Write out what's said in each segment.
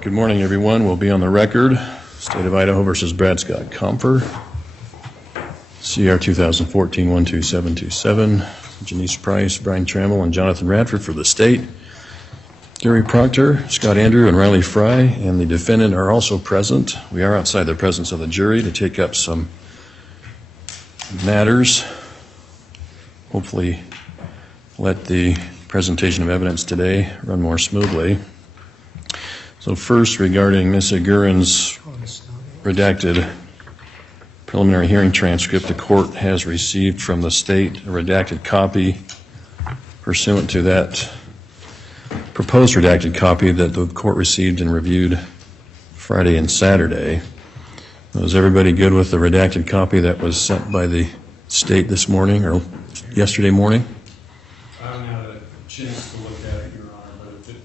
Good morning, everyone. We'll be on the record. State of Idaho versus Brad Compher. CR 2014-12727. Janice Price, Brian Trammell, and Jonathan Radford for the state. Gary Proctor, Scott Andrew, and Riley Fry, and the defendant are also present. We are outside the presence of the jury to take up some matters. Hopefully let the presentation of evidence today run more smoothly. So first, regarding Ms. Uran's redacted preliminary hearing transcript, the court has received from the state a redacted copy pursuant to that proposed redacted copy that the court received and reviewed Friday and Saturday. Was everybody good with the redacted copy that was sent by the state this morning or yesterday morning? I haven't had a chance to look at it, Your Honor, but if it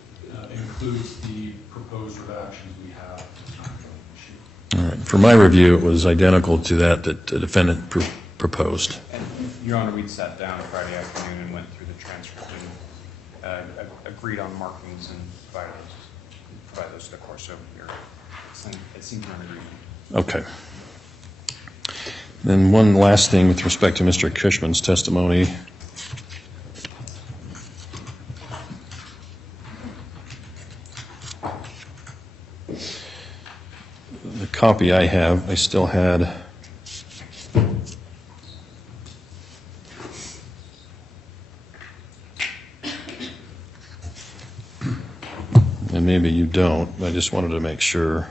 includes the proposed redactions we have, it's not going to issue. All right. For my review, it was identical to that the defendant proposed. And, Your Honor, we sat down Friday afternoon and went through the transcript and agreed on markings and provide those to the court. So it seems to agree. Okay. Then one last thing with respect to Mr. Kushman's testimony. The copy I have, I still had and maybe you don't, I just wanted to make sure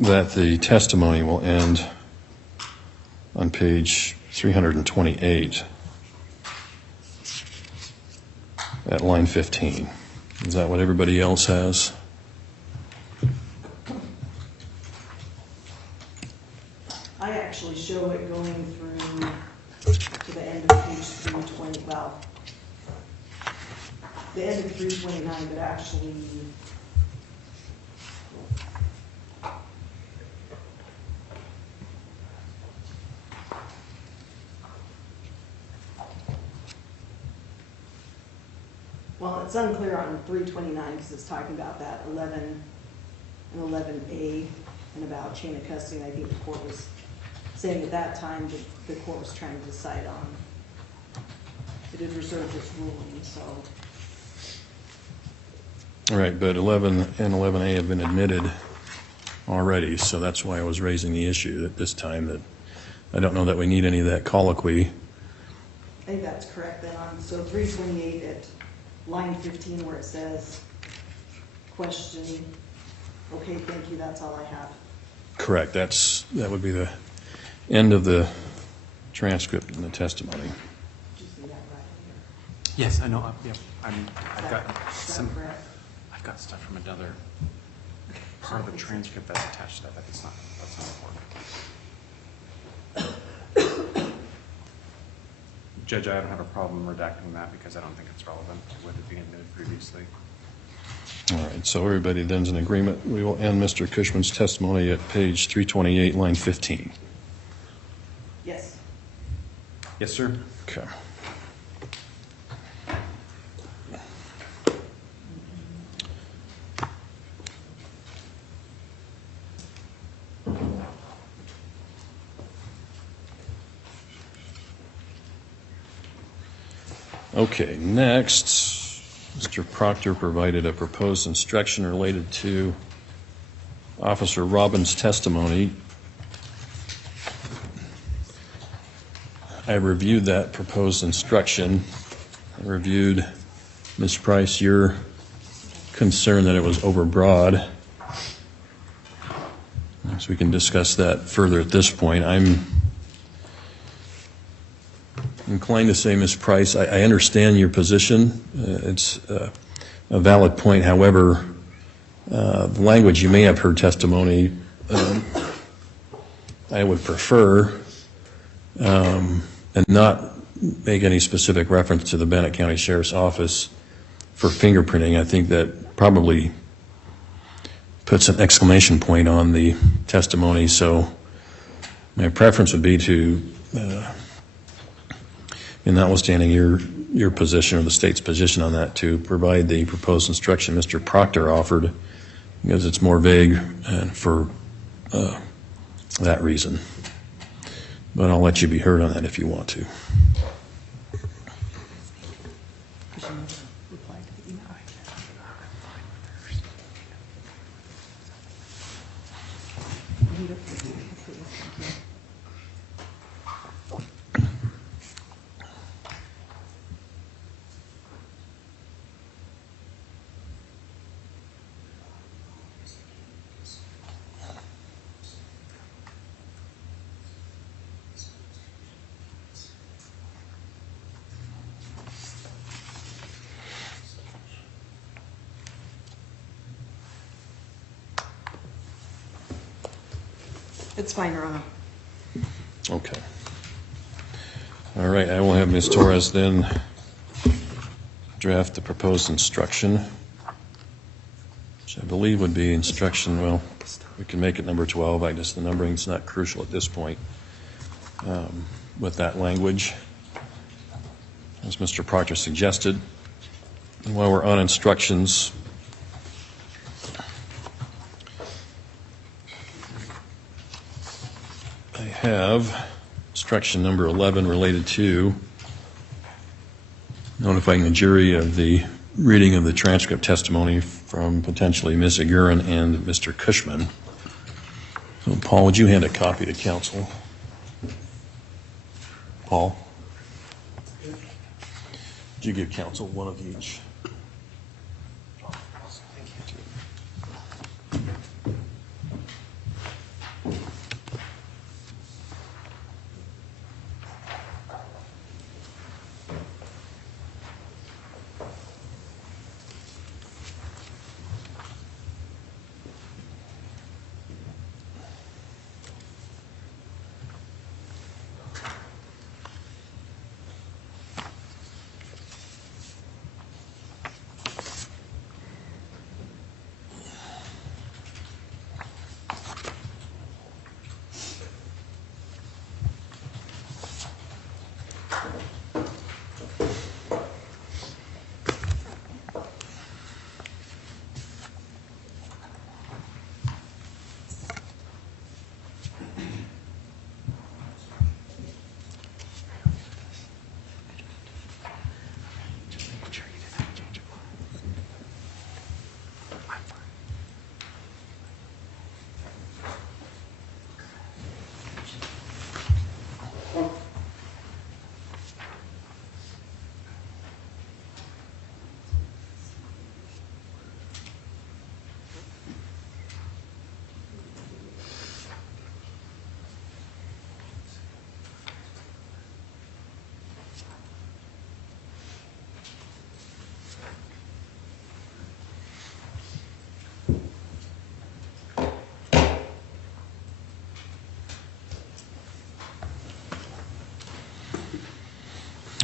that the testimony will end on page 328 at line 15. Is that what everybody else has? I actually show it going through to the end of page 320. Well, the end of 329, but actually well, it's unclear on 329 because it's talking about that 11 and 11A and about chain of custody. And I think the court was saying at that time that the court was trying to decide on. It did reserve this ruling, so. All right, but 11 and 11A have been admitted already, so that's why I was raising the issue at this time that I don't know that we need any of that colloquy. I think that's correct then. So 328 at line 15 where it says question, okay, thank you, that's all I have. Correct. That would be the end of the transcript and the testimony. Did you see that right here? Yes, I know. Yeah, I've got stuff from another part of the transcript that's attached to that. That's not important. Judge, I don't have a problem redacting that because I don't think it's relevant with it being admitted previously. All right, so everybody then's in agreement. We will end Mr. Kushman's testimony at page 328, line 15. Yes. Yes, sir. Okay. Okay, next, Mr. Proctor provided a proposed instruction related to Officer Robbins' testimony. I reviewed that proposed instruction. I reviewed, Ms. Price, your concern that it was overbroad. So we can discuss that further at this point. I'm inclined to say, Ms. Price, I understand your position. It's a valid point. However, the language you may have heard testimony, I would prefer and not make any specific reference to the Bennett County Sheriff's Office for fingerprinting. I think that probably puts an exclamation point on the testimony. So my preference would be to, and notwithstanding your your position or the state's position on that, to provide the proposed instruction Mr. Proctor offered, because it's more vague and for that reason. But I'll let you be heard on that if you want to. It's fine, Your Honor. Okay. All right, I will have Ms. Torres then draft the proposed instruction, which I believe would be instruction, well, we can make it number 12. I guess the numbering's not crucial at this point. With that language, as Mr. Proctor suggested. And while we're on instructions, I have instruction number 11 related to notifying the jury of the reading of the transcript testimony from potentially Ms. Uran and Mr. Kushman. So, Paul, would you hand a copy to counsel? Paul? Would you give counsel one of each?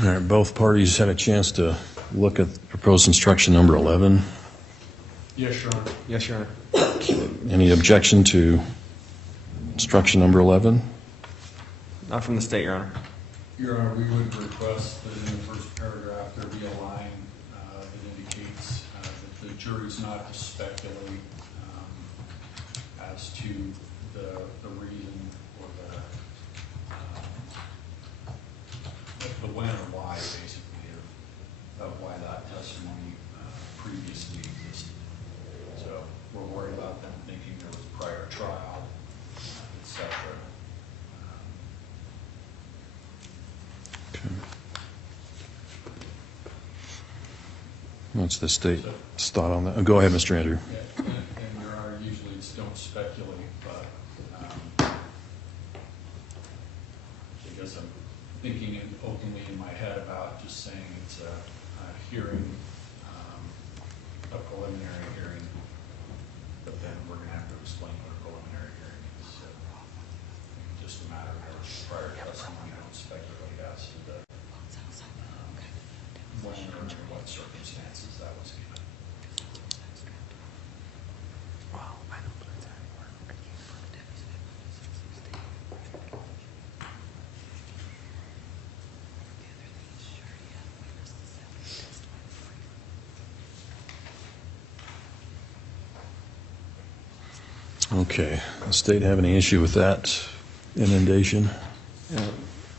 All right, both parties had a chance to look at proposed instruction number 11. Yes, Your Honor. Yes, Your Honor. Any objection to instruction number 11? Not from the state, Your Honor. Your Honor, we would request that in the first paragraph there be a line that indicates that the jury's not to speculate as to the reason or the when or why, basically, of why that testimony previously existed. So we're worried about them thinking there was a prior trial, et cetera. Okay. What's the state's thought on that? Oh, go ahead, Mr. Andrew. Yeah, and Your Honor, usually it's don't speculate, but I guess I'm thinking openly in my head about just saying it's a hearing, a preliminary hearing, but then we're going to have to explain what a preliminary hearing is. So just a matter of prior testimony, don't speculate as to the when or under what circumstances that was given. Okay. The state have any issue with that inundation?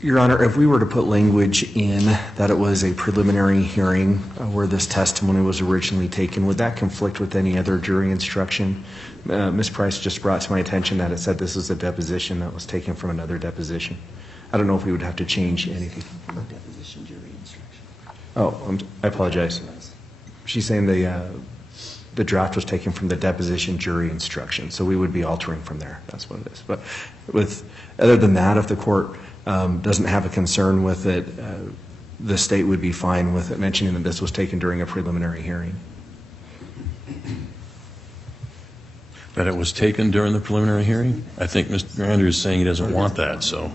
Your Honor, if we were to put language in that it was a preliminary hearing where this testimony was originally taken, would that conflict with any other jury instruction? Ms. Price just brought to my attention that it said this was a deposition that was taken from another deposition. I don't know if we would have to change anything. Deposition jury instruction. Oh, I apologize. She's saying the draft was taken from the deposition jury instruction, so we would be altering from there. That's what it is. But other than that, if the court doesn't have a concern with it, the state would be fine with it mentioning that this was taken during a preliminary hearing. That it was taken during the preliminary hearing? I think Mr. Andrews is saying he doesn't want that, so.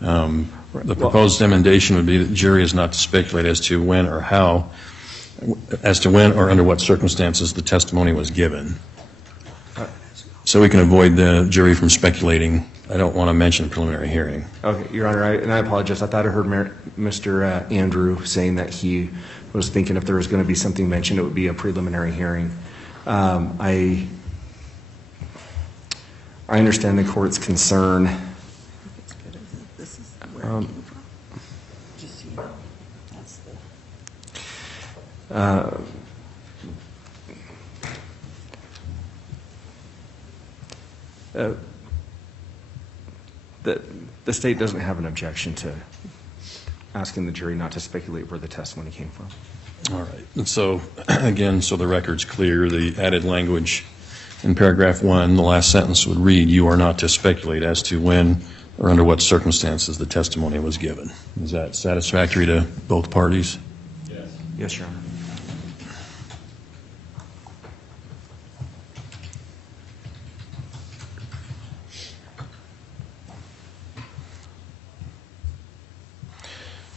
The proposed emendation would be that the jury is not to speculate as to when or how, as to when or under what circumstances the testimony was given. So we can avoid the jury from speculating. I don't want to mention preliminary hearing. Okay, Your Honor, and I apologize. I thought I heard Mr. Andrew saying that he was thinking if there was going to be something mentioned, it would be a preliminary hearing. I understand the court's concern. This is where it came from. Just so you know, that's the state doesn't have an objection to asking the jury not to speculate where the testimony came from. All right. And so, again, so the record's clear, the added language in paragraph 1, the last sentence would read, "You are not to speculate as to when or under what circumstances the testimony was given." Is that satisfactory to both parties? Yes. Yes, Your Honor.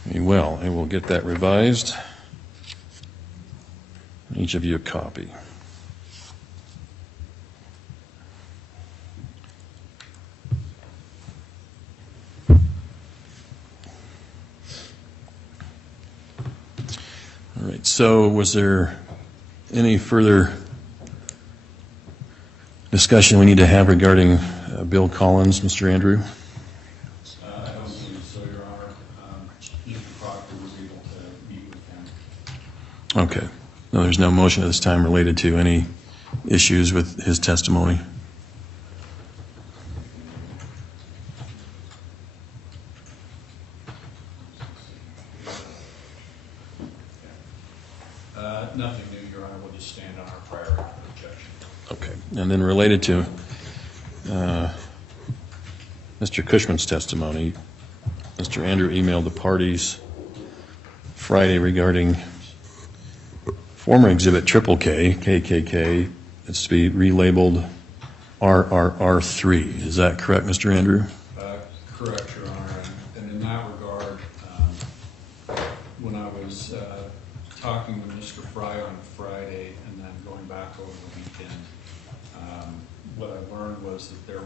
Very well. I will get that revised. Each of you a copy. All right, so was there any further discussion we need to have regarding Bill Collins, Mr. Andrew? I don't believe so, Your Honor. Mr. Proctor was able to meet with him. Okay. No, there's no motion at this time related to any issues with his testimony. Nothing new, Your Honor. We'll just stand on our prior objection. Okay. And then related to Mr. Kushman's testimony, Mr. Andrew emailed the parties Friday regarding former exhibit KKK, KKK. It's to be relabeled RRR3. Is that correct, Mr. Andrew? Correct, Your Honor. And in that regard, when I was talking with Mr. Fry on Friday and then going back over the weekend, what I learned was that there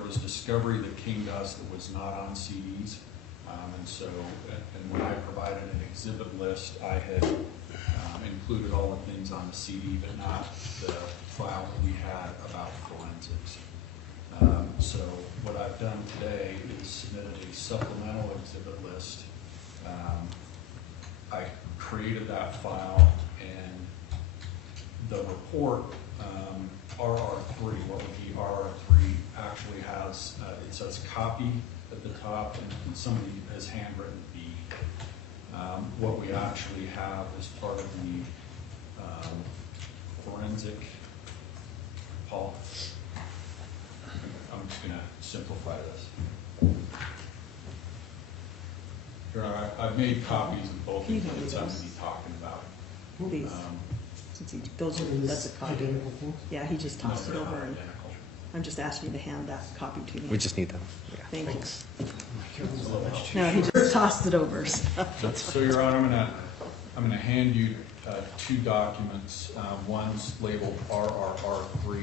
was discovery that came to us that was not on CDs. And when I provided an exhibit list, I had included all the things on the CD, but not the file that we had about forensics. So what I've done today is submitted a supplemental exhibit list. I created that file, and the report, RR3, what would be RR3, actually has, it says copy at the top, and somebody has handwritten B. What we actually have as part of the forensic, Paul, I'm just going to simplify this. Here, I've made copies of both Can you exhibits I'm hand going me to be talking about. These, since that's a copy. Yeah, he just tossed it No, over, they're not and identical. I'm just asking you to hand that copy to me. We just need them. Yeah. Thank you. No, he just tossed it over. So, Your Honor, I'm gonna hand you two documents. One's labeled RRR3.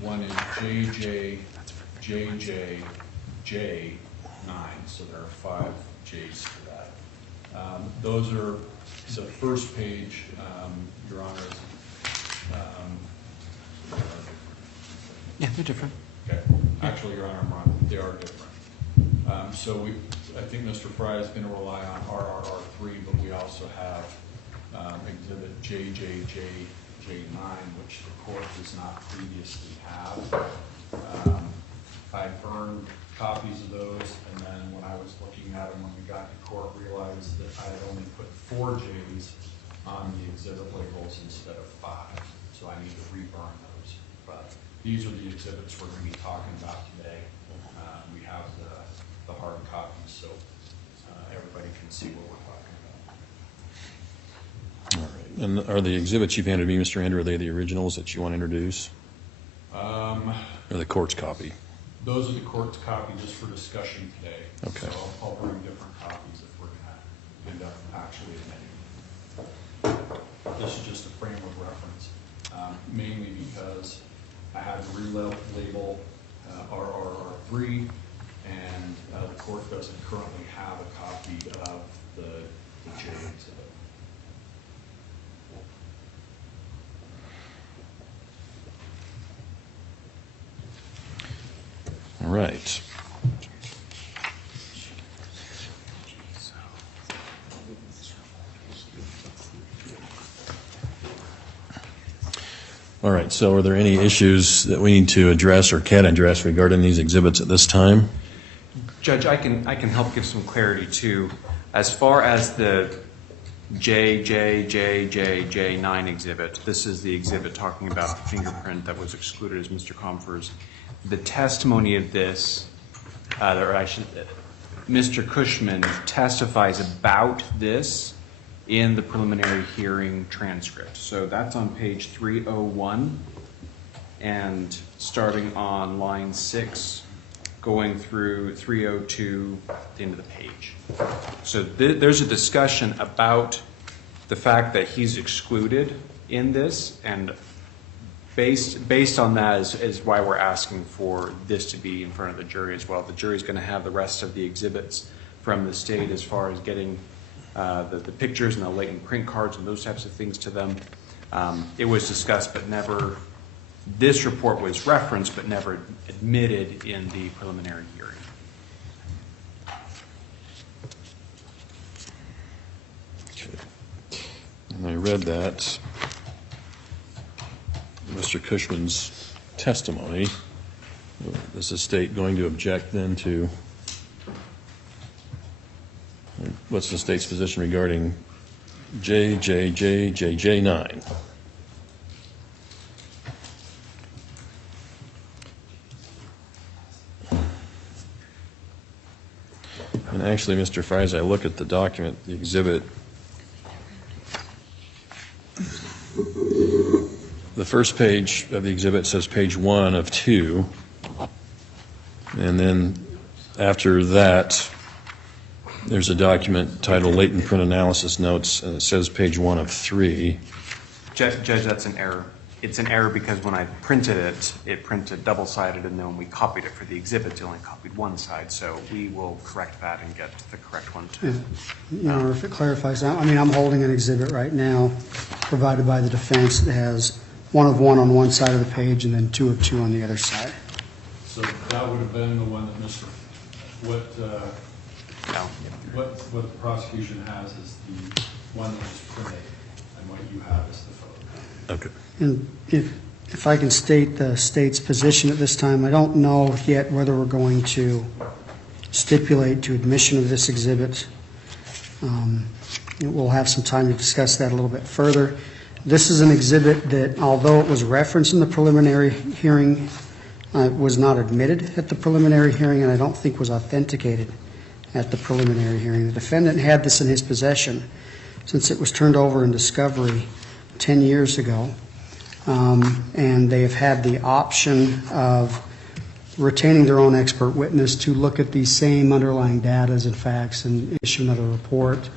One is JJJJ9. So there are 5 J's to that. Those are the first page, Your Honor. They're different. Okay, actually, Your Honor, I'm wrong, they are different. So I think Mr. Fry is gonna rely on RRR3, but we also have exhibit JJJJ9, which the court does not previously have. I burned copies of those, and then when I was looking at them when we got to court, realized that I had only put 4 J's on the exhibit labels instead of 5, so I need to reburn those. But these are the exhibits we're going to be talking about today. We have the hard copies, so everybody can see what we're talking about. All right. And are the exhibits you've handed me, Mr. Andrew, are they the originals that you want to introduce? Or the court's copy? Those are the court's copy just for discussion today. Okay. So I'll bring different copies if we're going to end up actually admitting. This is just a frame of reference, mainly because I had to relabel RRR3, and the court doesn't currently have a copy of the J exhibit. All right. All right, so are there any issues that we need to address or can address regarding these exhibits at this time? Judge, I can help give some clarity too. As far as the JJJJJ9 exhibit, this is the exhibit talking about the fingerprint that was excluded as Mr. Compher's. The testimony of this, Mr. Kushman testifies about this in the preliminary hearing transcript. So that's on page 301, and starting on line 6, going through 302 at the end of the page. So there's a discussion about the fact that he's excluded in this, and based on that is why we're asking for this to be in front of the jury as well. The jury's going to have the rest of the exhibits from the state as far as getting the pictures and the latent print cards and those types of things to them. It was discussed, but never, this report was referenced, but never admitted in the preliminary hearing. Okay. And I read that. Mr. Cushman's testimony. Is the state going to object then to, what's the state's position regarding JJJJJ9? And actually, Mr. Fry, as I look at the document, the exhibit, the first page of the exhibit says page 1 of 2, and then after that there's a document titled Latent Print Analysis Notes, and it says page 1 of 3. Judge, that's an error. It's an error because when I printed it, it printed double-sided, and then when we copied it for the exhibit, it only copied one side. So we will correct that and get the correct one too. You know, if it clarifies that, I mean, I'm holding an exhibit right now provided by the defense that has 1 of 1 on one side of the page and then 2 of 2 on the other side. So that would have been the one that what the prosecution has is the one that was printed, and what you have is the photo. Okay. And if I can state the state's position at this time, I don't know yet whether we're going to stipulate to admission of this exhibit. We'll have some time to discuss that a little bit further. This is an exhibit that, although it was referenced in the preliminary hearing, was not admitted at the preliminary hearing, and I don't think was authenticated at the preliminary hearing. The defendant had this in his possession since it was turned over in discovery 10 years ago, and they have had the option of retaining their own expert witness to look at these same underlying data and facts and issue another report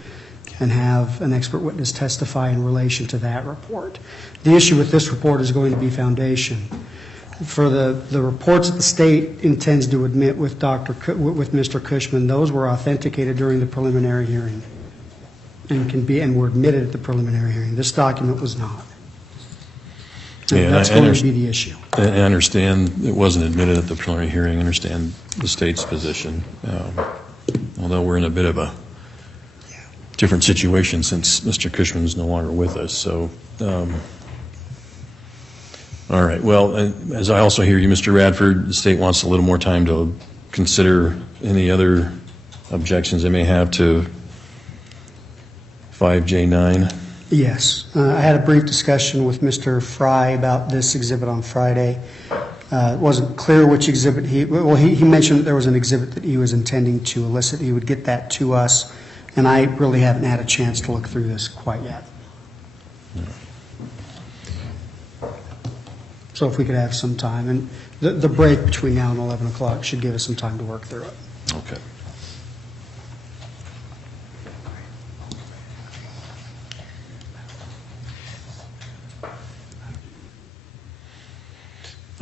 and have an expert witness testify in relation to that report. The issue with this report is going to be foundation. For the reports that the state intends to admit with Mr. Kushman, those were authenticated during the preliminary hearing and were admitted at the preliminary hearing. This document was not. Yeah, That's and going to be the issue. I understand it wasn't admitted at the preliminary hearing. I understand the state's position. Although we're in a bit of a different situation since Mr. Kushman is no longer with us. So, all right. Well, as I also hear you, Mr. Radford, the state wants a little more time to consider any other objections they may have to 5J9. Yes. I had a brief discussion with Mr. Fry about this exhibit on Friday. It wasn't clear which exhibit he mentioned that there was an exhibit that he was intending to elicit. He would get that to us, and I really haven't had a chance to look through this quite yet. So if we could have some time, and the break between now and 11 o'clock should give us some time to work through it. Okay.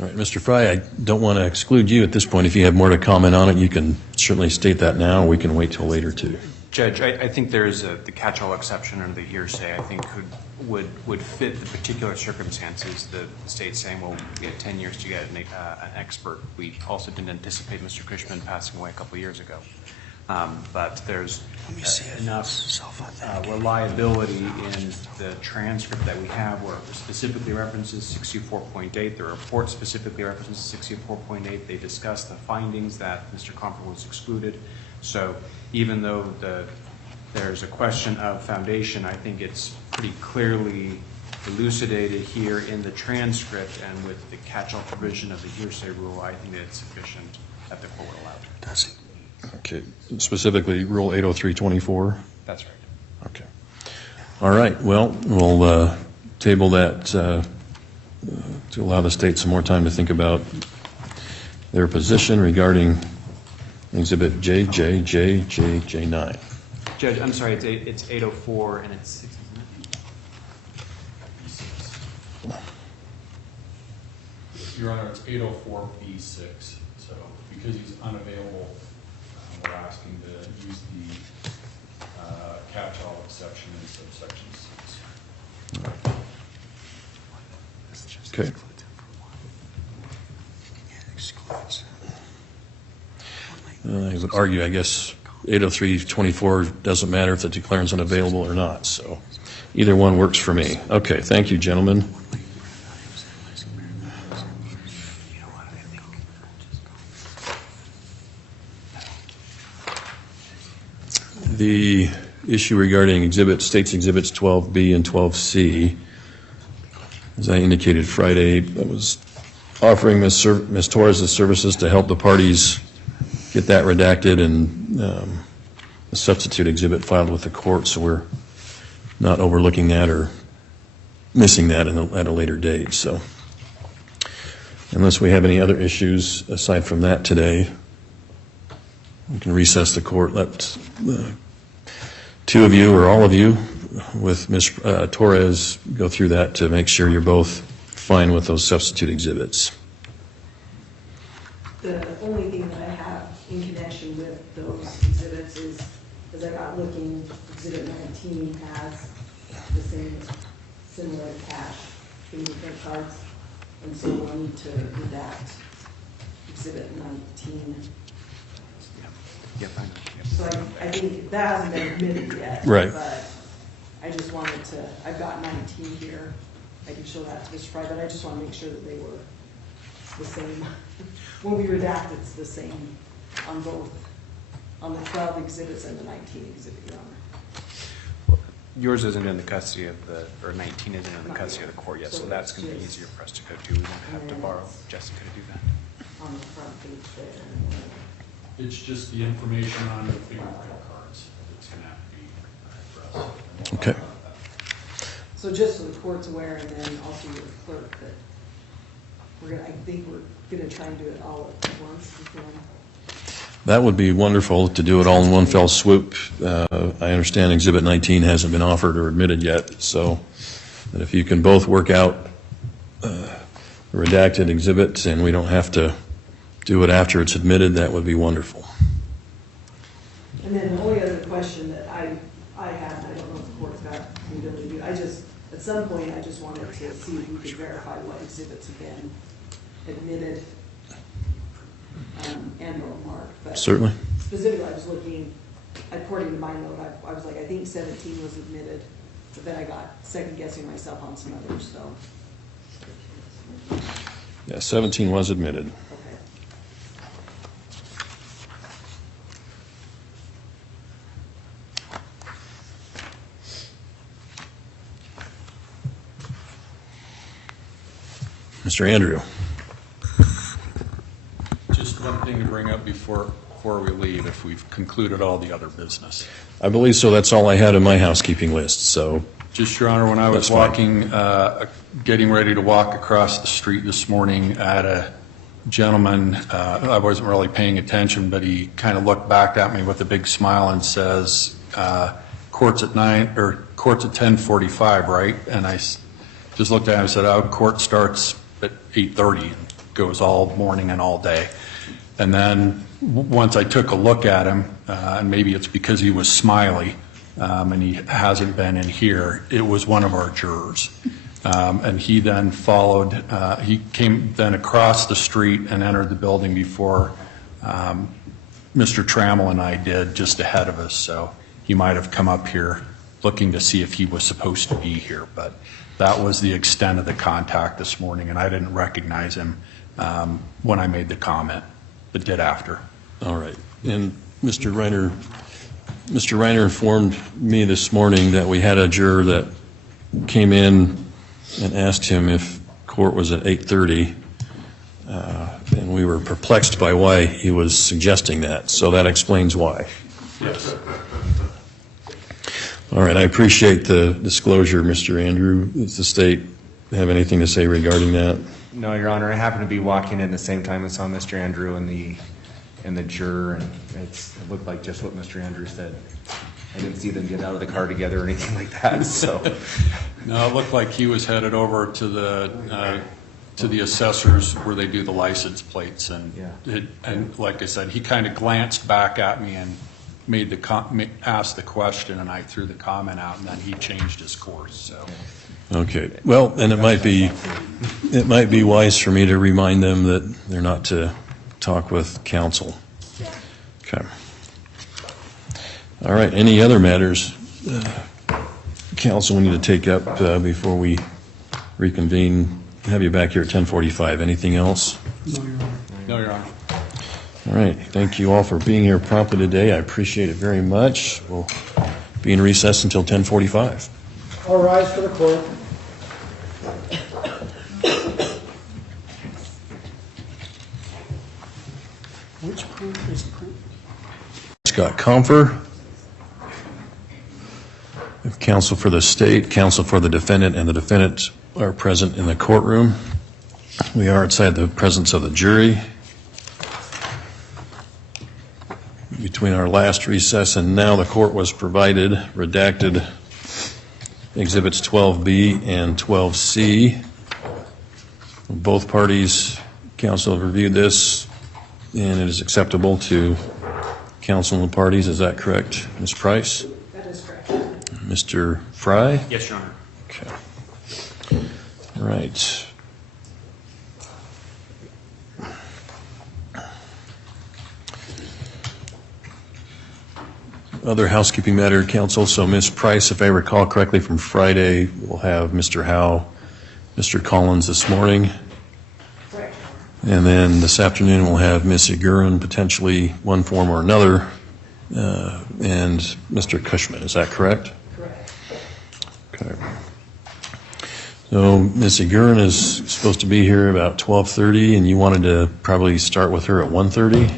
All right, Mr. Fry, I don't want to exclude you at this point. If you have more to comment on it, you can certainly state that now, or we can wait till later too. Judge, I think there is the catch-all exception under the hearsay, I think would fit the particular circumstances. The state saying, well, we had 10 years to get an expert. We also didn't anticipate Mr. Kushman passing away a couple of years ago. But there's enough reliability in the transcript that we have where it specifically references 64.8. The report specifically references 64.8. They discuss the findings that Mr. Compher was excluded. So even though there's a question of foundation, I think it's pretty clearly elucidated here in the transcript, and with the catch-all provision of the hearsay rule, I think that it's sufficient that the court would allow it. Does it? Okay. Specifically, Rule 803-24? That's right. Okay. All right. Well, we'll table that to allow the state some more time to think about their position regarding Exhibit J9. Judge, I'm sorry, it's 804 and it's 6, isn't it? Your Honor, it's 804B6. So because he's unavailable, we're asking to use the catch-all exception in subsection 6. Okay. I would argue, I guess, 803-24 doesn't matter if the declarant's unavailable or not. So either one works for me. Okay. Thank you, gentlemen. The issue regarding States Exhibits 12B and 12C, as I indicated Friday, I was offering Ms. Torres' services to help the parties get that redacted and a substitute exhibit filed with the court, so we're not overlooking that or missing that at a later date. So unless we have any other issues aside from that today, we can recess the court, let two of you or all of you with Ms. Torres go through that to make sure you're both fine with those substitute exhibits. The only thing that I have in connection with those exhibits is, as I got looking, Exhibit 19 has the same similar cash fingerprint cards, and so we'll need to redact Exhibit 19. Yep, I know. Yep. So I think that hasn't been admitted yet. Right. But I just wanted to, I've got 19 here. I can show that to Mr. Fry, but I just want to make sure that they were the same. When we redact, it's the same on both, on the 12 exhibits and the 19 exhibit, Your Honor. Yours isn't in the custody of or 19 isn't in the custody of the court yet, so that's going to be easier for us to go to. We won't have to borrow Jessica to do that. On the front page there. It's just the information on the fingerprint cards that's going to have to be addressed. Okay. So just so the court's aware, and then also your clerk, that we're gonna, I think we're gonna try and do it all at once. That would be wonderful to do it all in one fell swoop. I understand Exhibit 19 hasn't been offered or admitted yet, so that if you can both work out the redacted exhibits and we don't have to do it after it's admitted, that would be wonderful. And then the only other question that I have, and I don't know if the court's got the ability to do, at some point, I just wanted to see if we could verify what exhibits have been admitted and or marked. But Certainly. specifically, I was looking, according to my note, I was like, I think 17 was admitted, but then I got second guessing myself on some others, so. Yeah, 17 was admitted. Okay. Mr. Andrew? Just one thing to bring up before we leave, if we've concluded all the other business. I believe so. That's all I had on my housekeeping list, so. Just, Your Honor, when I was That's fine. walking, getting ready to walk across the street this morning, I had a gentleman, I wasn't really paying attention, but he kind of looked back at me with a big smile and says, court's at 10:45, right? And I just looked at him and said, oh, court starts at 8:30 and goes all morning and all day. And then once I took a look at him, and maybe it's because he was smiley, and he hasn't been in here, it was one of our jurors. And he then followed, he came then across the street and entered the building before Mr. Trammell and I did, just ahead of us. So he might have come up here looking to see if he was supposed to be here. But that was the extent of the contact this morning, and I didn't recognize him when I made the comment, but did after. All right. And Mr. Reiner informed me this morning that we had a juror that came in and asked him if court was at 8:30, and we were perplexed by why he was suggesting that. So that explains why. Yes. All right. I appreciate the disclosure, Mr. Andrew. Does the state have anything to say regarding that? No, Your Honor, I happened to be walking in the same time as saw Mr. Andrew and the juror, and it looked like just what Mr. Andrew said. I didn't see them get out of the car together or anything like that, so. No, it looked like he was headed over to the assessors where they do the license plates, and Yeah. and like I said, he kind of glanced back at me and made asked the question, and I threw the comment out, and then he changed his course. So. Okay. Well, and it might be wise for me to remind them that they're not to talk with counsel. Okay. All right. Any other matters, counsel, we need to take up before we reconvene? Have you back here at 10:45. Anything else? No, Your Honor. All right. Thank you all for being here promptly today. I appreciate it very much. We'll be in recess until 10:45. All rise for the court. Which proof is proof? Scott Compher, counsel for the state, counsel for the defendant, and the defendant are present in the courtroom. We are outside the presence of the jury. Between our last recess and now, the court was provided redacted Exhibits 12B and 12C. Both parties, counsel, have reviewed this, and it is acceptable to counsel and the parties. Is that correct, Ms. Price? That is correct. Mr. Fry? Yes, Your Honor. Okay. All right. Other housekeeping matter, counsel. So, Ms. Price, if I recall correctly from Friday, we'll have Mr. Howe, Mr. Collins this morning. Correct. And then this afternoon, we'll have Ms. Uran, potentially one form or another, and Mr. Kushman. Is that correct? Correct. Okay. So Ms. Uran is supposed to be here about 12:30, and you wanted to probably start with her at 1:30?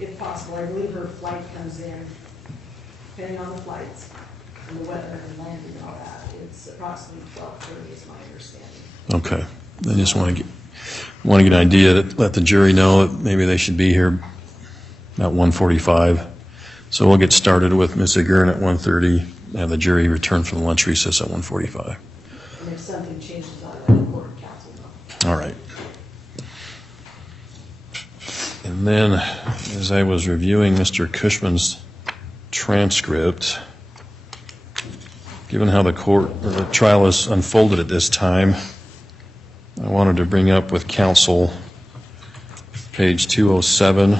If possible, I believe her flight comes in, depending on the flights and the weather and landing and all that, it's approximately 12:30 is my understanding. Okay. I just want to get an idea, that let the jury know that maybe they should be here about 1:45. So we'll get started with Ms. Uran at 1:30, and the jury return from the lunch recess at 1:45. And if something changes, I'll let the court counsel know. All right. And then, as I was reviewing Mr. Kushman's transcript, given how the trial has unfolded at this time, I wanted to bring up with counsel page 207.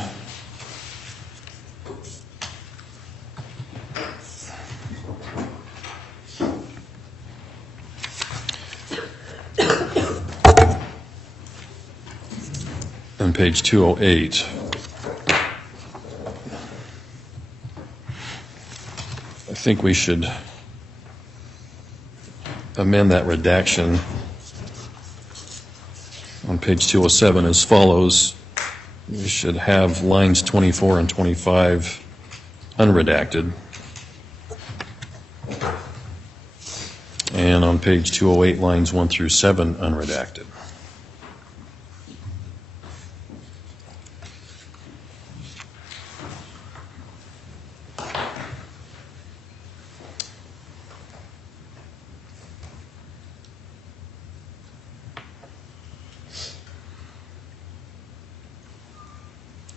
And page 208. I think we should amend that redaction on page 207 as follows. We should have lines 24 and 25 unredacted. And on page 208, lines 1 through 7 unredacted.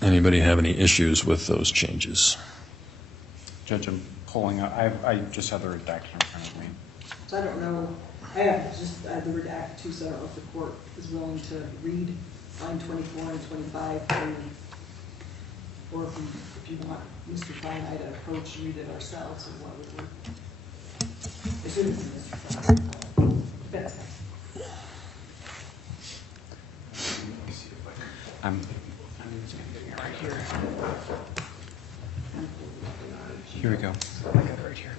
Anybody have any issues with those changes? Judge, I'm pulling up, I just have the redaction in front of me. So I don't know, I have the redact too, so I don't know if the court is willing to read line 24 and 25, or if you want Mr. Fine I to approach and read it ourselves, or what would we? As soon as Mr. Fine. Depends. I'm just gonna get it right here. Here we go. I got it right here.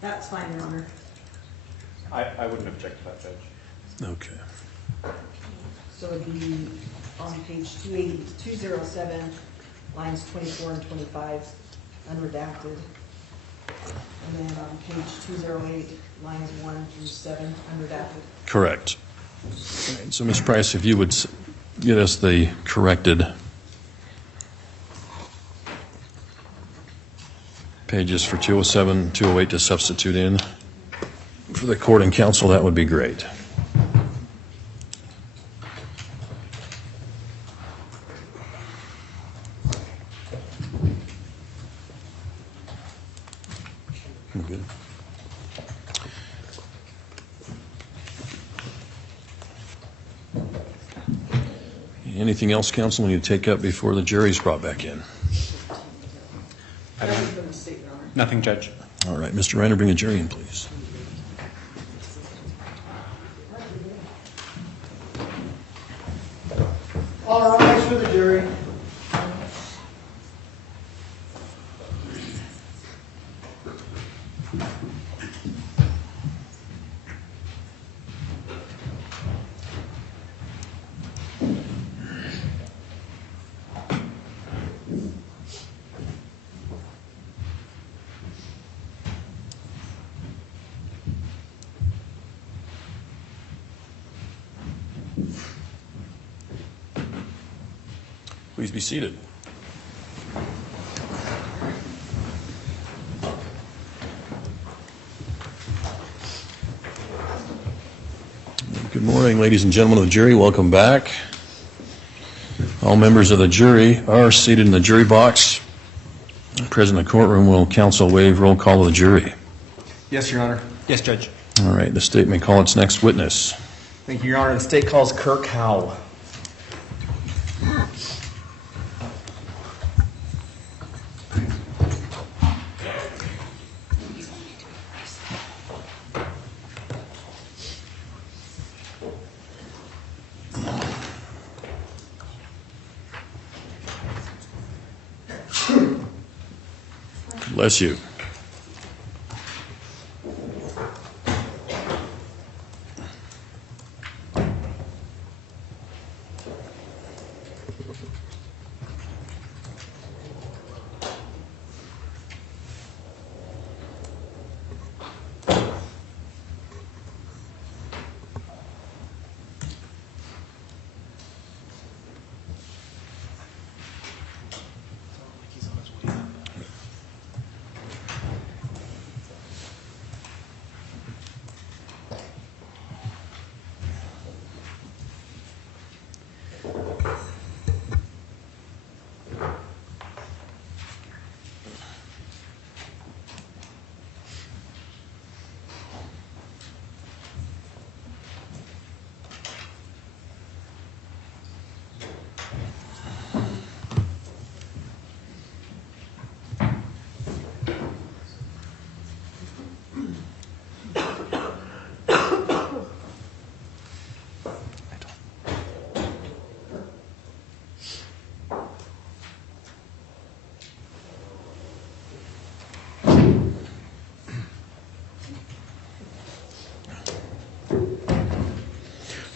That's fine, Your Honor. I wouldn't object to that, Judge. Okay. So it'd be on page 207, lines 24 and 25, unredacted. And then on page 208, lines 1 through 7, unredacted. Correct. All right, so, Ms. Price, if you would get us the corrected pages for 207, 208 to substitute in for the court and counsel, that would be great. Good. Anything else, counsel, we need to take up before the jury's brought back in? That was the mistake, Your Honor. Nothing, Judge. All right, Mr. Reiner, bring a jury in, please. All rise for the jury. Please be seated. Good morning, ladies and gentlemen of the jury. Welcome back. All members of the jury are seated in the jury box. Present in the courtroom will counsel waive roll call of the jury. Yes, Your Honor. Yes, Judge. All right, the state may call its next witness. Thank you, Your Honor. The state calls Kirk Howell. Bless you.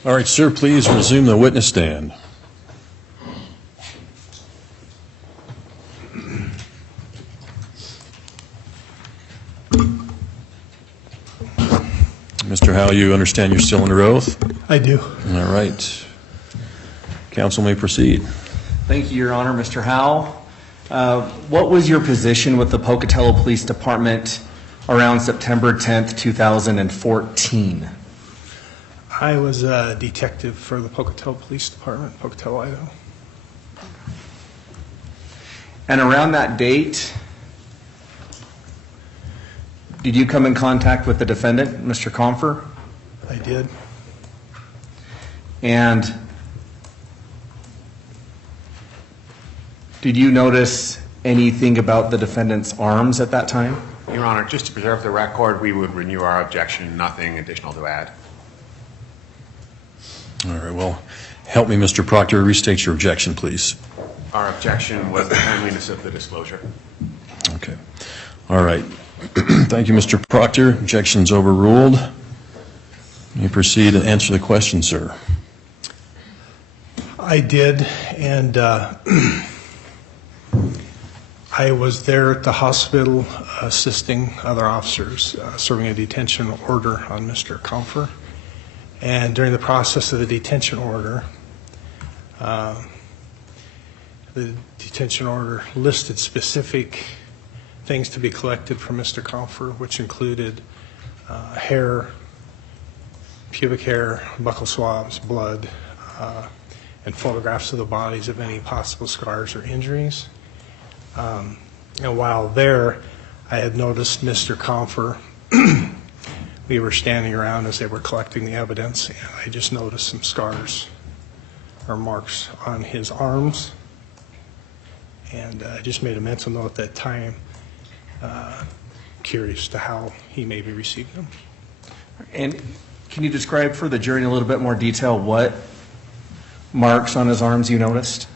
All right, sir, please resume the witness stand. Mr. Howe, you understand you're still under oath? I do. All right. Counsel may proceed. Thank you, Your Honor. Mr. Howell, what was your position with the Pocatello Police Department around September 10th, 2014? I was a detective for the Pocatello Police Department, Pocatello, Idaho. And around that date, did you come in contact with the defendant, Mr. Compher? I did. And did you notice anything about the defendant's arms at that time? Your Honor, just to preserve the record, we would renew our objection. Nothing additional to add. All right, well, help me, Mr. Proctor. Restate your objection, please. Our objection was the timeliness of the disclosure. Okay. All right. Thank you, Mr. Proctor. Objection's overruled. You may proceed and answer the question, sir. I did, and I was there at the hospital assisting other officers, serving a detention order on Mr. Compher. And during the process of the detention order listed specific things to be collected from Mr. Compher, which included hair, pubic hair, buccal swabs, blood, and photographs of the bodies of any possible scars or injuries. And while there, I had noticed Mr. Compher. We were standing around as they were collecting the evidence, and I just noticed some scars or marks on his arms. And I just made a mental note at that time, curious to how he maybe received them. And can you describe for the jury in a little bit more detail what marks on his arms you noticed?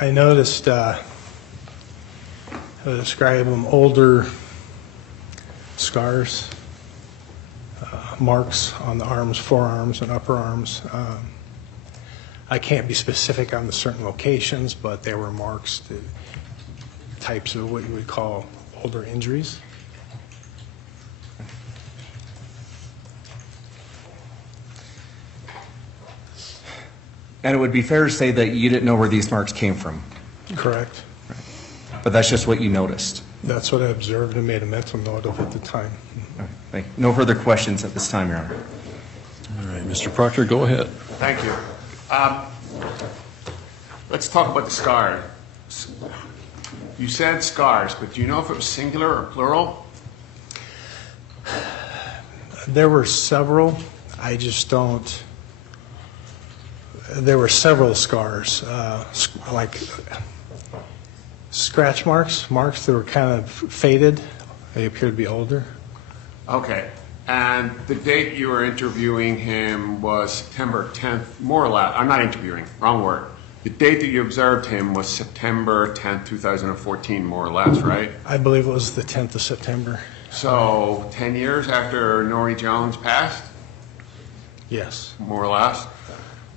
I noticed, I would describe them older scars, marks on the arms, forearms, and upper arms. I can't be specific on the certain locations, but there were marks, the types of what you would call older injuries. And it would be fair to say that you didn't know where these marks came from, Correct. but that's just what you noticed. That's what I observed and made a mental note of at the time. Thank you. No further questions at this time, Your Honor. All right. Mr. Proctor, go ahead. Thank you. Let's talk about the scars. You said scars, but do you know if it was singular or plural? There were several. I just don't. There were several scars, like scratch marks that were kind of faded. They appear to be older. Okay. And the date you were interviewing him was September 10th, more or less. I'm not interviewing, wrong word. The date that you observed him was September 10th, 2014, more or less, right? I believe it was the 10th of September. So 10 years after Nori Jones passed, Yes. more or less.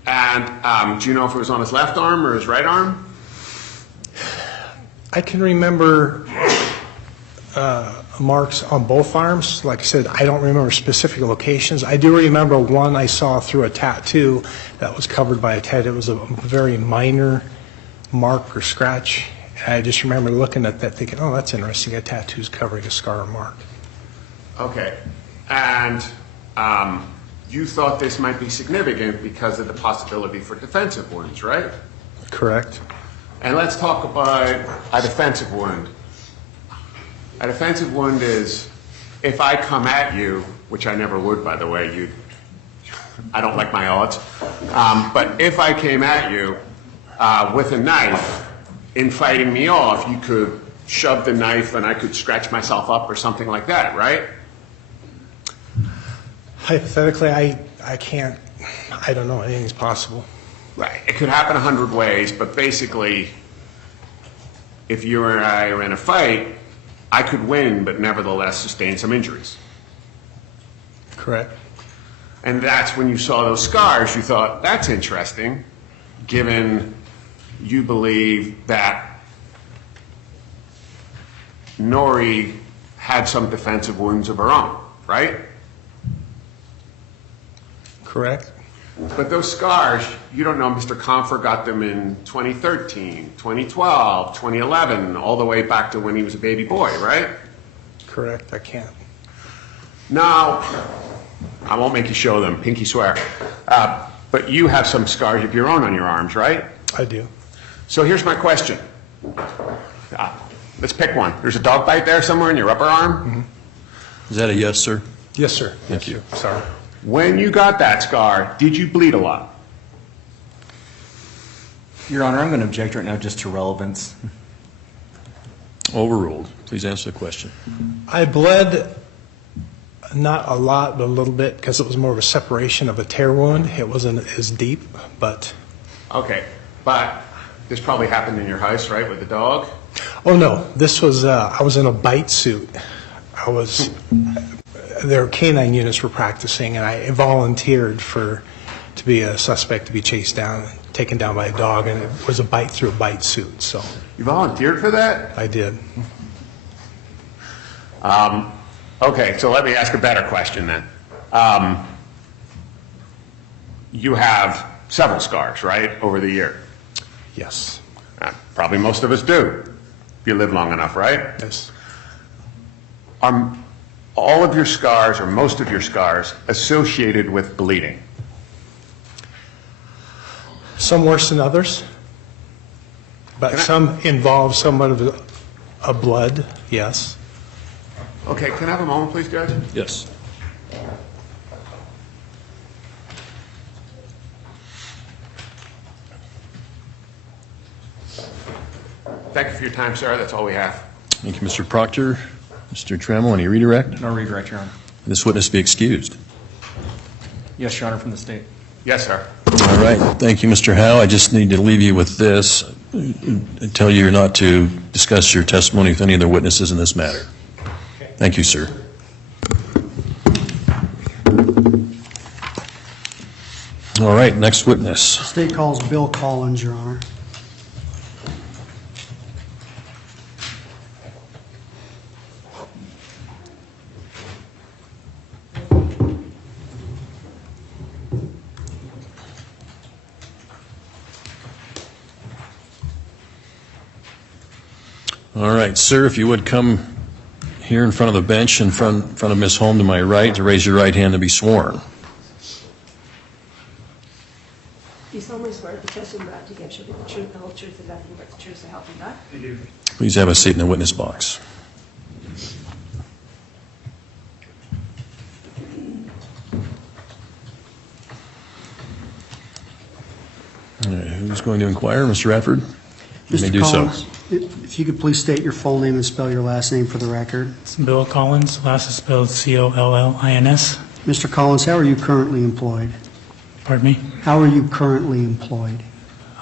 And do you know if it was on his left arm or his right arm? I can remember marks on both arms. Like I said, I don't remember specific locations. I do remember one I saw through a tattoo that was covered by a tattoo. It was a very minor mark or scratch. And I just remember looking at that thinking, oh, that's interesting. A tattoo's covering a scar or mark. Okay. And you thought this might be significant because of the possibility for defensive wounds, right? Correct. And let's talk about a defensive wound. A defensive wound is if I come at you, which I never would, by the way, I don't like my odds, but if I came at you with a knife, in fighting me off, you could shove the knife and I could scratch myself up or something like that, right? Hypothetically, I can't, I don't know, anything's possible. Right. It could happen 100 ways, but basically, if you and I are in a fight, I could win, but nevertheless sustain some injuries. Correct. And that's when you saw those scars, you thought, that's interesting, given you believe that Nori had some defensive wounds of her own, right? Correct. But those scars, you don't know, Mr. Compher got them in 2013, 2012, 2011, all the way back to when he was a baby boy, right? Correct. I can't. Now, I won't make you show them, pinky swear. But you have some scars of your own on your arms, right? I do. So here's my question. Let's pick one. There's a dog bite there somewhere in your upper arm? Is that a yes, sir? Yes, sir. Thank you. Sorry. When you got that scar, did you bleed a lot? Your Honor, I'm going to object right now just to relevance. Overruled. Please answer the question. I bled not a lot, but a little bit because it was more of a separation of a tear wound. It wasn't as deep, but. Okay, but this probably happened in your house, right, with the dog? Oh, no. This was, I was in a bite suit. Their canine units were practicing, and I volunteered to be a suspect to be chased down, taken down by a dog, and it was a bite through a bite suit, so You volunteered for that? I did. Okay, so let me ask a better question then. You have several scars, right, over the year? Yes. Probably most of us do, if you live long enough, right? Yes. Are all of your scars, or most of your scars, associated with bleeding? Some worse than others, but some involve somewhat of a blood, yes. Okay, can I have a moment, please, Judge? Yes. Thank you for your time, sir. That's all we have. Thank you, Mr. Proctor. Mr. Trammell, any redirect? No redirect, Your Honor. This witness be excused. Yes, Your Honor, from the state. Yes, sir. All right. Thank you, Mr. Howe. I just need to leave you with this. I tell you you're not to discuss your testimony with any other witnesses in this matter. Thank you, sir. All right, next witness. State calls Bill Collins, Your Honor. All right, sir, if you would come here in front of the bench in front of Ms. Holm to my right to raise your right hand to be sworn. Do you solemnly swear that the testimony about to give shall be the truth, the whole truth, and nothing but the truth, so help you God? I do. Please have a seat in the witness box. All right, who's going to inquire? Mr. Radford? You may Mr. do so. Collins, if you could please state your full name and spell your last name for the record. It's Bill Collins, last is spelled Collins. Mr. Collins, how are you currently employed? Pardon me? How are you currently employed?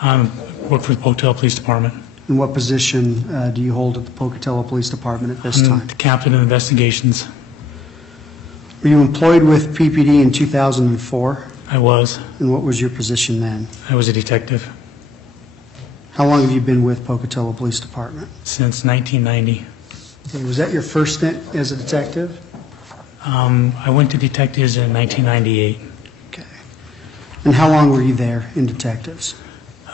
I work for the Pocatello Police Department. And what position do you hold at the Pocatello Police Department at this I'm time? the captain of investigations. Were you employed with PPD in 2004? I was. And what was your position then? I was a detective How long have you been with Pocatello Police Department? since 1990. Okay, was that your first stint as a detective? I went to detectives in 1998. Okay. And how long were you there in detectives?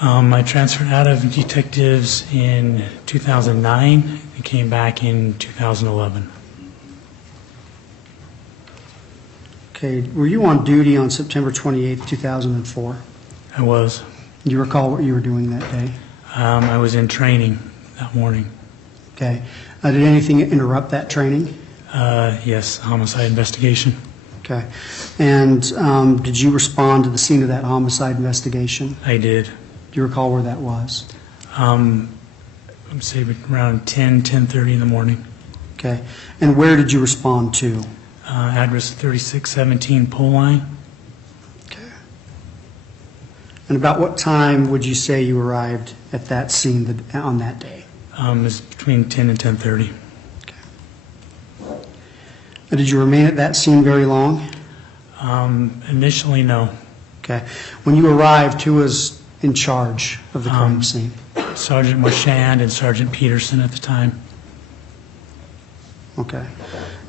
I transferred out of detectives in 2009 and came back in 2011. Okay, were you on duty on September 28th, 2004? I was. Do you recall what you were doing that day? I was in training that morning. Okay. Did anything interrupt that training? Yes, homicide investigation. Okay. And did you respond to the scene of that homicide investigation? I did. Do you recall where that was? I'd say around 10:30 in the morning. Okay. And where did you respond to? Address 3617 Pole Line. Okay. And about what time would you say you arrived at that scene on that day? It's between 10 and 10:30. And did you remain at that scene very long? Initially, no. Okay. When you arrived, who was in charge of the crime scene? Sergeant Marchand and Sergeant Peterson at the time. Okay.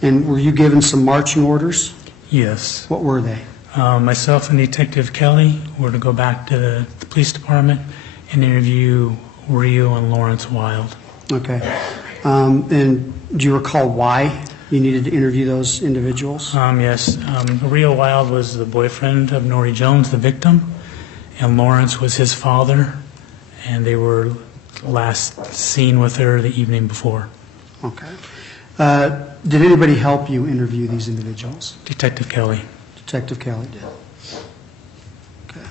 And were you given some marching orders? Yes. What were they? Myself and Detective Kelly were to go back to the police department and interview Rio and Lawrence Wild. Okay. And do you recall why you needed to interview those individuals? Yes. Rio Wild was the boyfriend of Nori Jones, the victim, and Lawrence was his father, and they were last seen with her the evening before. Okay. Did anybody help you interview these individuals? Detective Kelly. Detective Kelly did. Okay.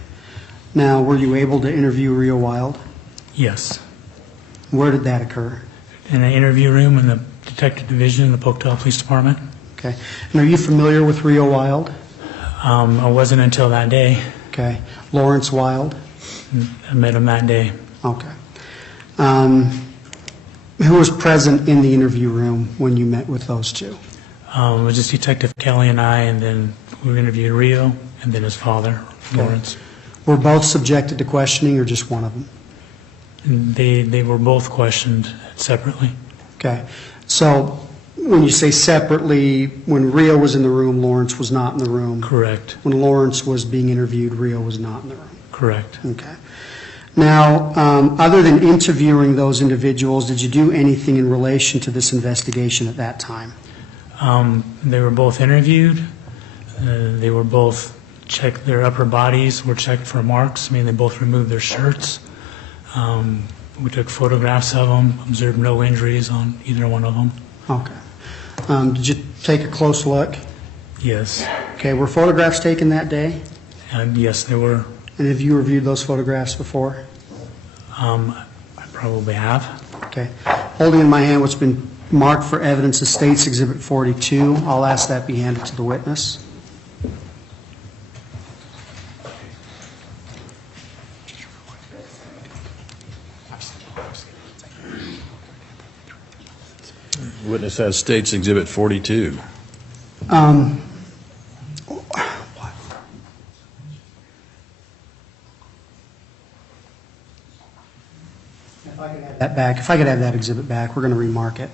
Now, were you able to interview Rio Wild? Yes. Where did that occur? In an interview room in the detective division in the Pocatello Police Department. Okay. And are you familiar with Rio Wild? I wasn't until that day. Okay. Lawrence Wild? I met him that day. Okay. Who was present in the interview room when you met with those two? It was just Detective Kelly and I, and then we interviewed Rio, and then his father, Lawrence. Were both subjected to questioning or just one of them? And they were both questioned separately. Okay. So when you say separately, when Rio was in the room, Lawrence was not in the room? Correct. When Lawrence was being interviewed, Rio was not in the room? Correct. Okay. Now, other than interviewing those individuals, did you do anything in relation to this investigation at that time? They were both interviewed. They were both checked, their upper bodies were checked for marks. I mean, they both removed their shirts. We took photographs of them, observed no injuries on either one of them. Okay. Did you take a close look? Yes. Okay. Were photographs taken that day? And yes, they were. And have you reviewed those photographs before? I probably have. Okay. Holding in my hand what's been marked for evidence as State's Exhibit 42, I'll ask that be handed to the witness. Witness has State's Exhibit 42. If I could have that exhibit back, we're going to remark it.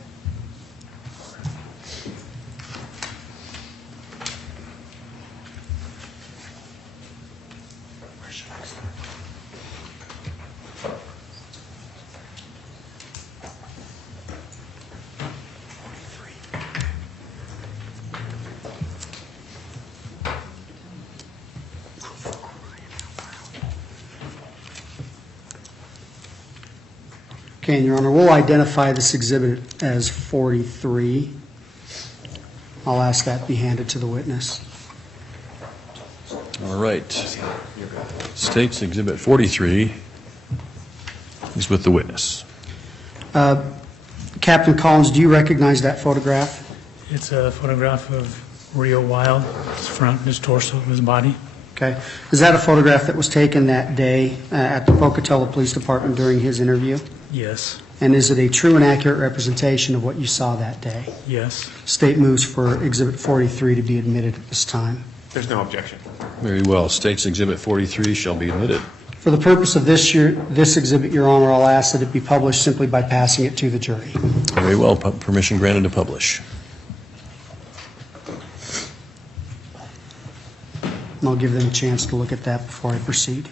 Okay, and Your Honor, we'll identify this exhibit as 43. I'll ask that be handed to the witness. All right. State's Exhibit 43 is with the witness. Captain Collins, do you recognize that photograph? It's a photograph of Rio Wild, his front, his torso, his body. Okay. Is that a photograph that was taken that day at the Pocatello Police Department during his interview? Yes, And is it a true and accurate representation of what you saw that day? yes. State moves for Exhibit 43 to be admitted at this time. There's no objection. Very well. State's Exhibit 43 shall be admitted. For the purpose of this exhibit, Your Honor, I'll ask that it be published simply by passing it to the jury. Very well. Permission granted to publish. And I'll give them a chance to look at that before I proceed.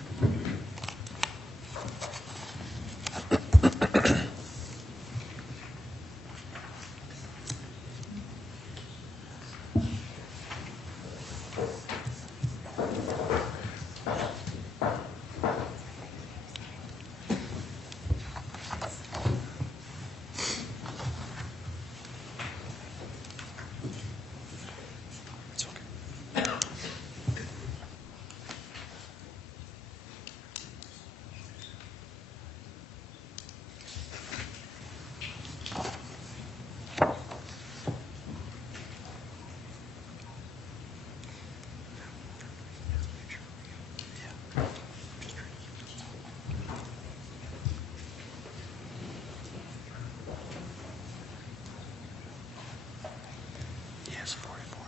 Yes, 44.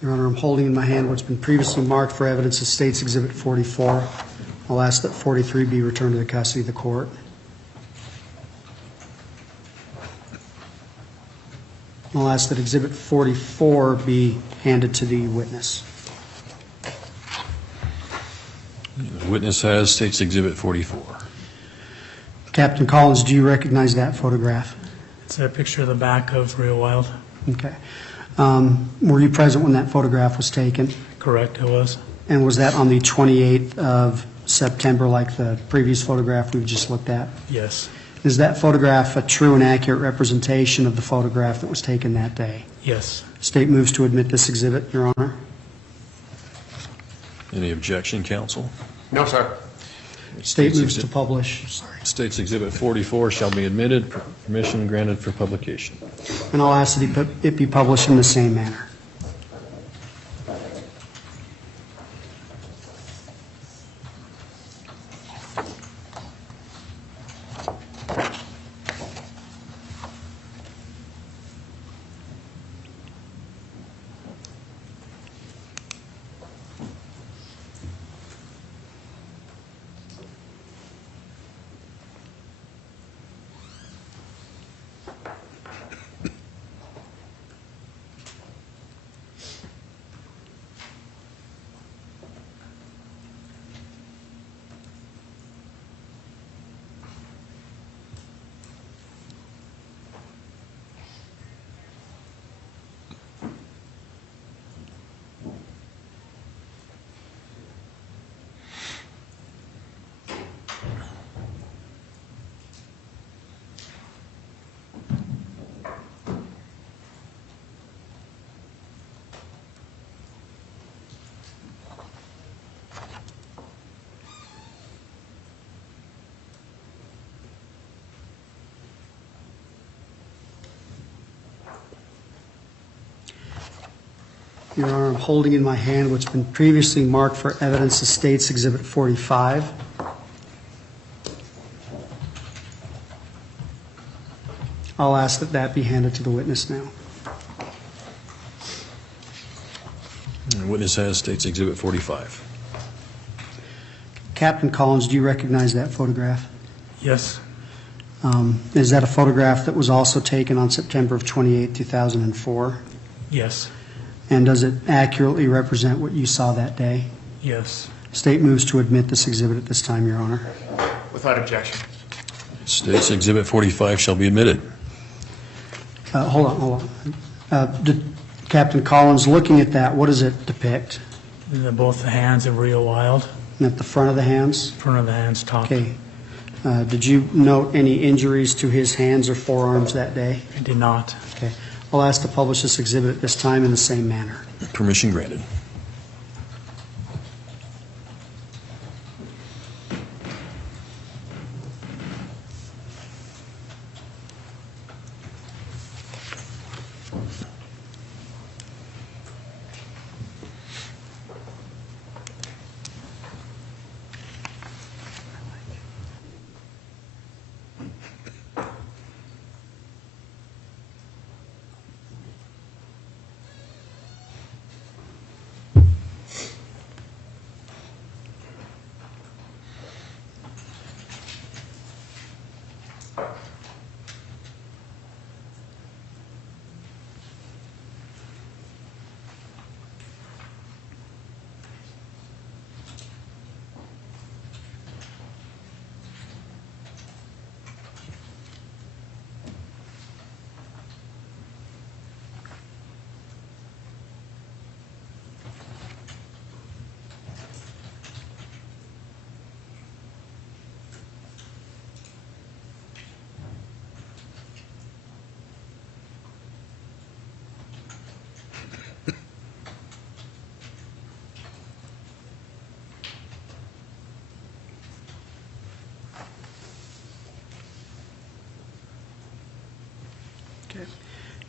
Your Honor, I'm holding in my hand what's been previously marked for evidence as State's Exhibit 44. I'll ask that 43 be returned to the custody of the court. I'll ask that Exhibit 44 be handed to the witness. The witness has State's Exhibit 44. Captain Collins, do you recognize that photograph? It's a picture of the back of Rio Wild. Okay. Were you present when that photograph was taken? Correct, I was. And was that on the 28th of September like the previous photograph we've just looked at? Yes, Is that photograph a true and accurate representation of the photograph that was taken that day? yes. State moves to admit this exhibit, Your Honor. Any objection, counsel? No, sir. State moves to publish. State's Exhibit 44 shall be admitted. Permission granted for publication. And I'll ask that it be published in the same manner. Your Honor, I'm holding in my hand what's been previously marked for evidence as State's Exhibit 45. I'll ask that that be handed to the witness now. The witness has State's Exhibit 45. Captain Collins, do you recognize that photograph? Yes, Is that a photograph that was also taken on September of 28, 2004? Yes, And does it accurately represent what you saw that day? yes. State moves to admit this exhibit at this time, Your Honor. Without objection. States Exhibit 45 shall be admitted. Hold on. Captain Collins, looking at that, what does it depict? Both the hands of Rio Wild, At the front of the hands? front of the hands, top. Okay. Did you note any injuries to his hands or forearms that day? I did not. Okay. I'll ask to publish this exhibit at this time in the same manner. Permission granted.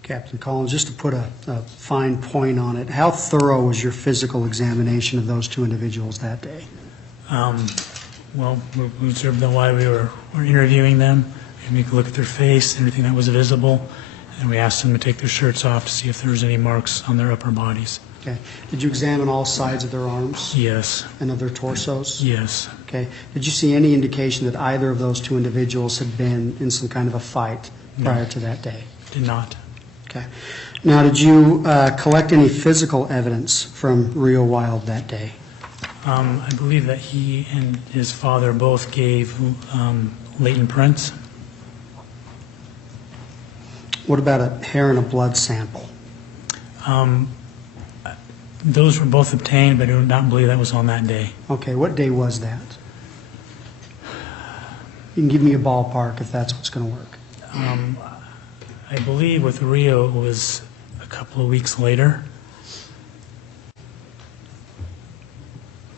Captain Collins, just to put a fine point on it, how thorough was your physical examination of those two individuals that day? Well, we observed them while we were interviewing them, and we could look at their face, everything that was visible, and we asked them to take their shirts off to see if there was any marks on their upper bodies. Okay. Did you examine all sides of their arms Yes, and of their torsos? yes. Okay. Did you see any indication that either of those two individuals had been in some kind of a fight prior to that day? Did not. Okay. Now, did you collect any physical evidence from Rio Wild that day? I believe that he and his father both gave latent prints. What about a hair and a blood sample? Those were both obtained, but I do not believe that was on that day. Okay, what day was that? You can give me a ballpark if that's what's going to work. I believe with Rio it was a couple of weeks later.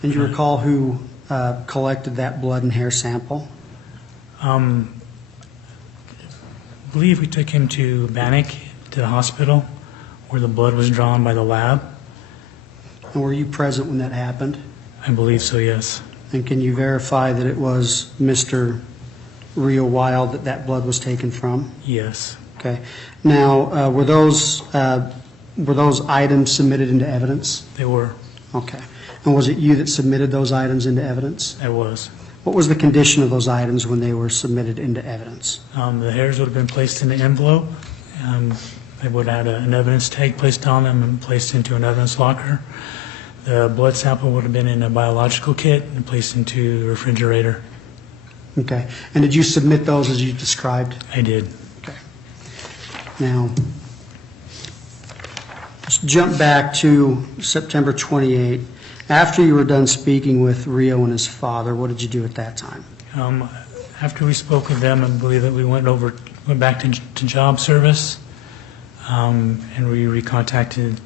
And you recall who collected that blood and hair sample? I believe we took him to Bannock, to the hospital, where the blood was drawn by the lab. And were you present when that happened? I believe so, yes. And can you verify that it was Mr. Rio Wild that that blood was taken from? Yes. Okay. Now, were those items submitted into evidence? They were. Okay. And was it you that submitted those items into evidence? I was. What was the condition of those items when they were submitted into evidence? The hairs would have been placed in the envelope. They would have had an evidence tag placed on them and placed into an evidence locker. The blood sample would have been in a biological kit and placed into the refrigerator. Okay. And did you submit those as you described? I did. Okay. Now, let's jump back to September 28. After you were done speaking with Rio and his father, what did you do at that time? After we spoke with them, I believe that we went back to job service, and we recontacted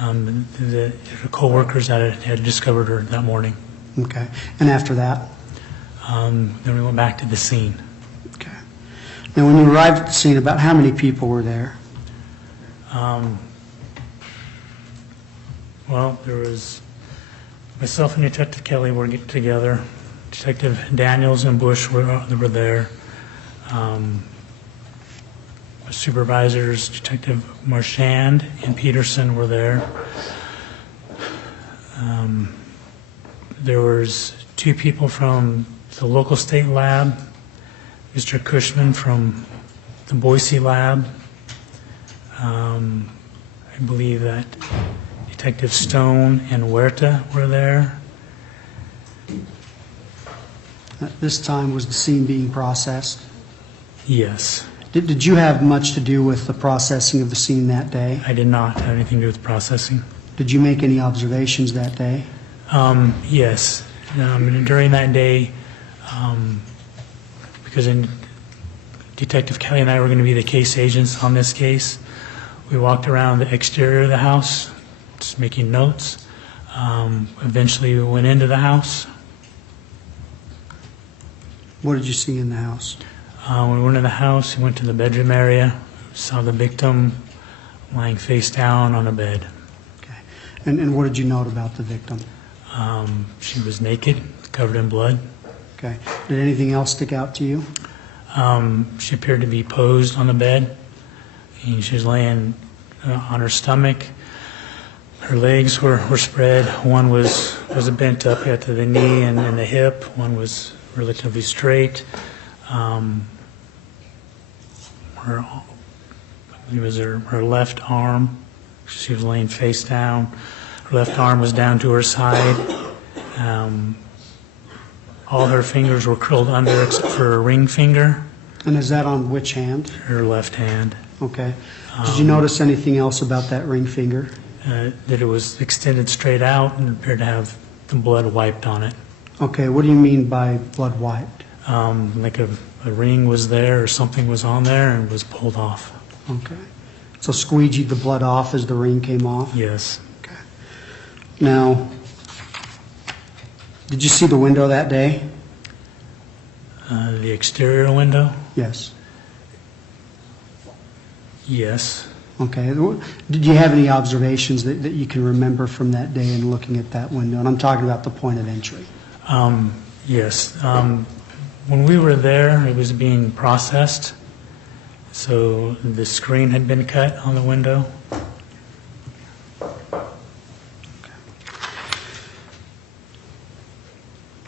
the co-workers that had discovered her that morning. Okay. And after that? Then we went back to the scene. Okay. Now, when you arrived at the scene, about how many people were there? Well, there was myself and Detective Kelly were together. Detective Daniels and Bush were there. Supervisors, Detective Marchand and Peterson were there. There was two people from the local state lab. Mr. Kushman from the Boise lab. I believe that Detective Stone and Huerta were there. At this time, was the scene being processed? Yes. Did you have much to do with the processing of the scene that day? I did not have anything to do with processing. Did you make any observations that day? Yes. During that day, because Detective Kelly and I were going to be the case agents on this case, we walked around the exterior of the house, just making notes. Eventually, we went into the house. What did you see in the house? When we went in the house, we went to the bedroom area, saw the victim lying face down on a bed. Okay. And what did you note about the victim? She was naked, covered in blood. Okay. Did anything else stick out to you? She appeared to be posed on the bed. And she was laying on her stomach. Her legs were spread. One was bent up at the knee and the hip. One was relatively straight. It was her left arm. She was laying face down. Her left arm was down to her side. All her fingers were curled under except for her ring finger, And is that on which hand? her left hand. Okay. Did you notice anything else about that ring finger? That it was extended straight out and appeared to have the blood wiped on it. Okay. What do you mean by blood wiped? Like a ring was there or something was on there and was pulled off. Okay. So squeegeed the blood off as the ring came off? Yes. Okay. Now, did you see the window that day? The exterior window? Yes. Yes. Okay. Did you have any observations that you can remember from that day in looking at that window? And I'm talking about the point of entry. Yes. When we were there, it was being processed. So the screen had been cut on the window.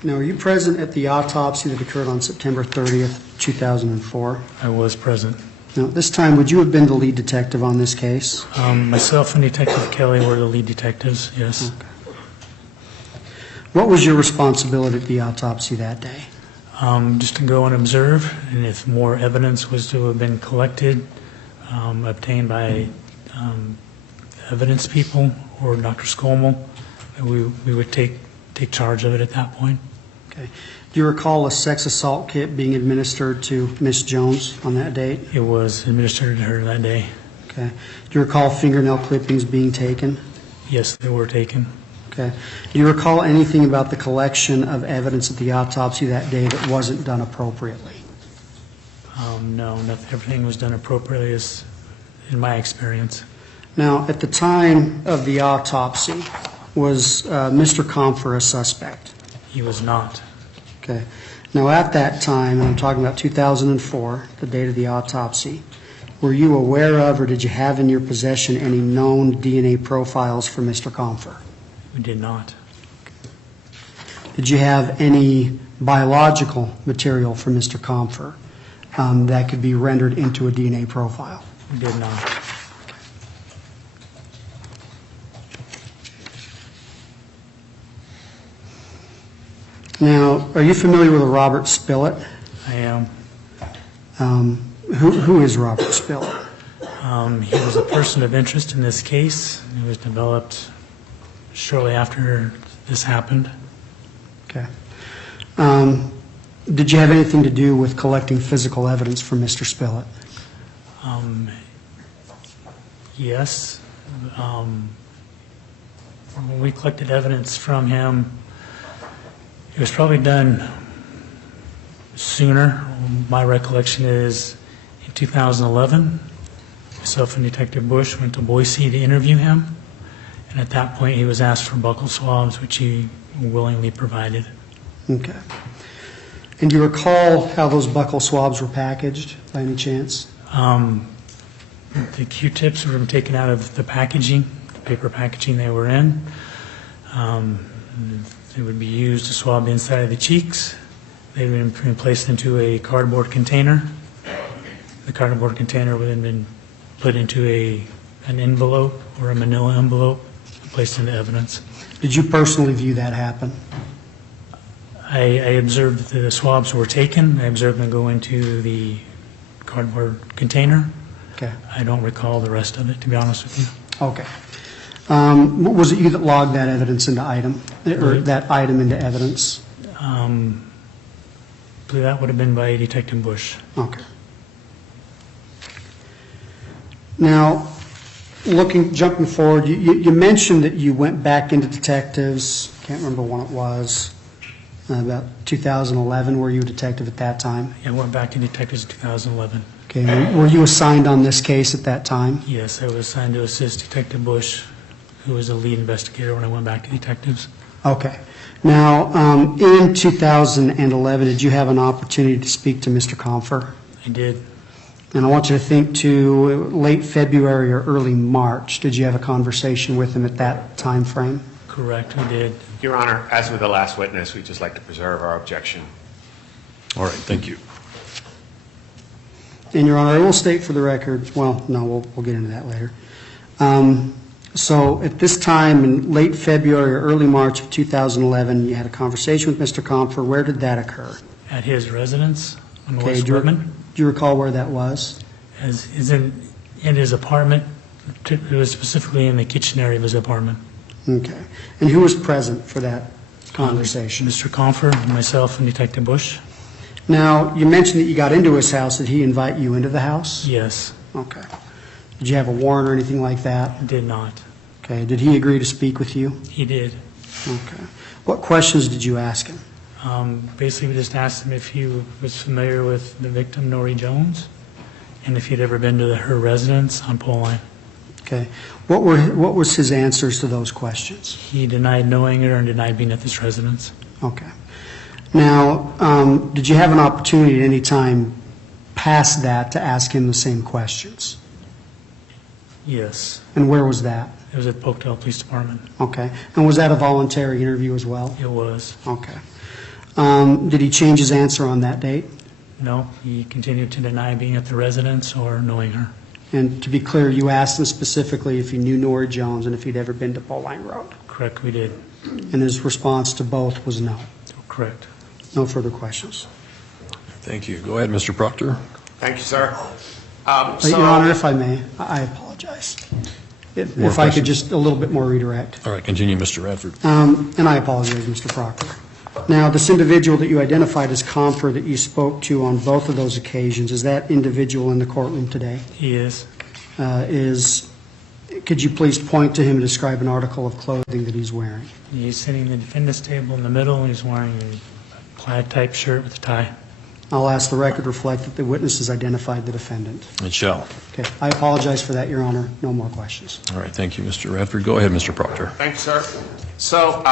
Now, are you present at the autopsy that occurred on September 30th, 2004? I was present. Now, at this time, would you have been the lead detective on this case? Myself and Detective Kelly were the lead detectives, yes. What was your responsibility at the autopsy that day? Just to go and observe, and if more evidence was to have been collected, obtained by evidence people or Dr. Skolmel, we would take charge of it at that point. Okay. Do you recall a sex assault kit being administered to Miss Jones on that date? It was administered to her that day. Okay. Do you recall fingernail clippings being taken? Yes, they were taken. Okay. Do you recall anything about the collection of evidence at the autopsy that day that wasn't done appropriately? No, everything was done appropriately, as in my experience. Now, at the time of the autopsy, was Mr. Compher a suspect? He was not. Okay. Now, at that time, and I'm talking about 2004, the date of the autopsy, were you aware of or did you have in your possession any known DNA profiles for Mr. Compher? We did not. Did you have any biological material for Mr. Compher that could be rendered into a DNA profile? We did not. Now, are you familiar with Robert Spillett? I am. Who is Robert Spillett? He was a person of interest in this case. It was developed shortly after this happened. Okay. Did you have anything to do with collecting physical evidence from Mr. Spillett? Yes. When we collected evidence from him, it was probably done sooner. My recollection is in 2011, myself and Detective Bush went to Boise to interview him. And at that point, he was asked for buccal swabs, which he willingly provided. Okay. And do you recall how those buccal swabs were packaged, by any chance? The Q-tips were taken out of the packaging, the paper packaging they were in. They would be used to swab the inside of the cheeks. They'd been placed into a cardboard container. The cardboard container would have been put into an envelope or a manila envelope and placed into evidence. Did you personally view that happen? I observed that the swabs were taken. I observed them go into the cardboard container. Okay. I don't recall the rest of it, to be honest with you. Okay. Was it you that logged that evidence into item, or that item into evidence? I believe that would have been by Detective Bush. Okay. Now, jumping forward, you mentioned that you went back into detectives, can't remember when it was, about 2011, were you a detective at that time? I went back to detectives in 2011. Okay, were you assigned on this case at that time? Yes, I was assigned to assist Detective Bush, who was the lead investigator when I went back to detectives. Okay. Now, in 2011, did you have an opportunity to speak to Mr. Compher? I did. And I want you to think to late February or early March. Did you have a conversation with him at that time frame? Correct, I did. Your Honor, as with the last witness, we'd just like to preserve our objection. All right, thank you. And, Your Honor, I will state for the record, well, no, we'll get into that later. So at this time, in late February or early March of 2011, you had a conversation with Mr. Compher. Where did that occur? At his residence on Okay, West Whitman. do you recall where that was? Is in his apartment. It was specifically in the kitchen area of his apartment. Okay. And who was present for that conversation? Mr. Compher, myself, and Detective Bush. Now, you mentioned that you got into his house. Did he invite you into the house? Yes, Okay. Did you have a warrant or anything like that? did not. Okay. Did he agree to speak with you? He did. Okay. What questions did you ask him? Basically, we just asked him if he was familiar with the victim, Nori Jones, and if he'd ever been to her residence on Pole Line. Okay. What was his answers to those questions? He denied knowing her and denied being at this residence. Okay. Now, did you have an opportunity at any time past that to ask him the same questions? Yes, And where was that? it was at Polkdale Police Department. Okay. And was that a voluntary interview as well? It was. Okay. Did he change his answer on that date? No, he continued to deny being at the residence or knowing her. And to be clear, you asked him specifically if he knew Nori Jones and if he'd ever been to Pole Line Road. Correct, we did. And his response to both was no. Correct. No further questions. Thank you. Go ahead, Mr. Proctor. Thank you, sir. Your Honor, if I may, I apologize. If More I could questions? just a little bit more redirect. All right, continue, Mr. Radford. And I apologize, Mr. Proctor. Now, this individual that you identified as Compher that you spoke to on both of those occasions, is that individual in the courtroom today? He is. Could you please point to him and describe an article of clothing that he's wearing? He's sitting in the defendant's table in the middle, and he's wearing a plaid-type shirt with a tie. I'll ask the record to reflect that the witness has identified the defendant. It shall. Okay, I apologize for that, Your Honor. No more questions. All right, thank you, Mr. Radford. Go ahead, Mr. Proctor. Thank you, sir. So,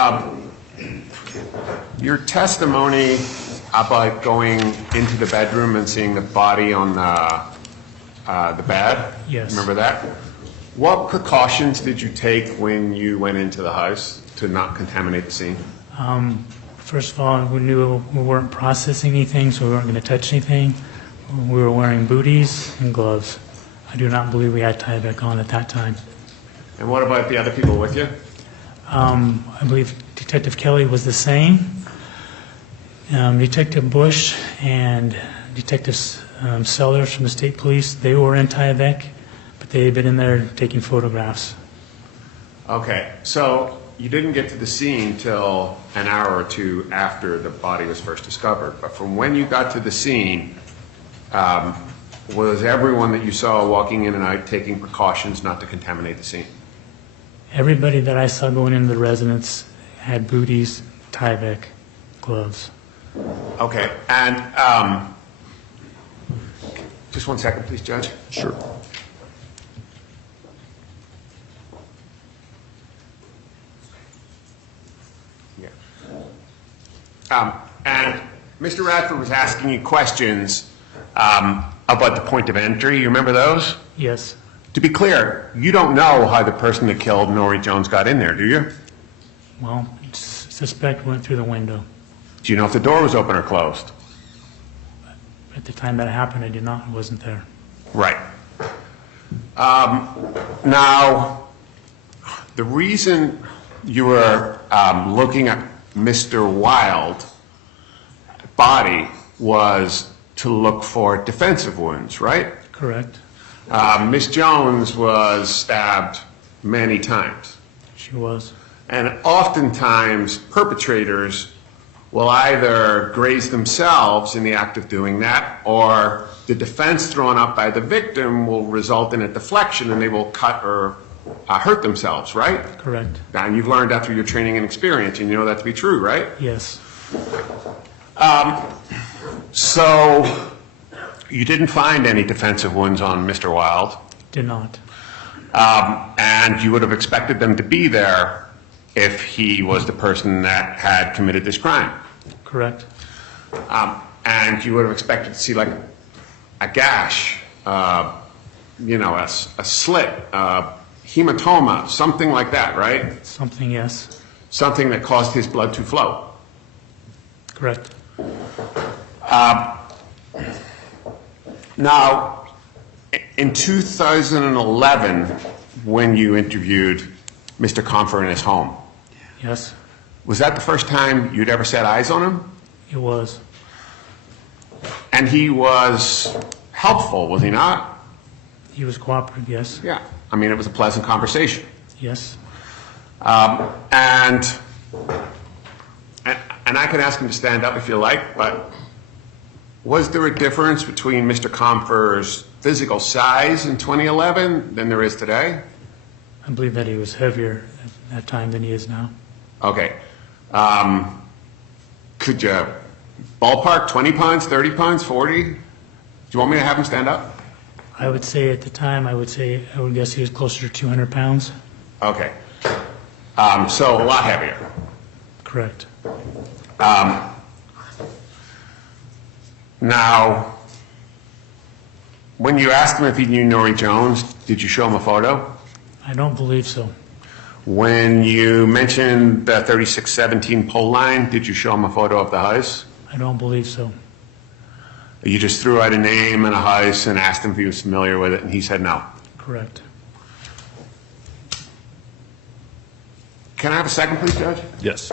your testimony about going into the bedroom and seeing the body on the bed. Yes. Remember that? What precautions did you take when you went into the house to not contaminate the scene? First of all, we knew we weren't processing anything, so we weren't going to touch anything. We were wearing booties and gloves. I do not believe we had Tyvek on at that time. And what about the other people with you? I believe Detective Kelly was the same. Detective Bush and Detective Sellers from the state police, they were in Tyvek, but they had been in there taking photographs. Okay, so you didn't get to the scene till an hour or two after the body was first discovered. But from when you got to the scene, was everyone that you saw walking in and out taking precautions not to contaminate the scene? Everybody that I saw going into the residence had booties, Tyvek, gloves. Okay, and just 1 second, please, Judge. Sure. And Mr. Radford was asking you questions about the point of entry. You remember those? Yes, To be clear, you don't know how the person that killed Nori Jones got in there, do you? well, suspect went through the window. Do you know if the door was open or closed? At the time that happened, I did not, I wasn't there. Right. Now, the reason you were looking at Mr. Wild's body was to look for defensive wounds, right? Correct. Miss Jones was stabbed many times. She was. And oftentimes, perpetrators will either graze themselves in the act of doing that, or the defense thrown up by the victim will result in a deflection and they will cut or hurt themselves, right? Correct. And you've learned that through your training and experience, and you know that to be true, right? Yes. So you didn't find any defensive wounds on Mr. Wild, Did not. and you would have expected them to be there if he was the person that had committed this crime. Correct. And you would have expected to see like a gash, you know, a slit, hematoma, something like that, right? Something, yes. Something that caused his blood to flow. Correct. Now, in 2011, when you interviewed Mr. Compher in his home, Yes, was that the first time you'd ever set eyes on him? it was. And he was helpful, was he not? He was cooperative, yes. Yeah. I mean, it was a pleasant conversation. Yes. And I can ask him to stand up if you like, but was there a difference between Mr. Compher's physical size in 2011 than there is today? I believe that he was heavier at that time than he is now. Okay. Could you ballpark 20 pounds, 30 pounds, 40? Do you want me to have him stand up? I would say at the time, I would guess he was closer to 200 pounds. Okay. So a lot heavier. Correct. Now, when you asked him if he knew Nori Jones, did you show him a photo? I don't believe so. When you mentioned the 3617 pole line, did you show him a photo of the house? I don't believe so. You just threw out a name and a house and asked him if he was familiar with it, and he said no. Correct. Can I have a second, please, Judge? Yes.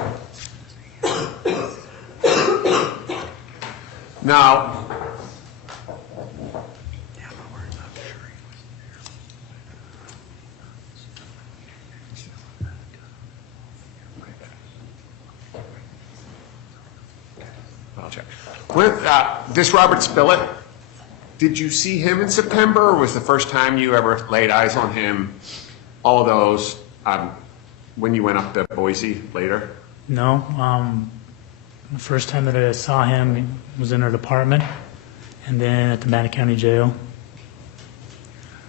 Now, I'll check. With this Robert Spillett, did you see him in September, or was the first time you ever laid eyes on him, all those, when you went up to Boise later? No. The first time that I saw him was in our department, and then at the Bannock County Jail.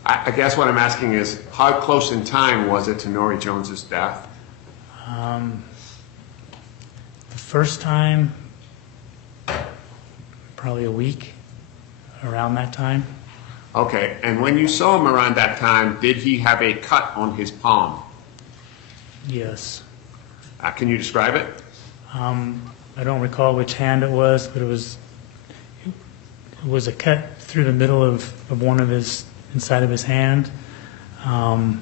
I guess what I'm asking is, how close in time was it to Nori Jones's death? The first time, probably a week, around that time. Okay, and when you saw him around that time, did he have a cut on his palm? Yes. Can you describe it? I don't recall which hand it was, but it was a cut through the middle of one of his, inside of his hand. It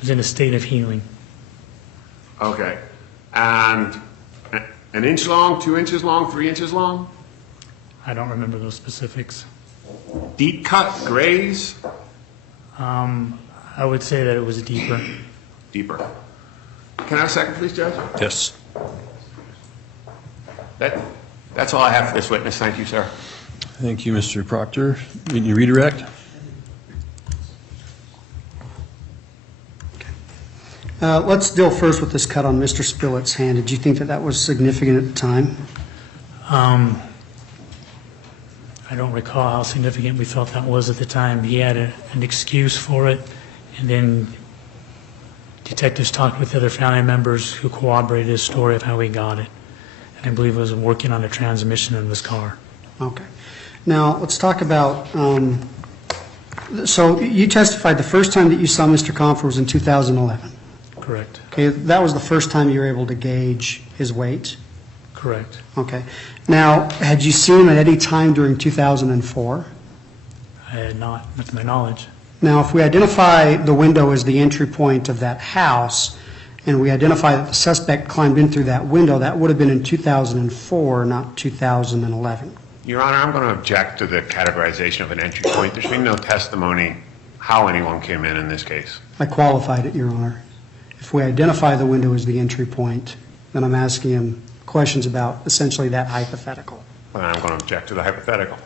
was in a state of healing. Okay, and an inch long, 2 inches long, 3 inches long? I don't remember those specifics. Deep cut, graze? I would say that it was deeper. Deeper. Can I have a second, please, Judge? Yes. That's all I have for this witness. Thank you, sir. Thank you, Mr. Proctor. Can you redirect? Let's deal first with this cut on Mr. Spillett's hand. Did you think that that was significant at the time? I don't recall how significant we felt that was at the time. He had an excuse for it, and then detectives talked with other family members who corroborated his story of how he got it. And I believe it was working on a transmission in his car. Okay. Now, let's talk about, so you testified the first time that you saw Mr. Compher was in 2011. Correct. Okay, that was the first time you were able to gauge his weight? Correct. Okay. Now, had you seen him at any time during 2004? I had not, to my knowledge. Now, if we identify the window as the entry point of that house, and we identify that the suspect climbed in through that window, that would have been in 2004, not 2011. Your Honor, I'm going to object to the categorization of an entry point. There's been no testimony how anyone came in this case. I qualified it, Your Honor. If we identify the window as the entry point, then I'm asking him questions about essentially that hypothetical. But I'm going to object to the hypothetical.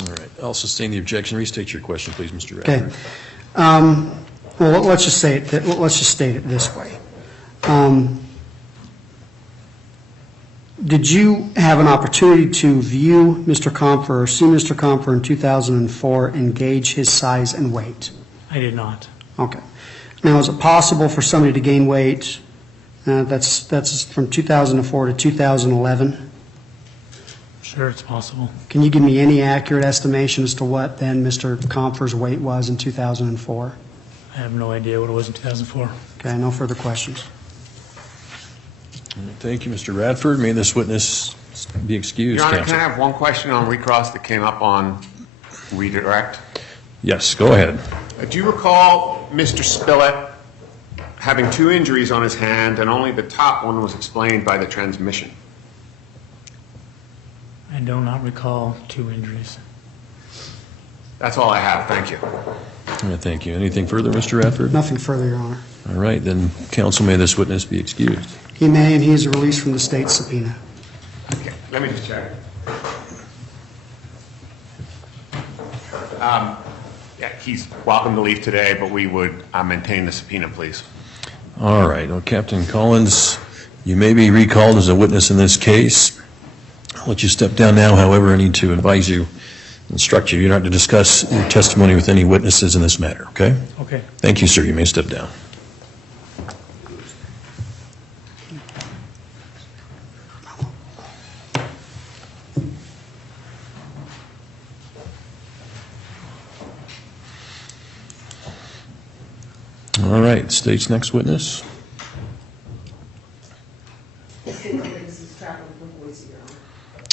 All right. I'll sustain the objection. Restate your question, please, Mr. Okay. Radford. Well, let's just state it this way. Did you have an opportunity to view Mr. Compher or see Mr. Compher in 2004 and gauge his size and weight? I did not. Okay. Now, is it possible for somebody to gain weight that's from 2004 to 2011? Sure, it's possible. Can you give me any accurate estimation as to what then Mr. Compher's weight was in 2004? I have no idea what it was in 2004. Okay, no further questions. Thank you, Mr. Radford. May this witness be excused, Your Honor, counsel. can I have one question on recross that came up on redirect? Yes, go ahead. Do you recall Mr. Spillett having 2 injuries on his hand and only the top one was explained by the transmission? I do not recall 2 injuries. That's all I have. Thank you. Thank you. Anything further, Mr. Radford? Nothing further, Your Honor. All right, then, counsel, may this witness be excused. He may, and he is released from the state subpoena. Okay, let me just check. Yeah, he's welcome to leave today, but we would maintain the subpoena, please. All right. Well, Captain Collins, you may be recalled as a witness in this case. I'll let you step down now. However, I need to advise you, instruct you, you're not to discuss your testimony with any witnesses in this matter, okay? Okay. Thank you, sir. You may step down. All right, state's next witness.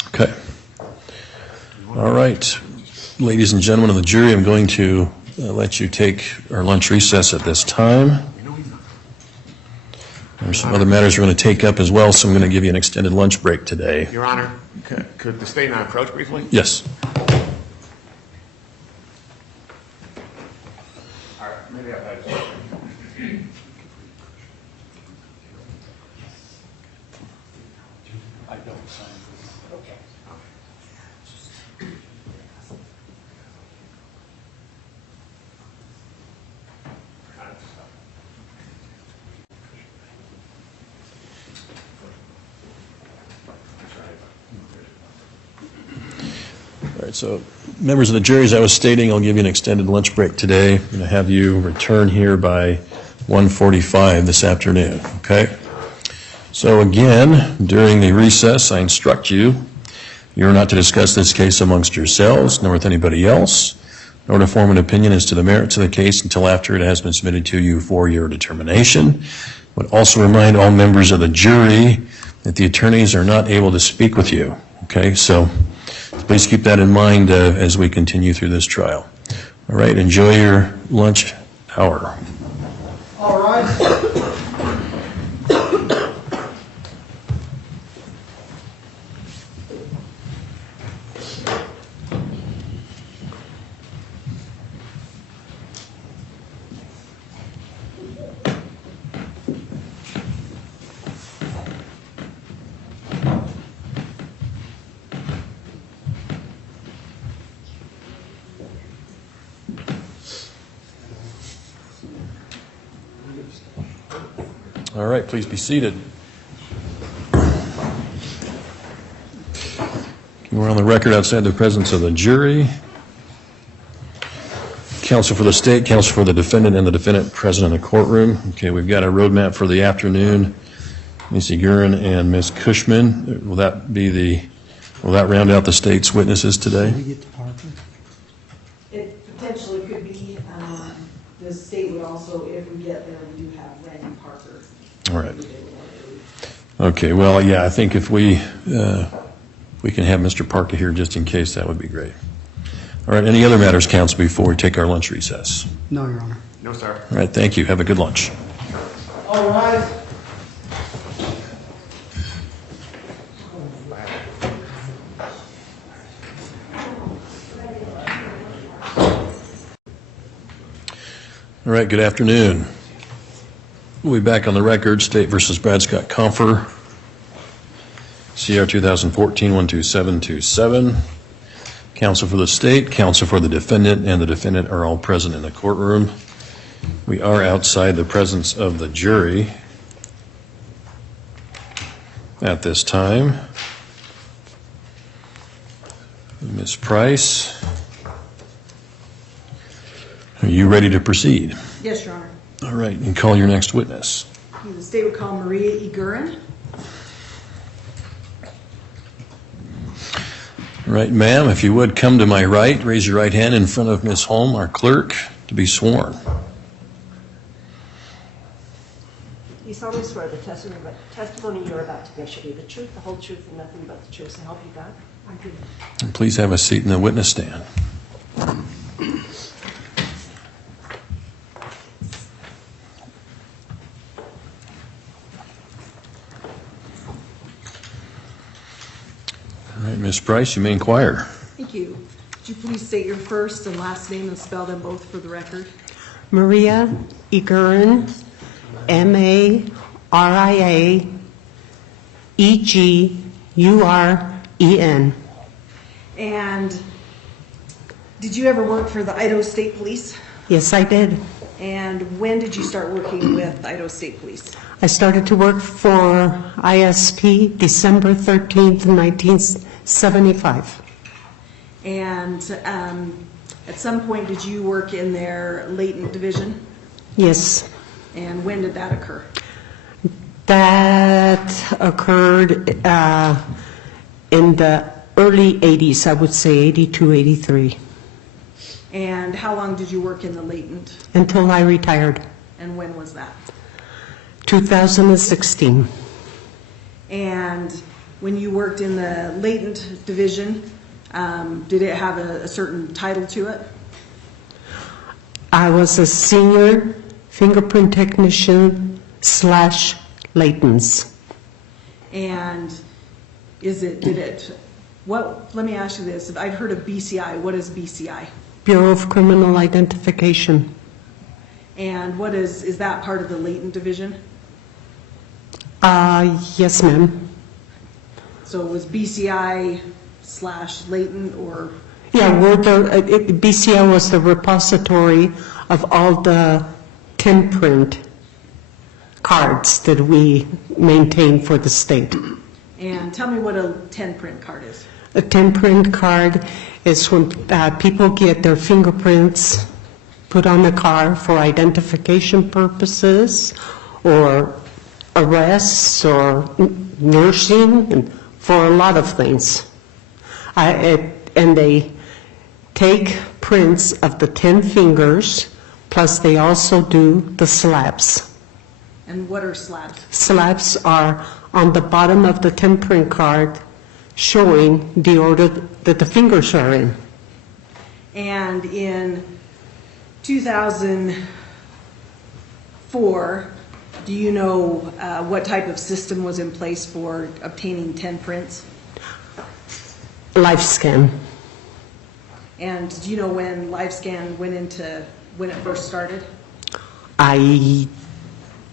Okay. All right. Ladies and gentlemen of the jury, I'm going to let you take our lunch recess at this time. There's some other matters we're going to take up as well, so I'm going to give you an extended lunch break today. Your Honor, could the state and I approach briefly? Yes. All right, maybe I've had I don't sign this. Okay. All right, so members of the jury, as I was stating, I'll give you an extended lunch break today. I'm going to have you return here by 1:45 this afternoon, okay? So again, during the recess, I instruct you, you're not to discuss this case amongst yourselves, nor with anybody else, nor to form an opinion as to the merits of the case until after it has been submitted to you for your determination. But also remind all members of the jury that the attorneys are not able to speak with you, okay? So please keep that in mind as we continue through this trial. All right, enjoy your lunch hour. All right. All right, please be seated. We're on the record outside the presence of the jury. Counsel for the state, counsel for the defendant, and the defendant present in the courtroom. Okay, we've got a roadmap for the afternoon. Ms. Uran and Ms. Kushman. Will that round out the state's witnesses today? Did we get to Parker? It potentially could be, the state would also, if we get there, we do have Randy Parker Okay, well, yeah, I think if we can have Mr. Parker here just in case, that would be great. All right, any other matters, council, before we take our lunch recess? No, Your Honor. No, sir. All right, thank you. Have a good lunch. All right. All right, good afternoon. We'll be back on the record, State versus Brad Compher, CR 2014-12727. Counsel for the state, counsel for the defendant, and the defendant are all present in the courtroom. We are outside the presence of the jury at this time. Ms. Price, are you ready to proceed? Yes, Your Honor. All right, and call your next witness. The state would call Maria Uran. All right, ma'am, if you would come to my right, raise your right hand in front of Ms. Holm, our clerk, to be sworn. You solemnly swear the testimony you're about to give shall be the truth, the whole truth, and nothing but the truth, so help you God? I do. And please have a seat in the witness stand. All right, Ms. Price, you may inquire. Thank you. Would you please state your first and last name and spell them both for the record? Maria Uran, M-A-R-I-A-E-G-U-R-E-N. And did you ever work for the Idaho State Police? Yes, I did. And when did you start working with Idaho State Police? I started to work for ISP December 13th, 1975. And at some point, did you work in their latent division? Yes, And when did that occur? that occurred in the early 80s, I would say 82, 83, And how long did you work in the latent? until I retired, And when was that? 2016. And when you worked in the latent division, did it have a certain title to it? I was a senior fingerprint technician / latents. And let me ask you this. I've heard of BCI. What is BCI? Bureau of Criminal Identification. And is that part of the latent division? Yes, ma'am. So it was BCI / latent or? Yeah, BCI was the repository of all the 10-print cards that we maintain for the state. And tell me what a 10-print card is. A 10-print card is when people get their fingerprints put on the car for identification purposes or arrests or nursing and for a lot of things. And they take prints of the 10 fingers, plus they also do the slabs. And what are slabs? Slabs are on the bottom of the 10-print card showing the order that the fingers are in. And in 2004, do you know what type of system was in place for obtaining 10 prints? LifeScan. And do you know when LifeScan when it first started? I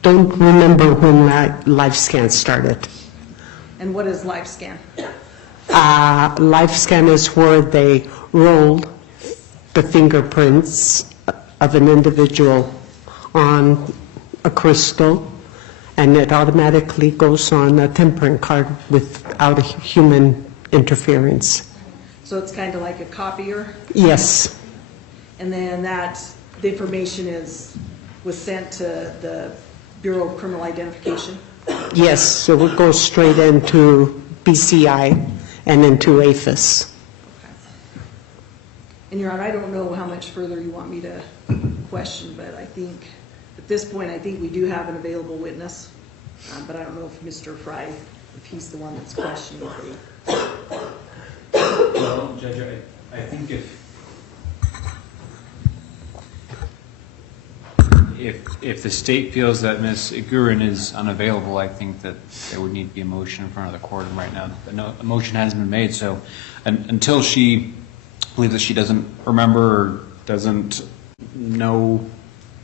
don't remember when LifeScan started. And what is LifeScan? LifeScan is where they roll the fingerprints of an individual on a crystal, and it automatically goes on a 10-print card without a human interference. So it's kind of like a copier? Yes. And then the information was sent to the Bureau of Criminal Identification? Yes, so it goes straight into BCI and into APHIS. And Your Honor, I don't know how much further you want me to question, but I think at this point, I think we do have an available witness. But I don't know if Mr. Fry, if he's the one that's questioning the. Well, Judge, I think if the state feels that Ms. Uran is unavailable, I think that there would need to be a motion in front of the court, and right now, a motion hasn't been made, so until she believes that she doesn't remember or doesn't know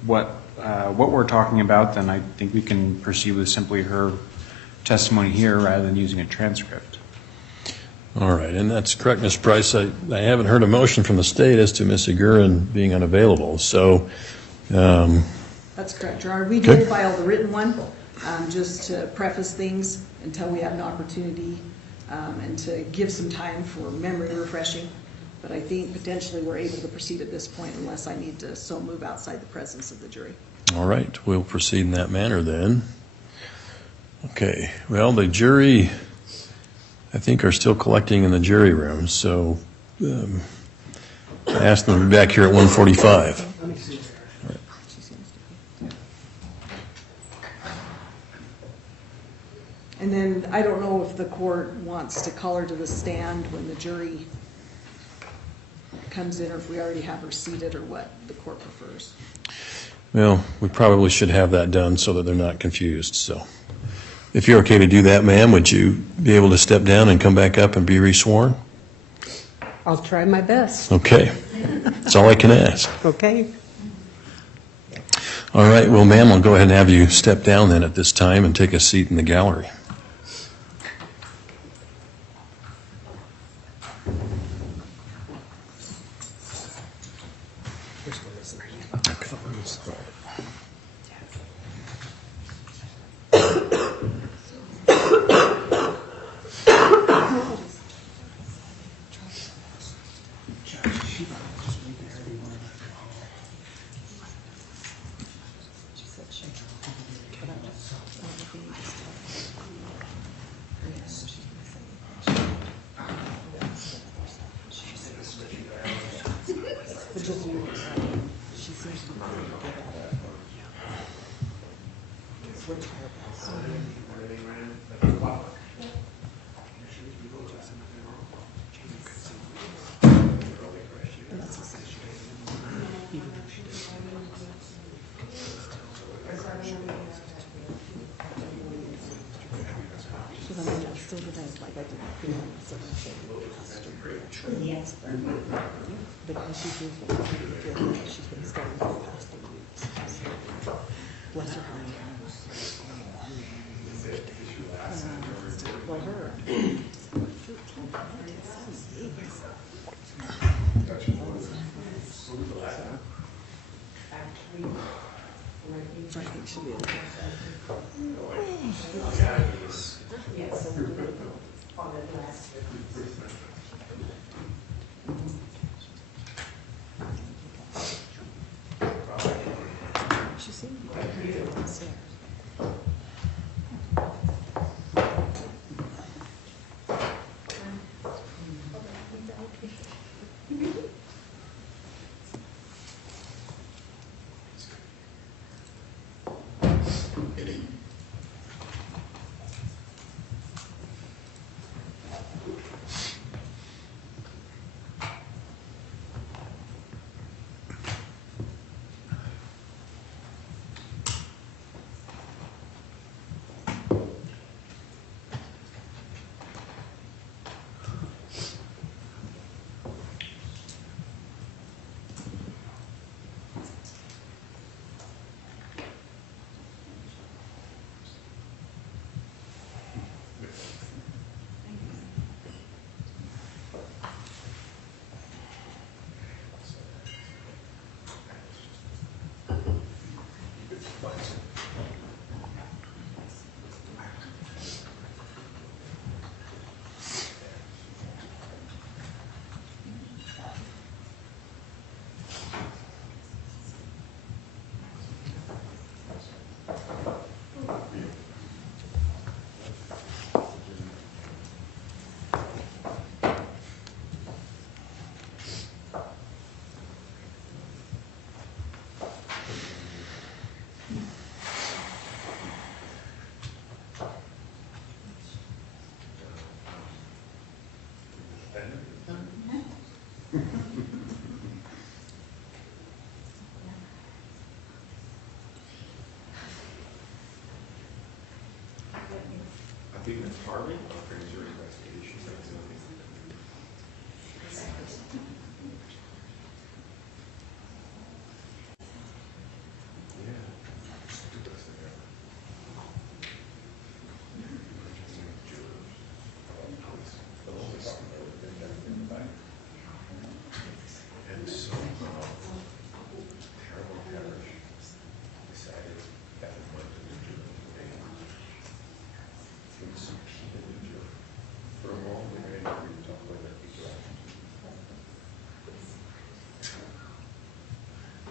what we're talking about, then I think we can proceed with simply her testimony here rather than using a transcript. All right, and that's correct, Ms. Price. I haven't heard a motion from the state as to Ms. Uran being unavailable, so. That's correct, Gerard. We did file the written one, just to preface things until we have an opportunity and to give some time for memory refreshing. But I think potentially we're able to proceed at this point unless I need to so move outside the presence of the jury. All right, we'll proceed in that manner then. Okay, well, the jury, I think, are still collecting in the jury room, so I ask them to be back here at 1:45. And then I don't know if the court wants to call her to the stand when the jury comes in, or if we already have her seated, or what the court prefers. Well, we probably should have that done so that they're not confused, so. If you're okay to do that, ma'am, would you be able to step down and come back up and be resworn? I'll try my best. Okay, that's all I can ask. Okay. All right, well, ma'am, I'll go ahead and have you step down then at this time and take a seat in the gallery.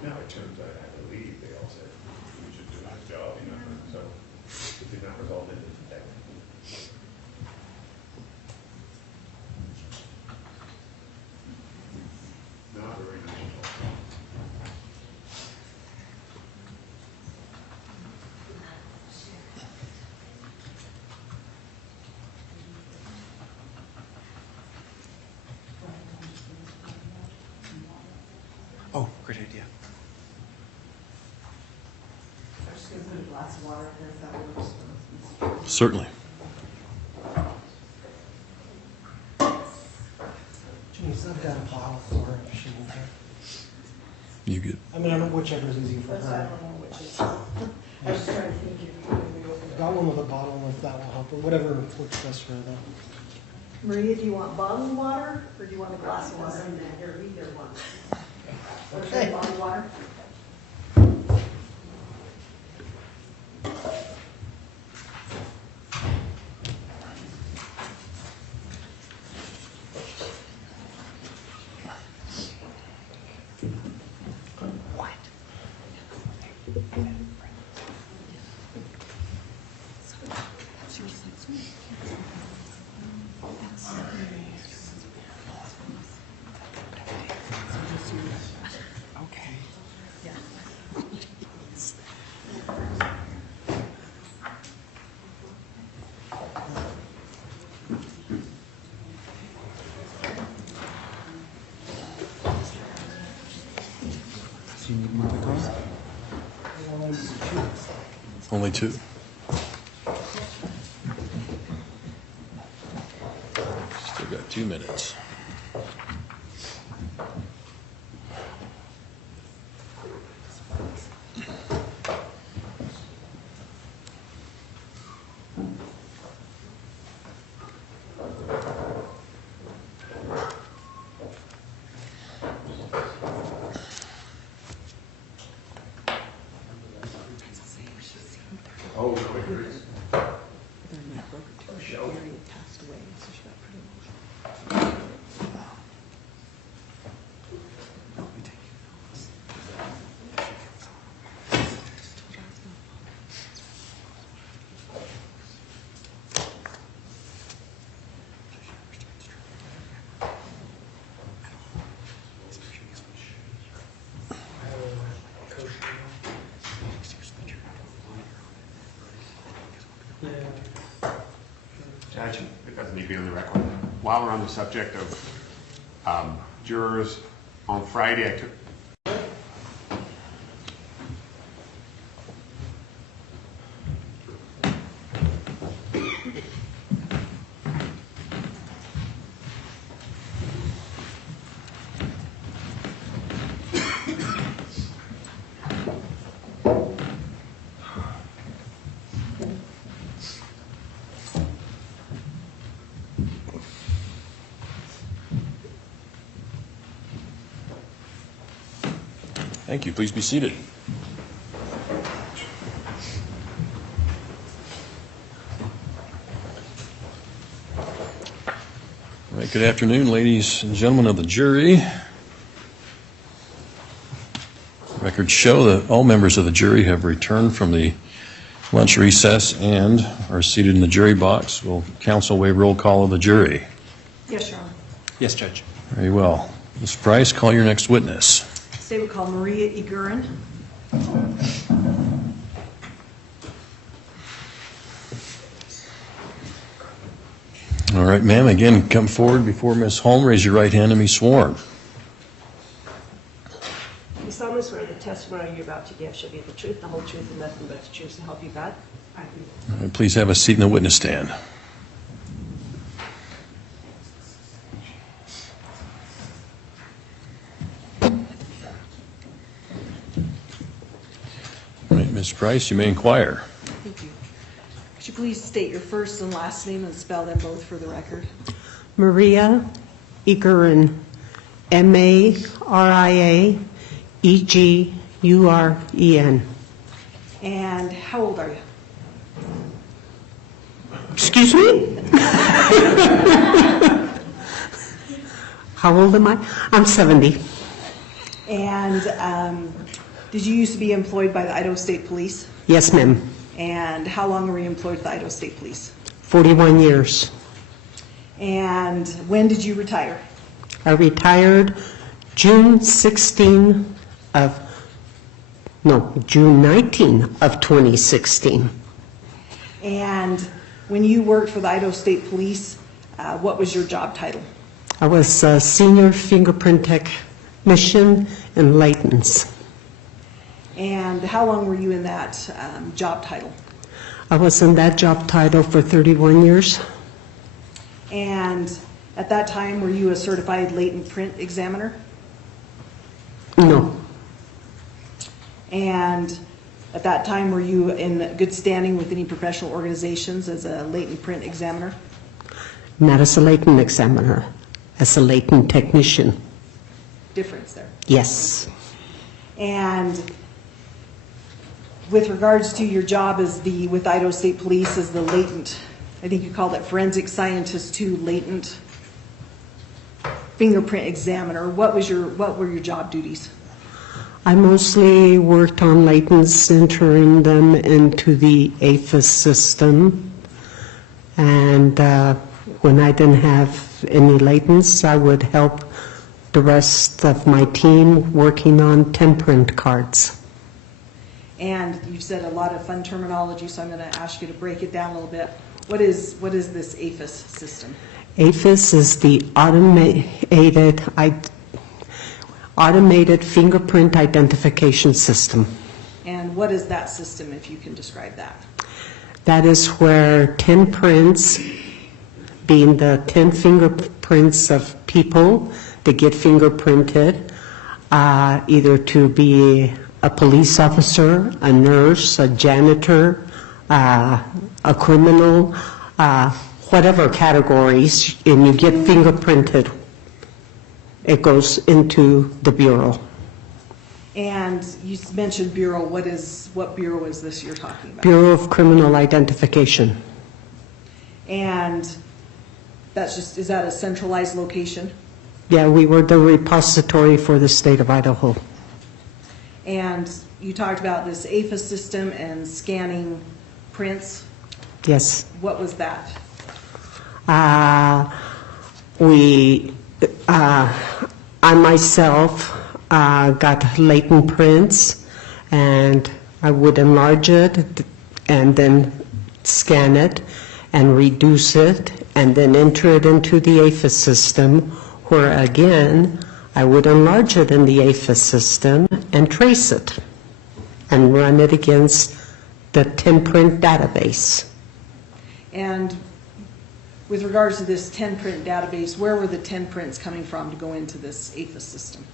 Now it turns out, I believe, they all said, we should do his job, you know, so it did not result in that. Not very nice. Oh, great idea. I'm just gonna put a glass of water in there if that works. Certainly. Janice, I've got a bottle for her if she needs it. You get, I mean, I don't know whichever is easier for But I her. don't know which is, I was trying to think if I've got one with a bottle if that will help her, whatever works best for her though. Maria, do you want bottled water or do you want a glass of water? Here, either one. Okay. Bottled water? only two. Still got 2 minutes. Oh, really? Judge, it doesn't need to be on the record. While we're on the subject of jurors, on Friday I took. Thank you. Please be seated. All right, good afternoon, ladies and gentlemen of the jury. Records show that all members of the jury have returned from the lunch recess and are seated in the jury box. Will counsel waive roll call of the jury? Yes, Your Honor. Yes, Judge. Very well. Ms. Price, call your next witness. Today we call Maria Uran. All right, ma'am, again, come forward before Ms. Holm. Raise your right hand and be sworn. You solemnly swear the testimony you're about to give shall be the truth, the whole truth, and nothing but the truth to help you God? I do. All right, please have a seat in the witness stand. Ms. Price, you may inquire. Thank you. Could you please state your first and last name and spell them both for the record? Maria Egeruren, Mariaeguren. And how old are you? Excuse me? How old am I? I'm 70. And did you used to be employed by the Idaho State Police? Yes, ma'am. And how long were you employed with the Idaho State Police? 41 years. And when did you retire? I retired June 19 of 2016. And when you worked for the Idaho State Police, what was your job title? I was a senior fingerprint technician in Layton's. And how long were you in that job title? I was in that job title for 31 years. And at that time, were you a certified latent print examiner? No, And at that time, were you in good standing with any professional organizations as a latent print examiner? not as a Layton examiner, as a Layton technician. Difference there. Yes. And with regards to your job with Idaho State Police as the latent, I think you called it forensic scientist 2 latent fingerprint examiner, what were your job duties? I mostly worked on Layton's, entering them into the APHIS system. And when I didn't have any Laytons, I would help the rest of my team working on temprint cards. And you've said a lot of fun terminology, so I'm going to ask you to break it down a little bit. What is this APHIS system? APHIS is the automated fingerprint identification system. And what is that system, if you can describe that? That is where 10 prints, being the 10 fingerprints of people that get fingerprinted, either to be a police officer, a nurse, a janitor, a criminal, whatever categories, and you get fingerprinted, it goes into the bureau. And you mentioned bureau. What bureau is this you're talking about? Bureau of Criminal Identification. And is that a centralized location? Yeah, we were the repository for the state of Idaho. And you talked about this APHIS system and scanning prints. Yes. What was that? I myself got latent prints, and I would enlarge it and then scan it and reduce it and then enter it into the APHIS system, where again I would enlarge it in the APHIS system and trace it and run it against the 10-print database. And with regards to this 10-print database, where were the 10 prints coming from to go into this APHIS system?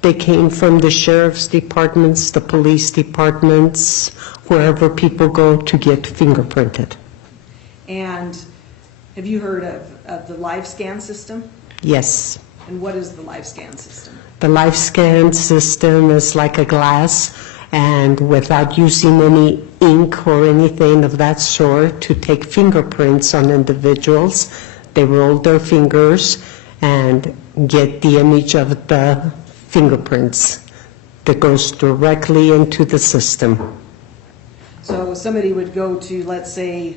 They came from the sheriff's departments, the police departments, wherever people go to get fingerprinted. And have you heard of the live scan system? Yes. And what is the live scan system? The live scan system is like a glass, and without using any ink or anything of that sort to take fingerprints on individuals, they roll their fingers and get the image of the fingerprints that goes directly into the system. So somebody would go to, let's say,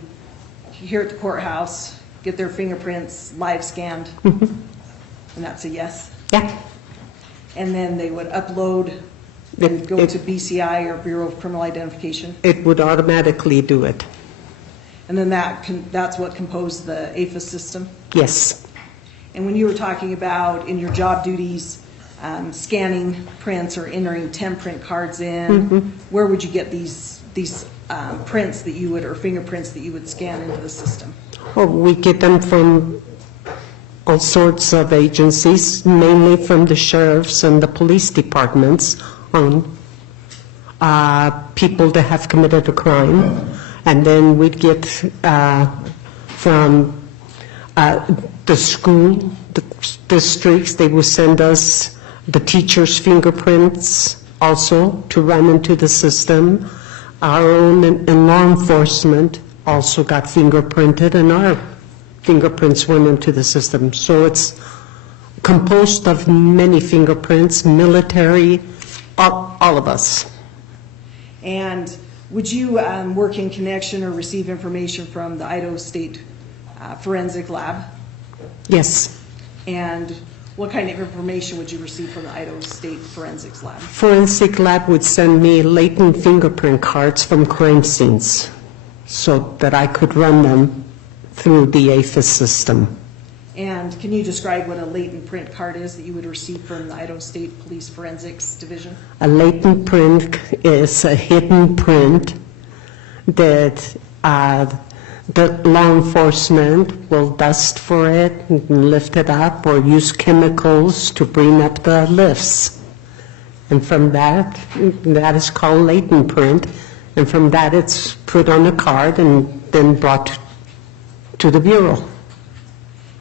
here at the courthouse, get their fingerprints live scanned, and that's a yes? Yeah. And then they would upload and go to BCI or Bureau of Criminal Identification? It would automatically do it. And then that's what composed the APHIS system? Yes. And when you were talking about in your job duties, scanning prints or entering 10 print cards in, where would you get these prints that you would, or fingerprints that you would scan into the system? Well, we get them from all sorts of agencies, mainly from the sheriffs and the police departments on people that have committed a crime. And then we'd get from the school, the districts, they would send us the teachers' fingerprints also to run into the system. Our own and law enforcement also got fingerprinted, and our fingerprints went into the system. So it's composed of many fingerprints, military, all of us. And would you work in connection or receive information from the Idaho State Forensic Lab? Yes. And what kind of information would you receive from the Idaho State Forensics Lab? Forensic lab would send me latent fingerprint cards from crime scenes so that I could run them through the AFIS system. And can you describe what a latent print card is that you would receive from the Idaho State Police Forensics Division? A latent print is a hidden print that the law enforcement will dust for it and lift it up or use chemicals to bring up the lifts. And from that is called latent print. And from that, it's put on a card and then brought to the Bureau.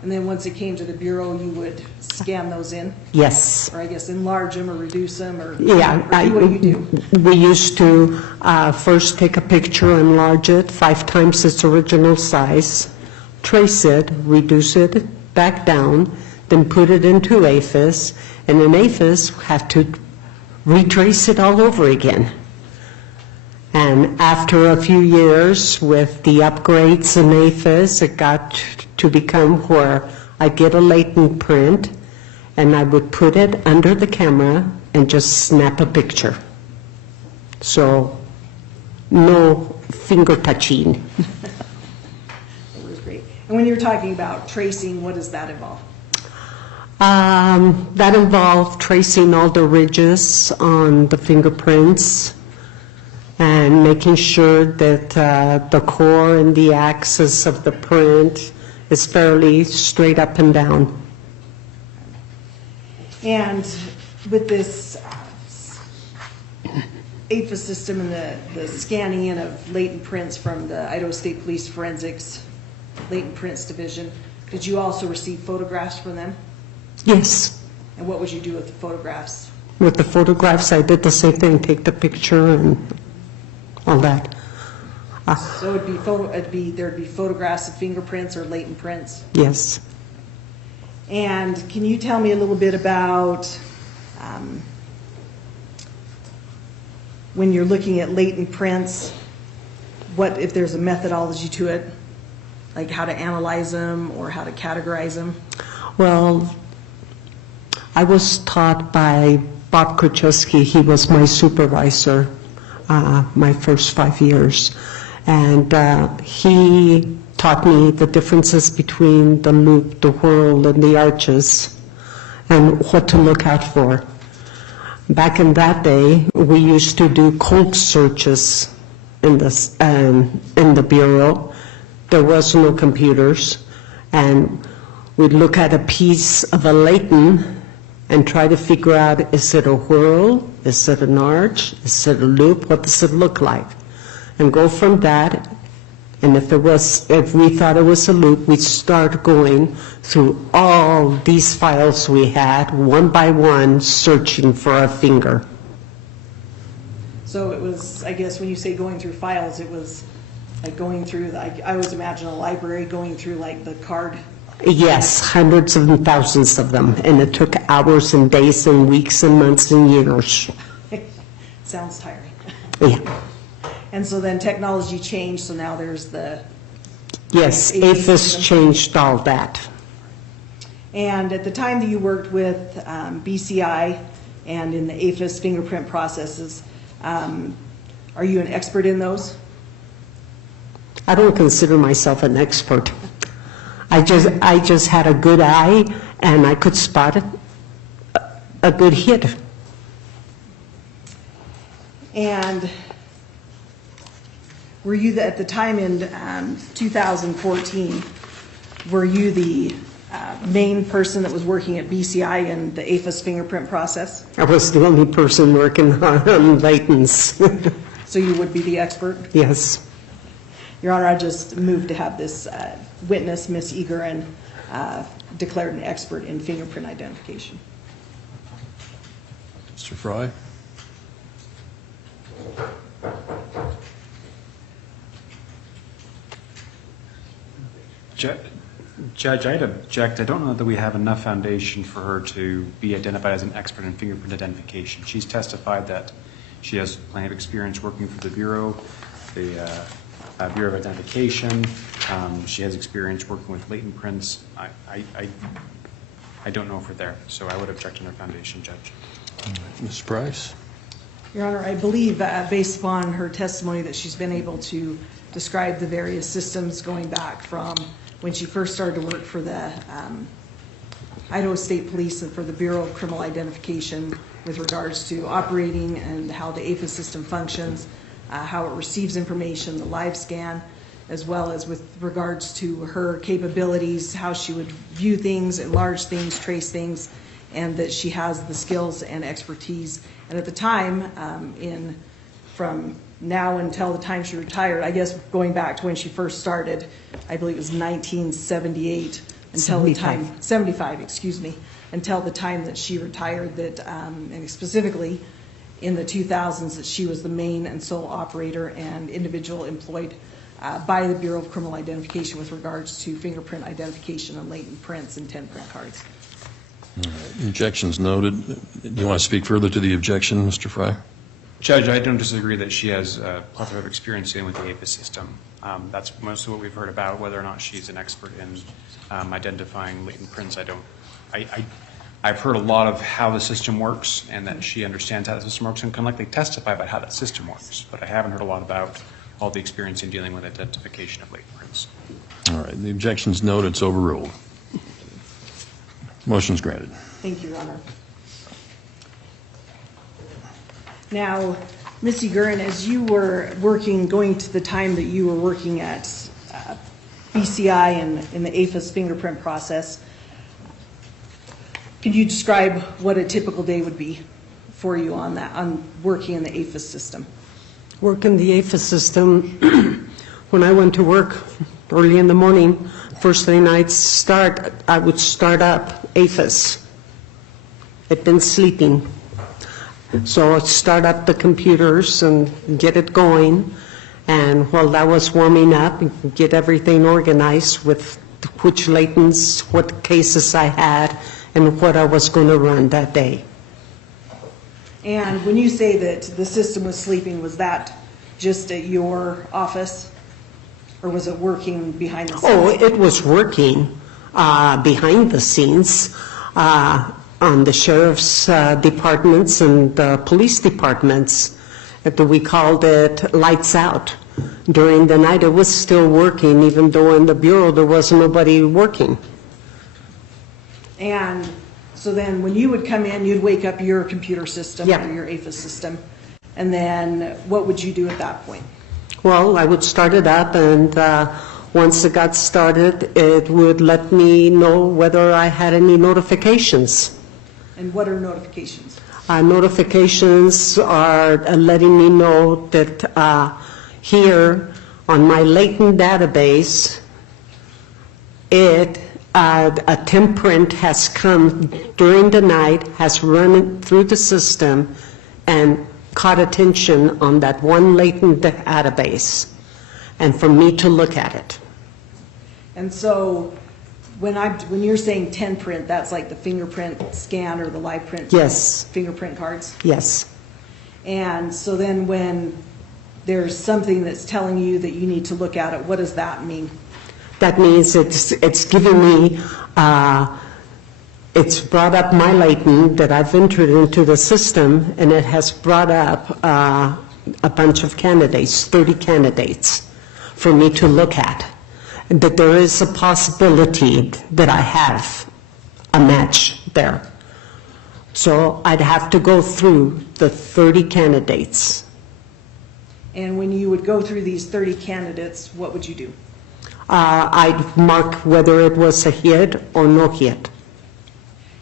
And then once it came to the Bureau, you would scan those in? Yes. Or I guess enlarge them or reduce them or Yeah, what do you do? we used to first take a picture, enlarge it 5 times its original size, trace it, reduce it back down, then put it into AFIS, and in AFIS have to retrace it all over again. And after a few years with the upgrades in AFIS, it got to become where I get a latent print and I would put it under the camera and just snap a picture. So no finger touching. It was great. And when you're talking about tracing, what does that involve? That involved tracing all the ridges on the fingerprints and making sure that the core and the axis of the print is fairly straight up and down. And with this AFIS system and the scanning in of latent prints from the Idaho State Police Forensics Latent Prints Division, did you also receive photographs from them? Yes. And what would you do with the photographs? With the photographs, I did the same thing, take the picture and all that. So there'd be photographs of fingerprints or latent prints? Yes. And can you tell me a little bit about when you're looking at latent prints, what if there's a methodology to it, like how to analyze them or how to categorize them? Well, I was taught by Bob Kuchewski. He was my supervisor my first 5 years. And he taught me the differences between the loop, the whirl, and the arches, and what to look out for. Back in that day, we used to do cold searches in the Bureau. There was no computers, and we'd look at a piece of a latent and try to figure out, is it a whirl, is it an arch, is it a loop, what does it look like? And go from that, and if we thought it was a loop, we'd start going through all these files we had, one by one, searching for a finger. So it was, I guess, when you say going through files, it was like going through, I always imagine a library going through like the card. Yes, hundreds and thousands of them, and it took hours and days and weeks and months and years. Sounds tiring. Yeah. And so then technology changed, so now there's the... Yes, AFIS changed all that. And at the time that you worked with BCI and in the AFIS fingerprint processes, are you an expert in those? I don't consider myself an expert. I just had a good eye, and I could spot a good hit. And were you, at the time in 2014, were you the main person that was working at BCI in the APHIS fingerprint process? I was the only person working on Layton's. So you would be the expert? Yes. Your Honor, I just moved to have this witness, Ms. Uran, declared an expert in fingerprint identification. Mr. Fry? Judge, I'd object. I don't know that we have enough foundation for her to be identified as an expert in fingerprint identification. She's testified that she has plenty of experience working for the Bureau, the Bureau of Identification. She has experience working with latent prints. I don't know if we're there, so I would object on her foundation, Judge. Ms. Price? Your Honor, I believe, based upon her testimony, that she's been able to describe the various systems going back from when she first started to work for the Idaho State Police and for the Bureau of Criminal Identification with regards to operating and how the APHIS system functions, how it receives information, the live scan, as well as with regards to her capabilities, how she would view things, enlarge things, trace things, and that she has the skills and expertise. And at the time, from now until the time she retired, I guess going back to when she first started, I believe it was 1978, until the time, 75, excuse me, until the time that she retired, that, and specifically in the 2000s, that she was the main and sole operator and individual employed by the Bureau of Criminal Identification with regards to fingerprint identification and latent prints and 10 print cards. All right. Objections noted. Do you want to speak further to the objection, Mr. Fry? Judge, I don't disagree that she has a plethora of experience dealing with the APHIS system. That's most of what we've heard about. Whether or not she's an expert in identifying latent prints, I've heard a lot of how the system works and that she understands how the system works and can likely testify about how that system works. But I haven't heard a lot about all the experience in dealing with identification of latent prints. All right. The objection's noted. It's overruled. Motion's granted. Thank you, Your Honor. Now, Ms. Uran, as you were working, going to the time that you were working at BCI and in the APHIS fingerprint process, could you describe what a typical day would be for you on that, on working in the APHIS system? Working the APHIS system, when I went to work early in the morning, first thing I would start up APHIS. I'd been sleeping. So I'd start up the computers and get it going. And while that was warming up, get everything organized with which latents, what cases I had, and what I was going to run that day. And when you say that the system was sleeping, was that just at your office? Or was it working behind the scenes? Oh, it was working behind the scenes on the sheriff's departments and the police departments. We called it lights out. During the night, it was still working, even though in the Bureau there was nobody working. And so then when you would come in, you'd wake up your computer system Yeah. or your APHIS system. And then what would you do at that point? Well, I would start it up, and once it got started, it would let me know whether I had any notifications. And what are notifications? Notifications are letting me know that here on my latent database, a temprint has come during the night, has run it through the system, and caught attention on that one latent database, and for me to look at it. And so when you're saying 10 print, that's like the fingerprint scan or the live print? Yes. Fingerprint cards? Yes. And so then when there's something that's telling you that you need to look at it, what does that mean? That means it's giving me, it's brought up my latent that I've entered into the system, and it has brought up a bunch of candidates, 30 candidates, for me to look at. And that there is a possibility that I have a match there. So I'd have to go through the 30 candidates. And when you would go through these 30 candidates, what would you do? I'd mark whether it was a hit or no hit.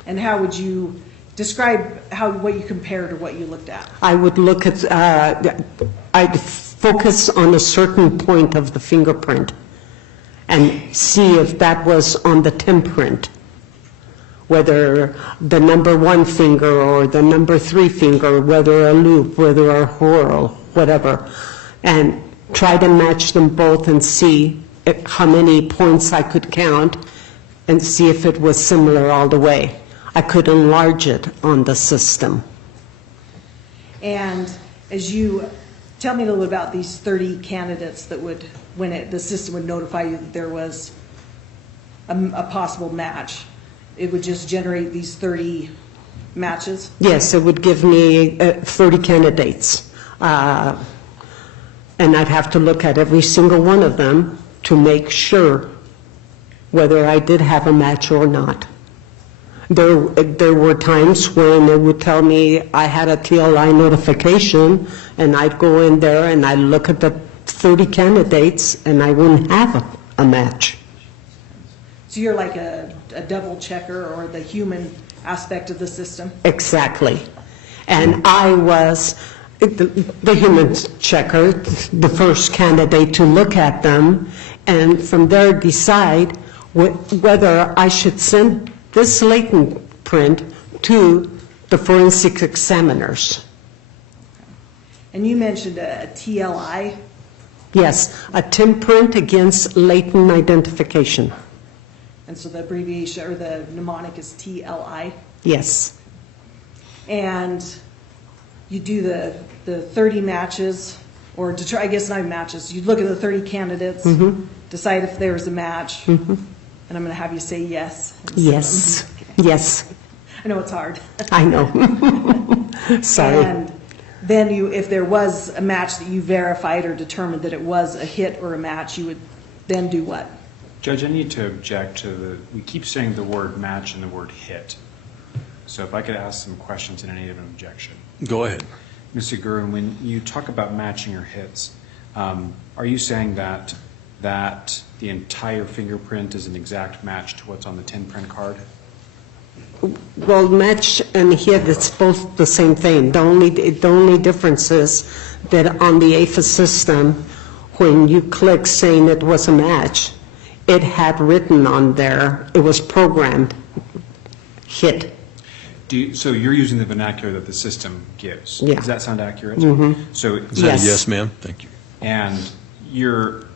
And how would you describe what you compared or what you looked at? I would look at, I'd focus on a certain point of the fingerprint and see if that was on the 10 print, whether the number 1 finger or the number 3 finger, whether a loop, whether a whorl, whatever, and try to match them both and see how many points I could count and see if it was similar all the way. I could enlarge it on the system. And as you tell me a little bit about these 30 candidates that would, when the system would notify you that there was a possible match, it would just generate these 30 matches? Yes, it would give me 30 candidates. And I'd have to look at every single one of them to make sure whether I did have a match or not. There were times when it would tell me I had a TLI notification, and I'd go in there and I'd look at the 30 candidates, and I wouldn't have a match. So you're like a double checker or the human aspect of the system? Exactly. And I was the human checker, the first candidate to look at them, and from there decide whether I should send this latent print to the forensic examiners. And you mentioned a TLI. Yes, a 10 print against latent identification. And so the abbreviation or the mnemonic is TLI. Yes. And you do the 30 matches, or to try, I guess not matches, you look at the 30 candidates, decide if there was a match, and I'm going to have you say yes. Yes. Okay. Yes. I know it's hard. I know. Sorry. And then if there was a match that you verified or determined that it was a hit or a match, you would then do what? Judge, I need to object to we keep saying the word match and the word hit. So if I could ask some questions in a native objection. Go ahead. Mr. Gurin, when you talk about matching or hits, are you saying that the entire fingerprint is an exact match to what's on the 10 print card? Well, match and hit, it's both the same thing. The only difference is that on the AFIS system, when you click saying it was a match, it had written on there, it was programmed, hit. So you're using the vernacular that the system gives? Yeah. Does that sound accurate? So Is that Yes. a yes, ma'am? Thank you. And you're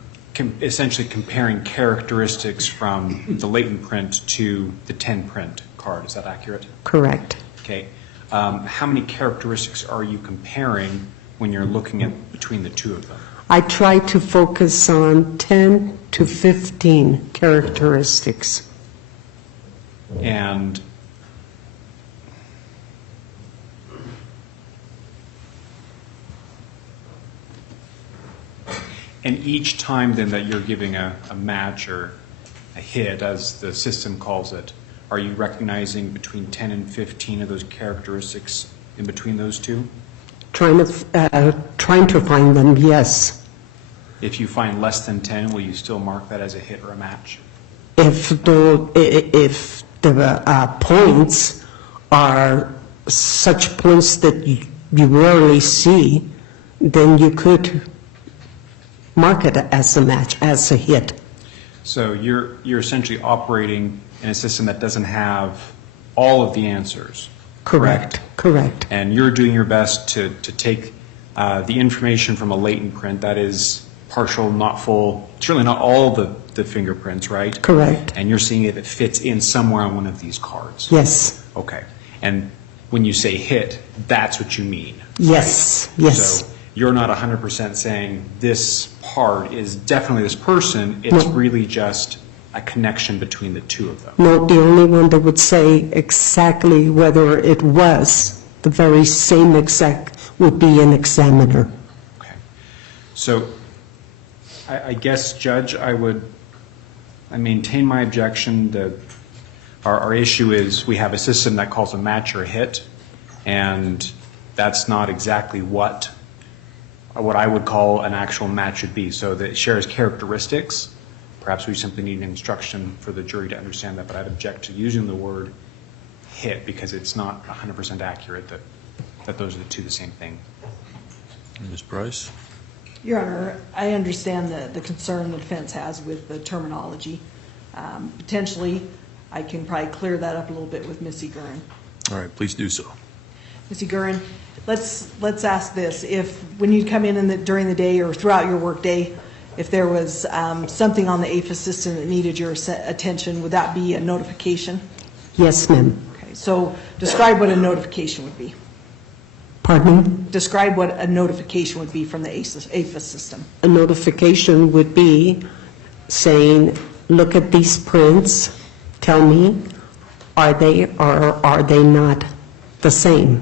essentially comparing characteristics from the latent print to the 10 print card. Is that accurate? Correct. Okay. How many characteristics are you comparing when you're looking at between the two of them? I try to focus on 10 to 15 characteristics. And each time then that you're giving a match or a hit, as the system calls it, are you recognizing between 10 and 15 of those characteristics in between those two? Trying to find them, yes. If you find less than 10, will you still mark that as a hit or a match? If the points are such points that you rarely see, then you could mark it as a match, as a hit. So you're essentially operating in a system that doesn't have all of the answers. Correct. And you're doing your best to take the information from a latent print that is partial, not full, certainly not all the fingerprints, right? Correct. And you're seeing if it fits in somewhere on one of these cards. Yes. Okay. And when you say hit, that's what you mean. Yes. Right? Yes. So you're not 100% saying this part is definitely this person. It's really just a connection between the two of them. No, the only one that would say exactly whether it was the very same exact would be an examiner. Okay. So I guess, Judge, I maintain my objection that our issue is we have a system that calls a match or a hit, and that's not exactly what I would call an actual match would be. So that it shares characteristics, perhaps we simply need an instruction for the jury to understand that, but I'd object to using the word hit because it's not 100% accurate that those are the same thing. Ms. Price? Your Honor, I understand the concern the defense has with the terminology. Potentially, I can probably clear that up a little bit with Ms. Uran. All right, please do so. Ms. Uran, let's ask this. If, when you come in during the day or throughout your workday, if there was something on the APHIS system that needed your attention, would that be a notification? Yes, ma'am. Okay, so describe what a notification would be. Pardon me? Describe what a notification would be from the APHIS system. A notification would be saying, look at these prints, tell me, are they or are they not the same?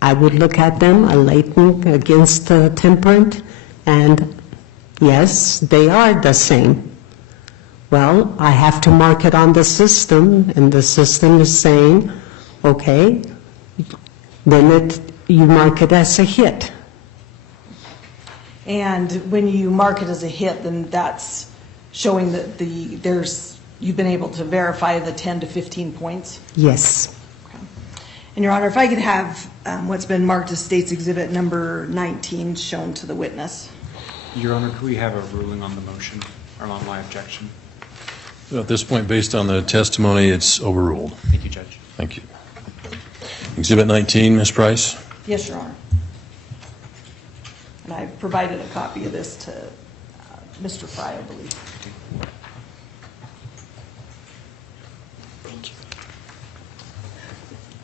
I would look at them, a latent against the temperate, and yes, they are the same. Well, I have to mark it on the system, and the system is saying, okay, then you mark it as a hit. And when you mark it as a hit, then that's showing that you've been able to verify the 10 to 15 points? Yes. Okay. And Your Honor, if I could have what's been marked as State's Exhibit number 19 shown to the witness. Your Honor, could we have a ruling on the motion or on my objection? So at this point, based on the testimony, it's overruled. Thank you, Judge. Thank you. Exhibit 19, Ms. Price? Yes, Your Honor. And I provided a copy of this to Mr. Fry, I believe. Thank you.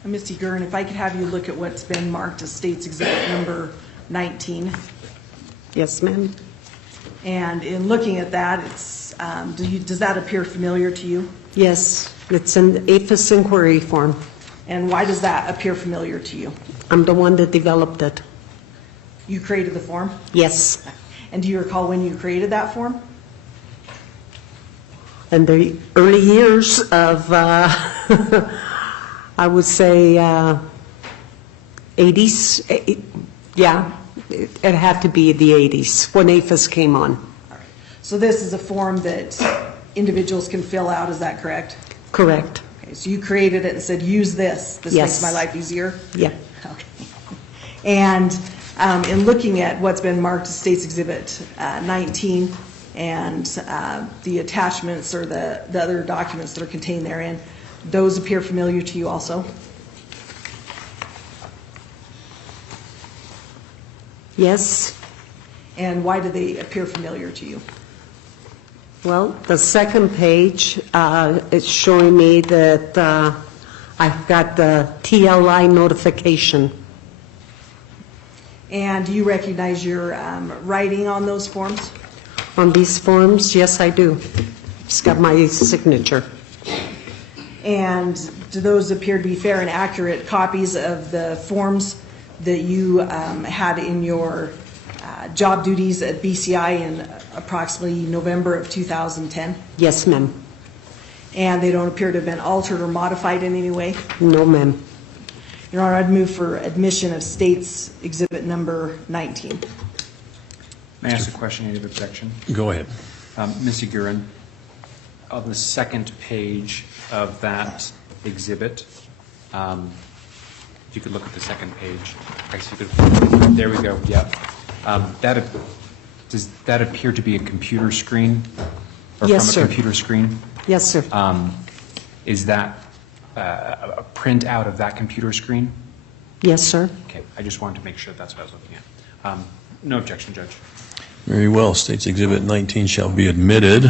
And Ms. Gurn, if I could have you look at what's been marked as State's Exhibit number 19. Yes, ma'am. And in looking at that, does that appear familiar to you? Yes, it's an APHIS inquiry form. And why does that appear familiar to you? I'm the one that developed it. You created the form? Yes. And do you recall when you created that form? In the early years of, I would say, 80s. Yeah, it had to be the 80s when APHIS came on. All right. So this is a form that individuals can fill out, is that correct? Correct. Okay, so you created it and said, use this. This Yes. makes my life easier? Yeah. Okay. And in looking at what's been marked as State's Exhibit 19 and the attachments or the other documents that are contained therein, those appear familiar to you also? Yes. And why do they appear familiar to you? Well, the second page is showing me that I've got the TLI notification. And do you recognize your writing on those forms? On these forms, yes, I do. It's got my signature. And do those appear to be fair and accurate copies of the forms that you had in your job duties at BCI in approximately November of 2010? Yes, ma'am. And they don't appear to have been altered or modified in any way? No, ma'am. Your Honor, I'd move for admission of State's Exhibit number 19. May I ask a question, any of objection? Go ahead. Ms. Uran, on the second page of that exhibit, if you could look at the second page. I guess you could, there we go, yep. Does that appear to be a computer screen? Or Yes, from sir. a computer screen? Yes, sir. Is that a printout of that computer screen? Yes, sir. Okay, I just wanted to make sure that's what I was looking at. No objection, Judge. Very well. State's Exhibit 19 shall be admitted.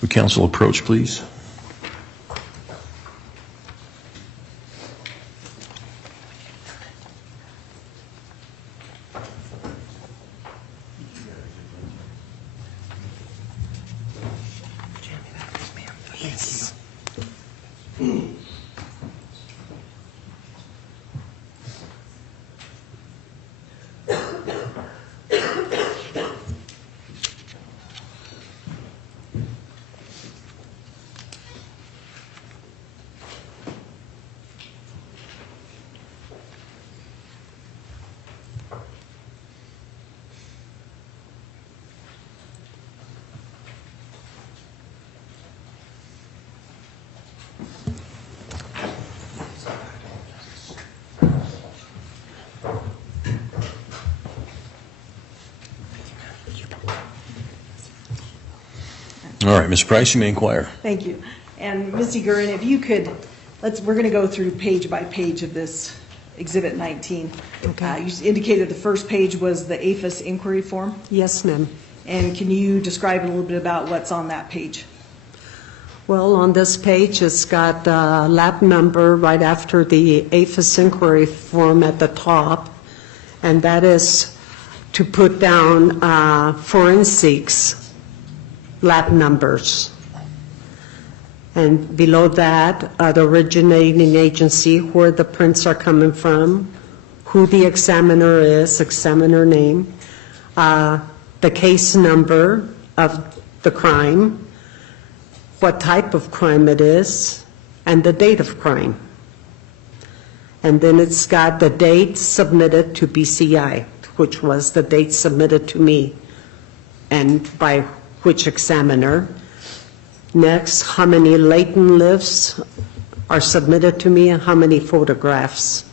Would counsel approach, please? All right, Ms. Price, you may inquire. Thank you. And Ms. Gurin, if you could, we're going to go through page by page of this Exhibit 19. Okay. You indicated the first page was the APHIS inquiry form. Yes, ma'am. And can you describe a little bit about what's on that page? Well, on this page, it's got a lab number right after the APHIS inquiry form at the top, and that is to put down forensics lab numbers. And below that, the originating agency, where the prints are coming from, who the examiner is, examiner name, the case number of the crime, what type of crime it is, and the date of crime. And then it's got the date submitted to BCI, which was the date submitted to me, and by which examiner. Next, how many latent lifts are submitted to me and how many photographs.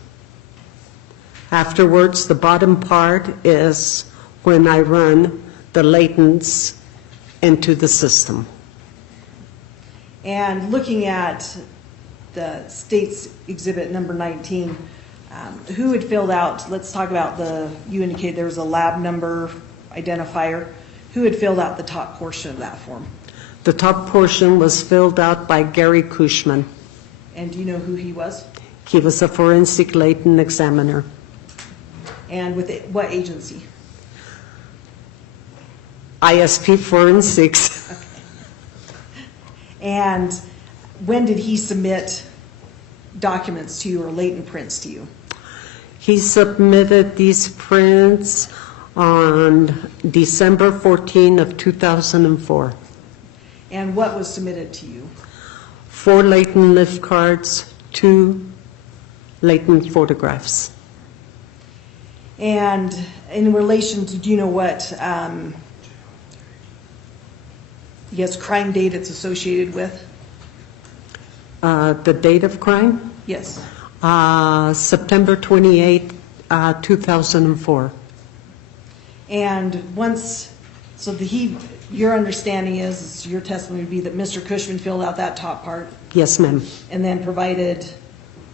Afterwards, the bottom part is when I run the latents into the system. And looking at the state's exhibit number 19, who had filled out, let's talk about you indicated there was a lab number identifier. Who had filled out the top portion of that form? The top portion was filled out by Gary Kushman. And do you know who he was? He was a forensic latent examiner. And with what agency? ISP Forensics. And when did he submit documents to you or latent prints to you? He submitted these prints on December 14 of 2004. And what was submitted to you? 4 latent lift cards, 2 latent photographs. And in relation to, do you know what, crime date it's associated with? The date of crime? Yes. September 28, 2004. And your understanding is, your testimony would be that Mr. Kushman filled out that top part Yes, ma'am. and then provided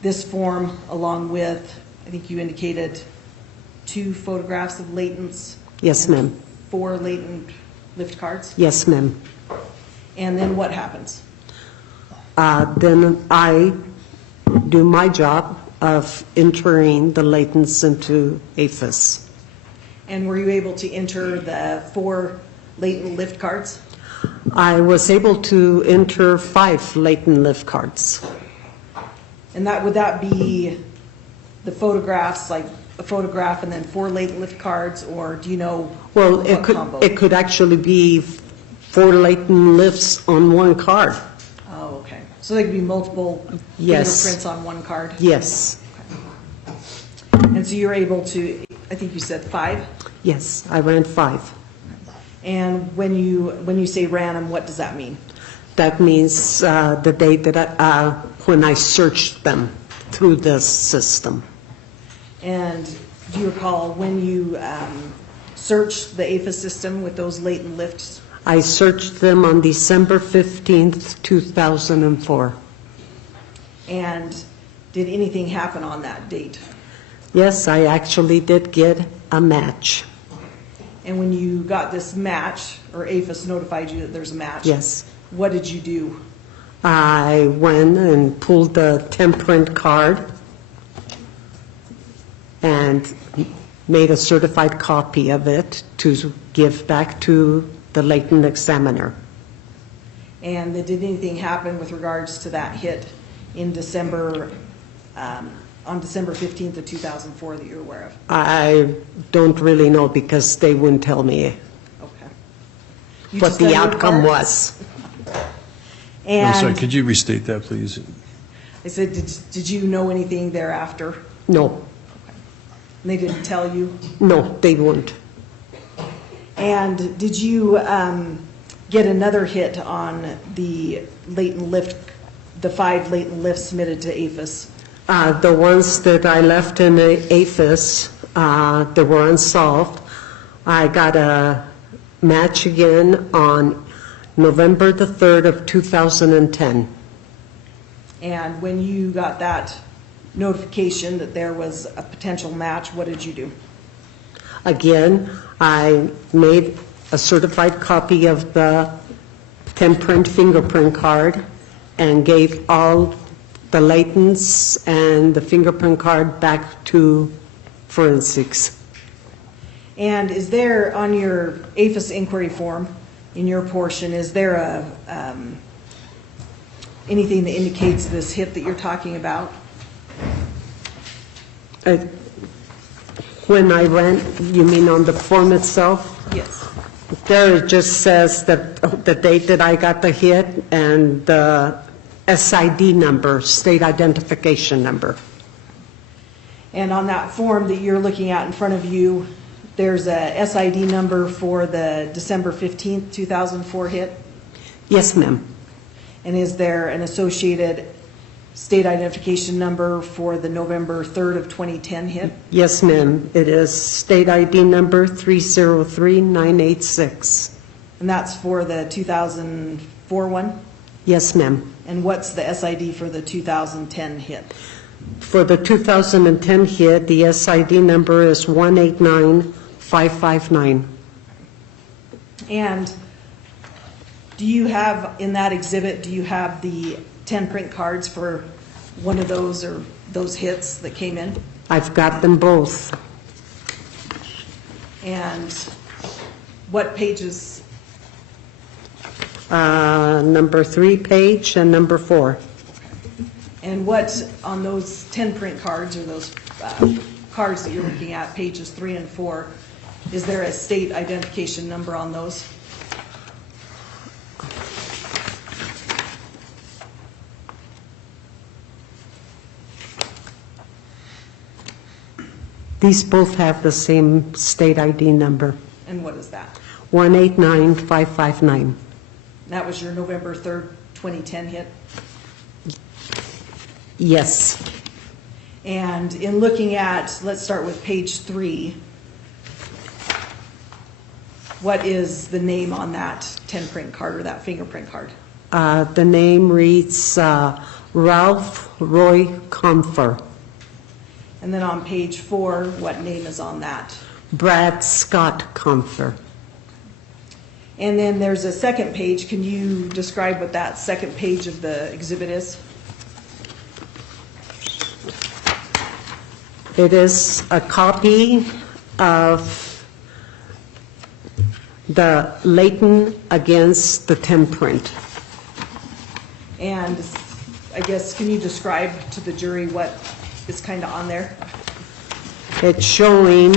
this form along with, I think you indicated, 2 photographs of latents? Yes, ma'am. 4 latent lift cards? Yes, ma'am. And then what happens? Then I do my job of entering the latents into APHIS. And were you able to enter the 4 latent lift cards? I was able to enter 5 latent lift cards. And would that be the photographs, like a photograph and then 4 latent lift cards, or do you know Well, what combo? it could actually be 4 latent lifts on one card. Oh, okay. So there could be multiple Yes. fingerprints on one card? Yes, And so you're able to, I think you said 5? yes, I ran 5. And when you say random, what does that mean? That means the date that when I searched them through this system. And do you recall when you searched the APHIS system with those latent lifts? I searched them on December 15th, 2004. And did anything happen on that date? Yes, I actually did get a match. And when you got this match, or APHIS notified you that there's a match? Yes. What did you do? I went and pulled the temprint card and made a certified copy of it to give back to the latent examiner. And did anything happen with regards to that hit in December, on December 15th of 2004 that you're aware of? I don't really know because they wouldn't tell me Okay. You what just done the your outcome part? was. I'm sorry, And could you restate that, please? I said, did you know anything thereafter? No, And they didn't tell you? no, they wouldn't. And did you get another hit on the latent lift, the 5 latent lifts submitted to APHIS? The ones that I left in the APHIS, that were unsolved, I got a match again on November the 3rd of 2010. And when you got that notification that there was a potential match, what did you do? Again, I made a certified copy of the 10-print fingerprint card and gave all the latents and the fingerprint card back to forensics. And is there, on your APHIS inquiry form, in your portion, is there a, anything that indicates this hit that you're talking about? When I went, you mean on the form itself? Yes. There it just says that the date that I got the hit and the SID number, state identification number. And on that form that you're looking at in front of you, there's a SID number for the December 15th, 2004 hit? Yes, ma'am. And is there an associated state identification number for the November 3rd of 2010 hit? Yes, ma'am. It is state ID number 303986. And that's for the 2004 one? Yes, ma'am. And what's the SID for the 2010 hit? For the 2010 hit, the SID number is 189559. And do you have, in that exhibit, do you have the 10 print cards for one of those or those hits that came in? I've got them both. And what pages? Number 3 page and number 4. And what, on those 10 print cards or those cards that you're looking at, pages 3 and 4, is there a state identification number on those? These both have the same state ID number, And what is that? 189559. That was your November 3rd, 2010 hit? Yes. And in looking at, let's start with page 3. What is the name on that 10 print card or that fingerprint card? The name reads Ralph Roy Compher. And then on page 4, what name is on that? Brad Scott Compher. And then there's a second page. Can you describe what that second page of the exhibit is? It is a copy of the latent against the 10 print. And I guess, can you describe to the jury what is kind of on there? It's showing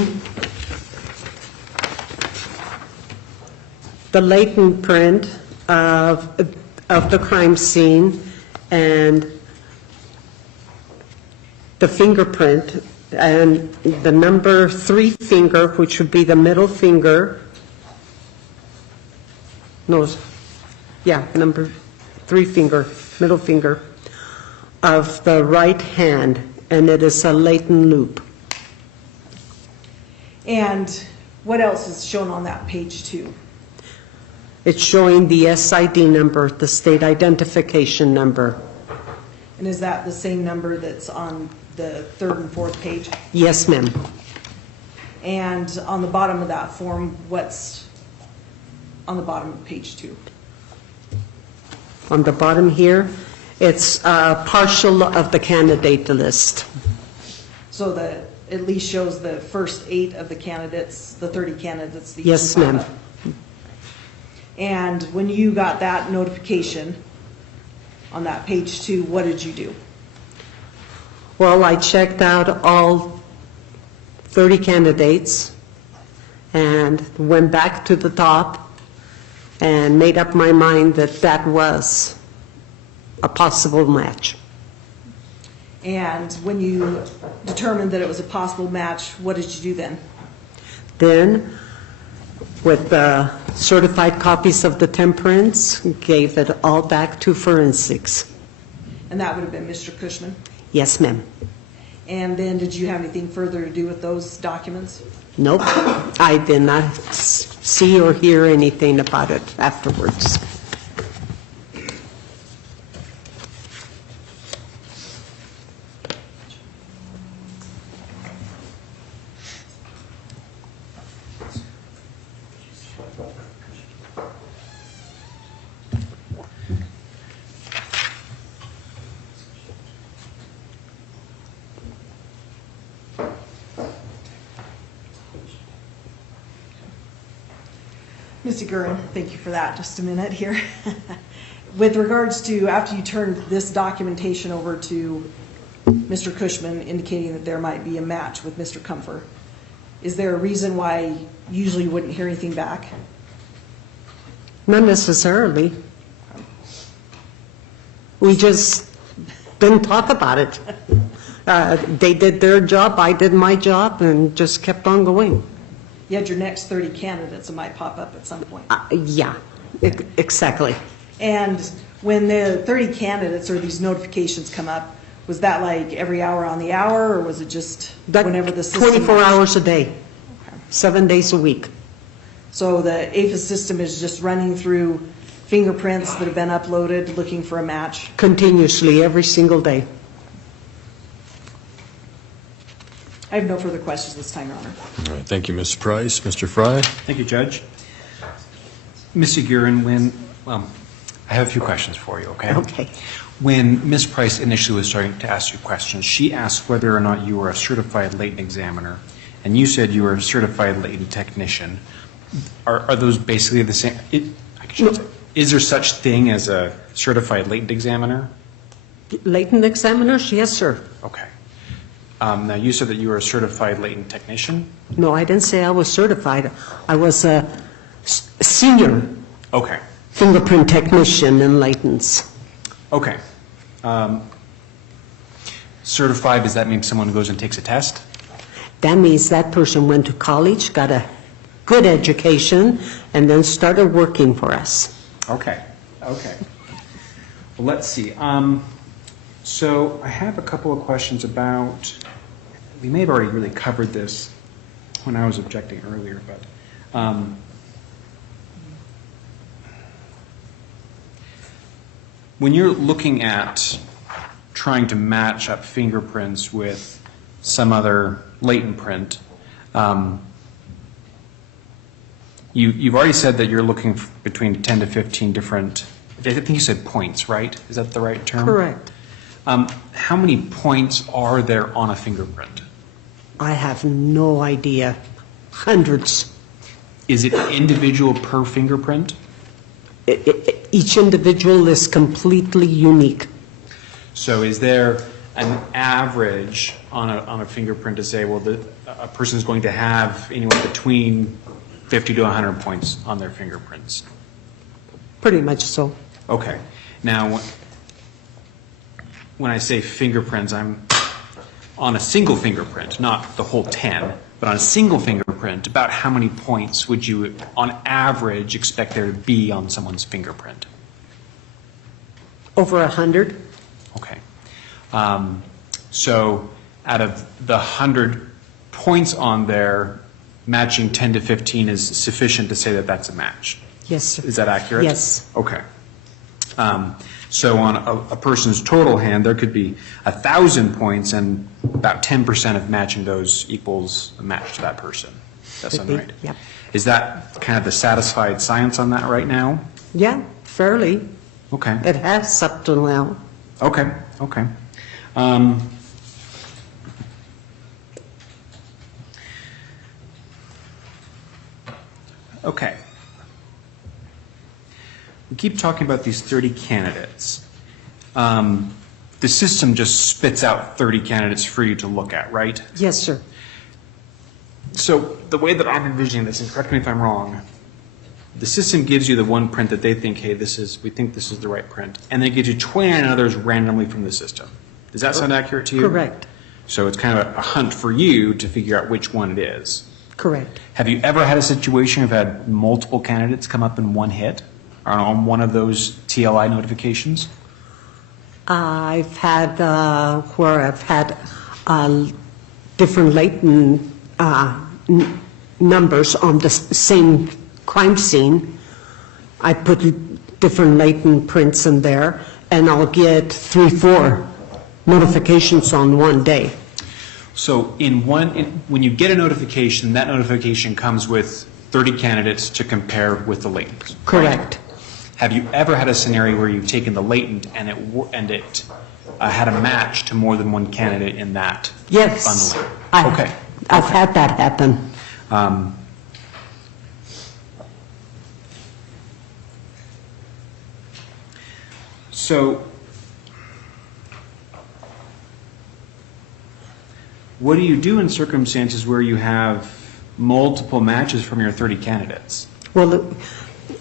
the latent print of the crime scene and the fingerprint and the number 3 finger, which would be the middle finger. No, yeah, number 3 finger, middle finger of the right hand, and it is a latent loop. And what else is shown on that page 2? It's showing the SID number, the state identification number. And is that the same number that's on the 3rd and 4th page? Yes, ma'am. And on the bottom of that form, what's on the bottom of page 2? On the bottom here, it's partial of the candidate list. So that at least shows the first 8 of the candidates, the 30 candidates that you Yes, brought ma'am. up. And when you got that notification on that page 2, what did you do? Well, I checked out all 30 candidates and went back to the top and made up my mind that that was a possible match. And when you determined that it was a possible match, what did you do then? Then, with the certified copies of the 10 prints, gave it all back to forensics. And that would have been Mr. Kushman? Yes, ma'am. And then did you have anything further to do with those documents? Nope, I did not see or hear anything about it afterwards. Mr. Gurin, thank you for that. Just a minute here. With regards to after you turned this documentation over to Mr. Kushman indicating that there might be a match with Mr. Compher, is there a reason why usually you wouldn't hear anything back? Not necessarily. We just didn't talk about it. They did their job, I did my job, and just kept on going. You had your next 30 candidates that might pop up at some point. Yeah, exactly. And when the 30 candidates or these notifications come up, was that like every hour on the hour, or was it just whenever the system? 24 hours a day, 7 days a week. So the APHIS system is just running through fingerprints that have been uploaded, looking for a match? Continuously, every single day. I have no further questions this time, Your Honor. All right, thank you, Ms. Price. Mr. Fry? Thank you, Judge. Mr. Gurin, I have a few questions for you, okay? Okay. When Ms. Price initially was starting to ask you questions, she asked whether or not you were a certified latent examiner, and you said you were a certified latent technician. Are those basically the same? Is there such thing as a certified latent examiner? Latent examiners? Yes, sir. Okay. Now, you said that you were a certified latent technician? No, I didn't say I was certified. I was a senior Okay. fingerprint technician in latents. Okay. Certified, does that mean someone goes and takes a test? That means that person went to college, got a good education, and then started working for us. Okay. Okay. Well, let's see. So I have a couple of questions about, we may have already really covered this when I was objecting earlier, but when you're looking at trying to match up fingerprints with some other latent print, you've already said that you're looking between 10 to 15 different, I think you said points, right? Is that the right term? Correct. How many points are there on a fingerprint? I have no idea. Hundreds. Is it individual per fingerprint? Each individual is completely unique. So is there an average on a fingerprint to say, well, a person is going to have anywhere between 50 to 100 points on their fingerprints? Pretty much so. Okay. Now, when I say fingerprints, I'm on a single fingerprint, not the whole 10, but on a single fingerprint, about how many points would you, on average, expect there to be on someone's fingerprint? Over 100. Okay. So out of the 100 points on there, matching 10 to 15 is sufficient to say that that's a match. Yes, sir. Is that accurate? Yes. Okay. So on a person's total hand, there could be 1,000 points, and about 10% of matching those equals a match to that person. That sound right? Yep. Is that kind of the satisfied science on that right now? Yeah, fairly. Okay. It has up to now. Okay. Okay. Okay. We keep talking about these 30 candidates. The system just spits out 30 candidates for you to look at, right? Yes, sir. So the way that I'm envisioning this, and correct me if I'm wrong, the system gives you the one print that they think, hey, we think this is the right print, and then it gives you 29 others randomly from the system. Does that sound accurate to you? Correct. So it's kind of a hunt for you to figure out which one it is. Correct. Have you ever had a situation where you've had multiple candidates come up in one hit or on one of those TLI notifications? I've had where I've had different latent numbers on the same crime scene. I put different latent prints in there, and I'll get 3, 4 notifications on one day. So when you get a notification, that notification comes with 30 candidates to compare with the latent. Correct. Have you ever had a scenario where you've taken the latent and it had a match to more than one candidate in that Yes. bundle? I've had that happen. So, what do you do in circumstances where you have multiple matches from your 30 candidates? Well,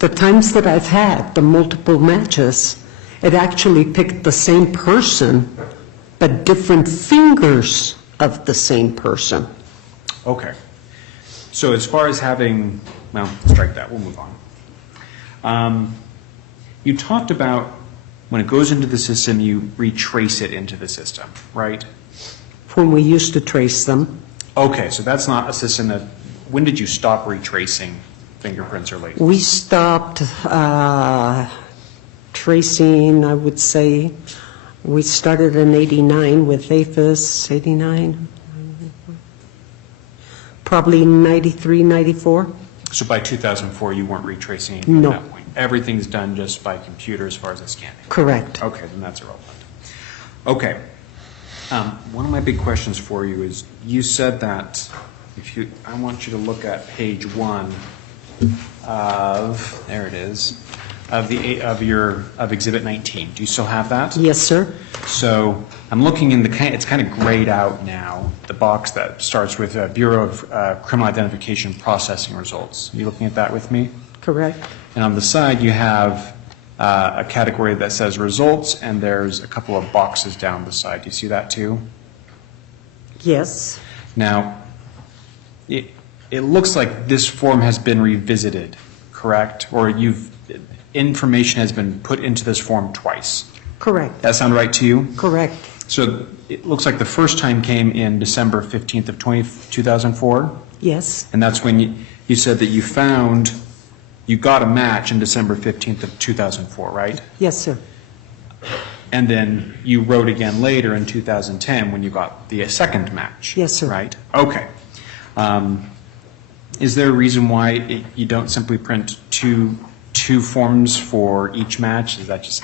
the times that I've had the multiple matches, it actually picked the same person, but different fingers of the same person. Okay. So as far as having, well, strike that, we'll move on. You talked about when it goes into the system, you retrace it into the system, right? When we used to trace them. Okay, so that's not a system that, when did you stop retracing fingerprints or laces? We stopped tracing, I would say, we started in 89 with APHIS, 89, probably 93, 94. So by 2004, you weren't retracing at No. that point? Everything's done just by computer as far as the scanning? Correct. Okay, then that's irrelevant. Okay. One of my big questions for you is, you said that I want you to look at page 1 of, there it is, of Exhibit 19. Do you still have that? Yes, sir. So I'm looking in it's kind of grayed out now, the box that starts with Bureau of Criminal Identification Processing Results. Are you looking at that with me? Correct. And on the side, you have a category that says results, and there's a couple of boxes down the side. Do you see that too? Yes. Now, it looks like this form has been revisited, correct? Or information has been put into this form twice. Correct. That sound right to you? Correct. So it looks like the first time came in December 15th of 2004? Yes. And that's when you said that you got a match in December 15th of 2004, right? Yes, sir. And then you wrote again later in 2010 when you got the second match. Yes, sir. Right? Okay. Is there a reason why you don't simply print two forms for each match? Is that just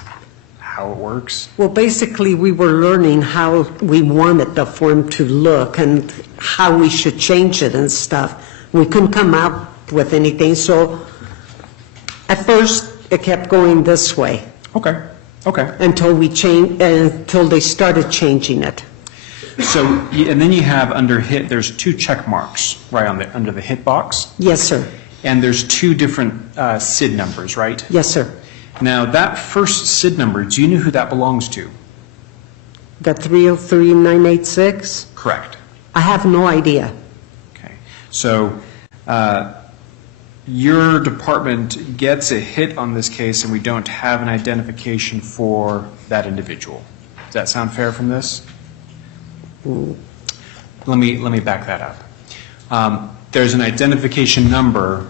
how it works? Well, basically, we were learning how we wanted the form to look and how we should change it and stuff. We couldn't come up with anything, so at first, it kept going this way. Okay. Okay. Until they started changing it. So, and then you have under hit, there's 2 check marks right under the hit box. Yes, sir. And there's 2 different SID numbers, right? Yes, sir. Now, that first SID number, do you know who that belongs to? The 303986? Correct. I have no idea. Okay. So, your department gets a hit on this case and we don't have an identification for that individual. Does that sound fair from this? Let me back that up. There's an identification number,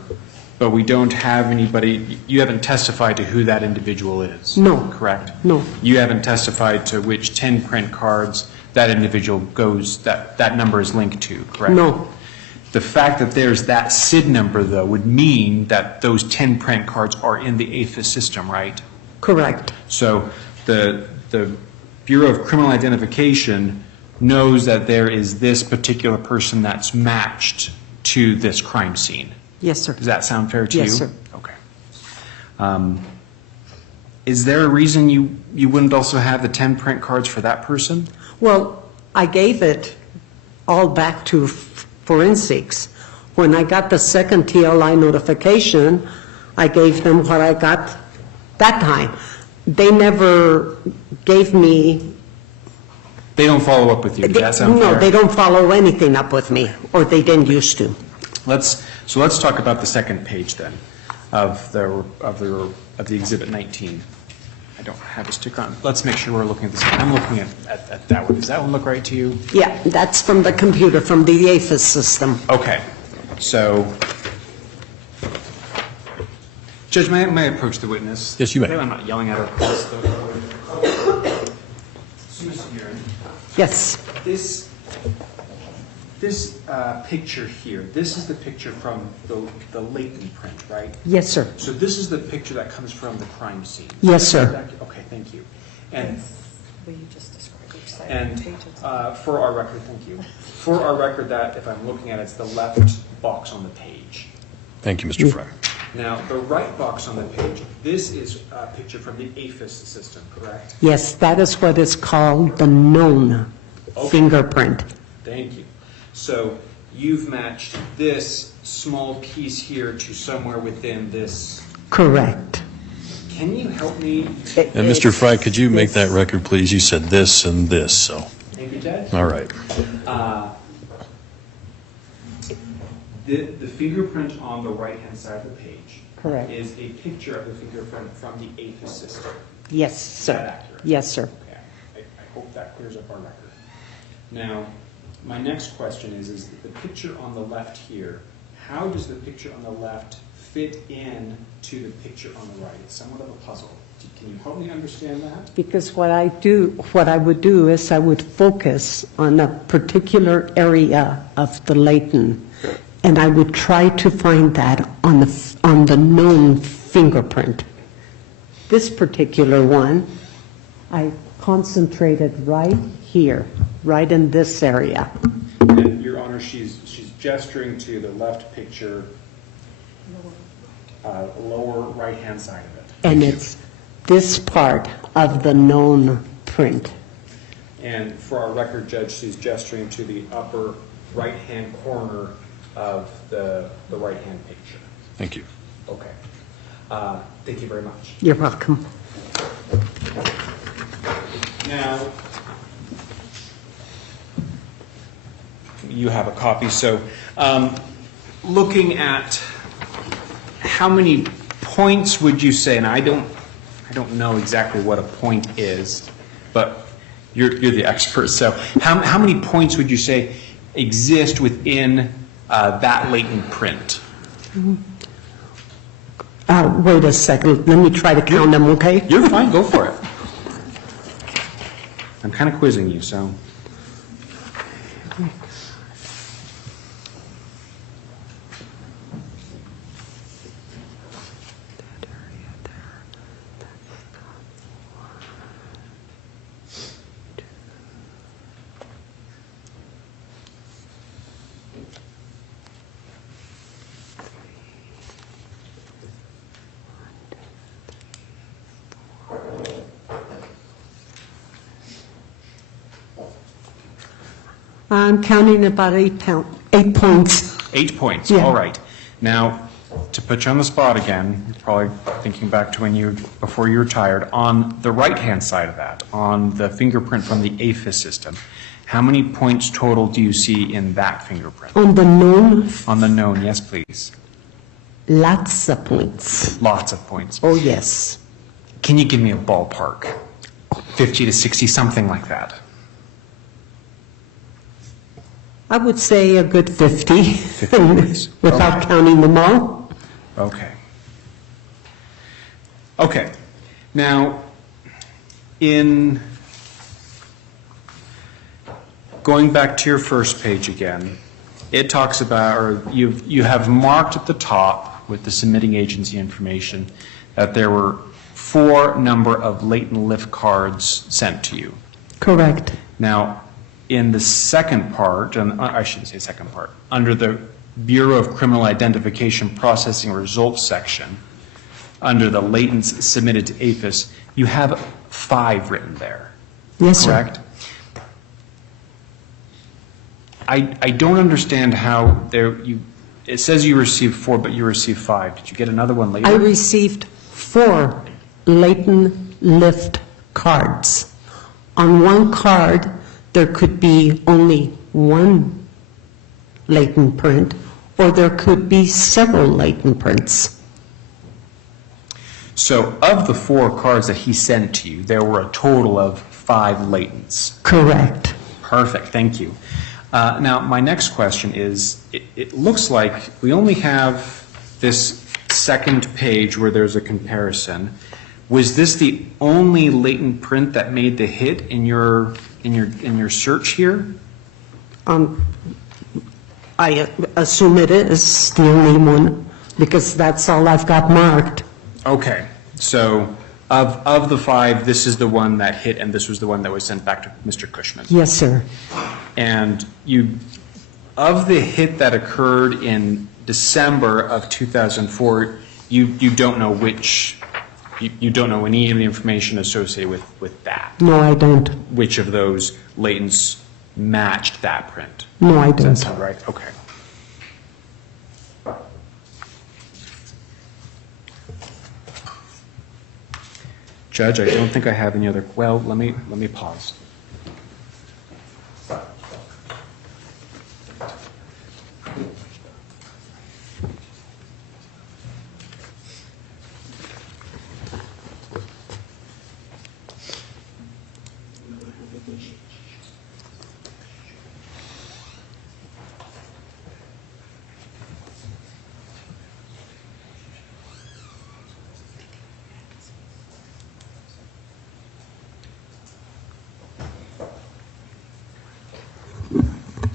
but we don't have anybody, you haven't testified to who that individual is. No. Correct? No. You haven't testified to which 10 print cards that individual that number is linked to, correct? No. The fact that there's that SID number, though, would mean that those 10 print cards are in the APHIS system, right? Correct. So the Bureau of Criminal Identification knows that there is this particular person that's matched to this crime scene. Yes, sir. Does that sound fair to you? Yes, sir. Okay. Is there a reason you wouldn't also have the 10 print cards for that person? Well, I gave it all back to forensics. When I got the second TLI notification, I gave them what I got that time. They never gave me... They don't follow up with you. Does that sound fair? No, they don't follow anything up with me, or they didn't used to. Let's talk about the second page then of the Exhibit 19. I don't have a sticker on. Let's make sure we're looking at this. I'm looking at that one. Does that one look right to you? Yeah, that's from the computer, from the APHIS system. Okay. So, Judge, may I approach the witness? Yes, you may. I'm not yelling at her. Mr. Uran, Yes. This picture here, this is the picture from the Leighton print, right? Yes, sir. So this is the picture that comes from the crime scene? Yes, sir. Okay, thank you. And Will you just describe each side And of the pages? for our record, thank you. For our record, that if I'm looking at it, it's the left box on the page. Thank you, Mr. Frey. Now, the right box on the page, this is a picture from the APHIS system, correct? Yes, that is what is called the known fingerprint. Thank you. So you've matched this small piece here to somewhere within this. Correct. Can you help me? And Mr. Fry, could you make that record, please? You said this and this, so, Thank you, Ted. all right. The fingerprint on the right-hand side of the page. Correct. Is a picture of the fingerprint from the APHIS system. Yes, Is sir. that accurate? Yes, sir. Okay. I hope that clears up our record. Now, my next question is the picture on the left here, how does the picture on the left fit in to the picture on the right? It's somewhat of a puzzle. Can you help me understand that? Because what I would do is I would focus on a particular area of the Layton, and I would try to find that on the known fingerprint. This particular one, I concentrated right here, right in this area. And Your Honor, she's gesturing to the left picture, lower right-hand side of it. And it's this part of the known print. And for our record, Judge, she's gesturing to the upper right-hand corner of the right-hand picture. Thank you. Okay. Thank you very much. You're welcome. Now, you have a copy. So, looking at how many points would you say, and I don't know exactly what a point is, but you're the expert. So, how many points would you say exist within that latent print? Wait a second. Let me try to count them, okay? You're fine. Go for it. I'm kind of quizzing you, so. I'm counting about 8 points. 8 points, Yeah. all right. Now, to put you on the spot again, you're probably thinking back to before you retired, on the right-hand side of that, on the fingerprint from the APHIS system, how many points total do you see in that fingerprint? On the known, On the known, yes, please. lots of points. Lots of points. Oh, yes. Can you give me a ballpark? 50 to 60, something like that. I would say a good 50, 50 points. without Okay. counting them all. Okay. Okay. Now, in going back to your first page again, it talks about, or you have marked at the top with the submitting agency information that there were 4 number of latent lift cards sent to you. Correct. Now, in the second part, and I shouldn't say second part, under the Bureau of Criminal Identification Processing Results section, under the latents submitted to APHIS, you have 5 written there. Yes, sir. Correct? I don't understand how it says you received 4, but you received 5. Did you get another one later? I received 4 latent lift cards. On one card, there could be only one latent print, or there could be several latent prints. So of the 4 cards that he sent to you, there were a total of 5 latents. Correct. Perfect, thank you. Now, my next question is, it looks like we only have this second page where there's a comparison. Was this the only latent print that made the hit in your search here? I assume it is the only one, because that's all I've got marked. Okay, so of the 5, this is the one that hit, and this was the one that was sent back to Mr. Kushman. Yes, sir. And of the hit that occurred in December of 2004, You don't know you don't know any of the information associated with that. No, I don't. Which of those latents matched that print? No, I Does that don't. sound right? Okay. Judge, I don't think I have any other, well, let me pause.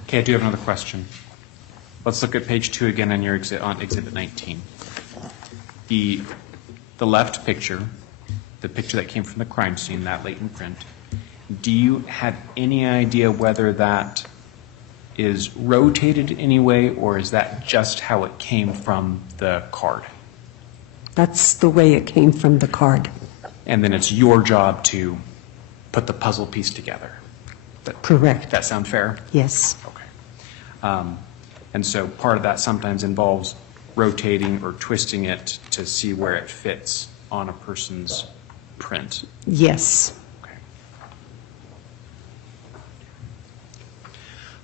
Okay, I do have another question. Let's look at page 2 again on your Exhibit 19. The left picture, the picture that came from the crime scene, that latent print, do you have any idea whether that is rotated in any way, or is that just how it came from the card? That's the way it came from the card. And then it's your job to put the puzzle piece together? Correct. That sound fair? Yes. Okay. And so part of that sometimes involves rotating or twisting it to see where it fits on a person's print. Yes. Okay.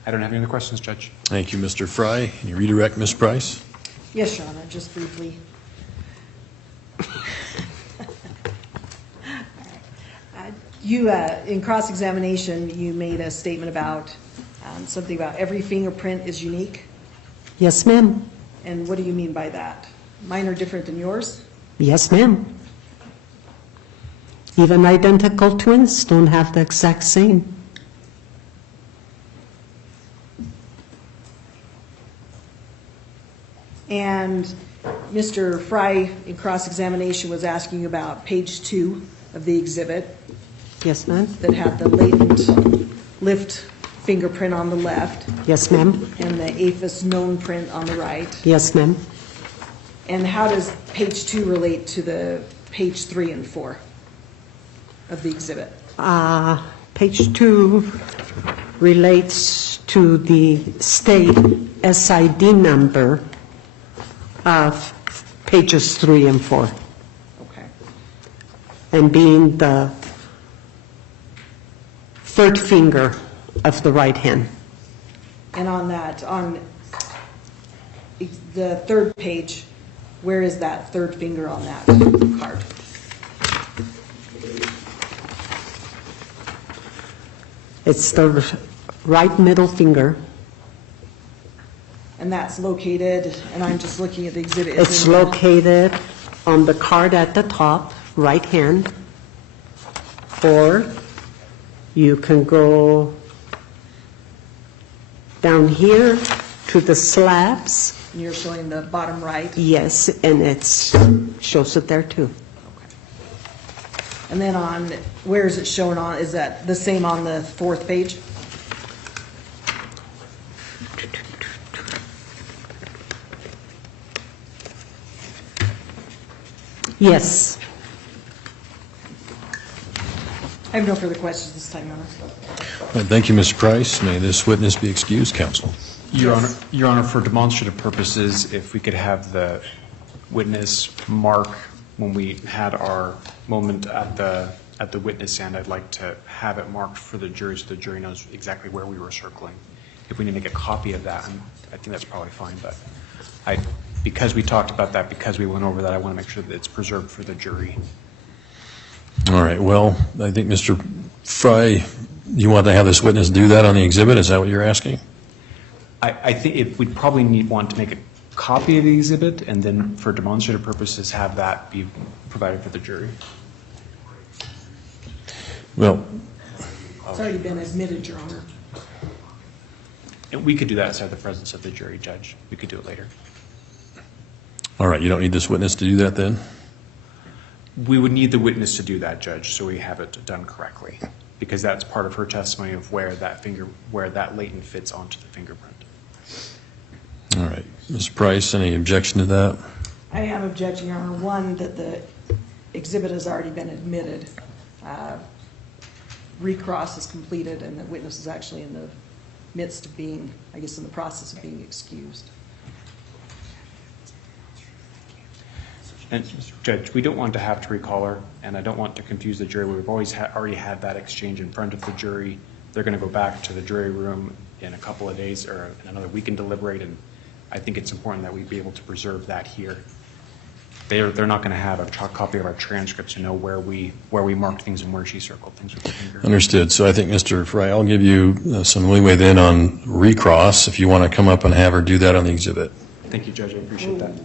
I don't have any other questions, Judge. Thank you, Mr. Fry. Can you redirect Ms. Price? Yes, Your Honor, just briefly. You, in cross-examination, you made a statement about something about every fingerprint is unique. Yes, ma'am. And what do you mean by that? Mine are different than yours? Yes, ma'am. Even identical twins don't have the exact same. And Mr. Fry, in cross-examination, was asking about page 2 of the exhibit Yes, ma'am. that had the latent lift fingerprint on the left Yes, ma'am. and the APHIS known print on the right. Yes, ma'am. And how does page 2 relate to the page 3 and 4 of the exhibit? Page 2 relates to the state SID number of pages 3 and 4, Okay. and being the third finger of the right hand. And on that, on the third page, where is that third finger on that card? It's the right middle finger. And that's located, and I'm just looking at the exhibit. is It's in the- located on the card at the top, right hand, or you can go down here to the slabs. You're showing the bottom right. Yes, and it shows it there too. And then on, where is it shown on, is that the same on the fourth page? Yes. I have no further questions this time, Your Honor. All right, thank you, Mr. Price. May this witness be excused, counsel. Your Honor, for demonstrative purposes, if we could have the witness mark when we had our moment at the witness stand, I'd like to have it marked for the jury so the jury knows exactly where we were circling. If we need to make a copy of that, I think that's probably fine, but because we talked about that, because we went over that, I want to make sure that it's preserved for the jury. All right, well, I think, Mr. Fry, you want to have this witness do that on the exhibit? Is that what you're asking? I think we'd probably want to make a copy of the exhibit and then for demonstrative purposes have that be provided for the jury. Well, It's already been admitted, Your Honor. And we could do that outside the presence of the jury, Judge. We could do it later. all right, you don't need this witness to do that then? We would need the witness to do that, Judge, so we have it done correctly, because that's part of her testimony of where that latent fits onto the fingerprint. All right. Ms. Price, any objection to that? I am objecting, Your Honor, one, that the exhibit has already been admitted. Recross is completed, and the witness is actually in the midst of being, I guess, in the process of being excused. And Judge, we don't want to have to recall her, and I don't want to confuse the jury. We've always already had that exchange in front of the jury. They're going to go back to the jury room in a couple of days or in another week and deliberate, and I think it's important that we be able to preserve that here. They're not going to have a copy of our transcript to know where we marked things and where she circled things with her finger. Understood. So I think, Mr. Fry, I'll give you some leeway then on recross if you want to come up and have her do that on the exhibit. Thank you, Judge. I appreciate that.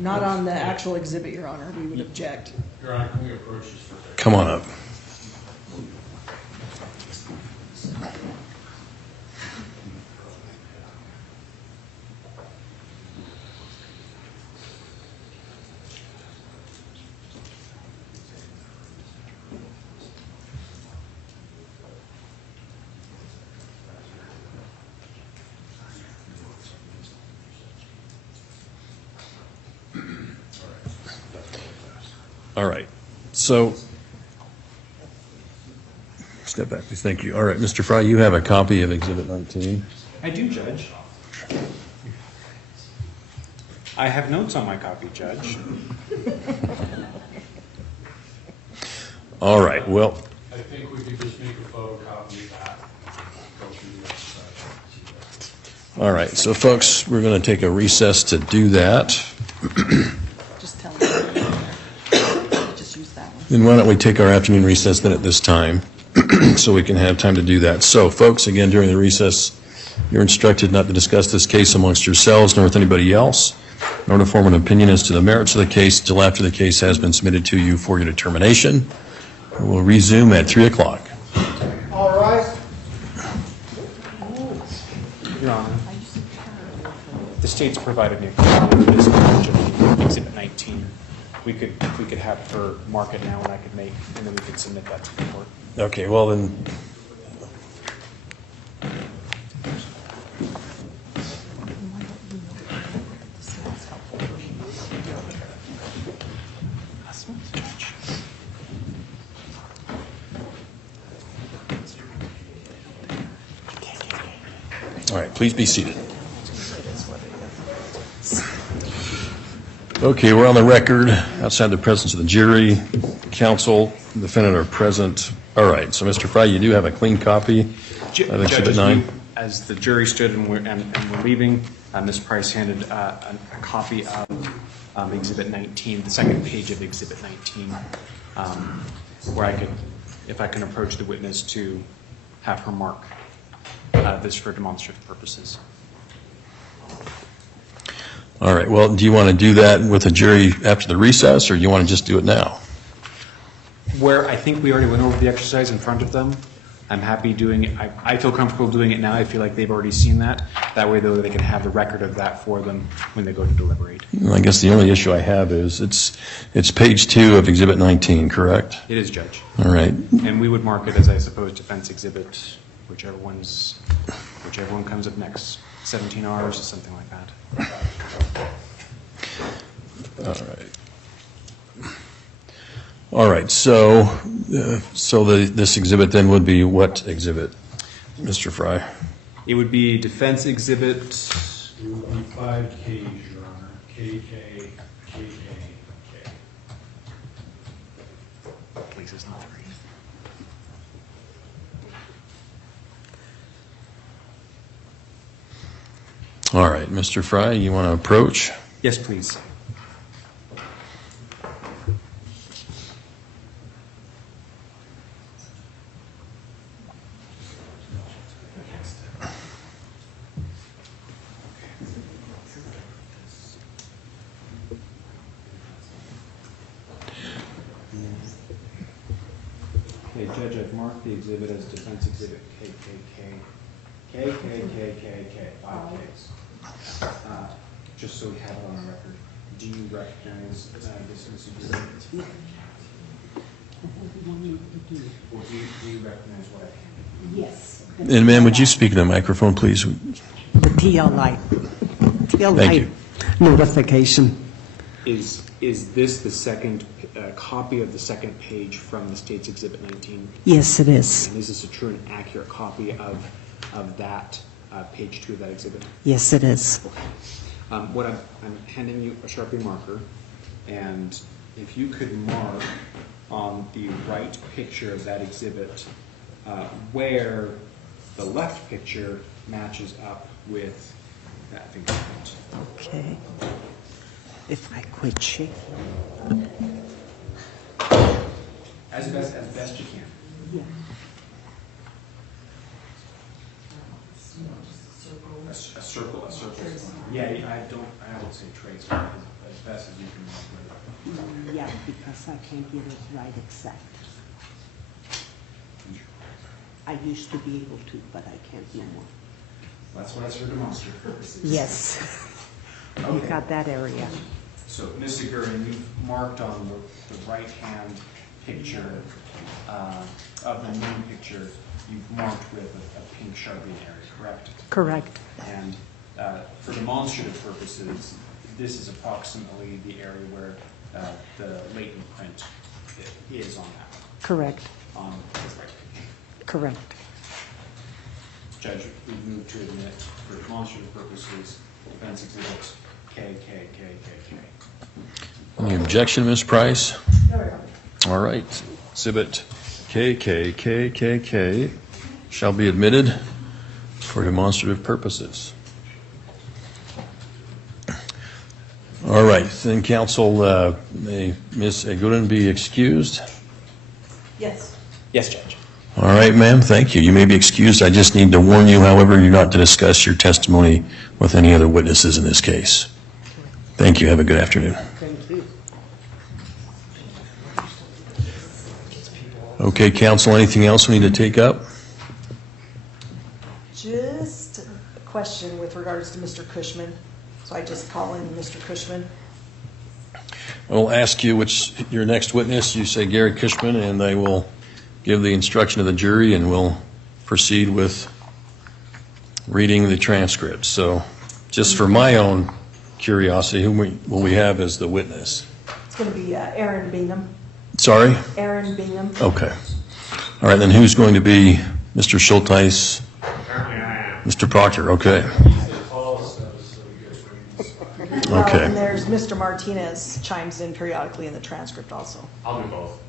Not on the actual exhibit, Your Honor. We would object. Your Honor, can we approach this for a second? Come on up. All right. So, step back, please. Thank you. All right, Mr. Fry, you have a copy of Exhibit 19. I do, Judge. I have notes on my copy, Judge. All right. Well, I think we could just make a photocopy of that, go through the exercise. all right. So, folks, we're going to take a recess to do that. Just tell me. Just use that one. Then why don't we take our afternoon recess then at this time so we can have time to do that. So, folks, again, during the recess, you're instructed not to discuss this case amongst yourselves nor with anybody else, nor to form an opinion as to the merits of the case until after the case has been submitted to you for your determination. We'll resume at 3 o'clock. All right. Your Honor, the state's provided me a copy of this page of Exhibit 19. We could have her mark it now, and I could make, and then we could submit that to the court. Okay, well then, all right, please be seated. Okay, we're on the record outside the presence of the jury, counsel, defendant are present. All right, so Mr. Fry, you do have a clean copy of Exhibit 9? As the jury stood and we're leaving, Ms. Price handed a copy of Exhibit 19, the second page of Exhibit 19, where I could, if I can approach the witness to have her mark this for demonstrative purposes. All right, well, do you want to do that with the jury after the recess, or do you want to just do it now? Where I think we already went over the exercise in front of them, I'm happy doing it. I feel comfortable doing it now. I feel like they've already seen that. That way, though, they can have the record of that for them when they go to deliberate. I guess the only issue I have is it's page 2 of Exhibit 19, correct? It is, Judge. All right. And we would mark it as, I suppose, defense exhibit, whichever one comes up next, 17 hours or something like that. All right, so this exhibit then would be what exhibit, Mr. Fry? It would be defense exhibit. It would be 5 Ks, Your Honor. KK, KK, K. Please, it's not 3. All right, Mr. Fry, you want to approach? Yes, please. Okay, Judge, I've marked the exhibit as defense exhibit KKK. KKKKK, 5 Ks. Just so we have it on the record. Do you recognize this exhibit? Or do you recognize what I Yes. And ma'am, would you speak to the microphone, please? The TL light Thank you. notification. Is this the second copy of the second page from the State's Exhibit 19? Yes, it is. And is this a true and accurate copy of that page 2 of that exhibit? Yes, it is. What I'm handing you a Sharpie marker, and if you could mark on the right picture of that exhibit where the left picture matches up with that fingerprint. Okay. If I quit shaking. As best you can. Yeah. A circle. Yeah, I would say trace as best as you can. Yeah, because I can't get it right exact. I used to be able to, but I can't no more. That's what it's for demonstrative purposes. Yes. You got that area. So, Ms. Segurin, you've marked on the right-hand picture of the main picture, you've marked with a pink Sharpie area, correct? Correct. And for demonstrative purposes, this is approximately the area where the latent print is on that, Correct. on the right picture. Correct. Judge, we move to admit for demonstrative purposes, defense exhibits K. Any objection, Ms. Price? All right. Exhibit KKKKK shall be admitted for demonstrative purposes. All right. Then, counsel, may Ms. Aguilera be excused? Yes. Yes, Judge. All right, ma'am. Thank you. You may be excused. I just need to warn you, however, you're not to discuss your testimony with any other witnesses in this case. Thank you. Have a good afternoon. Thank you. Okay, counsel, anything else we need to take up? Just a question with regards to Mr. Kushman. So I just call in Mr. Kushman. I'll ask you which your next witness. You say Gary Kushman, and I will give the instruction to the jury, and we'll proceed with reading the transcript. So just for my own curiosity, who will we have as the witness? It's going to be Aaron Bingham. Sorry? Aaron Bingham. Okay. All right, then who's going to be Mr. Schulteis? Mr. Proctor, okay. Okay. And there's Mr. Martinez chimes in periodically in the transcript also. I'll do both.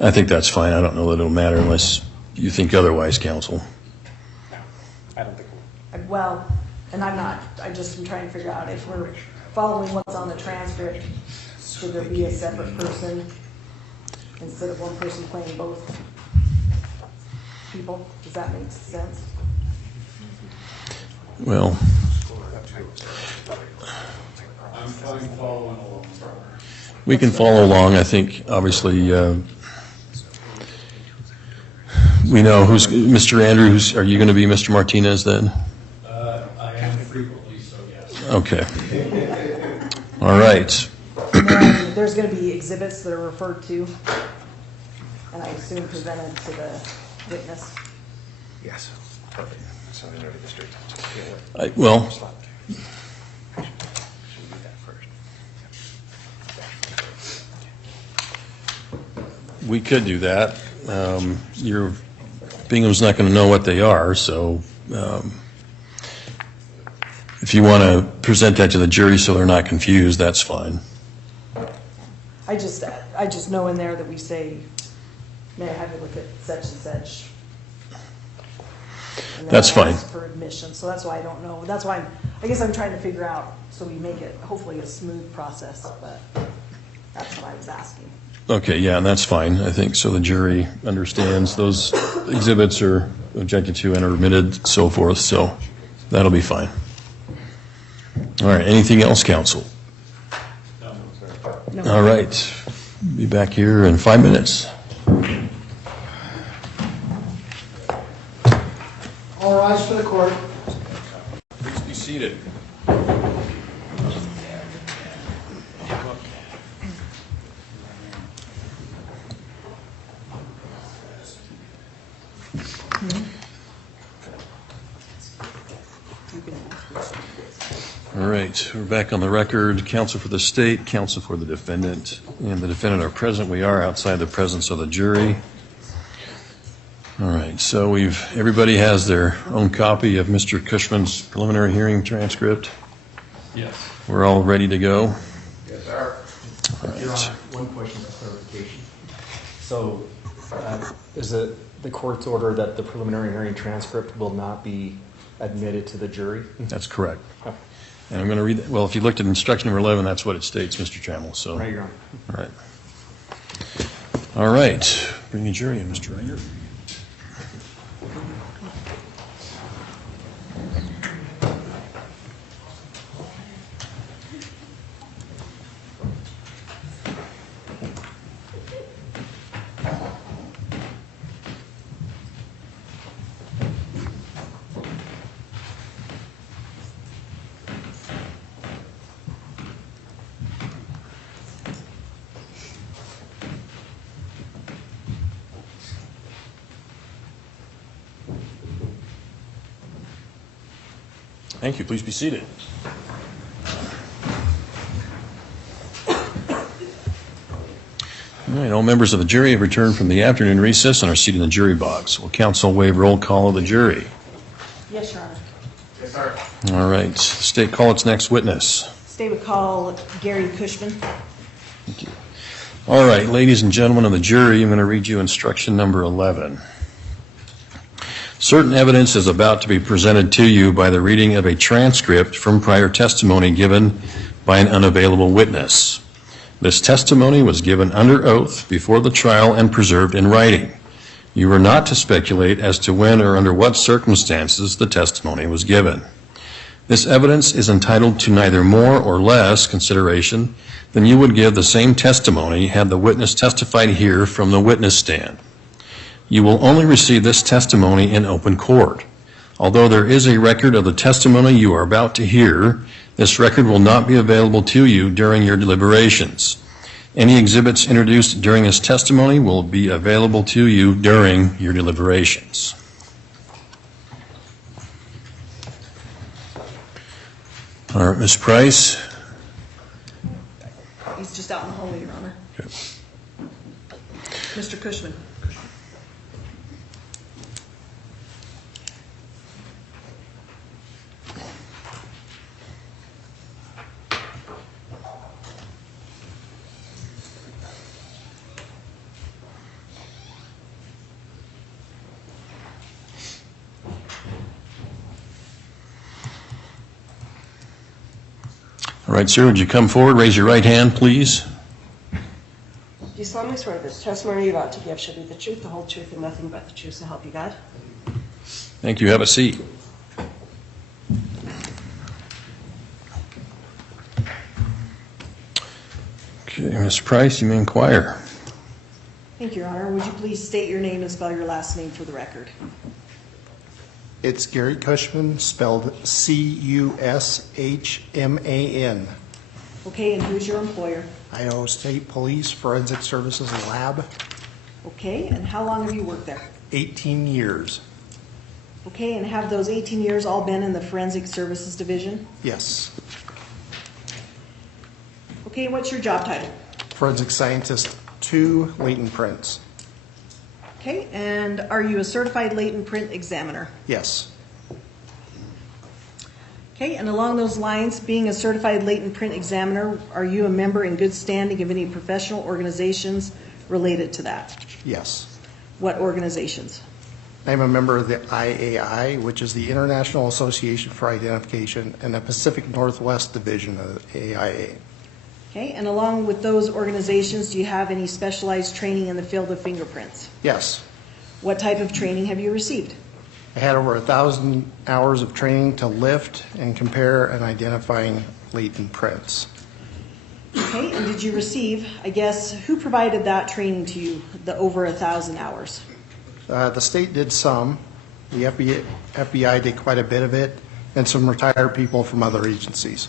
I think that's fine. I don't know that it'll matter unless you think otherwise, counsel. I don't think Well, and I'm not, I just am trying to figure out if we're following what's on the transcript, should there be a separate person instead of one person playing both people? Does that make sense? Well, I'm following along. we can follow along. I think, obviously, we know who's Mr. Andrew. Are you going to be Mr. Martinez then? I am frequently, so yes. Okay. All right. And then there's going to be exhibits that are referred to, and I assume presented to the witness. Yes, perfect. So I know the district. Well, we could do that. Bingham's not going to know what they are, so if you want to present that to the jury so they're not confused, that's fine. I just know in there that we say, may I have you look at such and such. And then That's I ask fine. for admission, so that's why I don't know. That's why I guess I'm trying to figure out, so we make it hopefully a smooth process, but that's what I was asking. Okay, yeah, and that's fine, I think, so the jury understands those exhibits are objected to and are admitted, so forth, so that'll be fine. All right, anything else, counsel? No. All right, be back here in 5 minutes. All rise for the court. Please be seated. All All right, we're back on the record. Counsel for the state, counsel for the defendant, and the defendant are present. We are outside the presence of the jury. All right, so everybody has their own copy of Mr. Kushman's preliminary hearing transcript. Yes. We're all ready to go. Yes, sir. Your Honor, one question for clarification. So, is it the court's order that the preliminary hearing transcript will not be admitted to the jury? That's correct. And I'm going to read that. Well, if you looked at instruction number 11, that's what it states, Mr. Trammell. So, Right, Your Honor. all right. All right. Bring the jury in, Mr. Reiner. Thank you. Please be seated. All right, all members of the jury have returned from the afternoon recess and are seated in the jury box. Will counsel waive roll call of the jury? Yes, Your Honor. Yes, sir. All right, state call its next witness. State would call Gary Kushman. All right, ladies and gentlemen of the jury, I'm going to read you instruction number 11. Certain evidence is about to be presented to you by the reading of a transcript from prior testimony given by an unavailable witness. This testimony was given under oath before the trial and preserved in writing. You are not to speculate as to when or under what circumstances the testimony was given. This evidence is entitled to neither more or less consideration than you would give the same testimony had the witness testified here from the witness stand. You will only receive this testimony in open court. Although there is a record of the testimony you are about to hear, this record will not be available to you during your deliberations. Any exhibits introduced during this testimony will be available to you during your deliberations. All right, Ms. Price. He's just out in the hallway, Your Honor. Okay. Mr. Kushman. All right, sir, would you come forward, raise your right hand, please? Do you solemnly swear that the testimony you're about to give shall be the truth, the whole truth, and nothing but the truth, so help you God? Thank you. Have a seat. Okay, Ms. Price, you may inquire. Thank you, Your Honor. Would you please state your name and spell your last name for the record? It's Gary Kushman, spelled C-U-S-H-M-A-N. Okay, and who's your employer? Idaho State Police Forensic Services Lab, Okay, and how long have you worked there? 18 years. Okay, and have those 18 years all been in the Forensic Services Division? Yes. Okay, what's your job title? Forensic Scientist 2, latent prints. Okay, and are you a certified latent print examiner? Yes. Okay, and along those lines, being a certified latent print examiner, are you a member in good standing of any professional organizations related to that? Yes. What organizations? I'm a member of the IAI, which is the International Association for Identification, and the Pacific Northwest Division of the AIA. Okay, and along with those organizations, do you have any specialized training in the field of fingerprints? Yes. What type of training have you received? I had over 1,000 hours of training to lift and compare and identifying latent prints. Okay, and did you receive, I guess, who provided that training to you, the over 1,000 hours? The state did some. The FBI did quite a bit of it, and some retired people from other agencies.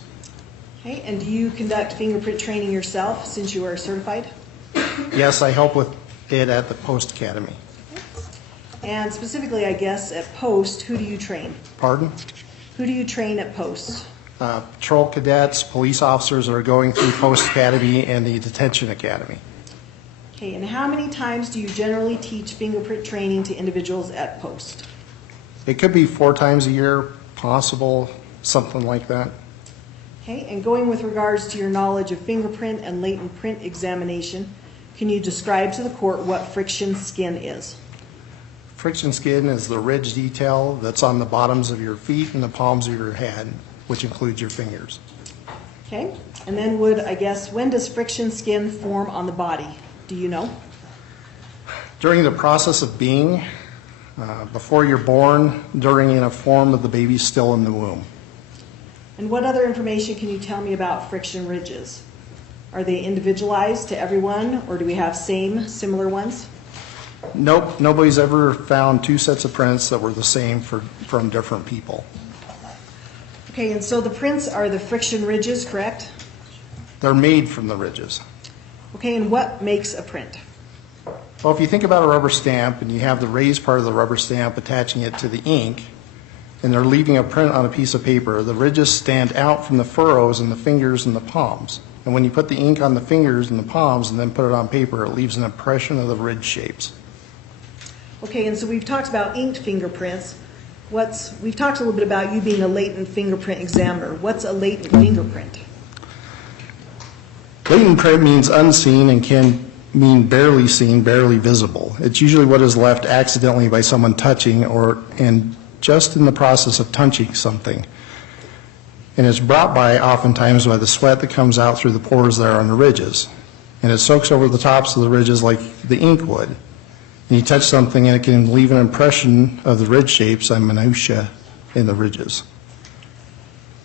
Okay, and do you conduct fingerprint training yourself since you are certified? Yes, I help with it at the Post Academy. And specifically, I guess, at Post, who do you train? Pardon? Who do you train at Post? patrol cadets, police officers that are going through Post Academy and the Detention Academy. Okay, and how many times do you generally teach fingerprint training to individuals at Post? It could be 4 times a year, possible, something like that. Okay, and going with regards to your knowledge of fingerprint and latent print examination, can you describe to the court what friction skin is? Friction skin is the ridge detail that's on the bottoms of your feet and the palms of your hand, which includes your fingers. Okay, and then when does friction skin form on the body? Do you know? During the process of being, before you're born, during and a form of the baby still in the womb. And what other information can you tell me about friction ridges? Are they individualized to everyone, or do we have similar ones? Nope, nobody's ever found 2 sets of prints that were the same from different people. Okay, and so the prints are the friction ridges, correct? They're made from the ridges. Okay, and what makes a print? Well, if you think about a rubber stamp and you have the raised part of the rubber stamp attaching it to the ink, and they're leaving a print on a piece of paper, the ridges stand out from the furrows in the fingers and the palms. And when you put the ink on the fingers and the palms and then put it on paper, it leaves an impression of the ridge shapes. Okay, and so we've talked about inked fingerprints. We've talked a little bit about you being a latent fingerprint examiner. What's a latent fingerprint? Latent print means unseen and can mean barely seen, barely visible. It's usually what is left accidentally by someone touching and just in the process of touching something. And it's brought by oftentimes by the sweat that comes out through the pores there on the ridges. And it soaks over the tops of the ridges like the ink would. And you touch something and it can leave an impression of the ridge shapes and minutiae in the ridges.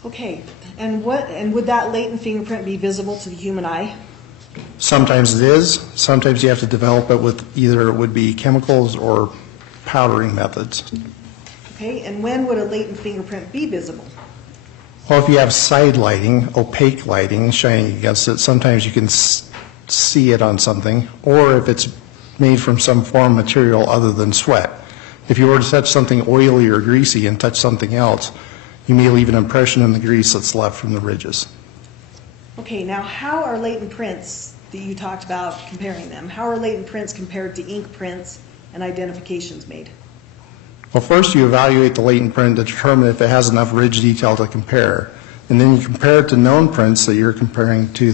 Okay, and would that latent fingerprint be visible to the human eye? Sometimes it is. Sometimes you have to develop it with either it would be chemicals or powdering methods. Okay, and when would a latent fingerprint be visible? Well, if you have side lighting, opaque lighting shining against it, sometimes you can see it on something, or if it's made from some foreign material other than sweat. If you were to touch something oily or greasy and touch something else, you may leave an impression in the grease that's left from the ridges. Okay, now how are latent prints that you talked about comparing them? How are latent prints compared to ink prints and identifications made? Well, first you evaluate the latent print to determine if it has enough ridge detail to compare. And then you compare it to known prints that you're comparing to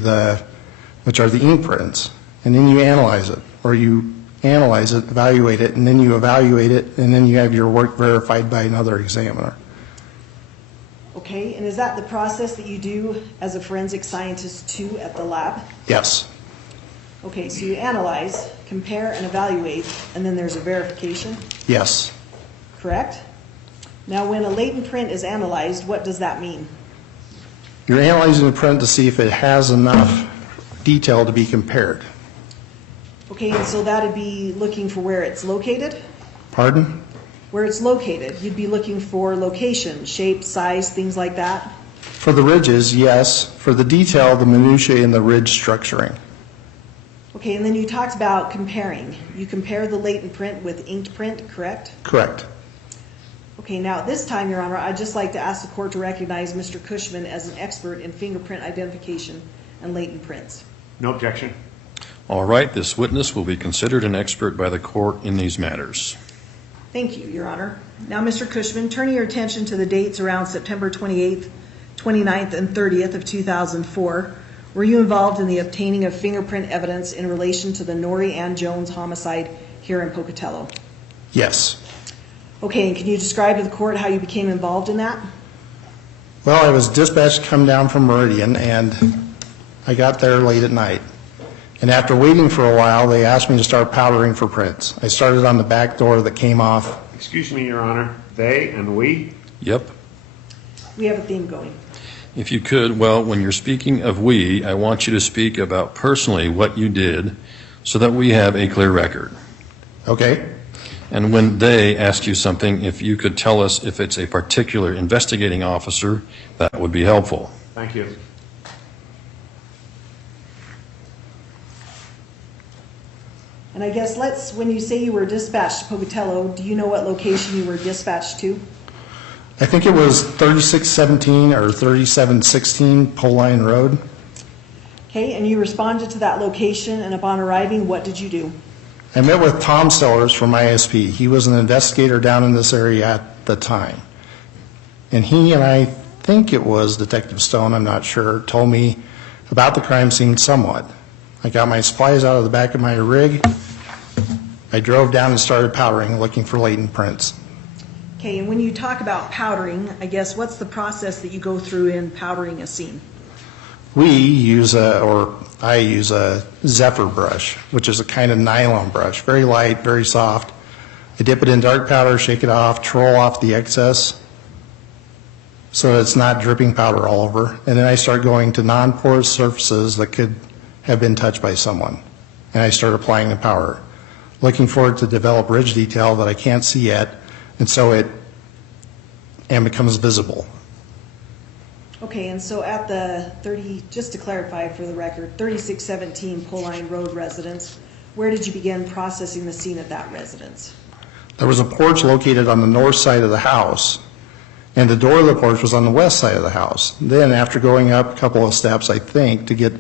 which are the ink prints. And then you analyze it, or you analyze it, evaluate it, and then you evaluate it, and then you have your work verified by another examiner. Okay, and is that the process that you do as a forensic scientist too at the lab? Yes. Okay, so you analyze, compare, and evaluate, and then there's a verification? Yes. Correct? Now, when a latent print is analyzed, what does that mean? You're analyzing the print to see if it has enough detail to be compared. Okay, and so that'd be looking for where it's located? Pardon? Where it's located. You'd be looking for location, shape, size, things like that? For the ridges, yes. For the detail, the minutiae in the ridge structuring. Okay, and then you talked about comparing. You compare the latent print with inked print, correct? Correct. Okay, now at this time, Your Honor, I'd just like to ask the court to recognize Mr. Kushman as an expert in fingerprint identification and latent prints. No objection. All right, this witness will be considered an expert by the court in these matters. Thank you, Your Honor. Now, Mr. Kushman, turning your attention to the dates around September 28th, 29th, and 30th of 2004, were you involved in the obtaining of fingerprint evidence in relation to the Nori Jones homicide here in Pocatello? Yes. Okay, and can you describe to the court how you became involved in that? Well, I was dispatched to come down from Meridian, and I got there late at night. And after waiting for a while, they asked me to start powdering for prints. I started on the back door that came off. Excuse me, Your Honor. They and we? Yep. We have a theme going. If you could, well, when you're speaking of we, I want you to speak about personally what you did so that we have a clear record. Okay. And when they ask you something, if you could tell us if it's a particular investigating officer, that would be helpful. Thank you. And I guess when you say you were dispatched to Pocatello, do you know what location you were dispatched to? I think it was 3617 or 3716 Pole Line Road. Okay, and you responded to that location, and upon arriving, what did you do? I met with Tom Sellers from ISP. He was an investigator down in this area at the time. And he and I think it was Detective Stone, I'm not sure, told me about the crime scene somewhat. I got my supplies out of the back of my rig. I drove down and started powdering, looking for latent prints. Okay, and when you talk about powdering, I guess what's the process that you go through in powdering a scene? I use a Zephyr brush, which is a kind of nylon brush, very light, very soft. I dip it in dark powder, shake it off, troll off the excess so that it's not dripping powder all over. And then I start going to non-porous surfaces that could have been touched by someone. And I start applying the powder, looking for it to develop ridge detail that I can't see yet, and so it becomes visible. Okay, and so at the just to clarify for the record, 3617 Pole Line Road residence, where did you begin processing the scene at that residence? There was a porch located on the north side of the house, and the door of the porch was on the west side of the house. Then, after going up a couple of steps, I think, to get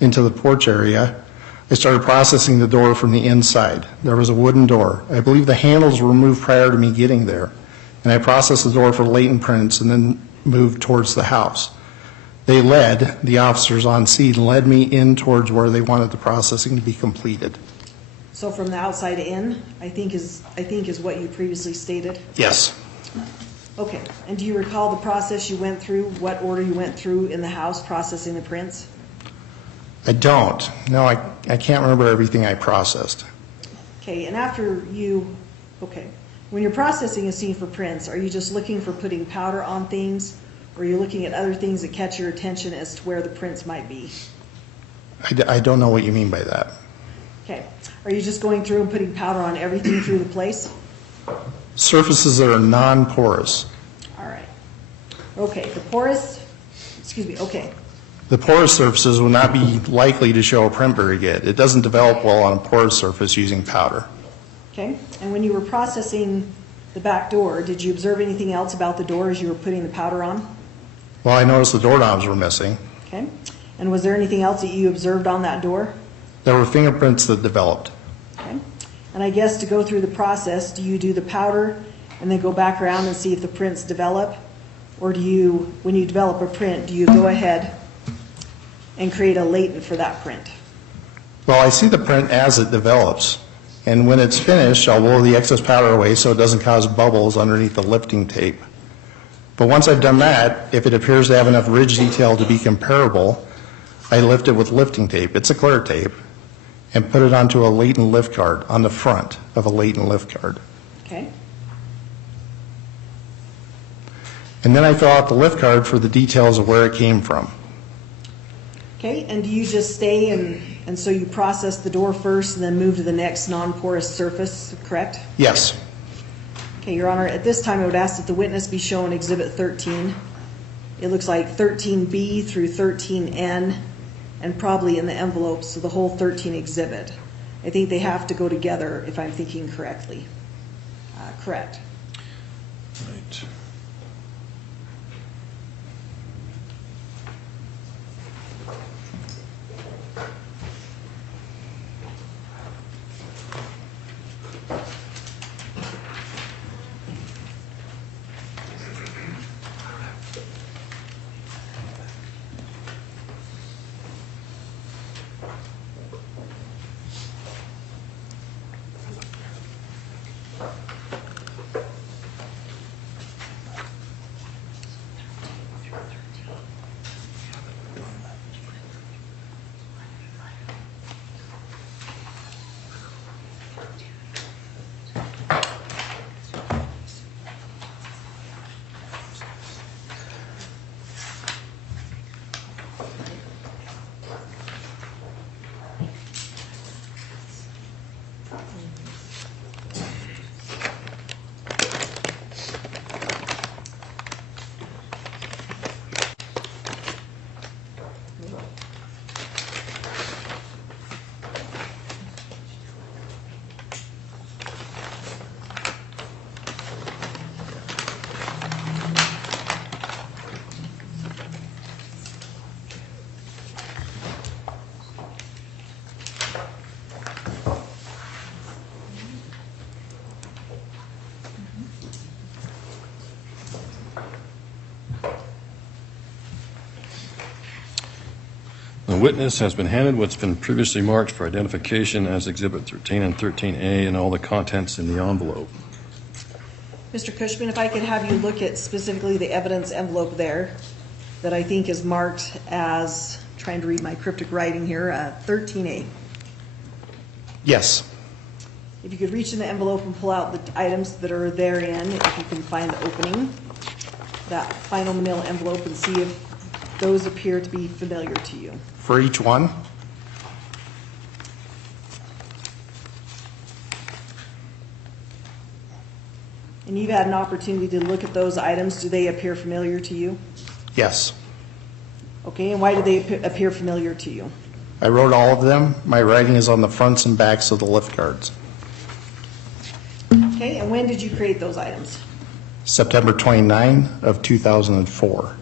into the porch area, I started processing the door from the inside. There was a wooden door. I believe the handles were removed prior to me getting there. And I processed the door for latent prints and then moved towards the house. The officers on scene led me in towards where they wanted the processing to be completed. So from the outside in, I think is what you previously stated? Yes. Okay, and do you recall the process you went through, what order you went through in the house processing the prints? I don't. No, I can't remember everything I processed. Okay, and when you're processing a scene for prints, are you just looking for putting powder on things, or are you looking at other things that catch your attention as to where the prints might be? I don't know what you mean by that. Okay, are you just going through and putting powder on everything through the place? Surfaces that are non-porous. All right. Okay, okay. The porous surfaces will not be likely to show a print very good. It doesn't develop well on a porous surface using powder. Okay, and when you were processing the back door, did you observe anything else about the door as you were putting the powder on? Well, I noticed the doorknobs were missing. Okay, and was there anything else that you observed on that door? There were fingerprints that developed. Okay, and I guess to go through the process, do you do the powder and then go back around and see if the prints develop? Or do you, when you develop a print, do you go ahead and create a latent for that print? Well, I see the print as it develops. And when it's finished, I'll blow the excess powder away so it doesn't cause bubbles underneath the lifting tape. But once I've done that, if it appears to have enough ridge detail to be comparable, I lift it with lifting tape. It's a clear tape. And put it onto a latent lift card, on the front of a latent lift card. Okay. And then I fill out the lift card for the details of where it came from. Okay, and do you just stay and so you process the door first and then move to the next non-porous surface, correct? Yes. Okay, Your Honor, at this time I would ask that the witness be shown Exhibit 13. It looks like 13B through 13N and probably in the envelope, so the whole 13 exhibit. I think they have to go together if I'm thinking correctly. Correct. Right. The witness has been handed what's been previously marked for identification as Exhibit 13 and 13A and all the contents in the envelope. Mr. Kushman, if I could have you look at specifically the evidence envelope there that I think is marked as, trying to read my cryptic writing here, 13A. Yes. If you could reach in the envelope and pull out the items that are therein, if you can find the opening, that final manila envelope, and see if those appear to be familiar to you. For each one? And you've had an opportunity to look at those items. Do they appear familiar to you? Yes. Okay, and why do they appear familiar to you? I wrote all of them. My writing is on the fronts and backs of the lift guards. Okay, and when did you create those items? September 29 of 2004.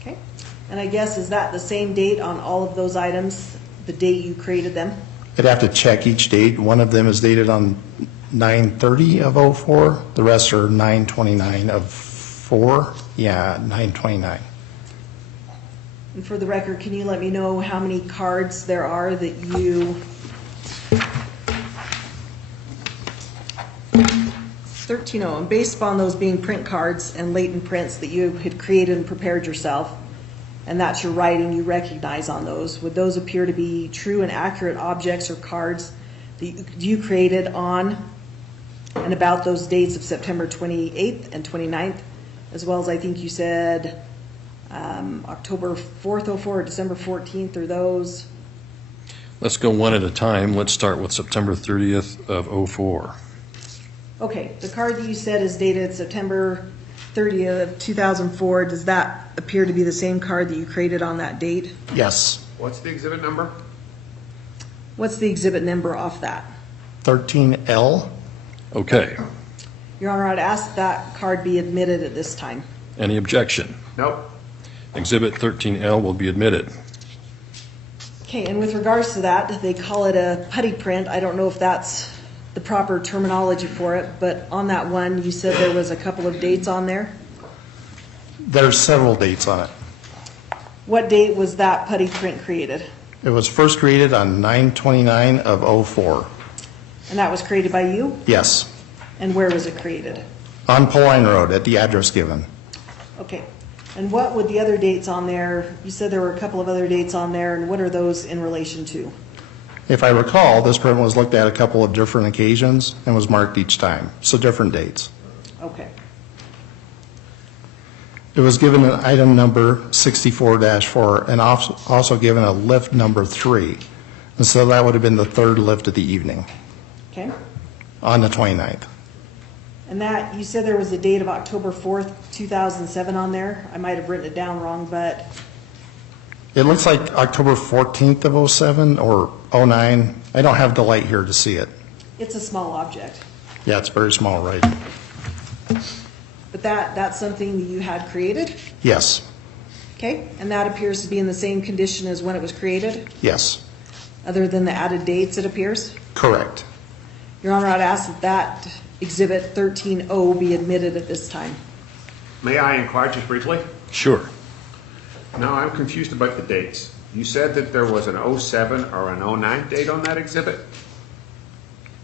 Okay, and I guess, is that the same date on all of those items, the date you created them? I'd have to check each date. One of them is dated on 9/30 of 04. The rest are 9/29 of 4. Yeah, 9/29. And for the record, can you let me know how many cards there are that you 13, and based upon those being print cards and latent prints that you had created and prepared yourself, and that's your writing you recognize on those, would those appear to be true and accurate objects or cards that you created on and about those dates of September 28th and 29th, as well as I think you said October 4th, 04, or December 14th, or those? Let's go one at a time. Let's start with September 30th of 04. Okay, the card that you said is dated September 30th of 2004, does that appear to be the same card that you created on that date? Yes. What's the exhibit number? What's the exhibit number off that? 13L. Okay. Your Honor, I'd ask that card be admitted at this time. Any objection? Nope. Exhibit 13L will be admitted. Okay, and with regards to that, they call it a putty print. I don't know if that's the proper terminology for it, but on that one, you said there was a couple of dates on there. There's several dates on it. What date was that putty print created? It was first created on 9/29 of 04. And that was created by you? Yes. And where was it created? On Poline Road at the address given. Okay. And what would the other dates on there, you said there were a couple of other dates on there, and what are those in relation to? If I recall, this print was looked at a couple of different occasions and was marked each time, so different dates. Okay. It was given an item number 64-4 and also given a lift number 3. And so that would have been the third lift of the evening Okay. on the 29th. And that, you said there was a date of October 4th, 2007 on there. I might have written it down wrong, but It looks like October 14th of 07 or 09. I don't have the light here to see it. it's a small object. Yeah, it's very small, right? But that's something that you had created? Yes, Okay, and that appears to be in the same condition as when it was created, yes, other than the added dates, it appears? correct. Your Honor, I'd ask that that Exhibit 13O be admitted at this time. May I inquire just briefly? Sure. No, I'm confused about the dates. You said that there was an 07 or an 09 date on that exhibit?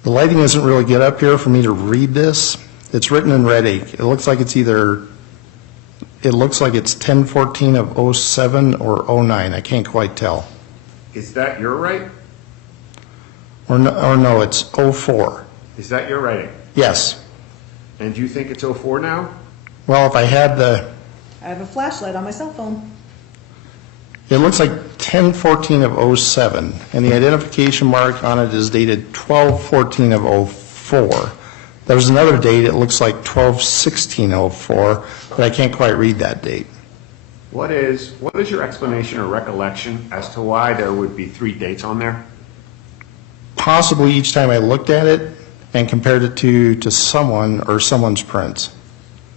The lighting isn't really good up here for me to read this. It's written in red ink. It looks like it's 10/14 of 07 or 09. I can't quite tell. Is that your right? Or no, it's 04. Is that your writing? Yes. And you think it's 04 now? Well, if I had the, I have a flashlight on my cell phone. it looks like 10/14 of 07, and the identification mark on it is dated 12/14 of 04. There's another date, it looks like 12/16/04, but I can't quite read that date. What is your explanation or recollection as to why there would be 3 dates on there? Possibly each time I looked at it and compared it to someone or someone's prints.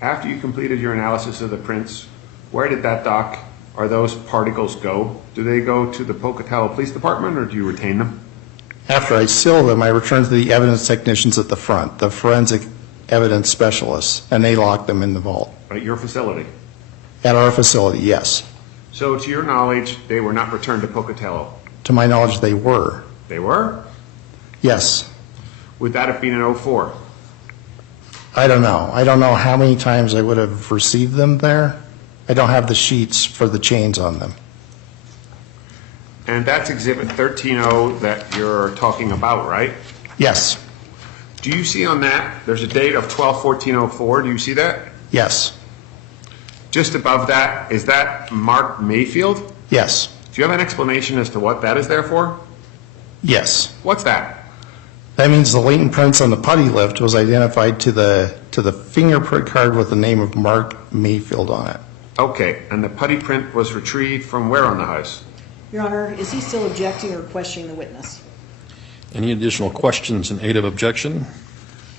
After you completed your analysis of the prints, where did that doc or those particles go? Do they go to the Pocatello Police Department or do you retain them? After I seal them, I return to the evidence technicians at the front, the forensic evidence specialists, and they lock them in the vault. At your facility? At our facility, yes. So to your knowledge, they were not returned to Pocatello? To my knowledge, they were. They were? Yes. Would that have been in 04? I don't know. I don't know how many times I would have received them there. I don't have the sheets for the chains on them. And that's Exhibit 13-0 that you're talking about, right? Yes. Do you see on that, there's a date of 12/14/04, do you see that? Yes. Just above that, is that Mark Mayfield? Yes. Do you have an explanation as to what that is there for? Yes. What's that? That means the latent prints on the putty lift was identified to the fingerprint card with the name of Mark Mayfield on it. Okay, and the putty print was retrieved from where on the house? Your Honor, is he still objecting or questioning the witness? Any additional questions in aid of objection?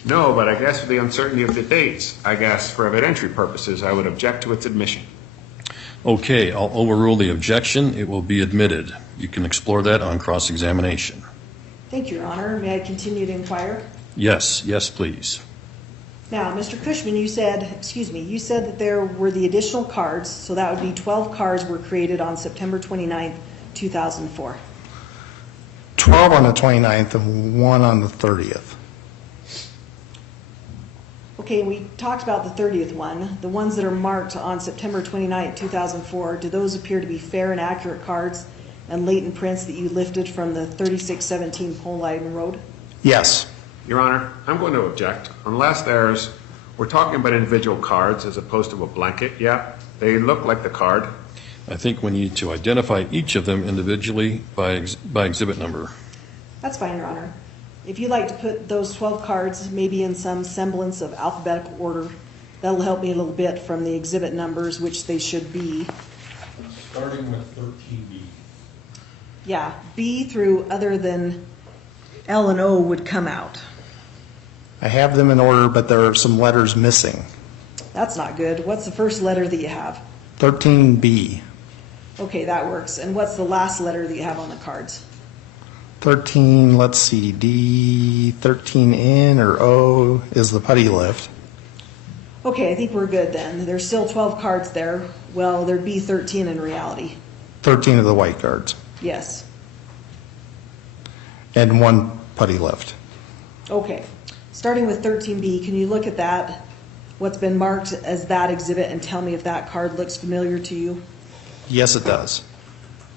No, but I guess with the uncertainty of the dates, I guess for evidentiary purposes, I would object to its admission. Okay, I'll overrule the objection. It will be admitted. You can explore that on cross-examination. Thank you, Your Honor. May I continue to inquire? Yes, yes, please. Now, Mr. Kushman, you said that there were the additional cards, so that would be 12 cards were created on September 29th, 2004. 12 on the 29th and 1 on the 30th. Okay, we talked about the 30th one. The ones that are marked on September 29th, 2004, do those appear to be fair and accurate cards and latent prints that you lifted from the 3617 Pole Line Road? Yes. Your Honor, I'm going to object unless we're talking about individual cards as opposed to a blanket. Yeah, they look like the card. I think we need to identify each of them individually by exhibit number. That's fine, Your Honor. If you'd like to put those 12 cards maybe in some semblance of alphabetical order, that'll help me a little bit from the exhibit numbers, which they should be. Starting with 13B. Yeah, B through other than L and O would come out. I have them in order, but there are some letters missing. That's not good. What's the first letter that you have? 13B. Okay, that works. And what's the last letter that you have on the cards? 13, let's see, D, 13N or O is the putty lift. Okay, I think we're good then. There's still 12 cards there. Well, there'd be 13 in reality. 13 of the white cards. Yes. And 1 putty lift. Okay. Starting with 13B, can you look at that, what's been marked as that exhibit, and tell me if that card looks familiar to you? Yes, it does.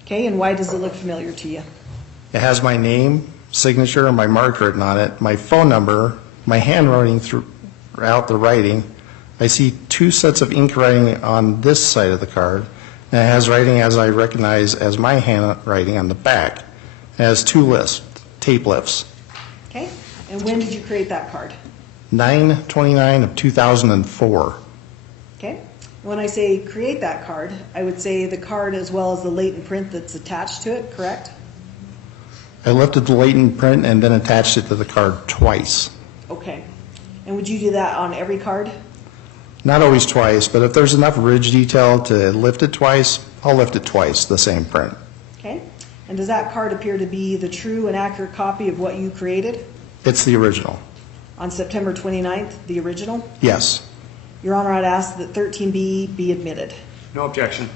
Okay, and why does it look familiar to you? It has my name, signature, and my mark written on it, my phone number, my handwriting throughout the writing. I see 2 sets of ink writing on this side of the card, and it has writing as I recognize as my handwriting on the back. It has 2 lifts, tape lifts. Okay, and when did you create that card? 9/29 of 2004. Okay, when I say create that card, I would say the card as well as the latent print that's attached to it, correct? I lifted the latent print and then attached it to the card twice. Okay, and would you do that on every card? Not always twice, but if there's enough ridge detail to lift it twice, I'll lift it twice, the same print. Okay, and does that card appear to be the true and accurate copy of what you created? It's the original. On September 29th, the original? Yes. Your Honor, I'd ask that 13B be admitted. No objection.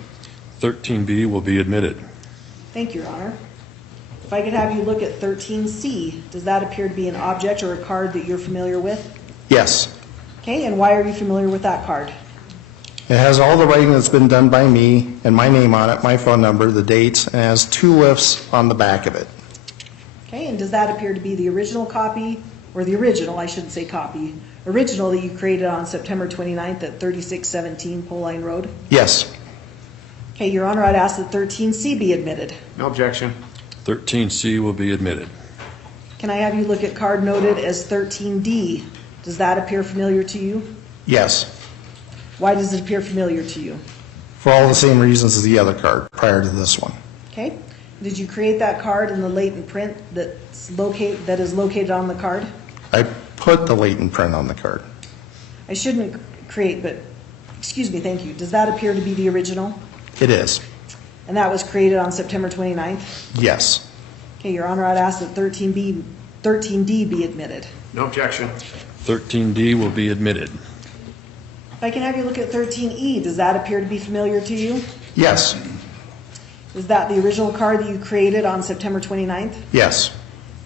13B will be admitted. Thank you, Your Honor. If I could have you look at 13C, does that appear to be an object or a card that you're familiar with? Yes. Okay, and why are you familiar with that card? It has all the writing that's been done by me and my name on it, my phone number, the dates, and it has 2 lifts on the back of it. Okay, and does that appear to be the original copy, or the original, I shouldn't say copy, original that you created on September 29th at 3617 Pole Line Road? Yes. Okay, Your Honor, I'd ask that 13C be admitted. No objection. 13C will be admitted. Can I have you look at card noted as 13D? Does that appear familiar to you? Yes. Why does it appear familiar to you? For all the same reasons as the other card prior to this one. Okay. Did you create that card in the latent print that is located on the card? I put the latent print on the card. I shouldn't create, but, excuse me, thank you. Does that appear to be the original? It is. And that was created on September 29th? Yes. Okay, Your Honor, I'd ask that 13D be admitted. No objection. 13D will be admitted. If I can have you look at 13E, does that appear to be familiar to you? Yes. Is that the original card that you created on September 29th? Yes.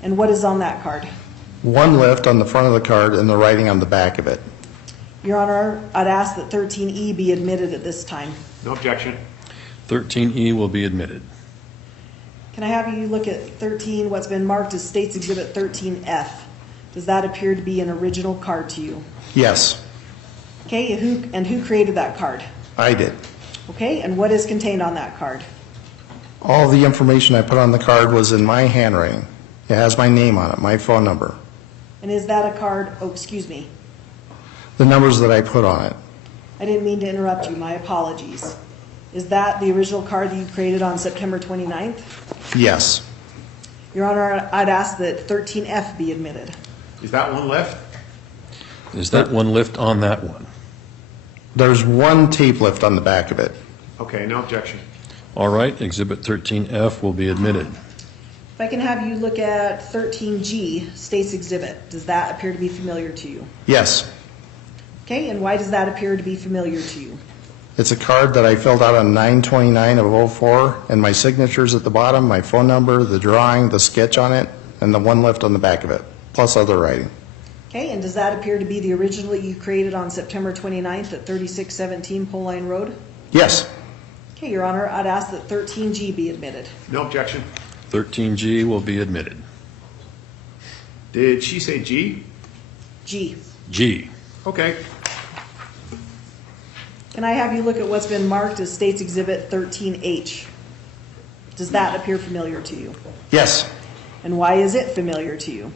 And what is on that card? One lift on the front of the card and the writing on the back of it. Your Honor, I'd ask that 13E be admitted at this time. No objection. 13E will be admitted. Can I have you look at 13, what's been marked as State's Exhibit 13F? Does that appear to be an original card to you? Yes, Okay, who created that card? I did. Okay, and what is contained on that card? All the information I put on the card was in my handwriting. It has my name on it, my phone number, And is that a card, oh, excuse me, the numbers that I put on it. I didn't mean to interrupt you, my apologies. Is that the original card that you created on September 29th? Yes, Your Honor, I'd ask that 13F be admitted. Is that one left? Is that one lift on that one? there's one tape lift on the back of it. Okay, no objection. All right, Exhibit 13F will be admitted. If I can have you look at 13G, State's Exhibit, does that appear to be familiar to you? Yes, Okay, and why does that appear to be familiar to you? it's a card that I filled out on 9/29 of '04, and my signature's at the bottom, my phone number, the drawing, the sketch on it, and the one lift on the back of it, plus other writing. Okay, and does that appear to be the original that you created on September 29th at 3617 Pole Line Road? Yes, Okay, Your Honor, I'd ask that 13G be admitted. No objection. 13G will be admitted. Did she say G? G. G. Okay. Can I have you look at what's been marked as State's Exhibit 13H? Does that appear familiar to you? yes, And why is it familiar to you?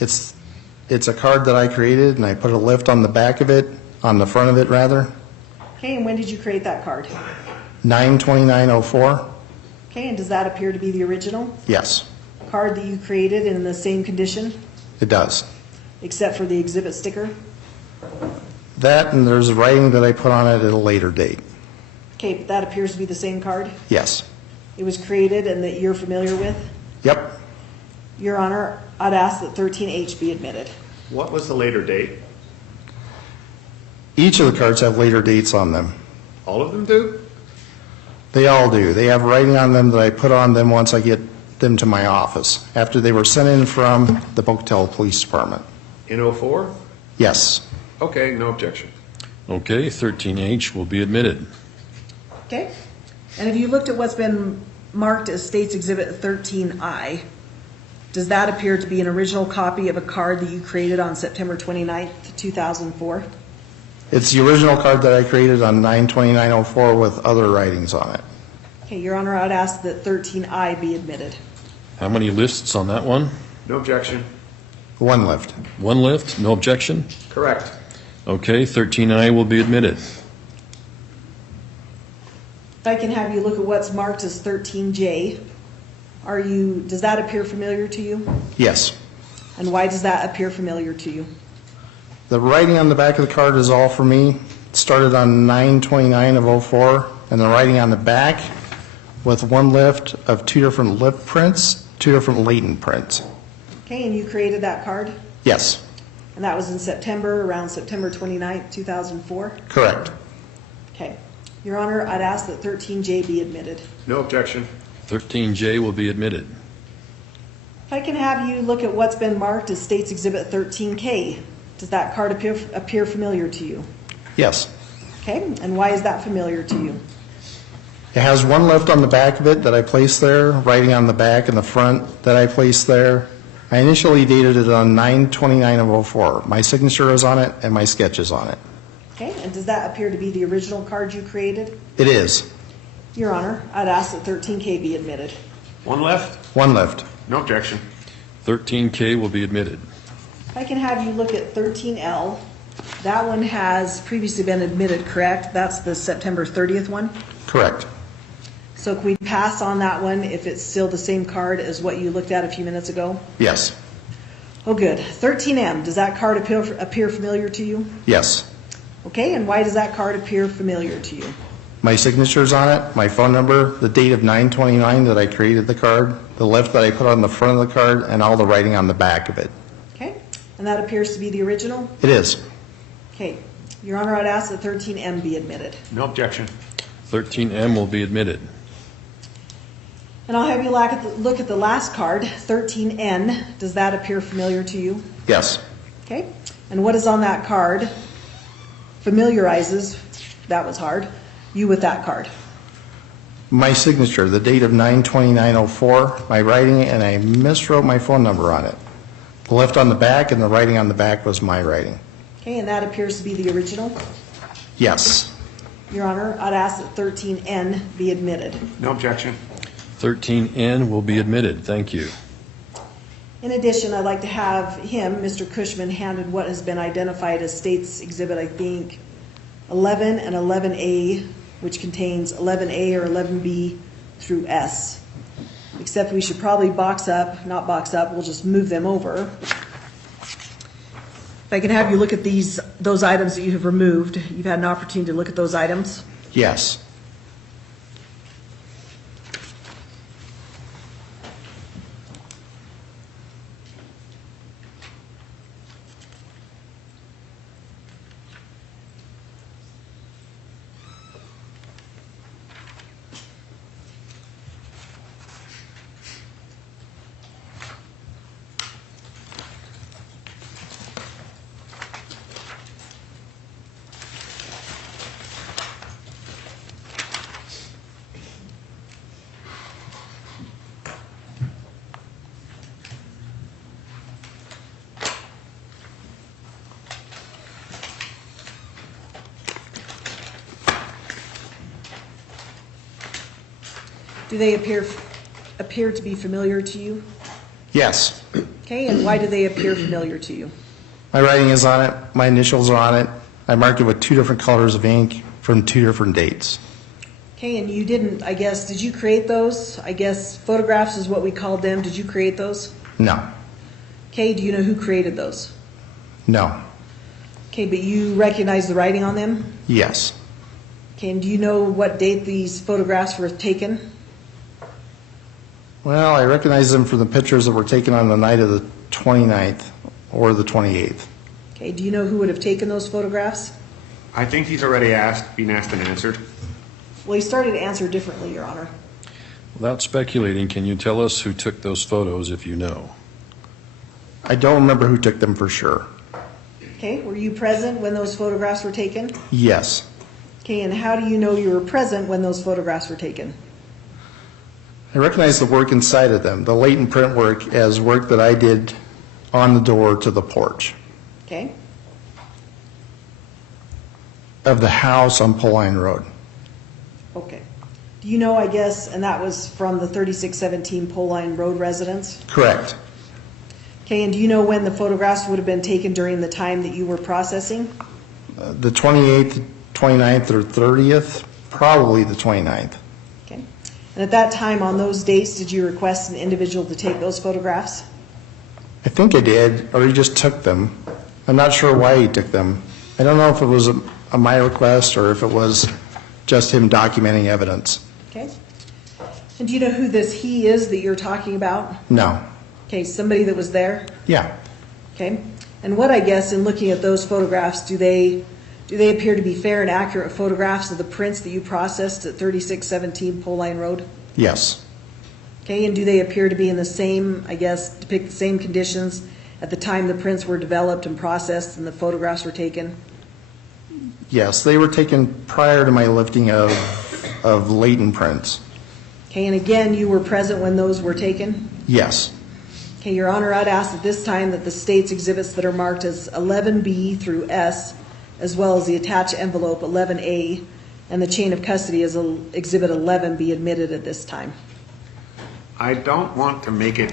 it's a card that I created, and I put a lift on the back of it, on the front of it rather, Okay, and when did you create that card? 9/29/04. Okay, and does that appear to be the original Yes, card that you created in the same condition, it does. except for the exhibit sticker? That, and there's writing that I put on it at a later date. Okay, but that appears to be the same card? Yes, It was created and that you're familiar with? yep, Your Honor, I'd ask that 13H be admitted. What was the later date? each of the cards have later dates on them. All of them do? They all do. They have writing on them that I put on them once I get them to my office, after they were sent in from the Pocatello Police Department. In '04? Yes, Okay, no objection. Okay, 13H will be admitted. Okay? And if you looked at what's been marked as State's Exhibit 13I, does that appear to be an original copy of a card that you created on September 29th, 2004? it's the original card that I created on 9/29/04 with other writings on it. Okay, Your Honor, I'd ask that 13I be admitted. How many lifts on that one? No objection. One lift. One lift, no objection? Correct. Okay, 13I will be admitted. If I can have you look at what's marked as 13J, does that appear familiar to you? Yes. And why does that appear familiar to you? The writing on the back of the card is all for me. It started on 9/29/04, and the writing on the back with one lift of two different lip prints, two different latent prints. Okay, and you created that card? Yes, And that was in September, around September 29th, 2004? correct. Okay. Your Honor, I'd ask that 13J be admitted. No objection. 13J will be admitted. If I can have you look at what's been marked as State's Exhibit 13K, does that card appear familiar to you? Yes. Okay, and why is that familiar to you? It has one lift on the back of it that I placed there, writing on the back and the front that I placed there. I initially dated it on 9/29/04. My signature is on it and my sketch is on it. Okay, and does that appear to be the original card you created? It is. Your Honor, I'd ask that 13K be admitted. One left? One lift. No objection. 13K will be admitted. If I can have you look at 13L, that one has previously been admitted, correct? That's the September 30th one? Correct. So can we pass on that one if it's still the same card as what you looked at a few minutes ago? Yes. Oh, good. 13M, does that card appear familiar to you? Yes. Okay, and why does that card appear familiar to you? My signature's on it, my phone number, the date of 9/29 that I created the card, the lift that I put on the front of the card, and all the writing on the back of it. Okay, and that appears to be the original? It is. Okay, Your Honor, I'd ask that 13M be admitted. No objection. 13M will be admitted. And I'll have you look at the last card, 13N. Does that appear familiar to you? Yes. Okay. And what is on that card familiarizes, that was hard, you with that card? My signature, the date of 9/29/04, my writing, and I miswrote my phone number on it. The left on the back and the writing on the back was my writing. Okay, and that appears to be the original? Yes. Your Honor, I'd ask that 13N be admitted. No objection. 13N will be admitted. Thank you. In addition, I'd like to have him, Mr. Kushman, handed what has been identified as State's Exhibit, I think, 11 and 11A, which contains 11A or 11B through S. Except we should probably not box up, we'll just move them over. If I can have you look at those items that you have removed. You've had an opportunity to look at those items. Yes. Do they appear to be familiar to you? Yes. Okay, and why do they appear familiar to you? My writing is on it. My initials are on it. I marked it with 2 different colors of ink from 2 different dates. Okay, and you didn't, I guess, did you create those? I guess photographs is what we called them. Did you create those? No. Okay, do you know who created those? No. Okay, but you recognize the writing on them? Yes. Okay, and do you know what date these photographs were taken? Well, I recognize them from the pictures that were taken on the night of the 29th or the 28th. Okay, do you know who would have taken those photographs? I think he's already been asked and answered. Well, he started to answer differently, Your Honor. Without speculating, can you tell us who took those photos if you know? I don't remember who took them for sure. Okay, were you present when those photographs were taken? Yes. Okay, and how do you know you were present when those photographs were taken? I recognize the work inside of them, the latent print work, as work that I did on the door to the porch Okay, of the house on Poline Road. okay. Do you know, I guess, and that was from the 3617 Poline Road residence? Correct. Okay, and do you know when the photographs would have been taken during the time that you were processing? The 28th, 29th, or 30th, probably the 29th. Okay. And at that time, on those dates, did you request an individual to take those photographs? I think I did, or he just took them. I'm not sure why he took them. I don't know if it was a my request or if it was just him documenting evidence. Okay. And do you know who this he is that you're talking about? No. Okay, somebody that was there? Yeah. Okay. And what, I guess, in looking at those photographs, do they appear to be fair and accurate photographs of the prints that you processed at 3617 Poline Road? Yes. Okay, and do they appear to be in the same, I guess, depict the same conditions at the time the prints were developed and processed and the photographs were taken? Yes, they were taken prior to my lifting of latent prints. Okay, and again, you were present when those were taken? Yes. Okay, Your Honor, I'd ask at this time that the state's exhibits that are marked as 11B through S, as well as the attached envelope 11A, and the chain of custody as Exhibit 11 be admitted at this time. I don't want to make it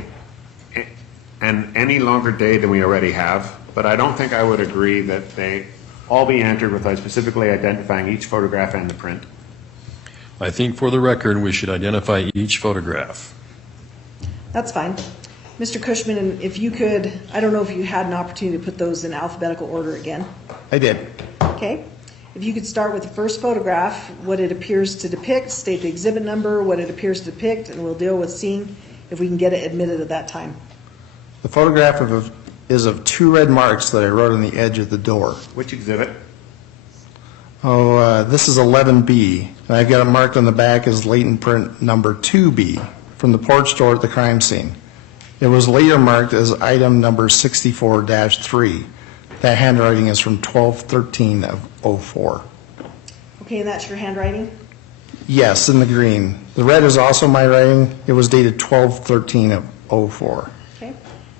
any longer day than we already have, but I don't think I would agree that they all be entered without specifically identifying each photograph and the print. I think for the record, we should identify each photograph. That's fine. Mr. Kushman, and if you could, I don't know if you had an opportunity to put those in alphabetical order again. I did. Okay. If you could start with the first photograph, what it appears to depict, state the exhibit number, what it appears to depict, and we'll deal with seeing if we can get it admitted at that time. The photograph is of 2 red marks that I wrote on the edge of the door. Which exhibit? This is 11B, and I've got it marked on the back as latent print number 2B from the porch door at the crime scene. It was later marked as item number 64-3. That handwriting is from 12/13 of '04. Okay, and that's your handwriting? Yes, in the green. The red is also my writing. It was dated 12/13 of '04. Okay,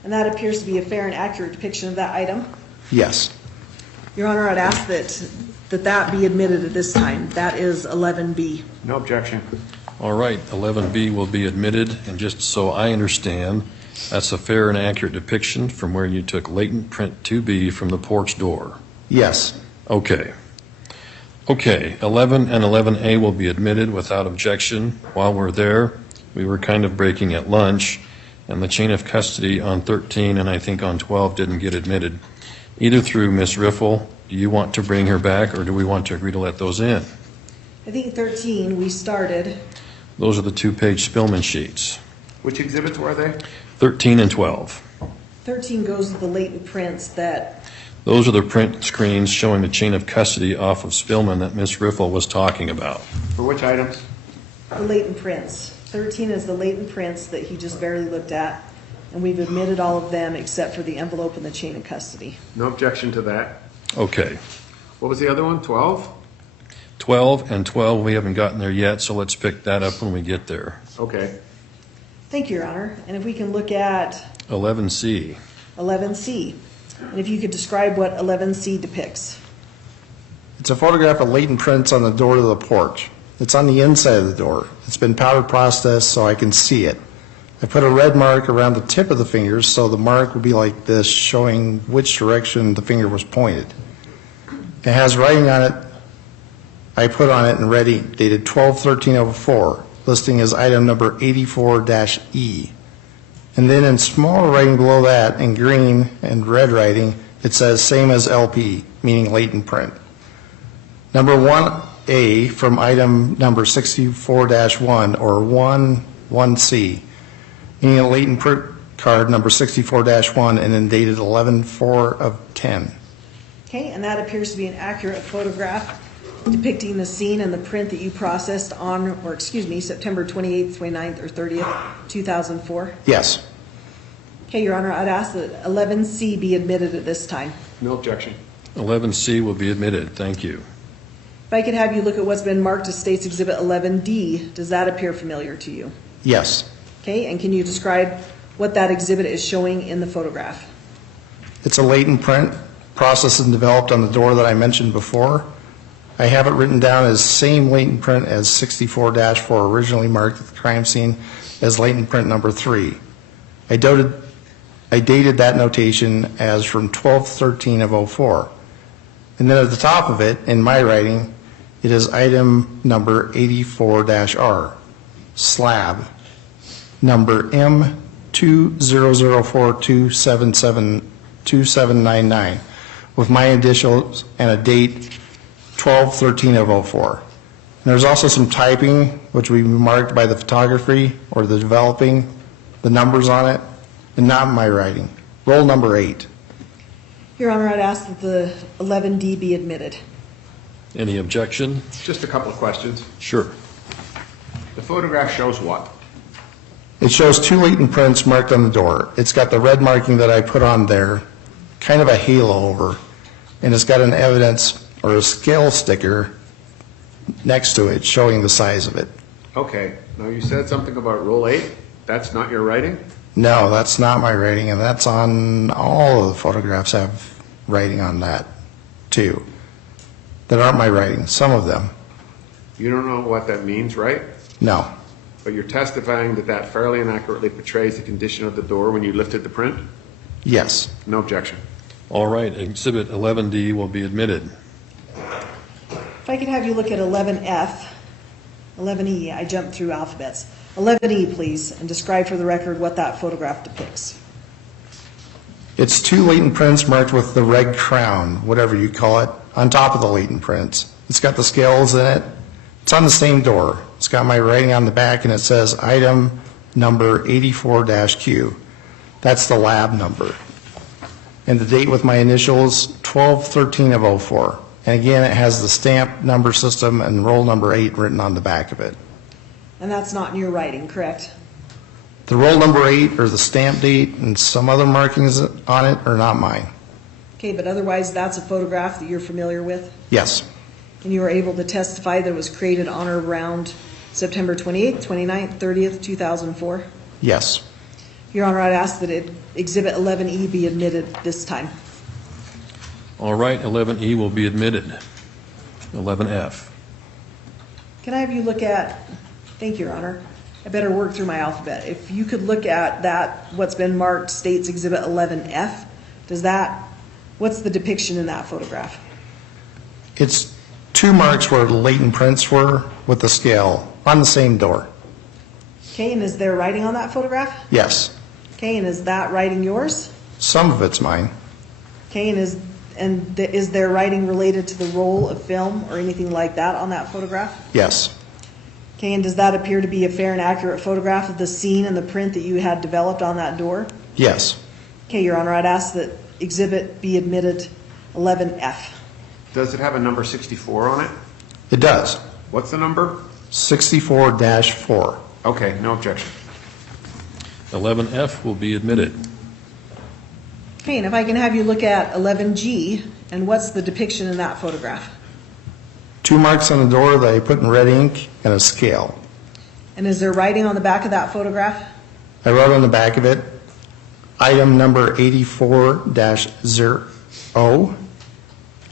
and that appears to be a fair and accurate depiction of that item? Yes. Your Honor, I'd ask that be admitted at this time. That is 11B. No objection. All right, 11B will be admitted, and just so I understand, that's a fair and accurate depiction from where you took latent print 2B from the porch door. Yes. Okay. Okay, 11 and 11A will be admitted without objection. While we're there, we were kind of breaking at lunch, and the chain of custody on 13 and I think on 12 didn't get admitted. Either through Ms. Riffle, do you want to bring her back, or do we want to agree to let those in? I think 13, we started. Those are the two-page Spillman sheets. Which exhibits were they? 13 and 12. 13 goes with the latent prints that, Those are the print screens showing the chain of custody off of Spillman that Ms. Riffle was talking about. For which items? the latent prints. 13 is the latent prints that he just barely looked at, and we've admitted all of them except for the envelope and the chain of custody. No objection to that. Okay. What was the other one, 12? 12 and 12, we haven't gotten there yet, so let's pick that up when we get there. Okay. Thank you, Your Honor. And if we can look at 11C. 11C, and if you could describe what 11C depicts. It's a photograph of latent prints on the door to the porch. It's on the inside of the door. It's been powder processed so I can see it. I put a red mark around the tip of the fingers so the mark would be like this, showing which direction the finger was pointed. It has writing on it. I put on it in red ink, dated 12/13/04, listing as item number 84-E. And then in small writing below that, in green and red writing, it says same as LP, meaning latent print. Number 1A from item number 64-1 or 1C, meaning a latent print card number 64-1 and then dated 11/4/10. Okay, and that appears to be an accurate photograph depicting the scene and the print that you processed on, or excuse me, September 28th, 29th, or 30th, 2004? Yes. Okay, Your Honor, I'd ask that 11C be admitted at this time. No objection. 11C will be admitted. Thank you. If I could have you look at what's been marked as State's Exhibit 11D, does that appear familiar to you? Yes. Okay, and can you describe what that exhibit is showing in the photograph? It's a latent print, processed and developed on the door that I mentioned before. I have it written down as same latent print as 64-4, originally marked at the crime scene as latent print number 3. I dated that notation as from 12/13/04. And then at the top of it, in my writing, it is item number 84-R, slab, number M200427772799, with my initials and a date 12/13/04. And there's also some typing, which will be marked by the photography or the developing, the numbers on it, and not my writing. Roll number 8. Your Honor, I'd ask that the 11D be admitted. Any objection? Just a couple of questions. Sure. The photograph shows what? It shows 2 latent prints marked on the door. It's got the red marking that I put on there, kind of a halo over, and it's got an evidence or a scale sticker next to it showing the size of it. Okay. Now you said something about roll 8. That's not your writing? No, that's not my writing, and that's on all of the photographs have writing on that, too. That aren't my writing, some of them. You don't know what that means, right? No. But you're testifying that that fairly and accurately portrays the condition of the door when you lifted the print? Yes. No objection. All right, Exhibit 11D will be admitted. If I could have you look at 11F, 11E, I jumped through alphabets. 11E, please, and describe for the record what that photograph depicts. It's 2 latent prints marked with the red crown, whatever you call it, on top of the latent prints. It's got the scales in it. It's on the same door. It's got my writing on the back, and it says item number 84-Q. That's the lab number. And the date with my initials, 12/13/04. And again, it has the stamp number system and roll number 8 written on the back of it. And that's not in your writing, correct? The roll number 8 or the stamp date and some other markings on it are not mine. Okay, but otherwise, that's a photograph that you're familiar with? Yes, And you were able to testify that it was created on or around September 28th, 29th, 30th, 2004? yes. Your Honor, I'd ask that Exhibit 11E be admitted this time. All right, 11E will be admitted. 11F. Can I have you look at, thank you, Your Honor. I better work through my alphabet. If you could look at that, what's been marked States Exhibit 11F, what's the depiction in that photograph? It's 2 marks where the latent prints were with the scale on the same door. Okay, and is there writing on that photograph? Yes, Okay, and is that writing yours? some of it's mine. Okay, and is there writing related to the roll of film or anything like that on that photograph? Yes, Okay, and does that appear to be a fair and accurate photograph of the scene and the print that you had developed on that door? yes. Okay, Your Honor, I'd ask that Exhibit be admitted 11F. Does it have a number 64 on it? It does. What's the number? 64-4. Okay, no objection. 11F will be admitted. Okay, and if I can have you look at 11G, and what's the depiction in that photograph? 2 marks on the door that I put in red ink and a scale. And is there writing on the back of that photograph? I wrote on the back of it, item number 84-0.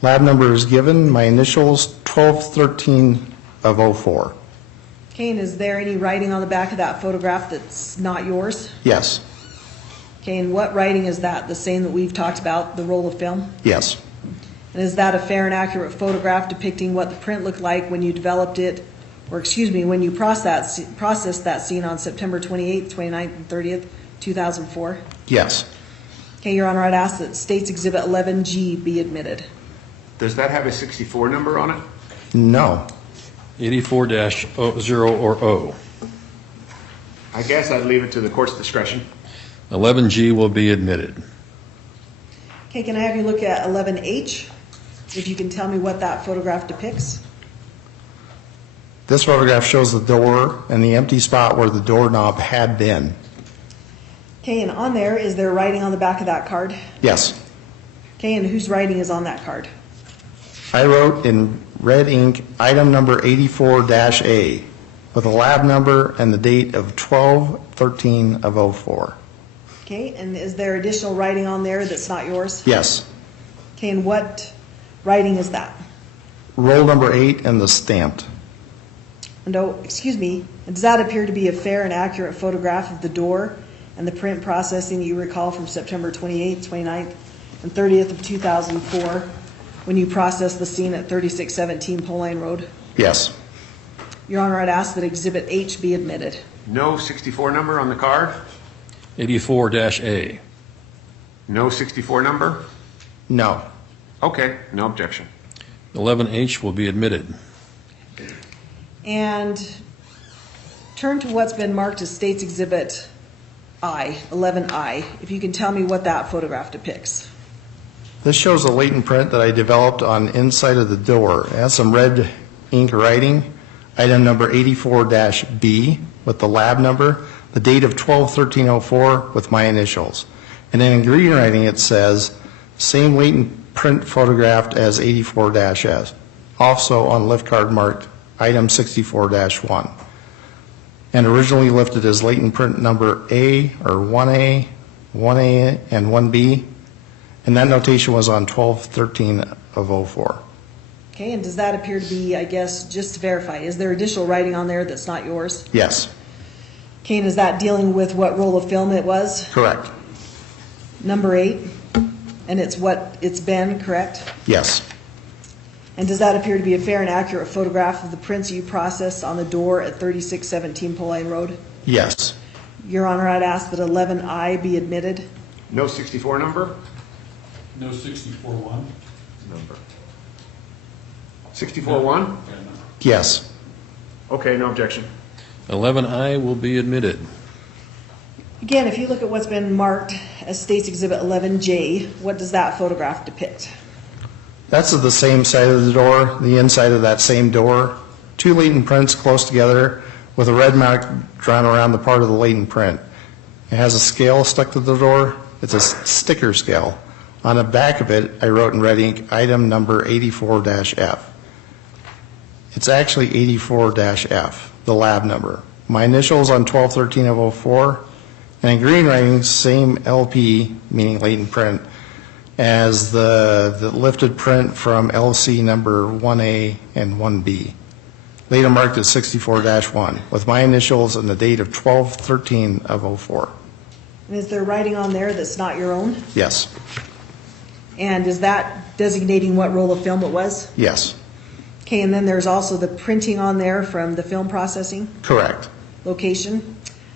Lab number is given, my initials 1213 of 04. Okay, and is there any writing on the back of that photograph that's not yours? Yes, Okay, and what writing is that? The same that we've talked about, the roll of film? yes, And is that a fair and accurate photograph depicting what the print looked like when you developed it, or excuse me, when you processed that scene on September 28th, 29th, and 30th, 2004? yes. Okay, Your Honor, I'd ask that States Exhibit 11G be admitted. Does that have a 64 number on it? No, 84-0 or O. I guess I'd leave it to the court's discretion. 11G will be admitted. Okay, can I have you look at 11H? If you can tell me what that photograph depicts? this photograph shows the door and the empty spot where the doorknob had been. Okay, and on there, is there writing on the back of that card? Yes, Okay, and whose writing is on that card? I wrote in red ink, item number 84-A, with a lab number and the date of 12/13 of 04. Okay, and is there additional writing on there that's not yours? Yes, Okay, and what writing is that? roll number 8 and the stamped. And oh, excuse me, and does that appear to be a fair and accurate photograph of the door and the print processing you recall from September 28th, 29th, and 30th of 2004 when you processed the scene at 3617 Poline Road? Yes, Your Honor, I'd ask that Exhibit H be admitted. No 64 number on the card? 84-A. No 64 number? no, Okay, no objection. 11H will be admitted. And turn to what's been marked as States Exhibit I, 11I, if you can tell me what that photograph depicts. this shows a latent print that I developed on the inside of the door. It has some red ink writing, item number 84-B with the lab number, the date of 12/13/04 with my initials. And then in green writing it says, same latent print photographed as 84-S, also on lift card marked item 64-1. And originally lifted as latent print number A or 1A, 1A, and 1B. And that notation was on 12/13 of 04. Okay, and does that appear to be, I guess, just to verify, is there additional writing on there that's not yours? Yes, Okay, and is that dealing with what roll of film it was? correct. Number 8? And it's what it's been, correct? Yes, And does that appear to be a fair and accurate photograph of the prints you processed on the door at 3617 Poline Road? yes, Your Honor, I'd ask that 11I be admitted. No 64 number? No 64-1? Number. 64-1? yes, Okay, no objection. 11I will be admitted. Again, if you look at what's been marked as States Exhibit 11J, what does that photograph depict? that's the same side of the door, the inside of that same door. 2 latent prints close together with a red mark drawn around the part of the latent print. It has a scale stuck to the door. It's a sticker scale. On the back of it, I wrote in red ink, item number 84-F. It's actually 84-F, the lab number. My initials on 1213 of 04, and in green writing, same LP, meaning latent print, as the lifted print from LC number 1A and 1B. Later marked as 64-1, with my initials and the date of 1213 of 04. And is there writing on there that's not your own? Yes. And is that designating what roll of film it was? Yes. Okay, and then there's also the printing on there from the film processing Correct. location.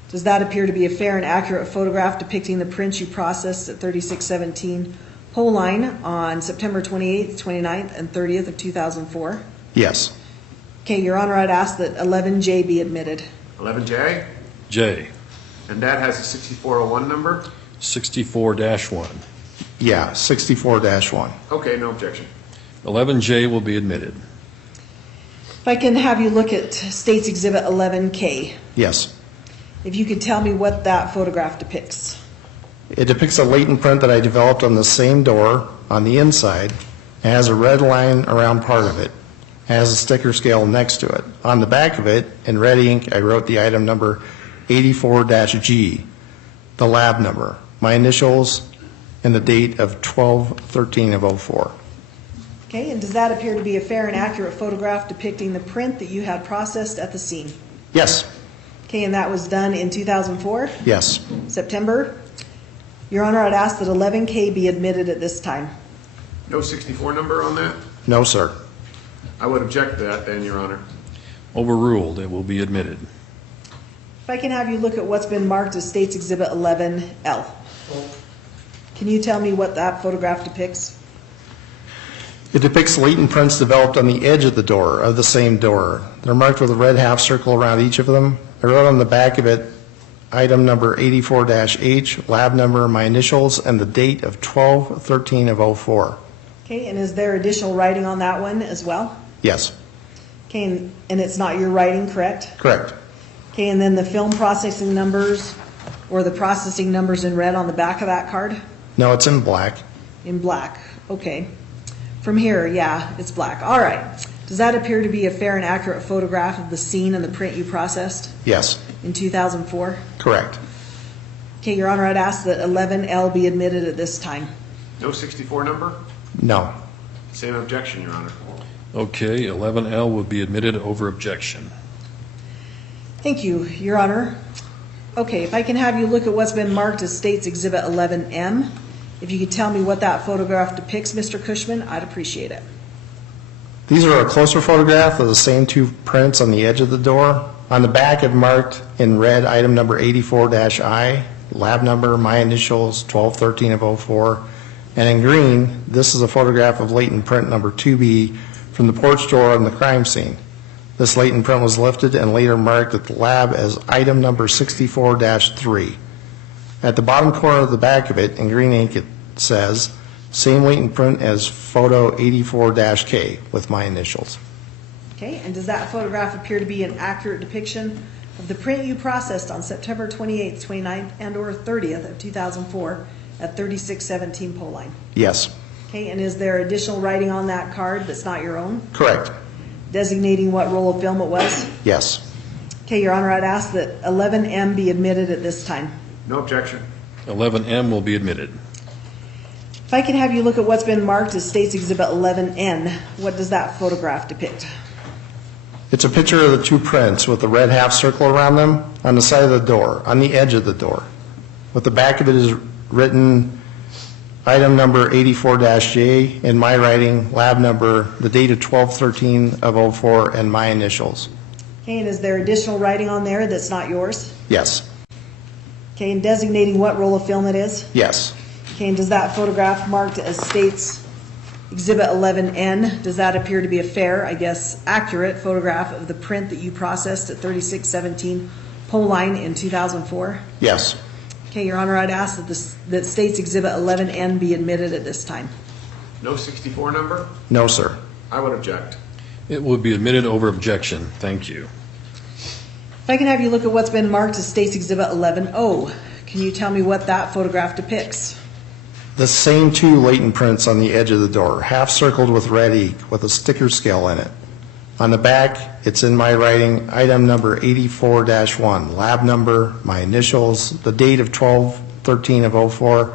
Does that appear to be a fair and accurate photograph depicting the prints you processed at 3617 pole line on September 28th, 29th, and 30th of 2004? Yes. Okay, Your Honor, I'd ask that 11J be admitted. 11J, J, and that has a 6401 number? 64-1. Yeah, 64-1. Okay, no objection. 11J will be admitted. If I can have you look at State's Exhibit 11K, Yes. if you could tell me what that photograph depicts. It depicts a latent print that I developed on the same door on the inside. It has a red line around part of it. It has a sticker scale next to it. On the back of it, in red ink, I wrote the item number 84-G, the lab number, my initials, and the date of 12/13 of 04. Okay, and does that appear to be a fair and accurate photograph depicting the print that you had processed at the scene? Yes. Okay, and that was done in 2004, Yes. September? Your Honor, I'd ask that 11K be admitted at this time. No 64 number on that? No, sir. I would object to that then, Your Honor. Overruled, it will be admitted. If I can have you look at what's been marked as State's Exhibit 11L. Can you tell me what that photograph depicts? It depicts latent prints developed on the edge of the door, of the same door. They're marked with a red half circle around each of them. I wrote on the back of it, item number 84-H, lab number, my initials, and the date of 12/13 of 04. Okay, and is there additional writing on that one as well? Yes. Okay, and it's not your writing, correct? Correct. Okay, and then the film processing numbers, or the processing numbers in red on the back of that card? No, it's in black. In black, okay. From here, yeah, it's black. All right. Does that appear to be a fair and accurate photograph of the scene and the print you processed Yes. in 2004? Correct. Okay, Your Honor, I'd ask that 11L be admitted at this time. No 64 number? No. Same objection, Your Honor. Okay, 11L will be admitted over objection. Thank you, Your Honor. Okay, if I can have you look at what's been marked as State's Exhibit 11M. If you could tell me what that photograph depicts, Mr. Kushman, I'd appreciate it. These are a closer photograph of the same two prints on the edge of the door. On the back, I've marked in red item number 84-I, lab number, my initials, 12/13 of 04. And in green, this is a photograph of latent print number 2B from the porch door on the crime scene. This latent print was lifted and later marked at the lab as item number 64-3. At the bottom corner of the back of it, in green ink, it says, same latent print as photo 84-K with my initials. Okay, and does that photograph appear to be an accurate depiction of the print you processed on September 28th, 29th, and or 30th of 2004 at 3617 pole line? Yes. Okay, and is there additional writing on that card that's not your own, Correct. designating what roll of film it was? Yes. Okay, Your Honor, I'd ask that 11M be admitted at this time. No objection. 11M will be admitted. If I can have you look at what's been marked as State's Exhibit 11N, what does that photograph depict? It's a picture of the two prints with the red half circle around them on the side of the door, on the edge of the door. With the back of it is written item number 84-J, in my writing, lab number, the date of 12/13 of 04, and my initials. Okay, and is there additional writing on there that's not yours? Yes. Okay, and designating what roll of film it is? Yes. Okay, and does that photograph marked as State's Exhibit 11N, does that appear to be a fair, I guess, accurate photograph of the print that you processed at 3617 pole line in 2004? Yes. Okay, Your Honor, I'd ask that State's Exhibit 11N be admitted at this time. No 64 number? No, sir. I would object. It will be admitted over objection. Thank you. If I can have you look at what's been marked as State's Exhibit 11O. Can you tell me what that photograph depicts? The same two latent prints on the edge of the door, half circled with red ink with a sticker scale in it. On the back, it's in my writing, item number 84-1, lab number, my initials, the date of 12/13 of 04,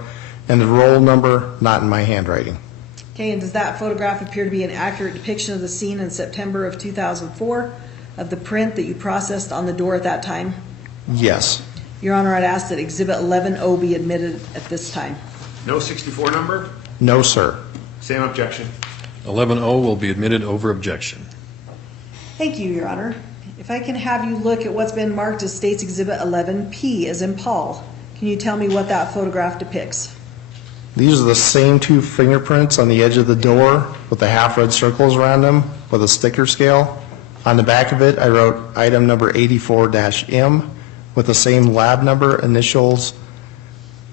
and the roll number, not in my handwriting. Okay, and does that photograph appear to be an accurate depiction of the scene in September of 2004 of the print that you processed on the door at that time? Yes. Your Honor, I'd ask that Exhibit 11O be admitted at this time. No 64 number? No, sir. Same objection. 11O will be admitted over objection. Thank you, Your Honor. If I can have you look at what's been marked as State's Exhibit 11P, as in Paul, can you tell me what that photograph depicts? These are the same two fingerprints on the edge of the door with the half red circles around them with a sticker scale. On the back of it, I wrote item number 84-M with the same lab number, initials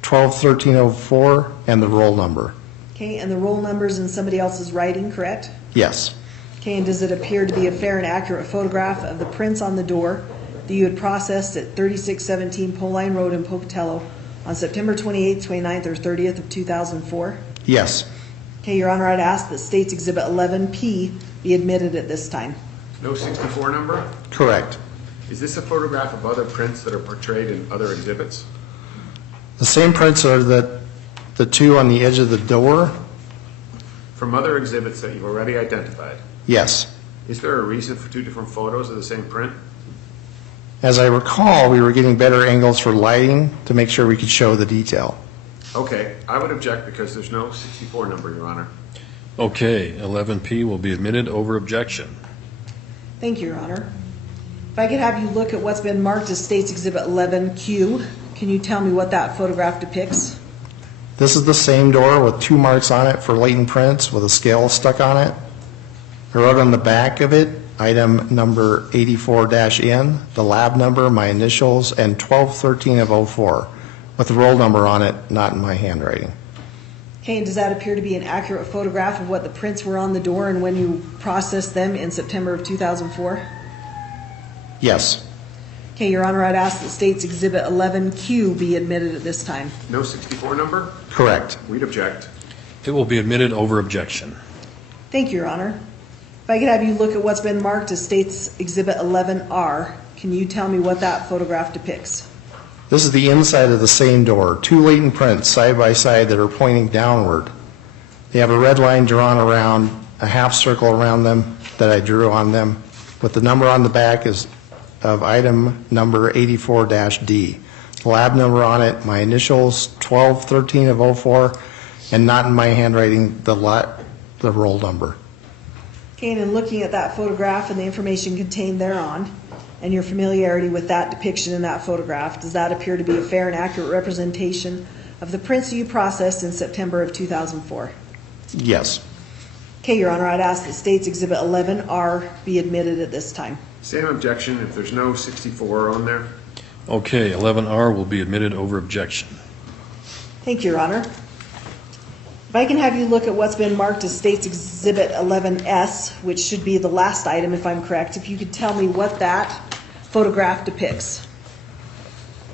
12/13/04, and the roll number. Okay, and the roll number's in somebody else's writing, correct? Yes. Okay, and does it appear to be a fair and accurate photograph of the prints on the door that you had processed at 3617 Poline Road in Pocatello on September 28th, 29th, or 30th of 2004? Yes. Okay, Your Honor, I'd ask that State's Exhibit 11P be admitted at this time. No 64 number? Correct. Is this a photograph of other prints that are portrayed in other exhibits? The same prints are the two on the edge of the door? From other exhibits that you've already identified? Yes. Is there a reason for two different photos of the same print? As I recall, we were getting better angles for lighting to make sure we could show the detail. Okay, I would object because there's no 64 number, Your Honor. Okay, 11P will be admitted over objection. Thank you, Your Honor. If I could have you look at what's been marked as State's Exhibit 11Q, can you tell me what that photograph depicts? This is the same door with two marks on it for latent prints with a scale stuck on it. I wrote on the back of it, item number 84-N, the lab number, my initials, and 12/13 of 04, with the roll number on it, not in my handwriting. Okay, and does that appear to be an accurate photograph of what the prints were on the door and when you processed them in September of 2004? Yes. Okay, Your Honor, I'd ask that State's Exhibit 11Q be admitted at this time. No 64 number? Correct. We'd object. It will be admitted over objection. Thank you, Your Honor. If I could have you look at what's been marked as State's Exhibit 11R, can you tell me what that photograph depicts? This is the inside of the same door, two latent prints side by side that are pointing downward. They have a red line drawn around, a half circle around them that I drew on them, with the number on the back is of item number 84-D. The lab number on it, my initials, 12/13 of 04, and not in my handwriting, the roll number. Okay, and in looking at that photograph and the information contained thereon, and your familiarity with that depiction in that photograph, does that appear to be a fair and accurate representation of the prints you processed in September of 2004? Yes. Okay, Your Honor, I'd ask that State's Exhibit 11R be admitted at this time. Same objection if there's no 64 on there. Okay, 11R will be admitted over objection. Thank you, Your Honor. If I can have you look at what's been marked as State's Exhibit 11S, which should be the last item if I'm correct, if you could tell me what that photograph depicts.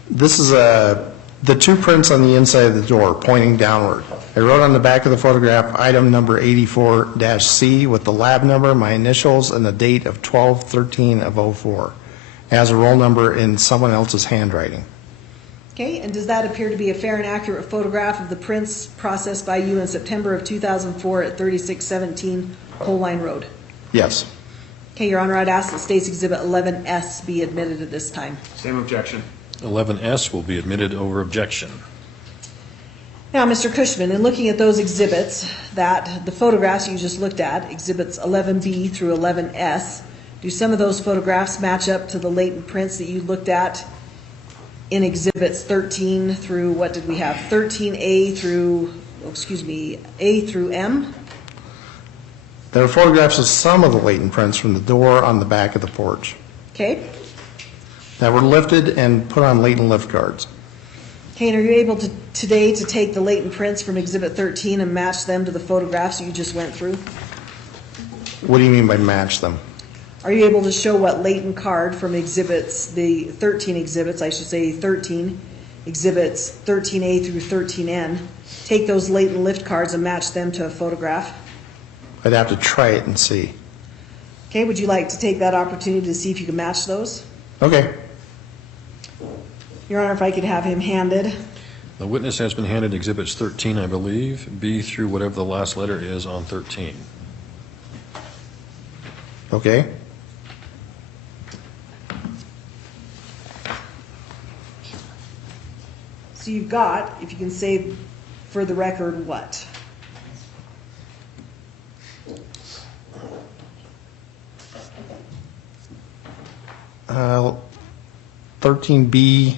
This is the two prints on the inside of the door pointing downward. I wrote on the back of the photograph item number 84-C with the lab number, my initials, and the date of 12/13 of 04. It has a roll number in someone else's handwriting. Okay, and does that appear to be a fair and accurate photograph of the prints processed by you in September of 2004 at 3617 Poline Road? Yes. Okay, Your Honor, I'd ask that State's Exhibit 11S be admitted at this time. Same objection. 11S will be admitted over objection. Now, Mr. Kushman, in looking at those exhibits, that the photographs you just looked at, Exhibits 11B through 11S, do some of those photographs match up to the latent prints that you looked at in Exhibits 13 through, what did we have, 13A through, A through M? There are photographs of some of the latent prints from the door on the back of the porch Okay. that were lifted and put on latent lift guards. Okay, and are you able to today to take the latent prints from Exhibit 13 and match them to the photographs you just went through? What do you mean by match them? Are you able to show what latent card from exhibits, the 13 exhibits, I should say 13, exhibits 13A through 13N, take those latent lift cards and match them to a photograph? I'd have to try it and see. Okay, would you like to take that opportunity to see if you can match those? Okay. Your Honor, if I could have him handed. The witness has been handed Exhibits 13, I believe, B through whatever the last letter is on 13. Okay. So you've got, if you can say for the record, what? Uh, 13B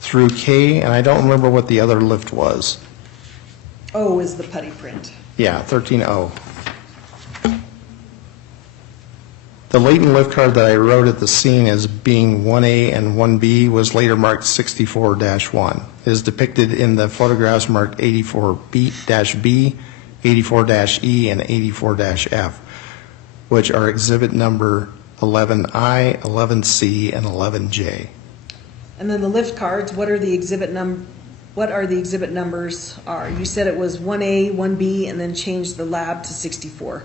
through K, and I don't remember what the other lift was. O is the putty print. Yeah, 13O. The latent lift card that I wrote at the scene as being 1A and 1B was later marked 64-1. It is depicted in the photographs marked 84-B, 84-E, and 84-F, which are exhibit number 11I, 11C, and 11J. And then the lift cards, what are the exhibit numbers are? You said it was 1A, 1B, and then changed the lab to 64.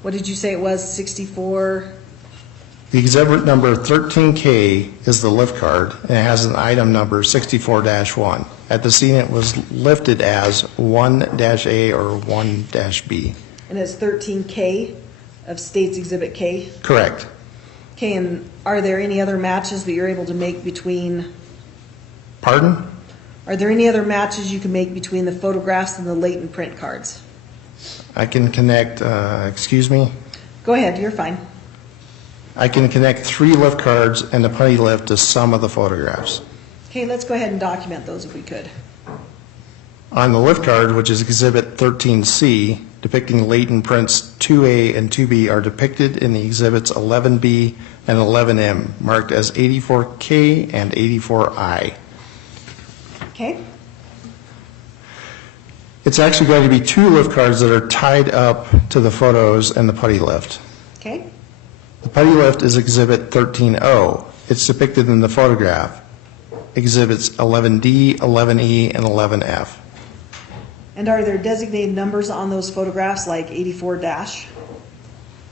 What did you say it was, 64? The exhibit number 13K is the lift card, and it has an item number 64-1. At the scene, it was lifted as 1-A or 1-B. And it's 13K of State's Exhibit K? Correct. Okay, and are there any other matches that you're able to make between? Pardon? Are there any other matches you can make between the photographs and the latent print cards? I can connect, excuse me? Go ahead, you're fine. I can connect 3 lift cards and the putty lift to some of the photographs. Okay, let's go ahead and document those if we could. On the lift card, which is exhibit 13C, depicting latent prints 2A and 2B are depicted in the exhibits 11B and 11M, marked as 84K and 84I. Okay, It's actually going to be 2 lift cards that are tied up to the photos and the putty lift. okay. The putty lift is exhibit 13O. It's depicted in the photograph, exhibits 11D, 11E, and 11F. And are there designated numbers on those photographs like 84 dash?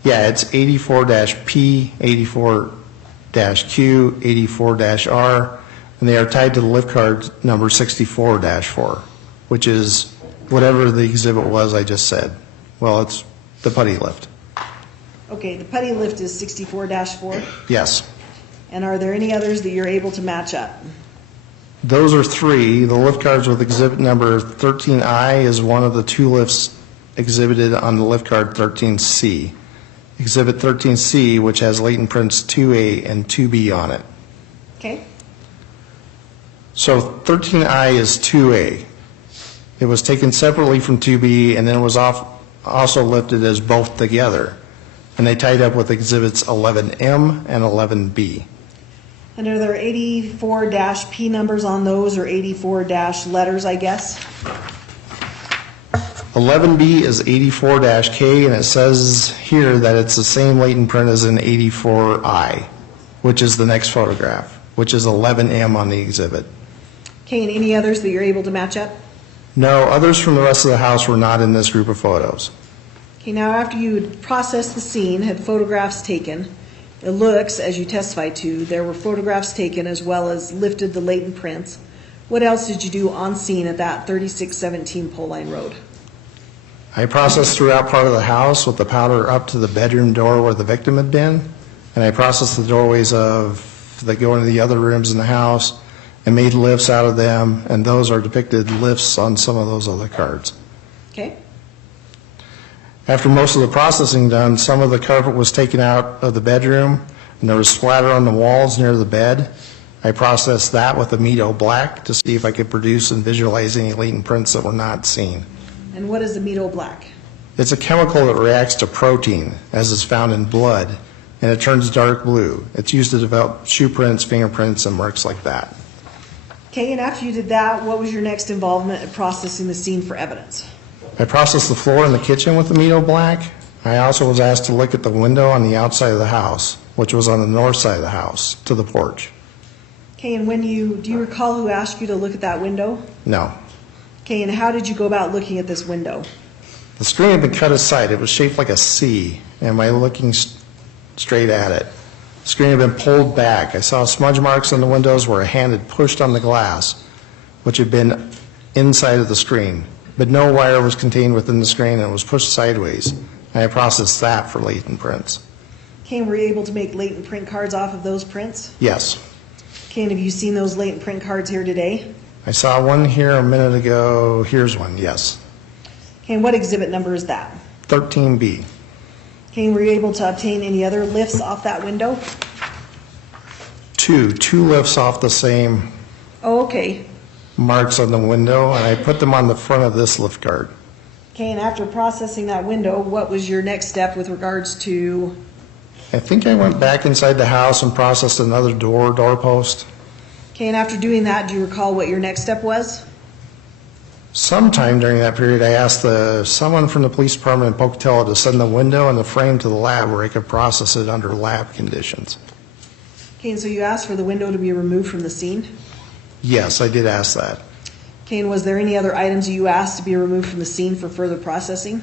Yeah, it's 84-P, 84-Q, 84-R, and they are tied to the lift card number 64-4, which is whatever the exhibit was I just said. Well, it's the putty lift. Okay, the putty lift is 64-4. Yes. And are there any others that you're able to match up? Those are 3. The lift cards with exhibit number 13I is one of the 2 lifts exhibited on the lift card 13C. Exhibit 13C, which has latent prints 2A and 2B on it. Okay, So 13I is 2A. It was taken separately from 2B and then was also lifted as both together. And they tied up with exhibits 11M and 11B. and are there 84-P numbers on those, or 84- letters, I guess? 11B is 84-K, and it says here that it's the same latent print as in 84I, which is the next photograph, which is 11M on the exhibit. Okay, and any others that you're able to match up? No, others from the rest of the house were not in this group of photos. Okay, now after you had processed the scene, had photographs taken, it looks, as you testified to, there were photographs taken as well as lifted the latent prints. What else did you do on scene at that 3617 Pole Line Road? I processed throughout part of the house with the powder up to the bedroom door where the victim had been, and I processed the doorways that go into the other rooms in the house and made lifts out of them, and those are depicted lifts on some of those other cards. Okay, After most of the processing done, some of the carpet was taken out of the bedroom, and there was splatter on the walls near the bed. I processed that with Amido Black to see if I could produce and visualize any latent prints that were not seen. and what is Amido Black? It's a chemical that reacts to protein, as is found in blood, and it turns dark blue. It's used to develop shoe prints, fingerprints, and marks like that. Okay, and after you did that, what was your next involvement in processing the scene for evidence? I processed the floor in the kitchen with Amido Black. I also was asked to look at the window on the outside of the house, which was on the north side of the house, to the porch. Okay, and do you recall who asked you to look at that window? No. Okay, and how did you go about looking at this window? The screen had been cut aside. It was shaped like a C. Am I looking straight at it? The screen had been pulled back. I saw smudge marks on the windows where a hand had pushed on the glass, which had been inside of the screen. But no wire was contained within the screen, and it was pushed sideways. I processed that for latent prints. Okay, and were you able to make latent print cards off of those prints? Yes. Okay, and have you seen those latent print cards here today? I saw one here a minute ago. Here's one, yes. Okay, and what exhibit number is that? 13B. Okay, and were you able to obtain any other lifts off that window? Two lifts off the same Oh, okay. marks on the window, and I put them on the front of this lift guard. Okay, and after processing that window, what was your next step with regards to, I think I went back inside the house and processed another doorpost. okay, and after doing that, do you recall what your next step was? Sometime during that period, I asked someone from the police department in Pocatello to send the window and the frame to the lab where I could process it under lab conditions. Okay, and so you asked for the window to be removed from the scene? Yes, I did ask that. Okay, and was there any other items you asked to be removed from the scene for further processing?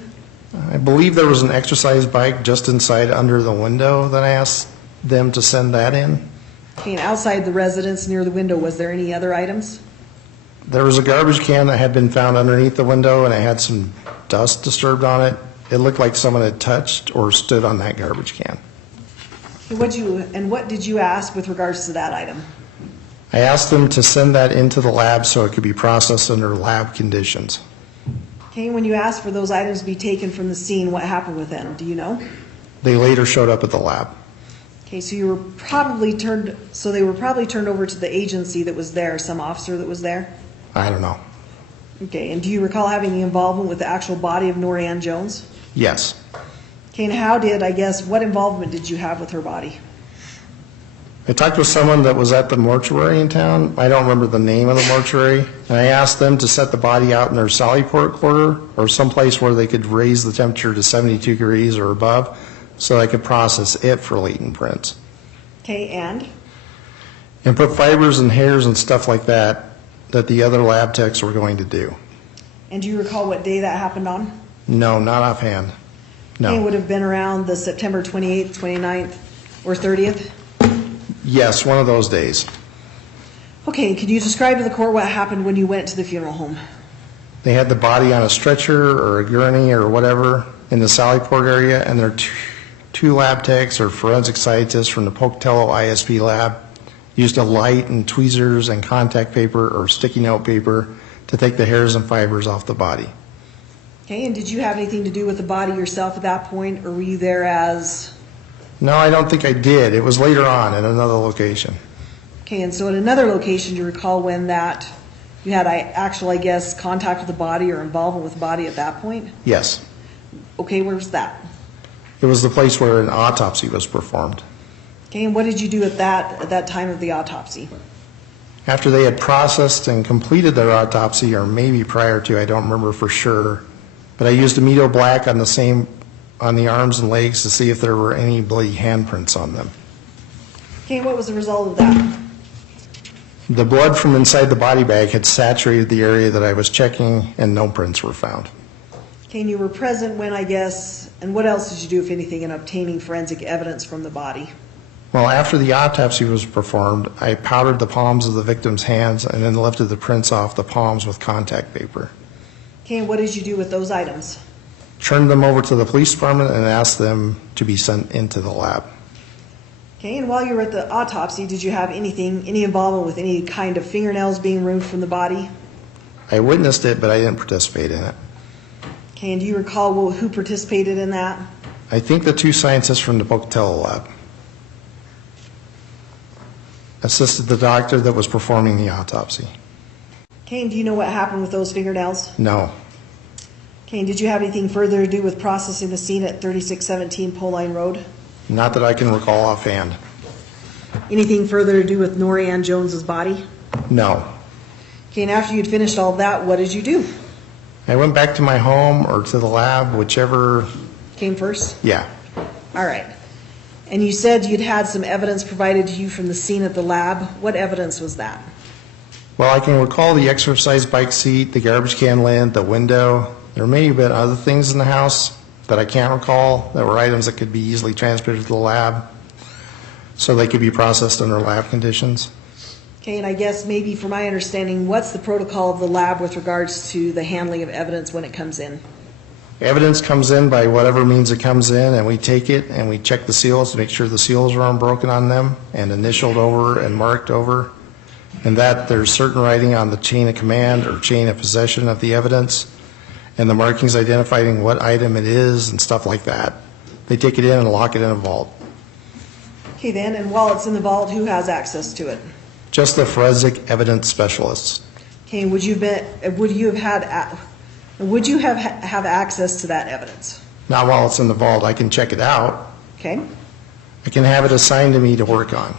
I believe there was an exercise bike just inside under the window that I asked them to send that in. Okay, and outside the residence near the window, was there any other items? There was a garbage can that had been found underneath the window, and it had some dust disturbed on it. It looked like someone had touched or stood on that garbage can. Okay, what did you ask with regards to that item? I asked them to send that into the lab so it could be processed under lab conditions. Okay, when you asked for those items to be taken from the scene, what happened with them? Do you know? They later showed up at the lab. Okay, so they were probably turned over to the agency that was there, some officer that was there? I don't know. Okay, and do you recall having any involvement with the actual body of Nori Jones? Yes. Okay, and what involvement did you have with her body? I talked with someone that was at the mortuary in town. I don't remember the name of the mortuary. And I asked them to set the body out in their Sallyport quarter or someplace where they could raise the temperature to 72 degrees or above so I could process it for latent prints. Okay, and put fibers and hairs and stuff like that the other lab techs were going to do. do you recall what day that happened on? No, not offhand. Okay, it No. would have been around the September 28th, 29th, or 30th? Yes, one of those days. Okay, could you describe to the court what happened when you went to the funeral home? They had the body on a stretcher or a gurney or whatever in the Sallyport area, and their two lab techs or forensic scientists from the Pocatello ISP lab used a light and tweezers and contact paper or sticky note paper to take the hairs and fibers off the body. Okay, and did you have anything to do with the body yourself at that point, or were you there as... No, I don't think I did. It was later on at another location. Okay, and so at another location, do you recall when you had actual, contact with the body or involvement with the body at that point? Yes. Okay, where's that? It was the place where an autopsy was performed. Okay, and what did you do at that time of the autopsy? After they had processed and completed their autopsy, or maybe prior to, I don't remember for sure, but I used Amido Black on the arms and legs to see if there were any bloody handprints on them. Okay, and what was the result of that? The blood from inside the body bag had saturated the area that I was checking, and no prints were found. Okay, and you were present when, and what else did you do, if anything, in obtaining forensic evidence from the body? Well, after the autopsy was performed, I powdered the palms of the victim's hands and then lifted the prints off the palms with contact paper. Okay, and what did you do with those items? Turned them over to the police department and asked them to be sent into the lab. Okay, and while you were at the autopsy, did you have any involvement with any kind of fingernails being removed from the body? I witnessed it, but I didn't participate in it. Okay, and do you recall who participated in that? I think the two scientists from the Pocatello lab assisted the doctor that was performing the autopsy. Okay, and do you know what happened with those fingernails? No. Okay, and did you have anything further to do with processing the scene at 3617 Poline Road? Not that I can recall offhand. Anything further to do with Nori Jones's body? No. Okay, and after you'd finished all that, what did you do? I went back to my home or to the lab, whichever. Came first? Yeah. All right. And you said you'd had some evidence provided to you from the scene at the lab. What evidence was that? Well, I can recall the exercise bike seat, the garbage can lid, the window. There may have been other things in the house that I can't recall that were items that could be easily transported to the lab so they could be processed under lab conditions. Okay, and I guess maybe from my understanding, what's the protocol of the lab with regards to the handling of evidence when it comes in? Evidence comes in by whatever means it comes in, and we take it and we check the seals to make sure the seals are unbroken on them and initialed over and marked over, and that there's certain writing on the chain of command or chain of possession of the evidence, and the markings identifying what item it is and stuff like that. They take it in and lock it in a vault. Okay then, and while it's in the vault, who has access to it? Just the forensic evidence specialists. Okay, would you have access to that evidence? Not while it's in the vault. I can check it out. Okay, I can have it assigned to me to work on.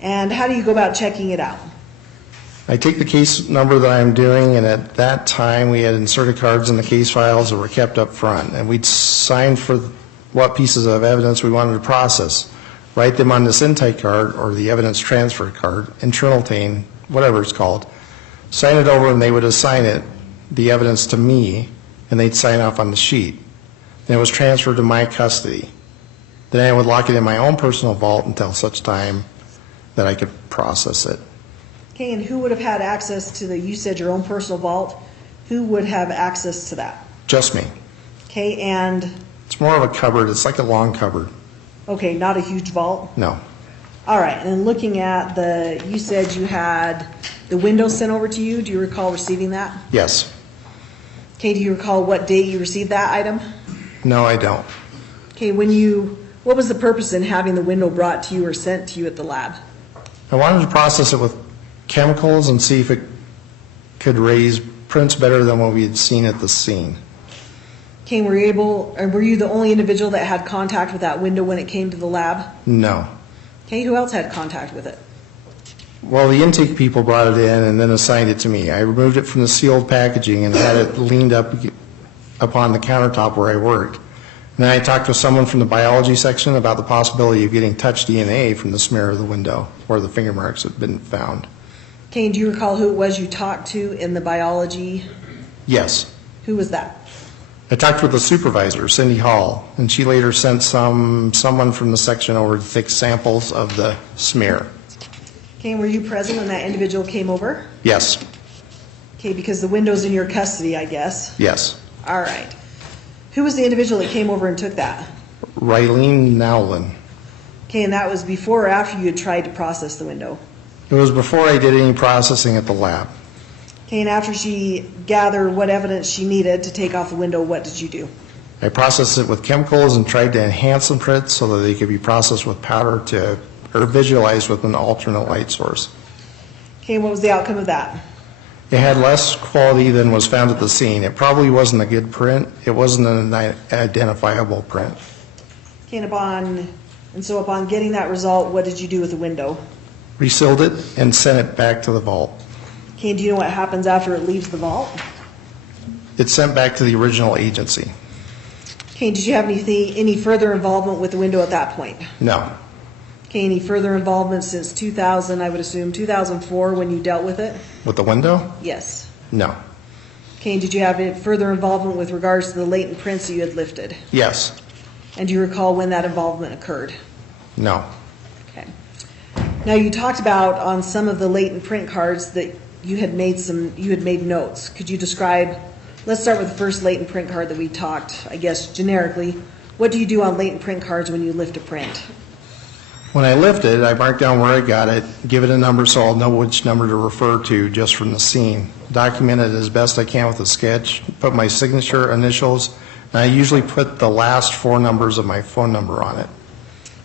and how do you go about checking it out? I take the case number that I'm doing, and at that time, we had inserted cards in the case files that were kept up front, and we'd sign for what pieces of evidence we wanted to process, write them on this intake card or the evidence transfer card, internal tain, whatever it's called, sign it over, and they would assign it, the evidence, to me, and they'd sign off on the sheet. Then it was transferred to my custody. Then I would lock it in my own personal vault until such time that I could process it. Okay, and who would have had access to you said your own personal vault, who would have access to that? Just me. Okay, and, It's more of a cupboard. It's like a long cupboard. okay, not a huge vault? No. All right, and looking at you said you had the window sent over to you. Do you recall receiving that? Yes. Okay, do you recall what date you received that item? No, I don't. Okay, what was the purpose in having the window brought to you or sent to you at the lab? I wanted to process it with chemicals and see if it could raise prints better than what we had seen at the scene. Okay, were you the only individual that had contact with that window when it came to the lab? No. Okay, who else had contact with it? Well, the intake people brought it in and then assigned it to me. I removed it from the sealed packaging and had it leaned up upon the countertop where I worked. And then I talked with someone from the biology section about the possibility of getting touch DNA from the smear of the window where the finger marks had been found. Okay, and do you recall who it was you talked to in the biology? Yes. Who was that? I talked with the supervisor, Cindy Hall, and she later sent someone from the section over to take samples of the smear. Okay, and were you present when that individual came over? Yes. Okay, because the window's in your custody, I guess. Yes. All right. Who was the individual that came over and took that? Rylene Nowlin. Okay, and that was before or after you had tried to process the window? It was before I did any processing at the lab. Okay, and after she gathered what evidence she needed to take off the window, what did you do? I processed it with chemicals and tried to enhance the prints so that they could be processed with powder or visualized with an alternate light source. Okay, and what was the outcome of that? It had less quality than was found at the scene. It probably wasn't a good print. It wasn't an identifiable print. Okay, and so upon getting that result, what did you do with the window? Resealed it and sent it back to the vault. Okay, and do you know what happens after it leaves the vault? It's sent back to the original agency. Okay, did you have any further involvement with the window at that point? No. Okay, any further involvement since 2000, I would assume 2004 when you dealt with it? With the window? Yes. No. Okay, and did you have any further involvement with regards to the latent prints that you had lifted? Yes. And do you recall when that involvement occurred? No. Okay. Now you talked about on some of the latent print cards that you had made notes. Could you describe, let's start with the first latent print card that we talked, I guess generically. What do you do on latent print cards when you lift a print? When I lift it, I mark down where I got it, give it a number so I'll know which number to refer to just from the scene. Document it as best I can with a sketch, put my signature, initials, and I usually put the last 4 numbers of my phone number on it.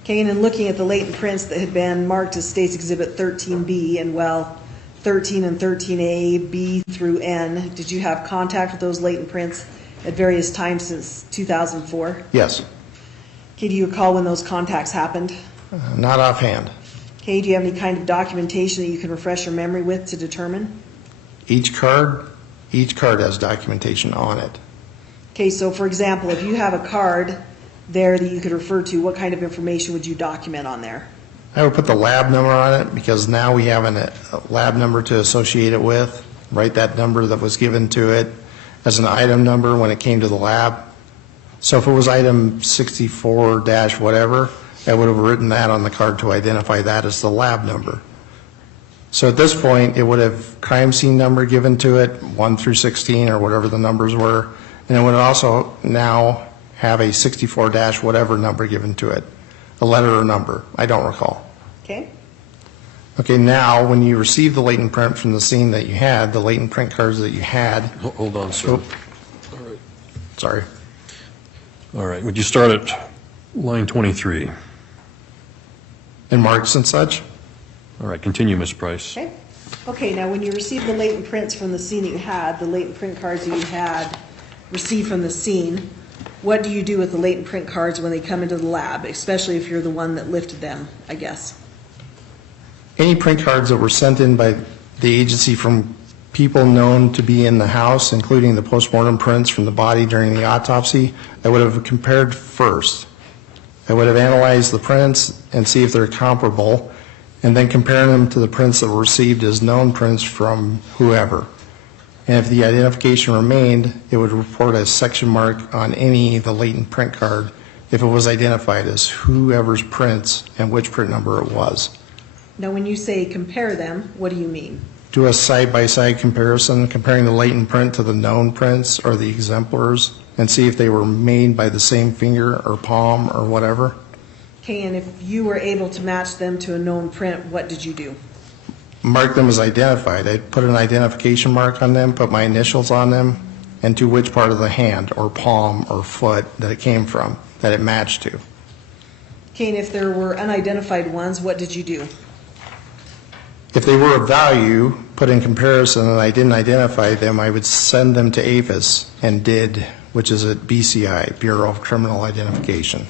Okay, and in looking at the latent prints that had been marked as State's Exhibit 13B and 13 and 13A, B through N, did you have contact with those latent prints at various times since 2004? Yes. Okay, do you recall when those contacts happened? Not offhand. Okay, do you have any kind of documentation that you can refresh your memory with to determine? Each card has documentation on it. Okay, so for example, if you have a card there that you could refer to, what kind of information would you document on there? I would put the lab number on it because now we have a lab number to associate it with. Write that number that was given to it as an item number when it came to the lab. So if it was item 64 dash whatever, I would have written that on the card to identify that as the lab number. So at this point, it would have crime scene number given to it, 1 through 16 or whatever the numbers were, and it would also now have a 64 dash whatever number given to it, a letter or number, I don't recall. Okay? Okay, now, when you receive the latent print from the scene that you had, the latent print cards that you had. Hold on, sir. Oh, sorry. All right, would you start at line 23? And marks and such? All right, continue, Ms. Price. Okay. Okay, now when you received the latent prints from the scene that you had, the latent print cards that you had received from the scene, what do you do with the latent print cards when they come into the lab, especially if you're the one that lifted them, I guess? Any print cards that were sent in by the agency from people known to be in the house, including the postmortem prints from the body during the autopsy, I would have compared first. I would have analyzed the prints and see if they're comparable, and then compare them to the prints that were received as known prints from whoever. And if the identification remained, it would report a section mark on any of the latent print card if it was identified as whoever's prints and which print number it was. Now, when you say compare them, what do you mean? Do a side-by-side comparison, comparing the latent print to the known prints or the exemplars, and see if they were made by the same finger or palm or whatever. Okay, and if you were able to match them to a known print, what did you do? Mark them as identified. I'd put an identification mark on them, put my initials on them, and to which part of the hand or palm or foot that it came from, that it matched to. Okay, and if there were unidentified ones, what did you do? If they were of value, put in comparison, and I didn't identify them, I would send them to APHIS and did, which is at BCI, Bureau of Criminal Identification.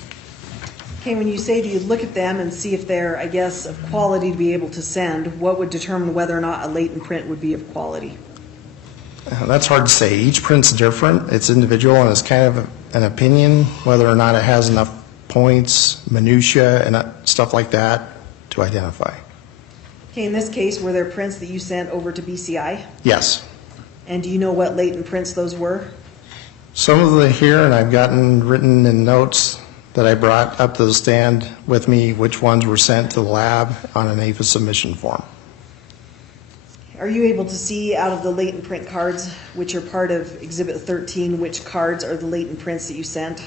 Okay, when you say that you look at them and see if they're, I guess, of quality to be able to send, what would determine whether or not a latent print would be of quality? That's hard to say. Each print's different. It's individual, and it's kind of an opinion whether or not it has enough points, minutia, and stuff like that to identify. Okay, in this case, were there prints that you sent over to BCI? Yes. And do you know what latent prints those were? Some of them here, and I've gotten written in notes that I brought up to the stand with me, which ones were sent to the lab on an APHIS submission form. Are you able to see out of the latent print cards, which are part of Exhibit 13, which cards are the latent prints that you sent?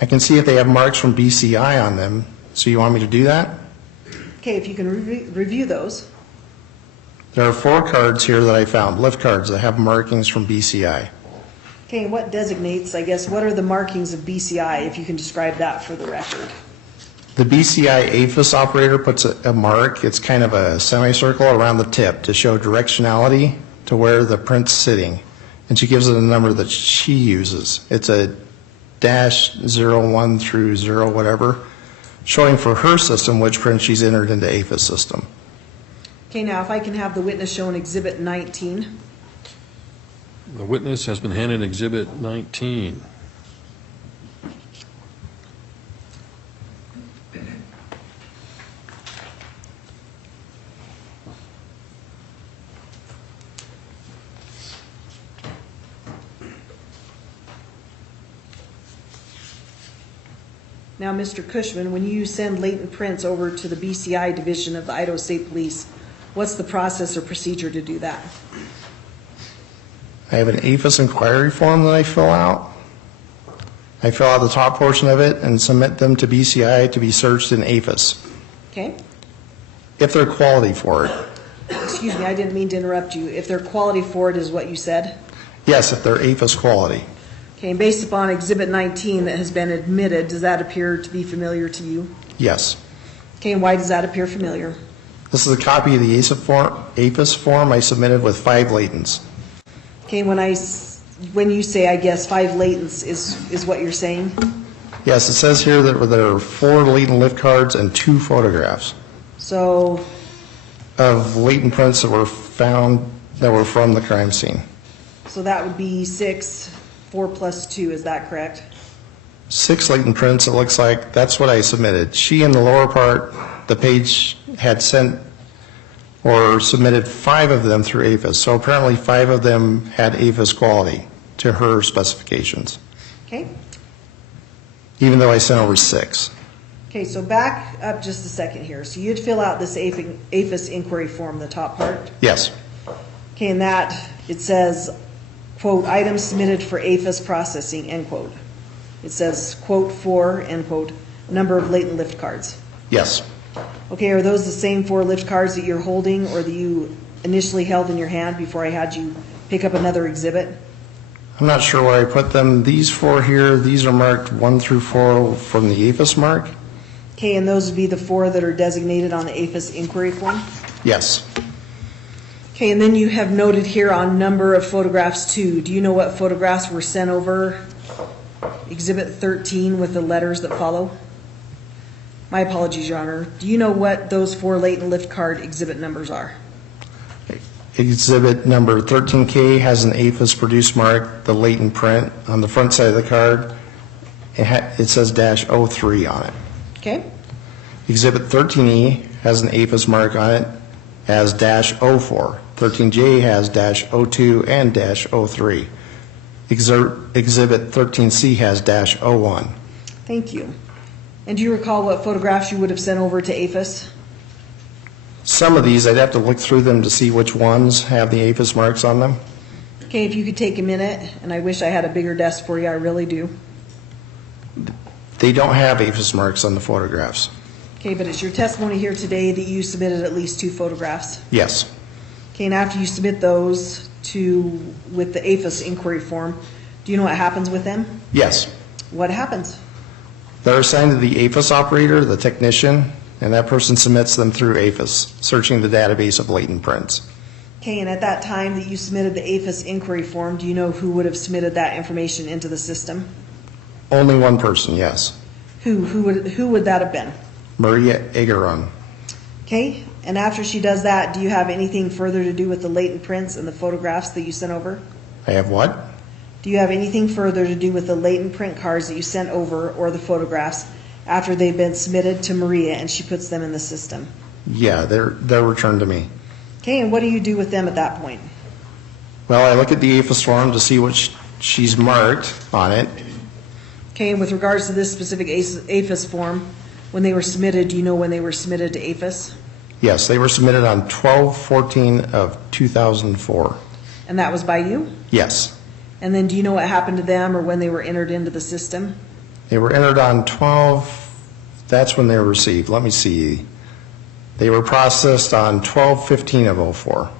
I can see if they have marks from BCI on them. So you want me to do that? Okay, if you can review those. There are 4 cards here that I found, lift cards that have markings from BCI. Okay, and what designates, I guess, what are the markings of BCI, if you can describe that for the record? The BCI APHIS operator puts a mark, it's kind of a semicircle around the tip to show directionality to where the print's sitting. And she gives it a number that she uses. It's a -01 through 0 whatever, showing for her system which print she's entered into APHIS system. Okay, now if I can have the witness show in Exhibit 19. The witness has been handed Exhibit 19. Now, Mr. Kushman, when you send latent prints over to the BCI division of the Idaho State Police, what's the process or procedure to do that? I have an APHIS inquiry form that I fill out. I fill out the top portion of it and submit them to BCI to be searched in APHIS. Okay? If they're quality for it. Excuse me, I didn't mean to interrupt you. If they're quality for it is what you said? Yes, if they're APHIS quality. Okay, and based upon Exhibit 19 that has been admitted, does that appear to be familiar to you? Yes. Okay, and why does that appear familiar? This is a copy of the APHIS form I submitted with 5 latents. Okay, when you say, I guess, 5 latents is what you're saying? Yes, it says here that there are 4 latent lift cards and 2 photographs So, of latent prints that were found that were from the crime scene. so that would be 6, 4 plus 2, is that correct? 6 latent prints, it looks like. That's what I submitted. She, in the lower part, the page had sent or submitted 5 of them through APHIS. So apparently 5 of them had APHIS quality to her specifications, Okay? even though I sent over 6. Okay, so back up just a second here. So you'd fill out this APHIS inquiry form, the top part? Yes, Okay, and that, it says, quote, items submitted for APHIS processing, end quote. It says, quote, for, end quote, number of latent lift cards. yes. Okay, are those the same 4 lift cards that you're holding or that you initially held in your hand before I had you pick up another exhibit? I'm not sure where I put them. These 4 here, these are marked 1 through 4 from the APHIS mark? Okay, and those would be the 4 that are designated on the APHIS inquiry form? Yes. Okay, and then you have noted here on number of photographs too. Do you know what photographs were sent over? Exhibit 13 with the letters that follow? My apologies, Your Honor. Do you know what those 4 latent lift card exhibit numbers are? Exhibit number 13K has an APHIS produced mark, the latent print on the front side of the card. It says -03 on it. Okay? Exhibit 13E has an APHIS mark on it as -04. 13J has -02 and -03. Exhibit 13C has -01. Thank you. And do you recall what photographs you would have sent over to APHIS? Some of these, I'd have to look through them to see which ones have the APHIS marks on them. Okay, if you could take a minute, and I wish I had a bigger desk for you, I really do. They don't have APHIS marks on the photographs. Okay, but it's your testimony here today that you submitted at least 2 photographs. Yes. Okay, and after you submit those with the APHIS inquiry form, do you know what happens with them? Yes. What happens? They're assigned to the APHIS operator, the technician, and that person submits them through APHIS, searching the database of latent prints. Okay, and at that time that you submitted the APHIS inquiry form, do you know who would have submitted that information into the system? Only one person, yes. Who would that have been? Maria Egeron. Okay, and after she does that, do you have anything further to do with the latent prints and the photographs that you sent over? I have what? Do you have anything further to do with the latent print cards that you sent over or the photographs after they've been submitted to Maria and she puts them in the system? Yeah, they're returned to me. Okay, and what do you do with them at that point? Well, I look at the APHIS form to see what she's marked on it. Okay, and with regards to this specific APHIS form, when they were submitted, do you know when they were submitted to APHIS? Yes, they were submitted on 12/14 of 2004. And that was by you? Yes. And then do you know what happened to them or when they were entered into the system? They were entered on 12, that's when they were received. Let me see. They were processed on 12/15 of 04.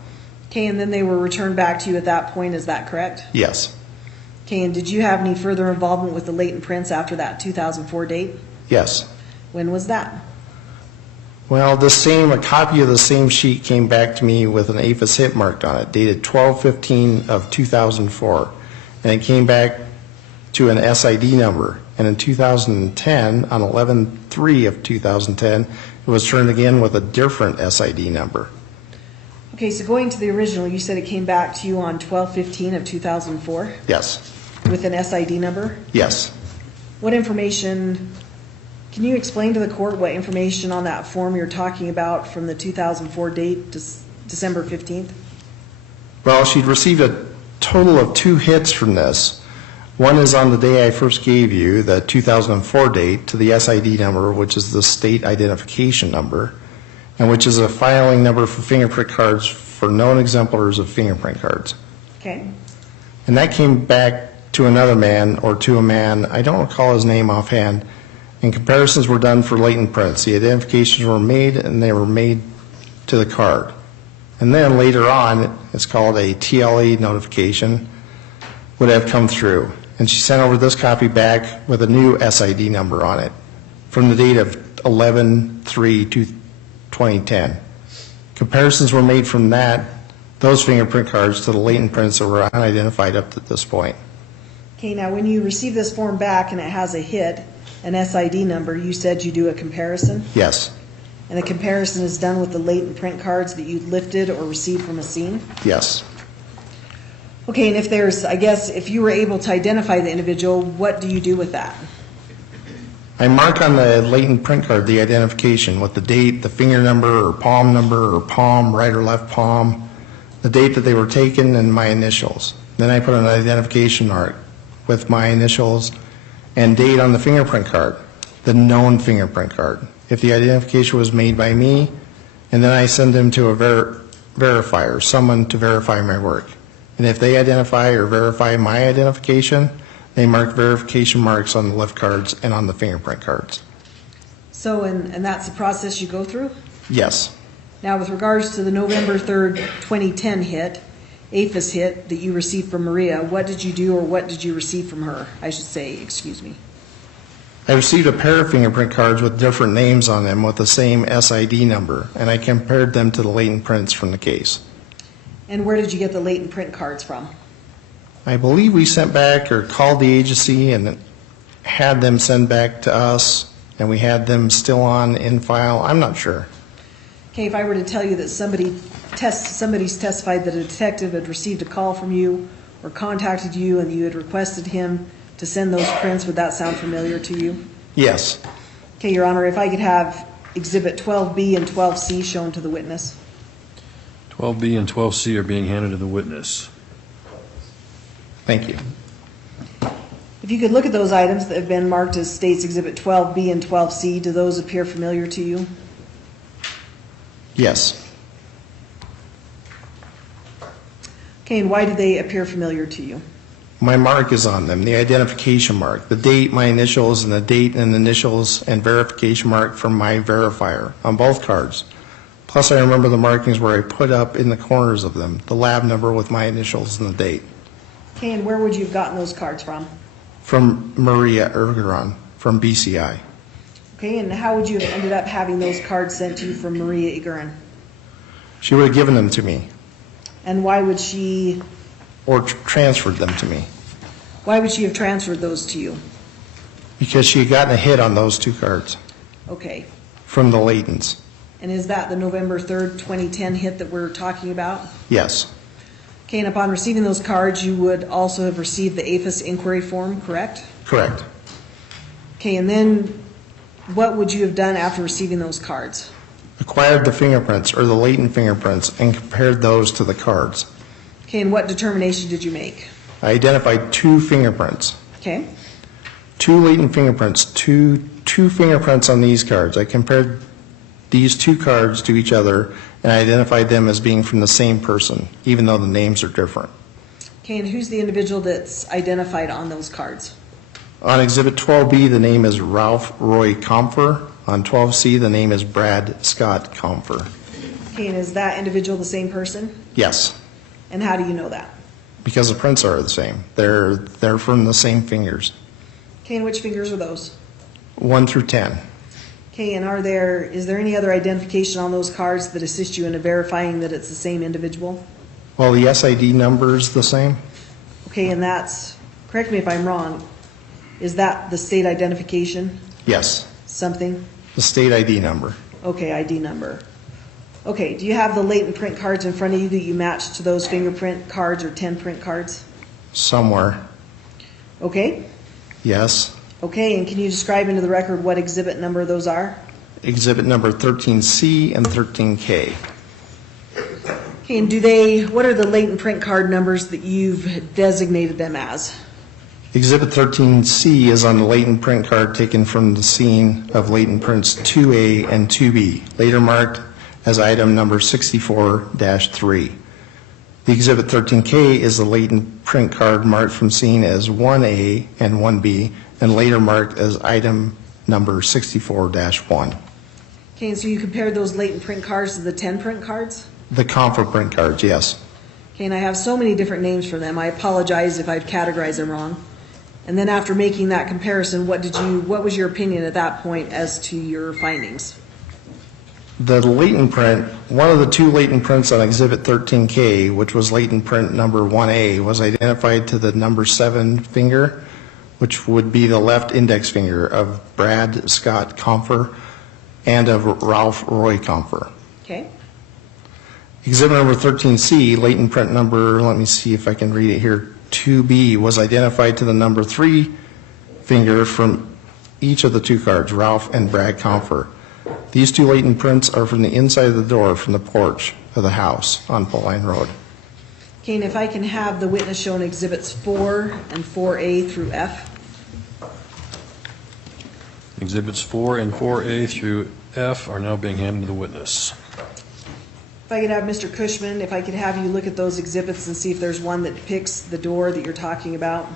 Okay, and then they were returned back to you at that point, is that correct? Yes. Okay, and did you have any further involvement with the latent prints after that 2004 date? Yes. When was that? Well, a copy of the same sheet came back to me with an APHIS hit marked on it, dated 12/15 of 2004. And it came back to an SID number. And in 2010, on 11/3 of 2010, it was turned again with a different SID number. Okay, so going to the original, you said it came back to you on 12/15 of 2004 Yes. with an SID number? Yes. What information, can you explain to the court what information on that form you're talking about from the 2004 date, December 15th? Well, she'd received a total of 2 hits from this. One is on the day I first gave you, the 2004 date, to the SID number, which is the state identification number, and which is a filing number for fingerprint cards for known exemplars of fingerprint cards. Okay. And that came back to another man, or to a man, I don't recall his name offhand, and comparisons were done for latent prints. The identifications were made, and they were made to the card. And then later on, it's called a TLA notification, would have come through. And she sent over this copy back with a new SID number on it from the date of 11/3/2010. Comparisons were made from those fingerprint cards to the latent prints that were unidentified up to this point. Okay, now when you receive this form back and it has a hit, an SID number, you said you do a comparison? Yes. And the comparison is done with the latent print cards that you lifted or received from a scene? Yes. Okay, and if you were able to identify the individual, what do you do with that? I mark on the latent print card the identification with the date, the finger number or palm, right or left palm, the date that they were taken, and my initials. Then I put an identification mark with my initials and date on the fingerprint card, the known fingerprint card. If the identification was made by me, and then I send them to a verifier, someone to verify my work. And if they identify or verify my identification, they mark verification marks on the lift cards and on the fingerprint cards. So, and that's the process you go through? Yes. Now, with regards to the November 3rd, 2010 hit, APHIS hit that you received from Maria, what did you do or what did you receive from her? I should say, excuse me. I received a pair of fingerprint cards with different names on them with the same SID number, and I compared them to the latent prints from the case. And where did you get the latent print cards from? I believe we sent back or called the agency and had them send back to us, and we had them still on in file. I'm not sure. Okay, if I were to tell you that somebody's testified that a detective had received a call from you or contacted you and you had requested him to send those prints, would that sound familiar to you? Yes. Okay, Your Honor, if I could have Exhibit 12B and 12C shown to the witness. 12B and 12C are being handed to the witness. Thank you. If you could look at those items that have been marked as States Exhibit 12B and 12C, do those appear familiar to you? Yes. Okay, and why do they appear familiar to you? My mark is on them, the identification mark, the date, my initials, and the date and initials and verification mark from my verifier on both cards. Plus, I remember the markings where I put up in the corners of them, the lab number with my initials and the date. Okay, and where would you have gotten those cards from? From Maria Uran from BCI. Okay, and how would you have ended up having those cards sent to you from Maria Uran? She would have given them to me And why would she or transferred them to me have transferred those to you? because she had gotten a hit on those two cards Okay, from the latents. and is that the November 3rd, 2010 hit that we're talking about? Yes. Okay, and upon receiving those cards, you would also have received the APHIS inquiry form, correct? Correct. Okay, and then what would you have done after receiving those cards? Acquired the fingerprints or the latent fingerprints and compared those to the cards. Okay, and what determination did you make? I identified two fingerprints, Okay, two latent fingerprints, two fingerprints on these cards. I compared these two cards to each other and I identified them as being from the same person, even though the names are different. okay, and who's the individual that's identified on those cards? On Exhibit 12B, the name is Ralph Roy Compher. On 12C, the name is Brad Scott Compher. Okay, and is that individual the same person? Yes, And how do you know that? because the prints are the same. They're from the same fingers, Okay, and which fingers are those? 1 through 10. Okay, and is there any other identification on those cards that assist you in verifying that it's the same individual? Well, the SID number is the same. Okay, and that's, correct me if I'm wrong, is that the state identification, Yes, something? the state ID number. Okay, ID number. Okay, do you have the latent print cards in front of you that you match to those fingerprint cards or 10 print cards? Somewhere. Okay, Yes. okay, and can you describe into the record what exhibit number those are? Exhibit number 13C and 13K. Okay, and what are the latent print card numbers that you've designated them as? Exhibit 13C is on the latent print card taken from the scene of latent prints 2A and 2B, later marked as item number 64-3. The Exhibit 13K is the latent print card marked from scene as 1A and 1B, and later marked as item number 64-1. Okay, and so you compared those latent print cards to the 10 print cards? The Compher print cards, yes. Okay, and I have so many different names for them. I apologize if I've categorized them wrong. And then after making that comparison, what was your opinion at that point as to your findings? The latent print, one of the two latent prints on Exhibit 13K, which was latent print number 1A, was identified to the number 7 finger, which would be the left index finger of Brad Scott Compher and of Ralph Roy Compher. Okay. Exhibit number 13C, latent print number, let me see if I can read it here, 2B, was identified to the number 3 finger from each of the two cards, Ralph and Brad Compher. These two latent prints are from the inside of the door from the porch of the house on Pauline Road. Okay, and if I can have the witness shown exhibits 4 and 4A through F. Exhibits 4 and 4A through F are now being handed to the witness. If I could have Mr. Kushman, if I could have you look at those exhibits and see if there's one that depicts the door that you're talking about.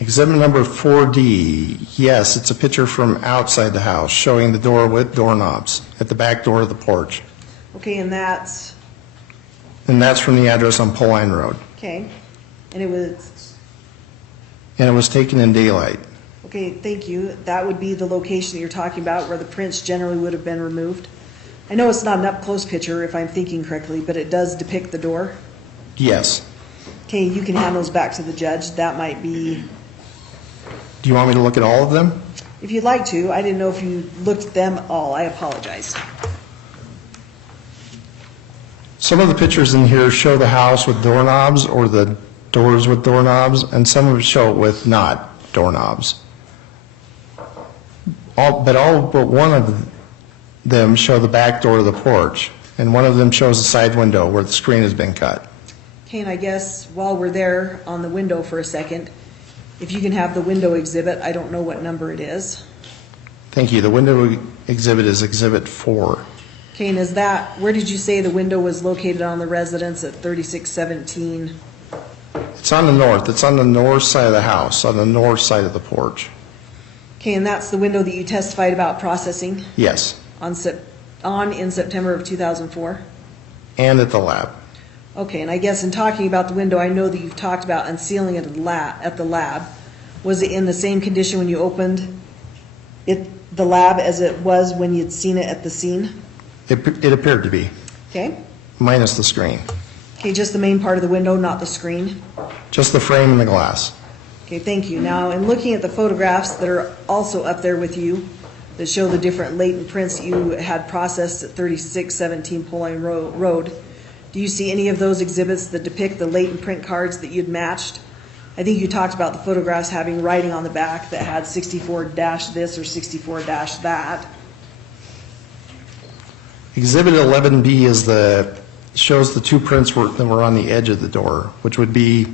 Exhibit number 4D, yes, it's a picture from outside the house showing the door with doorknobs at the back door of the porch. Okay, and that's, from the address on Pauline Road. okay, and it was, And it was taken in daylight. okay, thank you. That would be the location that you're talking about where the prints generally would have been removed. I know it's not an up-close picture if I'm thinking correctly, but it does depict the door. Yes. Okay, you can hand those back to the judge. That might be, Do you want me to look at all of them? if you'd like to. I didn't know if you looked at them all. I apologize. Some of the pictures in here show the house with doorknobs or the doors with doorknobs, and some of them show it with not doorknobs. All but one of them show the back door of the porch, and one of them shows the side window where the screen has been cut. Okay, and I guess while we're there on the window for a second, if you can have the window exhibit, I don't know what number it is. Thank you. The window exhibit is Exhibit 4. Okay, and is that, where did you say the window was located on the residence at 3617? It's on the north. It's on the north side of the house, on the north side of the porch. Okay, and that's the window that you testified about processing Yes, in September of 2004? and at the lab. Okay, and I guess in talking about the window, I know that you've talked about unsealing it at the lab. Was it in the same condition when you opened the lab as it was when you'd seen it at the scene? It appeared to be, Okay? minus the screen. Okay, just the main part of the window, not the screen? Just the frame and the glass. Okay, thank you. Now, in looking at the photographs that are also up there with you, that show the different latent prints that you had processed at 3617 Pauline Road, do you see any of those exhibits that depict the latent print cards that you'd matched? I think you talked about the photographs having writing on the back that had 64-this or 64-that. Exhibit 11B shows the two prints that were on the edge of the door, which would be,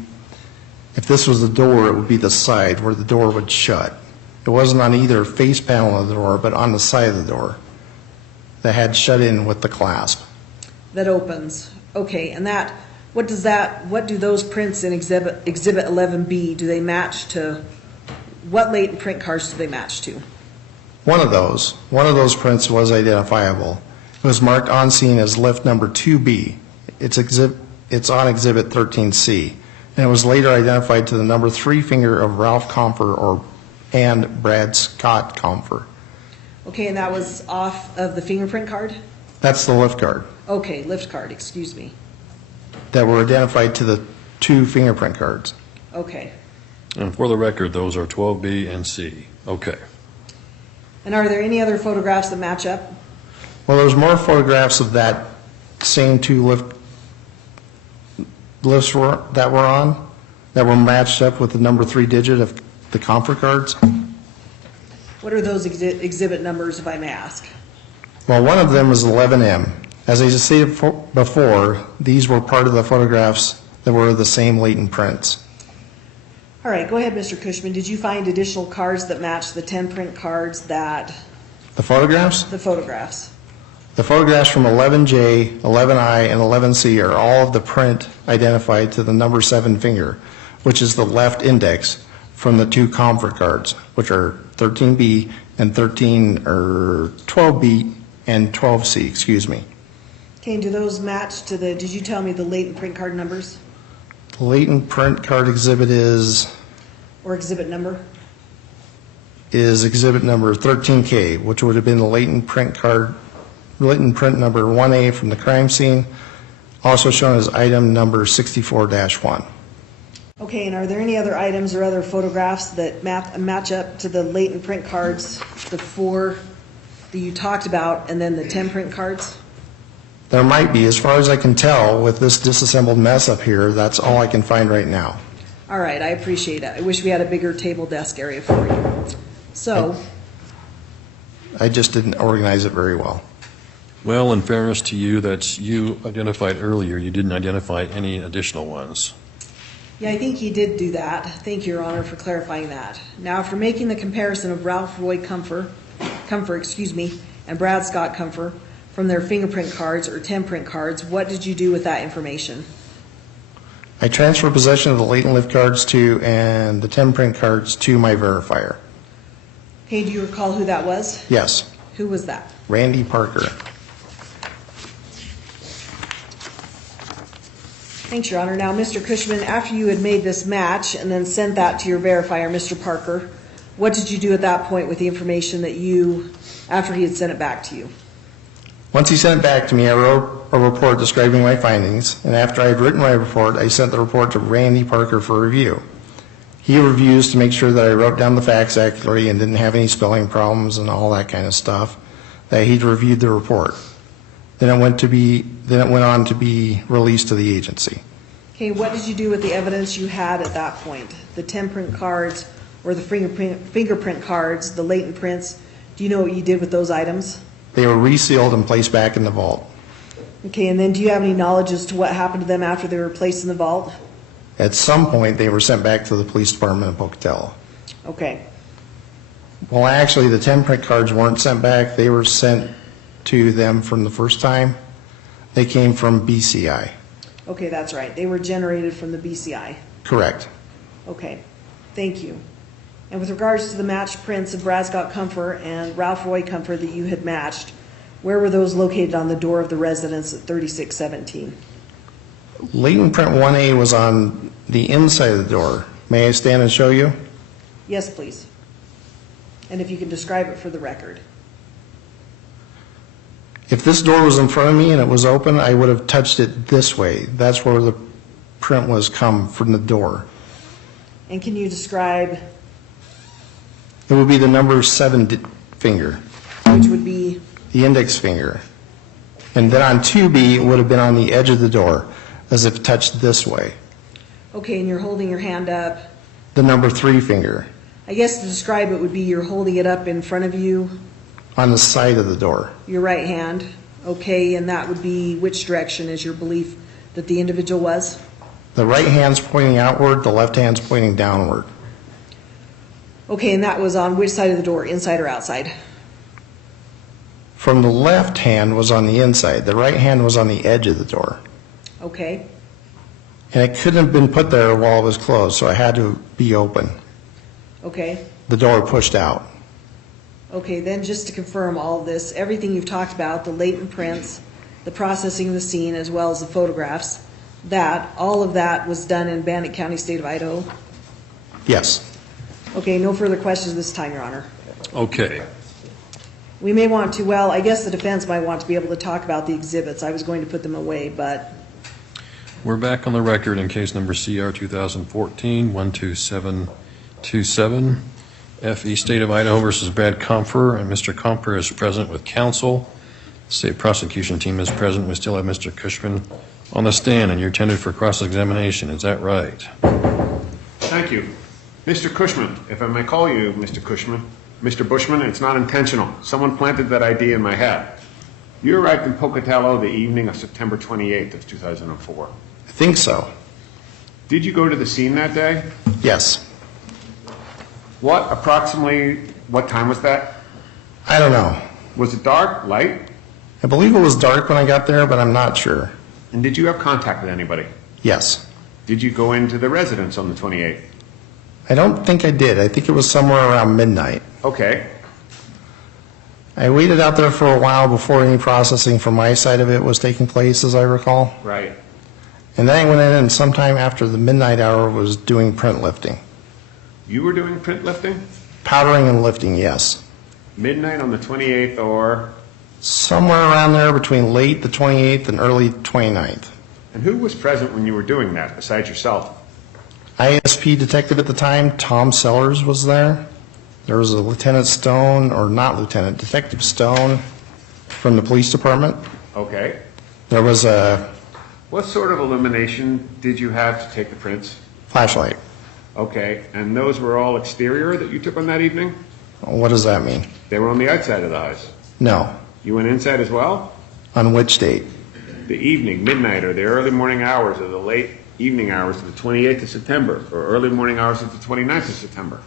if this was the door, it would be the side where the door would shut. It wasn't on either face panel of the door, but on the side of the door that had shut in with the clasp. That opens. Okay, and that, what do those prints in Exhibit 11B, do they match to, what latent print cards do they match to? One of those prints was identifiable. It was marked on scene as lift number 2B. It's on Exhibit 13C, and it was later identified to the number 3 finger of Ralph Compher and Brad Scott Compher. Okay, and that was off of the fingerprint card? That's the lift card Okay, lift card, excuse me. that were identified to the 2 fingerprint cards. Okay. And for the record, those are 12B and C. Okay. And are there any other photographs that match up? Well, there's more photographs of that same 2 lifts that were matched up with the number 3 digit of the Compher cards. What are those exhibit numbers, if I may ask? Well, one of them was 11M. As I just stated before, these were part of the photographs that were the same latent prints. All right, go ahead, Mr. Kushman. Did you find additional cards that match the 10 print cards that, The photographs? the photographs? The photographs from 11J, 11I, and 11C are all of the print identified to the number 7 finger, which is the left index from the 2 Compher cards, which are 13B and 12B and 12C, excuse me. Okay, and do those match to the, did you tell me the latent print card numbers The latent print card exhibit is or exhibit number? exhibit number 13K, which would have been the latent print number 1A from the crime scene, also shown as item number 64-1. Okay, and are there any other items or other photographs that match up to the latent print cards, the 4 that you talked about, and then the 10 print cards? There might be. As far as I can tell, with this disassembled mess up here, that's all I can find right now. All right, I appreciate it. I wish we had a bigger table desk area for you. So, I just didn't organize it very well. Well, in fairness to you, that you identified earlier, you didn't identify any additional ones. yeah, I think he did do that. Thank you, Your Honor, for clarifying that. Now, for making the comparison of Ralph Roy Compher, and Brad Scott Compher from their fingerprint cards or 10-print cards, what did you do with that information? I transferred possession of the latent lift cards to and the 10-print cards to my verifier. Okay, do you recall who that was? Yes, Who was that? Randy Parker. Thanks, Your Honor. Now, Mr. Kushman, after you had made this match and then sent that to your verifier, Mr. Parker, what did you do at that point with the information that after he had sent it back to you? Once he sent it back to me, I wrote a report describing my findings, and after I had written my report, I sent the report to Randy Parker for review. He reviews to make sure that I wrote down the facts accurately and didn't have any spelling problems and all that kind of stuff, that he'd reviewed the report. Then it went on to be released to the agency. Okay, what did you do with the evidence you had at that point? The 10-print cards or the fingerprint cards, the latent prints? Do you know what you did with those items? They were resealed and placed back in the vault. Okay, and then do you have any knowledge as to what happened to them after they were placed in the vault? At some point, they were sent back to the police department in Pocatello. Okay. Well, actually, the 10-print cards weren't sent back. They were sent to them from the first time. They came from BCI. Okay, that's right. They were generated from the BCI. Correct. Okay, thank you. And with regards to the matched prints of Brad Scott Compher and Ralph Roy Compher that you had matched, where were those located on the door of the residence at 3617? Latent print 1A was on the inside of the door. May I stand and show you? Yes, please. And if you can describe it for the record. If this door was in front of me and it was open, I would have touched it this way. That's where the print was come from the door. And can you describe, It would be the number 7 finger, which would be, the index finger. And then on 2B, it would have been on the edge of the door, as if touched this way. okay, and you're holding your hand up. The number 3 finger, I guess to describe it would be you're holding it up in front of you, on the side of the door. your right hand. Okay, and that would be which direction is your belief that the individual was? The right hand's pointing outward, the left hand's pointing downward. Okay, and that was on which side of the door, inside or outside? From the left hand was on the inside. The right hand was on the edge of the door. Okay, And it couldn't have been put there while it was closed, so it had to be open. okay. The door pushed out. Okay, then just to confirm all of this, everything you've talked about, the latent prints, the processing of the scene, as well as the photographs, all of that was done in Bannock County, state of Idaho? Yes. Okay, no further questions this time, Your Honor. Okay. We may want to, well, I guess the defense might want to be able to talk about the exhibits. I was going to put them away, but We're back on the record in case number CR 2014-12727, FE State of Idaho versus Brad Compher, and Mr. Compher is present with counsel. The state prosecution team is present. We still have Mr. Kushman on the stand, and you're tended for cross-examination. Is that right? Thank you. Mr. Kushman, if I may call you Mr. Kushman, Mr. Bushman, it's not intentional. Someone planted that idea in my head. You arrived in Pocatello the evening of September 28th of 2004. I think so. Did you go to the scene that day? Yes. What time was that? I don't know. Was it dark, light? I believe it was dark when I got there, but I'm not sure. And did you have contact with anybody? Yes. Did you go into the residence on the 28th? I don't think I did. I think it was somewhere around midnight. Okay. I waited out there for a while before any processing from my side of it was taking place, as I recall. Right. And then I went in and sometime after the midnight hour was doing print lifting. You were doing print lifting? Powdering and lifting, yes. Midnight on the 28th or? Somewhere around there between late the 28th and early 29th. And who was present when you were doing that besides yourself? ISP detective at the time, Tom Sellers, was there. There was a Lieutenant Stone, or not Lieutenant, Detective Stone from the police department. Okay. There was a What sort of illumination did you have to take the prints? flashlight. Okay. And those were all exterior that you took on that evening? What does that mean? They were on the outside of the house. No. You went inside as well? On which date? The evening, midnight, or the early morning hours, or the late evening hours of the 28th of September, or early morning hours of the 29th of September.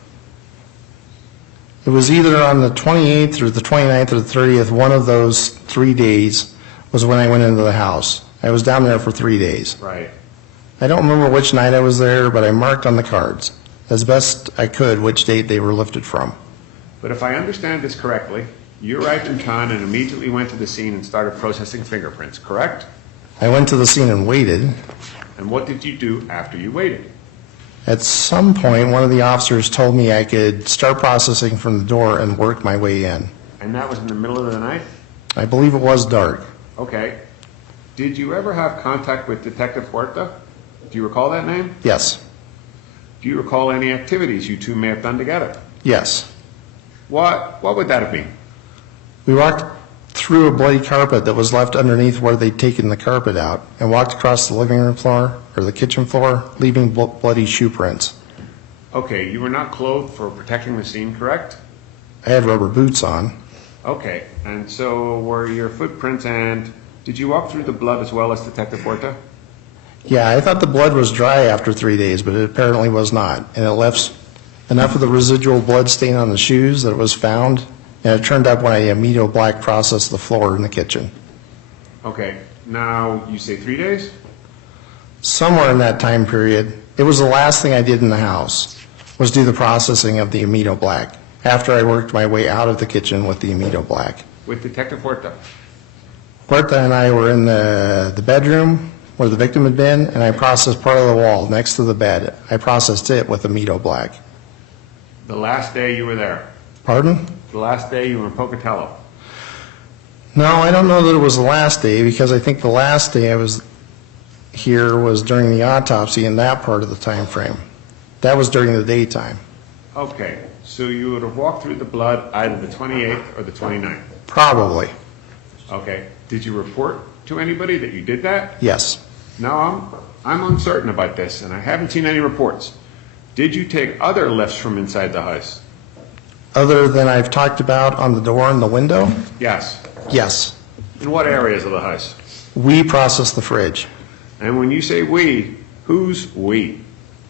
It was either on the 28th or the 29th or the 30th. One of those 3 days was when I went into the house. I was down there for 3 days. Right. I don't remember which night I was there, but I marked on the cards as best I could which date they were lifted from. But if I understand this correctly, you arrived in town and immediately went to the scene and started processing fingerprints, correct? I went to the scene and waited. And what did you do after you waited? At some point, one of the officers told me I could start processing from the door and work my way in. And that was in the middle of the night? I believe it was dark. Okay. Did you ever have contact with Detective Huerta? Do you recall that name? Yes. Do you recall any activities you two may have done together? Yes. What would that have been? We walked through a bloody carpet that was left underneath where they'd taken the carpet out and walked across the living room floor or the kitchen floor, leaving bloody shoe prints. Okay, you were not clothed for protecting the scene, correct? I had rubber boots on. Okay, and so were your footprints, and did you walk through the blood as well as Detective Huerta? Yeah, I thought the blood was dry after 3 days, but it apparently was not. And it left enough of the residual blood stain on the shoes that it was found, and it turned up when I immediately black processed the floor in the kitchen. Okay, now you say 3 days? Somewhere in that time period, it was the last thing I did in the house, was do the processing of the Amido Black, after I worked my way out of the kitchen with the Amido Black. With Detective Huerta? Huerta and I were in the bedroom where the victim had been, and I processed part of the wall next to the bed. I processed it with Amido Black. The last day you were there? Pardon? The last day you were in Pocatello? No, I don't know that it was the last day, because I think the last day I was here was during the autopsy in that part of the time frame. That was during the daytime. Okay, so you would have walked through the blood either the 28th or the 29th? Probably. Okay, did you report to anybody that you did that? Yes. No, I'm uncertain about this, and I haven't seen any reports. Did you take other lifts from inside the house? Other than I've talked about on the door and the window? Yes. Yes. In what areas of the house? We processed the fridge. And when you say we, who's we?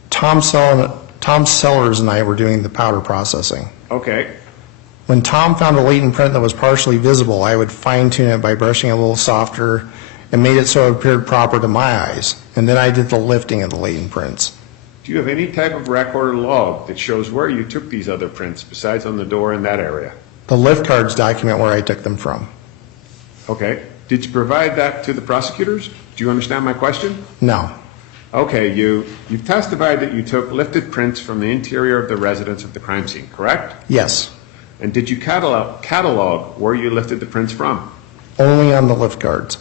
Tom Sellers and I were doing the powder processing. Okay. When Tom found a latent print that was partially visible, I would fine-tune it by brushing it a little softer and made it so it appeared proper to my eyes. And then I did the lifting of the latent prints. Do you have any type of record or log that shows where you took these other prints besides on the door in that area? The lift cards document where I took them from. Okay. Did you provide that to the prosecutors? Do you understand my question? No. Okay, you've testified that you took lifted prints from the interior of the residence of the crime scene, correct? Yes. And did you catalog where you lifted the prints from? Only on the lift cards.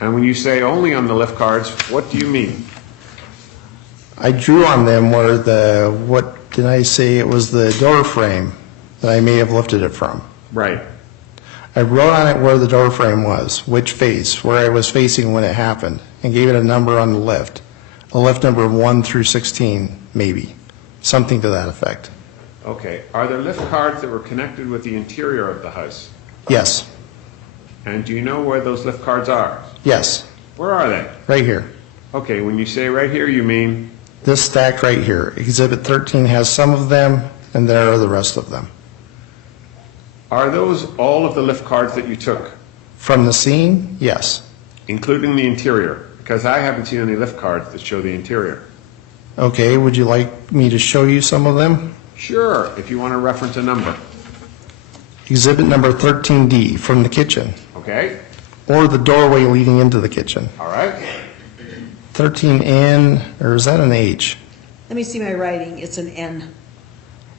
And when you say only on the lift cards, what do you mean? I drew on them where what did I say? It was the door frame that I may have lifted it from. Right. I wrote on it where the door frame was, which face, where I was facing when it happened, and gave it a number on the lift. A lift number 1 through 16, maybe. Something to that effect. Okay. Are there lift cards that were connected with the interior of the house? Yes. And do you know where those lift cards are? Yes. Where are they? Right here. Okay, when you say right here, you mean? This stack right here. Exhibit 13 has some of them, and there are the rest of them. Are those all of the lift cards that you took? From the scene? Yes. Including the interior? Because I haven't seen any lift cards that show the interior. Okay, would you like me to show you some of them? Sure, if you want to reference a number. Exhibit number 13D from the kitchen, Okay, or the doorway leading into the kitchen. all right. 13N, or is that an H? Let me see my writing, it's an N.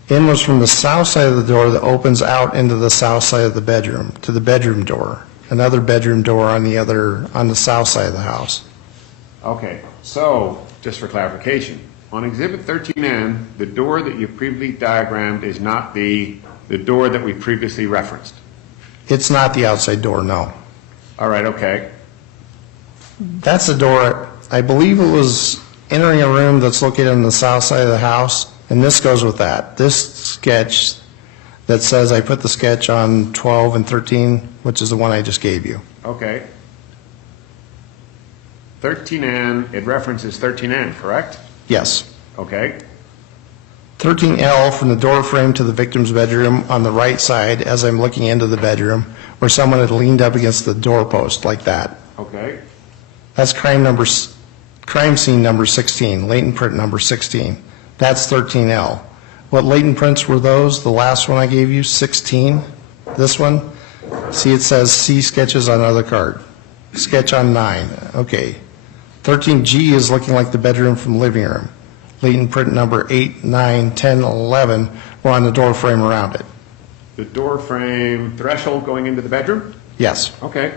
N was from the south side of the door that opens out into the south side of the bedroom to the bedroom door. Another bedroom door on the south side of the house. Okay, so, just for clarification, on Exhibit 13N, the door that you previously diagrammed is not the door that we previously referenced? It's not the outside door, no. All right, okay. That's the door, I believe it was entering a room that's located on the south side of the house, and this goes with that. This sketch that says I put the sketch on 12 and 13, which is the one I just gave you. Okay. 13N, it references 13N, correct? Yes. Okay. 13L from the door frame to the victim's bedroom on the right side as I'm looking into the bedroom, where someone had leaned up against the doorpost like that. Okay. That's crime scene number 16, latent print number 16. That's 13L. What latent prints were those? The last one I gave you, 16, this one? See, it says see sketches on other card. Sketch on 9, okay. 13G is looking like the bedroom from living room. Latent print number 8, 9, 10, 11 were on the door frame around it. The door frame threshold going into the bedroom? Yes. Okay.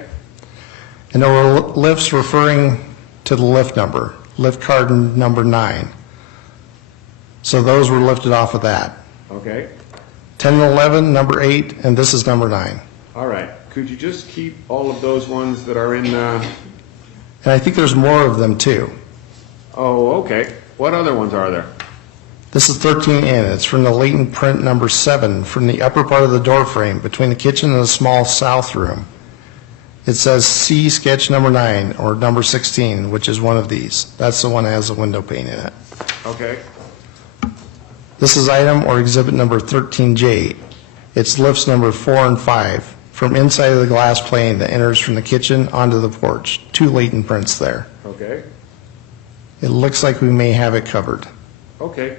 And there were lifts referring to the lift number, lift card number 9. So those were lifted off of that. Okay. 10 and 11, number 8, and this is number 9. All right. Could you just keep all of those ones that are in, And I think there's more of them too. oh, okay. What other ones are there? This is 13N. It's from the latent print number 7 from the upper part of the door frame between the kitchen and the small south room. It says C sketch number 9 or number 16, which is one of these. That's the one that has a window pane in it. Okay. This is item or exhibit number 13J. It's lifts number 4 and 5 from inside of the glass plane that enters from the kitchen onto the porch. 2 latent prints there. Okay. It looks like we may have it covered. Okay.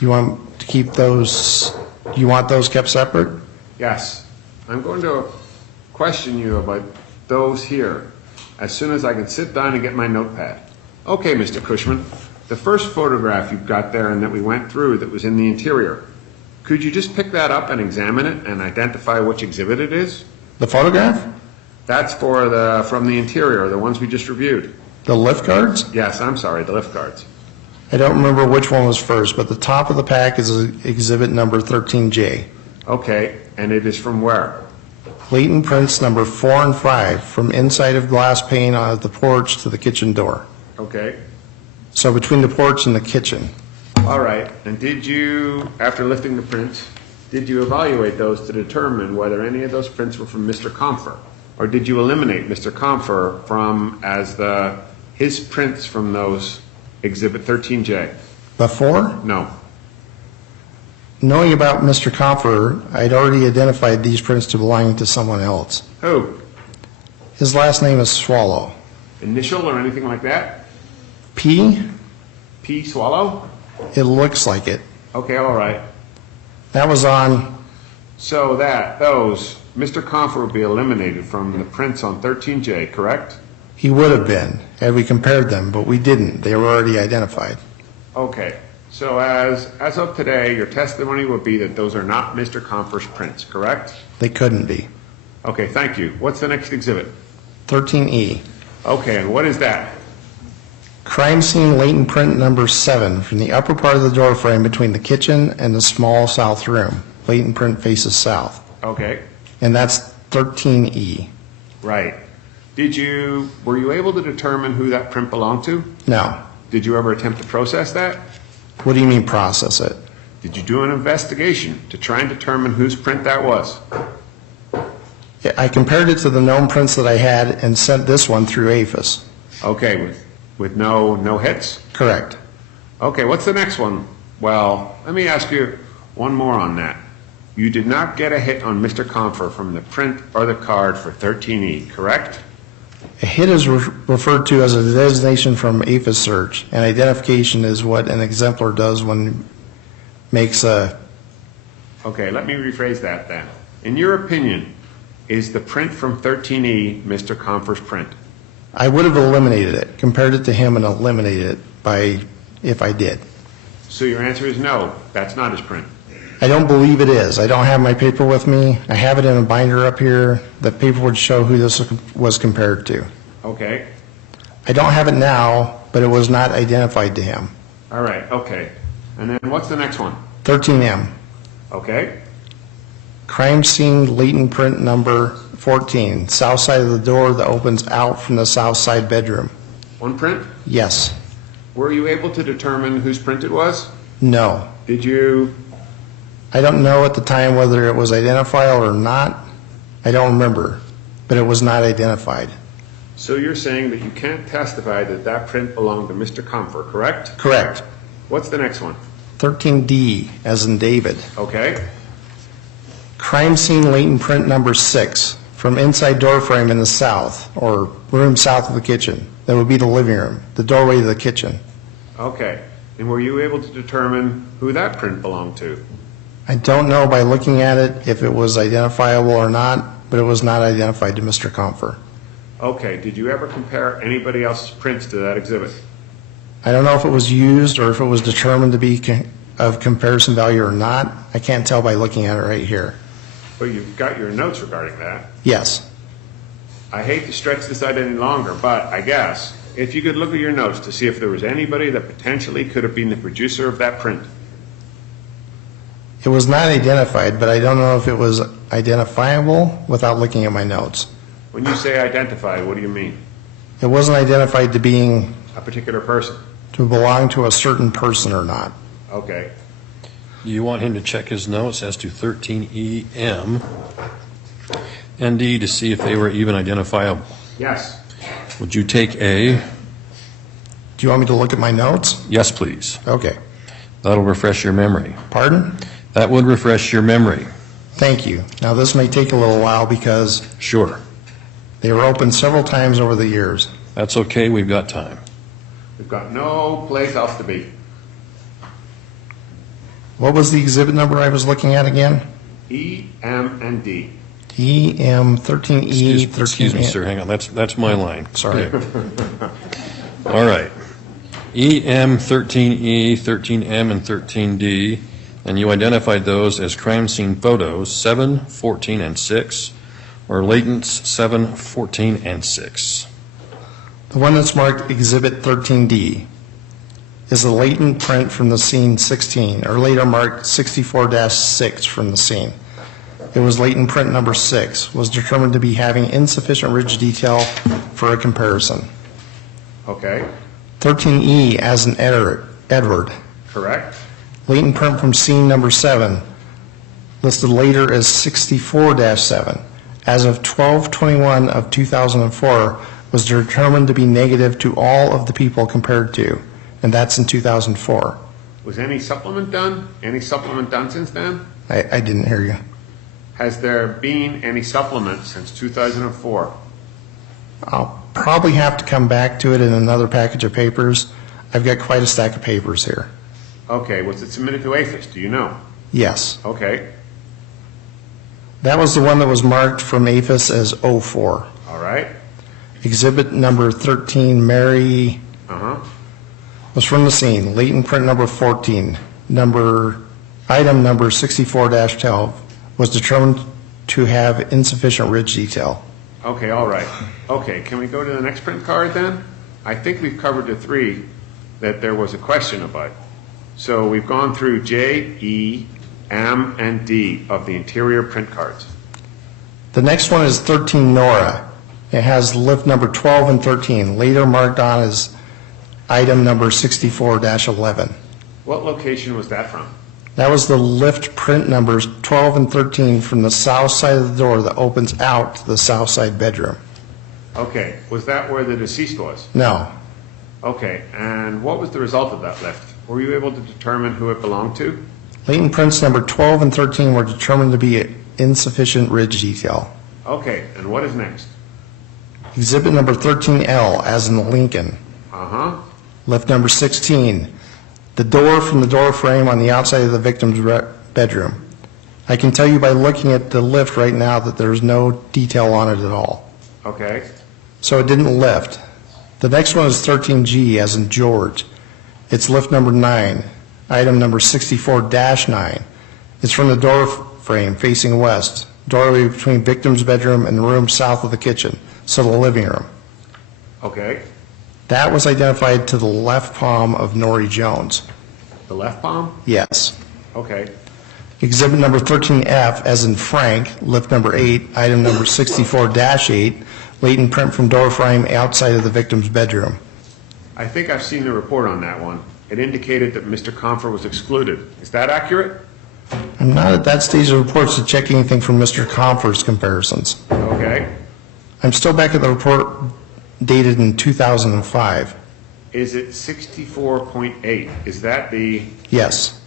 You want to keep those, you want those kept separate? Yes. I'm going to question you about those here as soon as I can sit down and get my notepad. Okay, Mr. Kushman, the first photograph you've got there and that we went through that was in the interior, could you just pick that up and examine it and identify which exhibit it is? The photograph? That's from the interior, the ones we just reviewed. The lift cards? Yes, I'm sorry, the lift cards. I don't remember which one was first, but the top of the pack is exhibit number 13J. Okay, and it is from where? Latent prints number 4 and 5 from inside of glass pane on the porch to the kitchen door. Okay. So between the porch and the kitchen. All right, and did you, after lifting the prints, did you evaluate those to determine whether any of those prints were from Mr. Compher? Or did you eliminate Mr. Compher from his prints from those exhibit 13J? Before? No. Knowing about Mr. Compher, I'd already identified these prints to belonging to someone else. Who? His last name is Swallow. Initial or anything like that? P? P Swallow? It looks like it. Okay, all right. That was on, So Mr. Compher would be eliminated from the prints on 13J, correct? he would have been, had we compared them, but we didn't. They were already identified. Okay, so as of today, your testimony would be that those are not Mr. Compher's prints, correct? They couldn't be. Okay, thank you. What's the next exhibit? 13E. Okay, and what is that? Crime scene latent print number 7 from the upper part of the door frame between the kitchen and the small south room. Latent print faces south. Okay, And that's 13E. right. Were you able to determine who that print belonged to? No. Did you ever attempt to process that? What do you mean process it? Did you do an investigation to try and determine whose print that was? I compared it to the known prints that I had and sent this one through APHIS. Okay, with no hits? Correct. Okay, what's the next one? Well, let me ask you one more on that. You did not get a hit on Mr. Compher from the print or the card for 13E, correct? A hit is referred to as a designation from APHIS search, and identification is what an exemplar does when makes a... Okay, let me rephrase that then. In your opinion, is the print from 13E Mr. Compher's print? I would have eliminated it, compared it to him and eliminated it if I did. So your answer is no, that's not his print. I don't believe it is. I don't have my paper with me. I have it in a binder up here. The paper would show who this was compared to. Okay, I don't have it now, but it was not identified to him. all right, okay. And then what's the next one? 13M. Okay, Crime scene latent print number 14, south side of the door that opens out from the south side bedroom. one print? Yes. Were you able to determine whose print it was? No. Did you I don't know at the time whether it was identifiable or not. I don't remember, but it was not identified. So you're saying that you can't testify that that print belonged to Mr. Compher, correct? Correct. What's the next one? 13D, as in David. Okay. Crime scene latent print number 6, from inside door frame in the south, or room south of the kitchen. That would be the living room, the doorway to the kitchen. Okay. And were you able to determine who that print belonged to? I don't know by looking at it if it was identifiable or not, but it was not identified to Mr. Compher. Okay. Did you ever compare anybody else's prints to that exhibit? I don't know if it was used or if it was determined to be of comparison value or not. I can't tell by looking at it right here. But you've got your notes regarding that. Yes. I hate to stretch this out any longer, but I guess if you could look at your notes to see if there was anybody that potentially could have been the producer of that print. It was not identified, but I don't know if it was identifiable without looking at my notes. When you say identified, what do you mean? It wasn't identified to being, A particular person? to belong to a certain person or not. Okay. Do you want him to check his notes as to 13EM and D to see if they were even identifiable? Yes. Would you take A? Do you want me to look at my notes? Yes, please. Okay. That'll refresh your memory. Pardon? That would refresh your memory. Thank you. Now, this may take a little while because Sure. they were opened several times over the years. That's okay, we've got time. We've got no place else to be. What was the exhibit number I was looking at again? E, M, and D. EM 13E 13. Excuse me, sir, hang on, that's my line. Sorry. All right. EM 13E, 13M, and 13D, and you identified those as crime scene photos 7, 14, and 6, or latents 7, 14, and 6. The one that's marked Exhibit 13D is a latent print from the scene 16, or later marked 64-6 from the scene. It was latent print number 6, was determined to be having insufficient ridge detail for a comparison. Okay. 13E as in Edward. Correct. Latent print from scene number 7, listed later as 64-7, as of 12/21 of 2004, was determined to be negative to all of the people compared to, and that's in 2004. Was any supplement done? Any supplement done since then? I didn't hear you. Has there been any supplement since 2004? I'll probably have to come back to it in another package of papers. I've got quite a stack of papers here. Okay, was it submitted to APHIS? Do you know? Yes. Okay, That was the one that was marked from APHIS as 04. all right. Exhibit number 13, Mary, Uh-huh. was from the scene. Latent print number 14, item number 64-12, was determined to have insufficient ridge detail. Okay, all right. Okay, can we go to the next print card then? I think we've covered the three that there was a question about. So we've gone through J, E, M, and D of the interior print cards. The next one is 13 Nora. It has lift number 12 and 13, later marked on as item number 64-11. What location was that from? That was the lift print numbers 12 and 13 from the south side of the door that opens out to the south side bedroom. Okay, was that where the deceased was? No. Okay, and what was the result of that lift? Were you able to determine who it belonged to? Latent prints number 12 and 13 were determined to be insufficient ridge detail. Okay, and what is next? Exhibit number 13L, as in Lincoln. Uh-huh. Lift number 16, the door from the door frame on the outside of the victim's bedroom. I can tell you by looking at the lift right now that there's no detail on it at all. Okay, So it didn't lift. The next one is 13G, as in George. It's lift number 9, item number 64-9. It's from the door frame facing west, doorway between victim's bedroom and the room south of the kitchen, so the living room. okay. That was identified to the left palm of Nori Jones. The left palm? Yes. Okay, Exhibit number 13F, as in Frank, lift number 8, item number 64-8, latent print from door frame outside of the victim's bedroom. I think I've seen the report on that one. It indicated that Mr. Compher was excluded. Is that accurate? I'm not at that stage of reports to check anything from Mr. Compher's comparisons. Okay. I'm still back at the report dated in 2005. Is it 64.8? Is that the, Yes.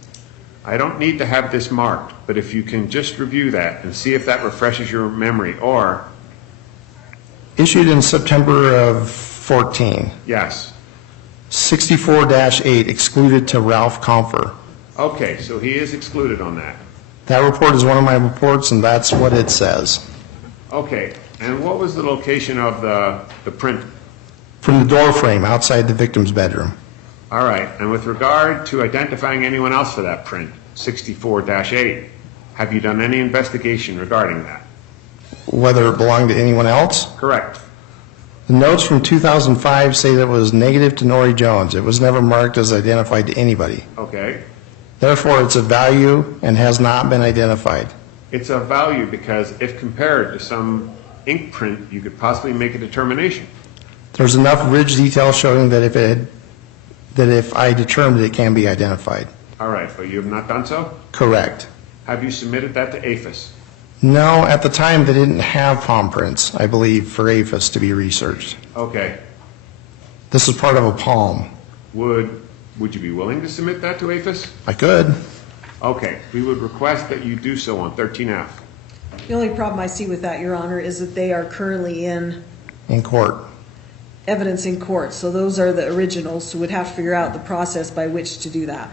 I don't need to have this marked, but if you can just review that and see if that refreshes your memory, or, Issued in September of 14. yes. 64-8 excluded to Ralph Compher. Okay, so he is excluded on that. That report is one of my reports, and that's what it says. Okay, and what was the location of the print? From the door frame outside the victim's bedroom. All right, and with regard to identifying anyone else for that print, 64-8, have you done any investigation regarding that? Whether it belonged to anyone else? Correct. The notes from 2005 say that it was negative to Nori Jones. It was never marked as identified to anybody. Okay. Therefore, it's a value and has not been identified. It's of value because if compared to some ink print, you could possibly make a determination. There's enough ridge detail showing that if I determined it can be identified. All right, but you have not done so? Correct. Have you submitted that to APHIS? No, at the time, they didn't have palm prints, I believe, for APHIS to be researched. Okay. This is part of a palm. Would you be willing to submit that to APHIS? I could. Okay, we would request that you do so on 13F. The only problem I see with that, Your Honor, is that they are currently in In court. evidence in court. So those are the originals, so we'd have to figure out the process by which to do that.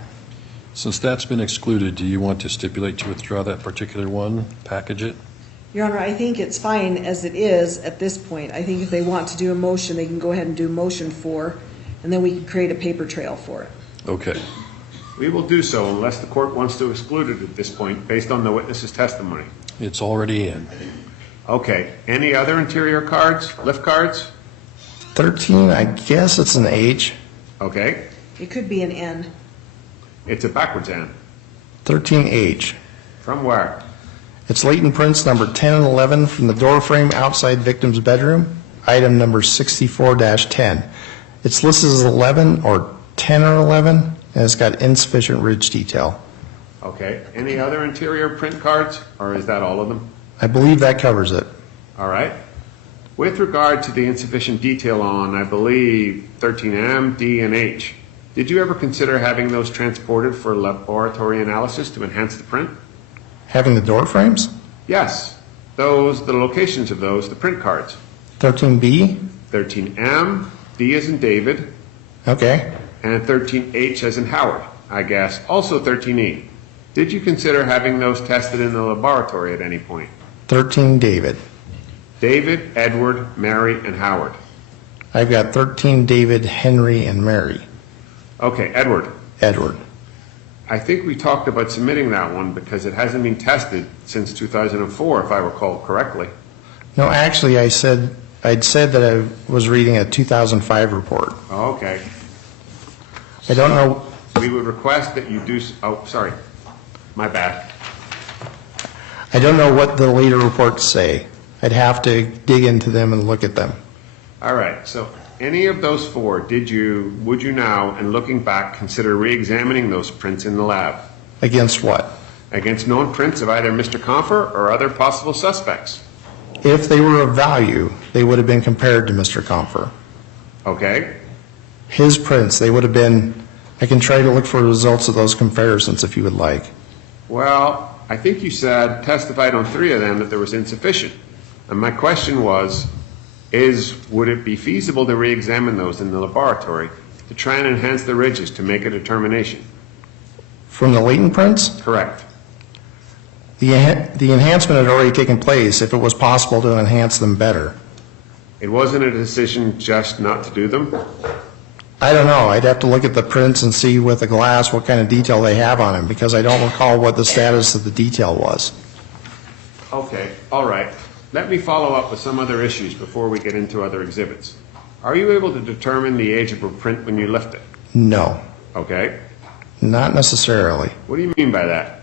Since that's been excluded, do you want to stipulate to withdraw that particular one, package it? Your Honor, I think it's fine as it is at this point. I think if they want to do a motion, they can go ahead and do a motion for, and then we can create a paper trail for it. Okay. We will do so unless the court wants to exclude it at this point based on the witness's testimony. It's already in. Okay, any other interior cards, lift cards? 13, I guess it's an H. Okay, It could be an N. it's a backwards N. 13H. From where? It's latent prints number 10 and 11 from the door frame outside victim's bedroom, item number 64-10. It's listed as 11 or 10 or 11, and it's got insufficient ridge detail. Okay, any other interior print cards, or is that all of them? I believe that covers it. All right. With regard to the insufficient detail on, I believe, 13M, D, and H, did you ever consider having those transported for laboratory analysis to enhance the print? Having the door frames? Yes, the locations of those, the print cards. 13B? 13M, D as in David, Okay. and 13H as in Howard, I guess, also 13E. Did you consider having those tested in the laboratory at any point? 13 David. David, Edward, Mary, and Howard. I've got 13 David, Henry, and Mary. Okay, Edward. Edward. I think we talked about submitting that one because it hasn't been tested since 2004, if I recall correctly. No, actually, I'd said that I was reading a 2005 report. Oh, okay. I don't know. We would request that you do, sorry, my bad. I don't know what the later reports say. I'd have to dig into them and look at them. All right, so any of those four, would you now, and looking back, consider re-examining those prints in the lab? Against what? Against known prints of either Mr. Compher or other possible suspects? If they were of value, they would have been compared to Mr. Compher. Okay, His prints, they would have been, I can try to look for results of those comparisons if you would like. well, I think you said, testified on 3 of them that there was insufficient. And my question was, would it be feasible to re-examine those in the laboratory to try and enhance the ridges to make a determination? From the latent prints, Correct. the enhancement had already taken place if it was possible to enhance them better. It wasn't a decision just not to do them? I don't know. I'd have to look at the prints and see with a glass what kind of detail they have on them, because I don't recall what the status of the detail was. Okay, all right. Let me follow up with some other issues before we get into other exhibits. Are you able to determine the age of a print when you lift it? No, Okay. not necessarily. What do you mean by that?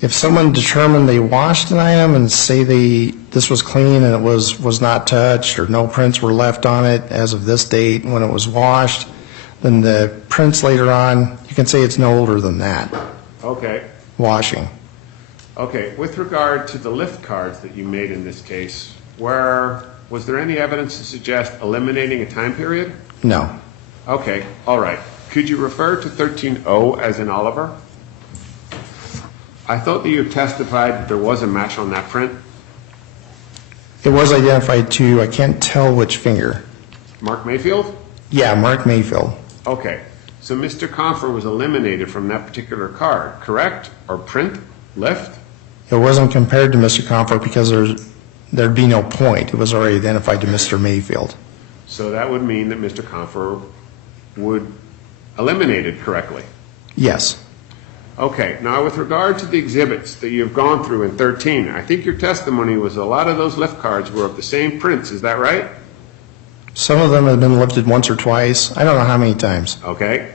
If someone determined they washed an item and say this was clean and it was not touched, or no prints were left on it as of this date when it was washed, then the prints later on, you can say it's no older than that. Okay. washing. Okay, with regard to the lift cards that you made in this case, was there any evidence to suggest eliminating a time period? No. Okay, all right. Could you refer to 13O as in Oliver? I thought that you testified that there was a match on that print. It was identified to, I can't tell which finger. Mark Mayfield? Yeah, Mark Mayfield. Okay, so Mr. Compher was eliminated from that particular card, correct? Or print, lift? It wasn't compared to Mr. Compher because there'd be no point. It was already identified to Mr. Mayfield. So that would mean that Mr. Compher would eliminate it correctly. Yes. Okay, now with regard to the exhibits that you've gone through in 13, I think your testimony was a lot of those lift cards were of the same prints, is that right? Some of them have been lifted once or twice. I don't know how many times. Okay.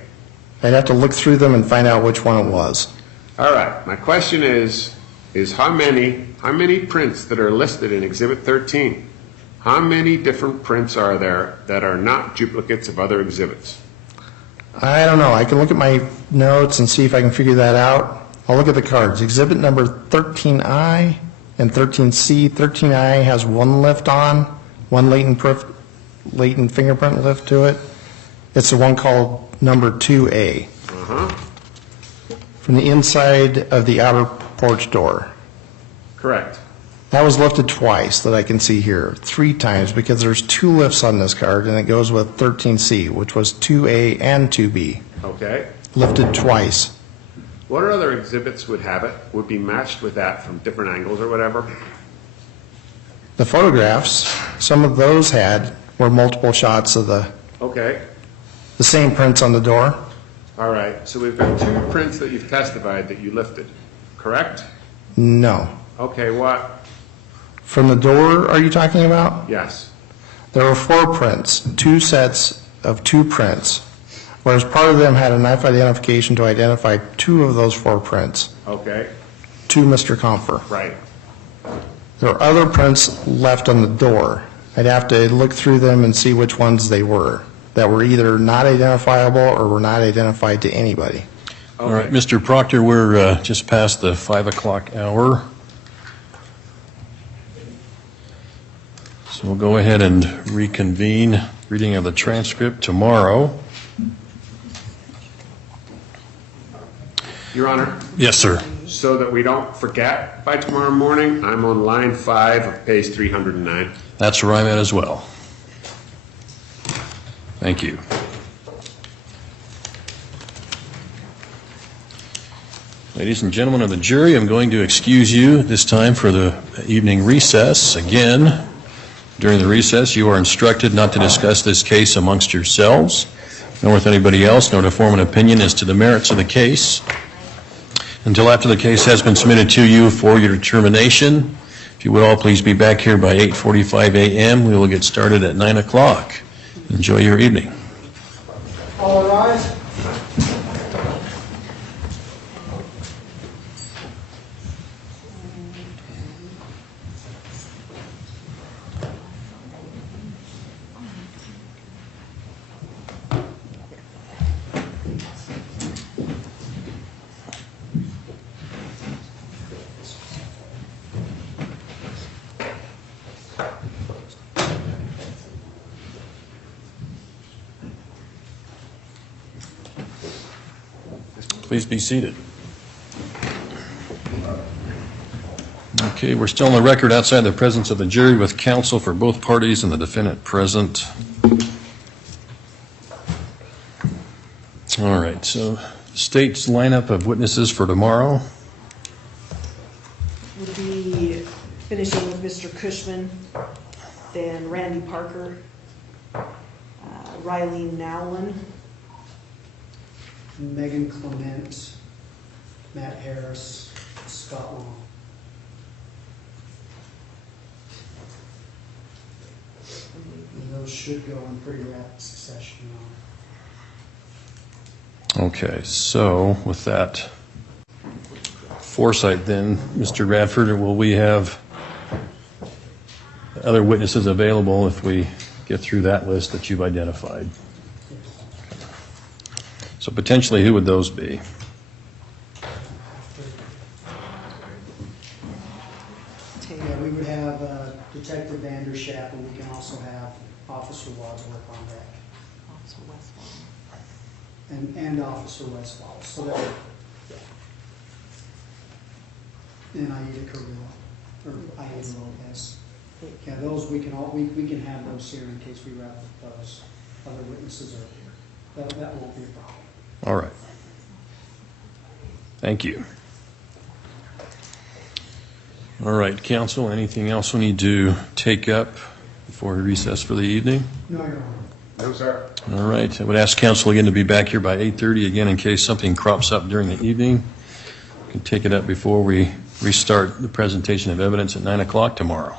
I'd have to look through them and find out which one it was. All right, my question is how many prints that are listed in Exhibit 13, how many different prints are there that are not duplicates of other exhibits? I don't know. I can look at my notes and see if I can figure that out. I'll look at the cards. Exhibit number 13I and 13C. 13I has one lift on, one latent fingerprint lift to it. It's the one called number 2A. From the inside of the outer porch door. Correct. That was lifted twice that I can see here, 3 times, because there's 2 lifts on this card, and it goes with 13C, which was 2A and 2B. Okay. Lifted twice. What other exhibits would be matched with that from different angles or whatever? The photographs, some of those were multiple shots of the same prints on the door. All right, so we've got 2 prints that you've testified that you lifted, correct? No. Okay, what? From the door, are you talking about? Yes. There were 4 prints, 2 sets of 2 prints, whereas part of them had enough identification to identify 2 of those 4 prints. Okay. To Mr. Compher. Right. There are other prints left on the door. I'd have to look through them and see which ones they were, that were either not identifiable or were not identified to anybody. All right, Mr. Proctor, we're just past the 5 o'clock hour. So we'll go ahead and reconvene reading of the transcript tomorrow. Your Honor? Yes, sir. So that we don't forget by tomorrow morning, I'm on line 5 of page 309. That's where I'm at as well. Thank you. Ladies and gentlemen of the jury, I'm going to excuse you this time for the evening recess. Again, during the recess, you are instructed not to discuss this case amongst yourselves, nor with anybody else, nor to form an opinion as to the merits of the case until after the case has been submitted to you for your determination. If you would all please be back here by 8:45 a.m. We will get started at 9 o'clock. Enjoy your evening. All rise. Please be seated. Okay, we're still on the record outside the presence of the jury with counsel for both parties and the defendant present. All right, so the state's lineup of witnesses for tomorrow. Would be finishing with Mr. Kushman, then Randy Parker, Riley Nowlin, Megan Clement, Matt Harris, Scott Long. And those should go in pretty rapid succession. Okay, so with that foresight then, Mr. Radford, will we have other witnesses available if we get through that list that you've identified? So potentially, who would those be? and Officer Westfall, so that, and Aida Carrillo, or Aida Lopez. Yeah, those, we can have those here in case we wrap up those other witnesses earlier. That won't be a problem. All right. Thank you. All right, council, anything else we need to take up before we recess for the evening? No, Your Honor. No, sir. All right, I would ask council again to be back here by 8:30 again in case something crops up during the evening. We can take it up before we restart the presentation of evidence at 9 o'clock tomorrow.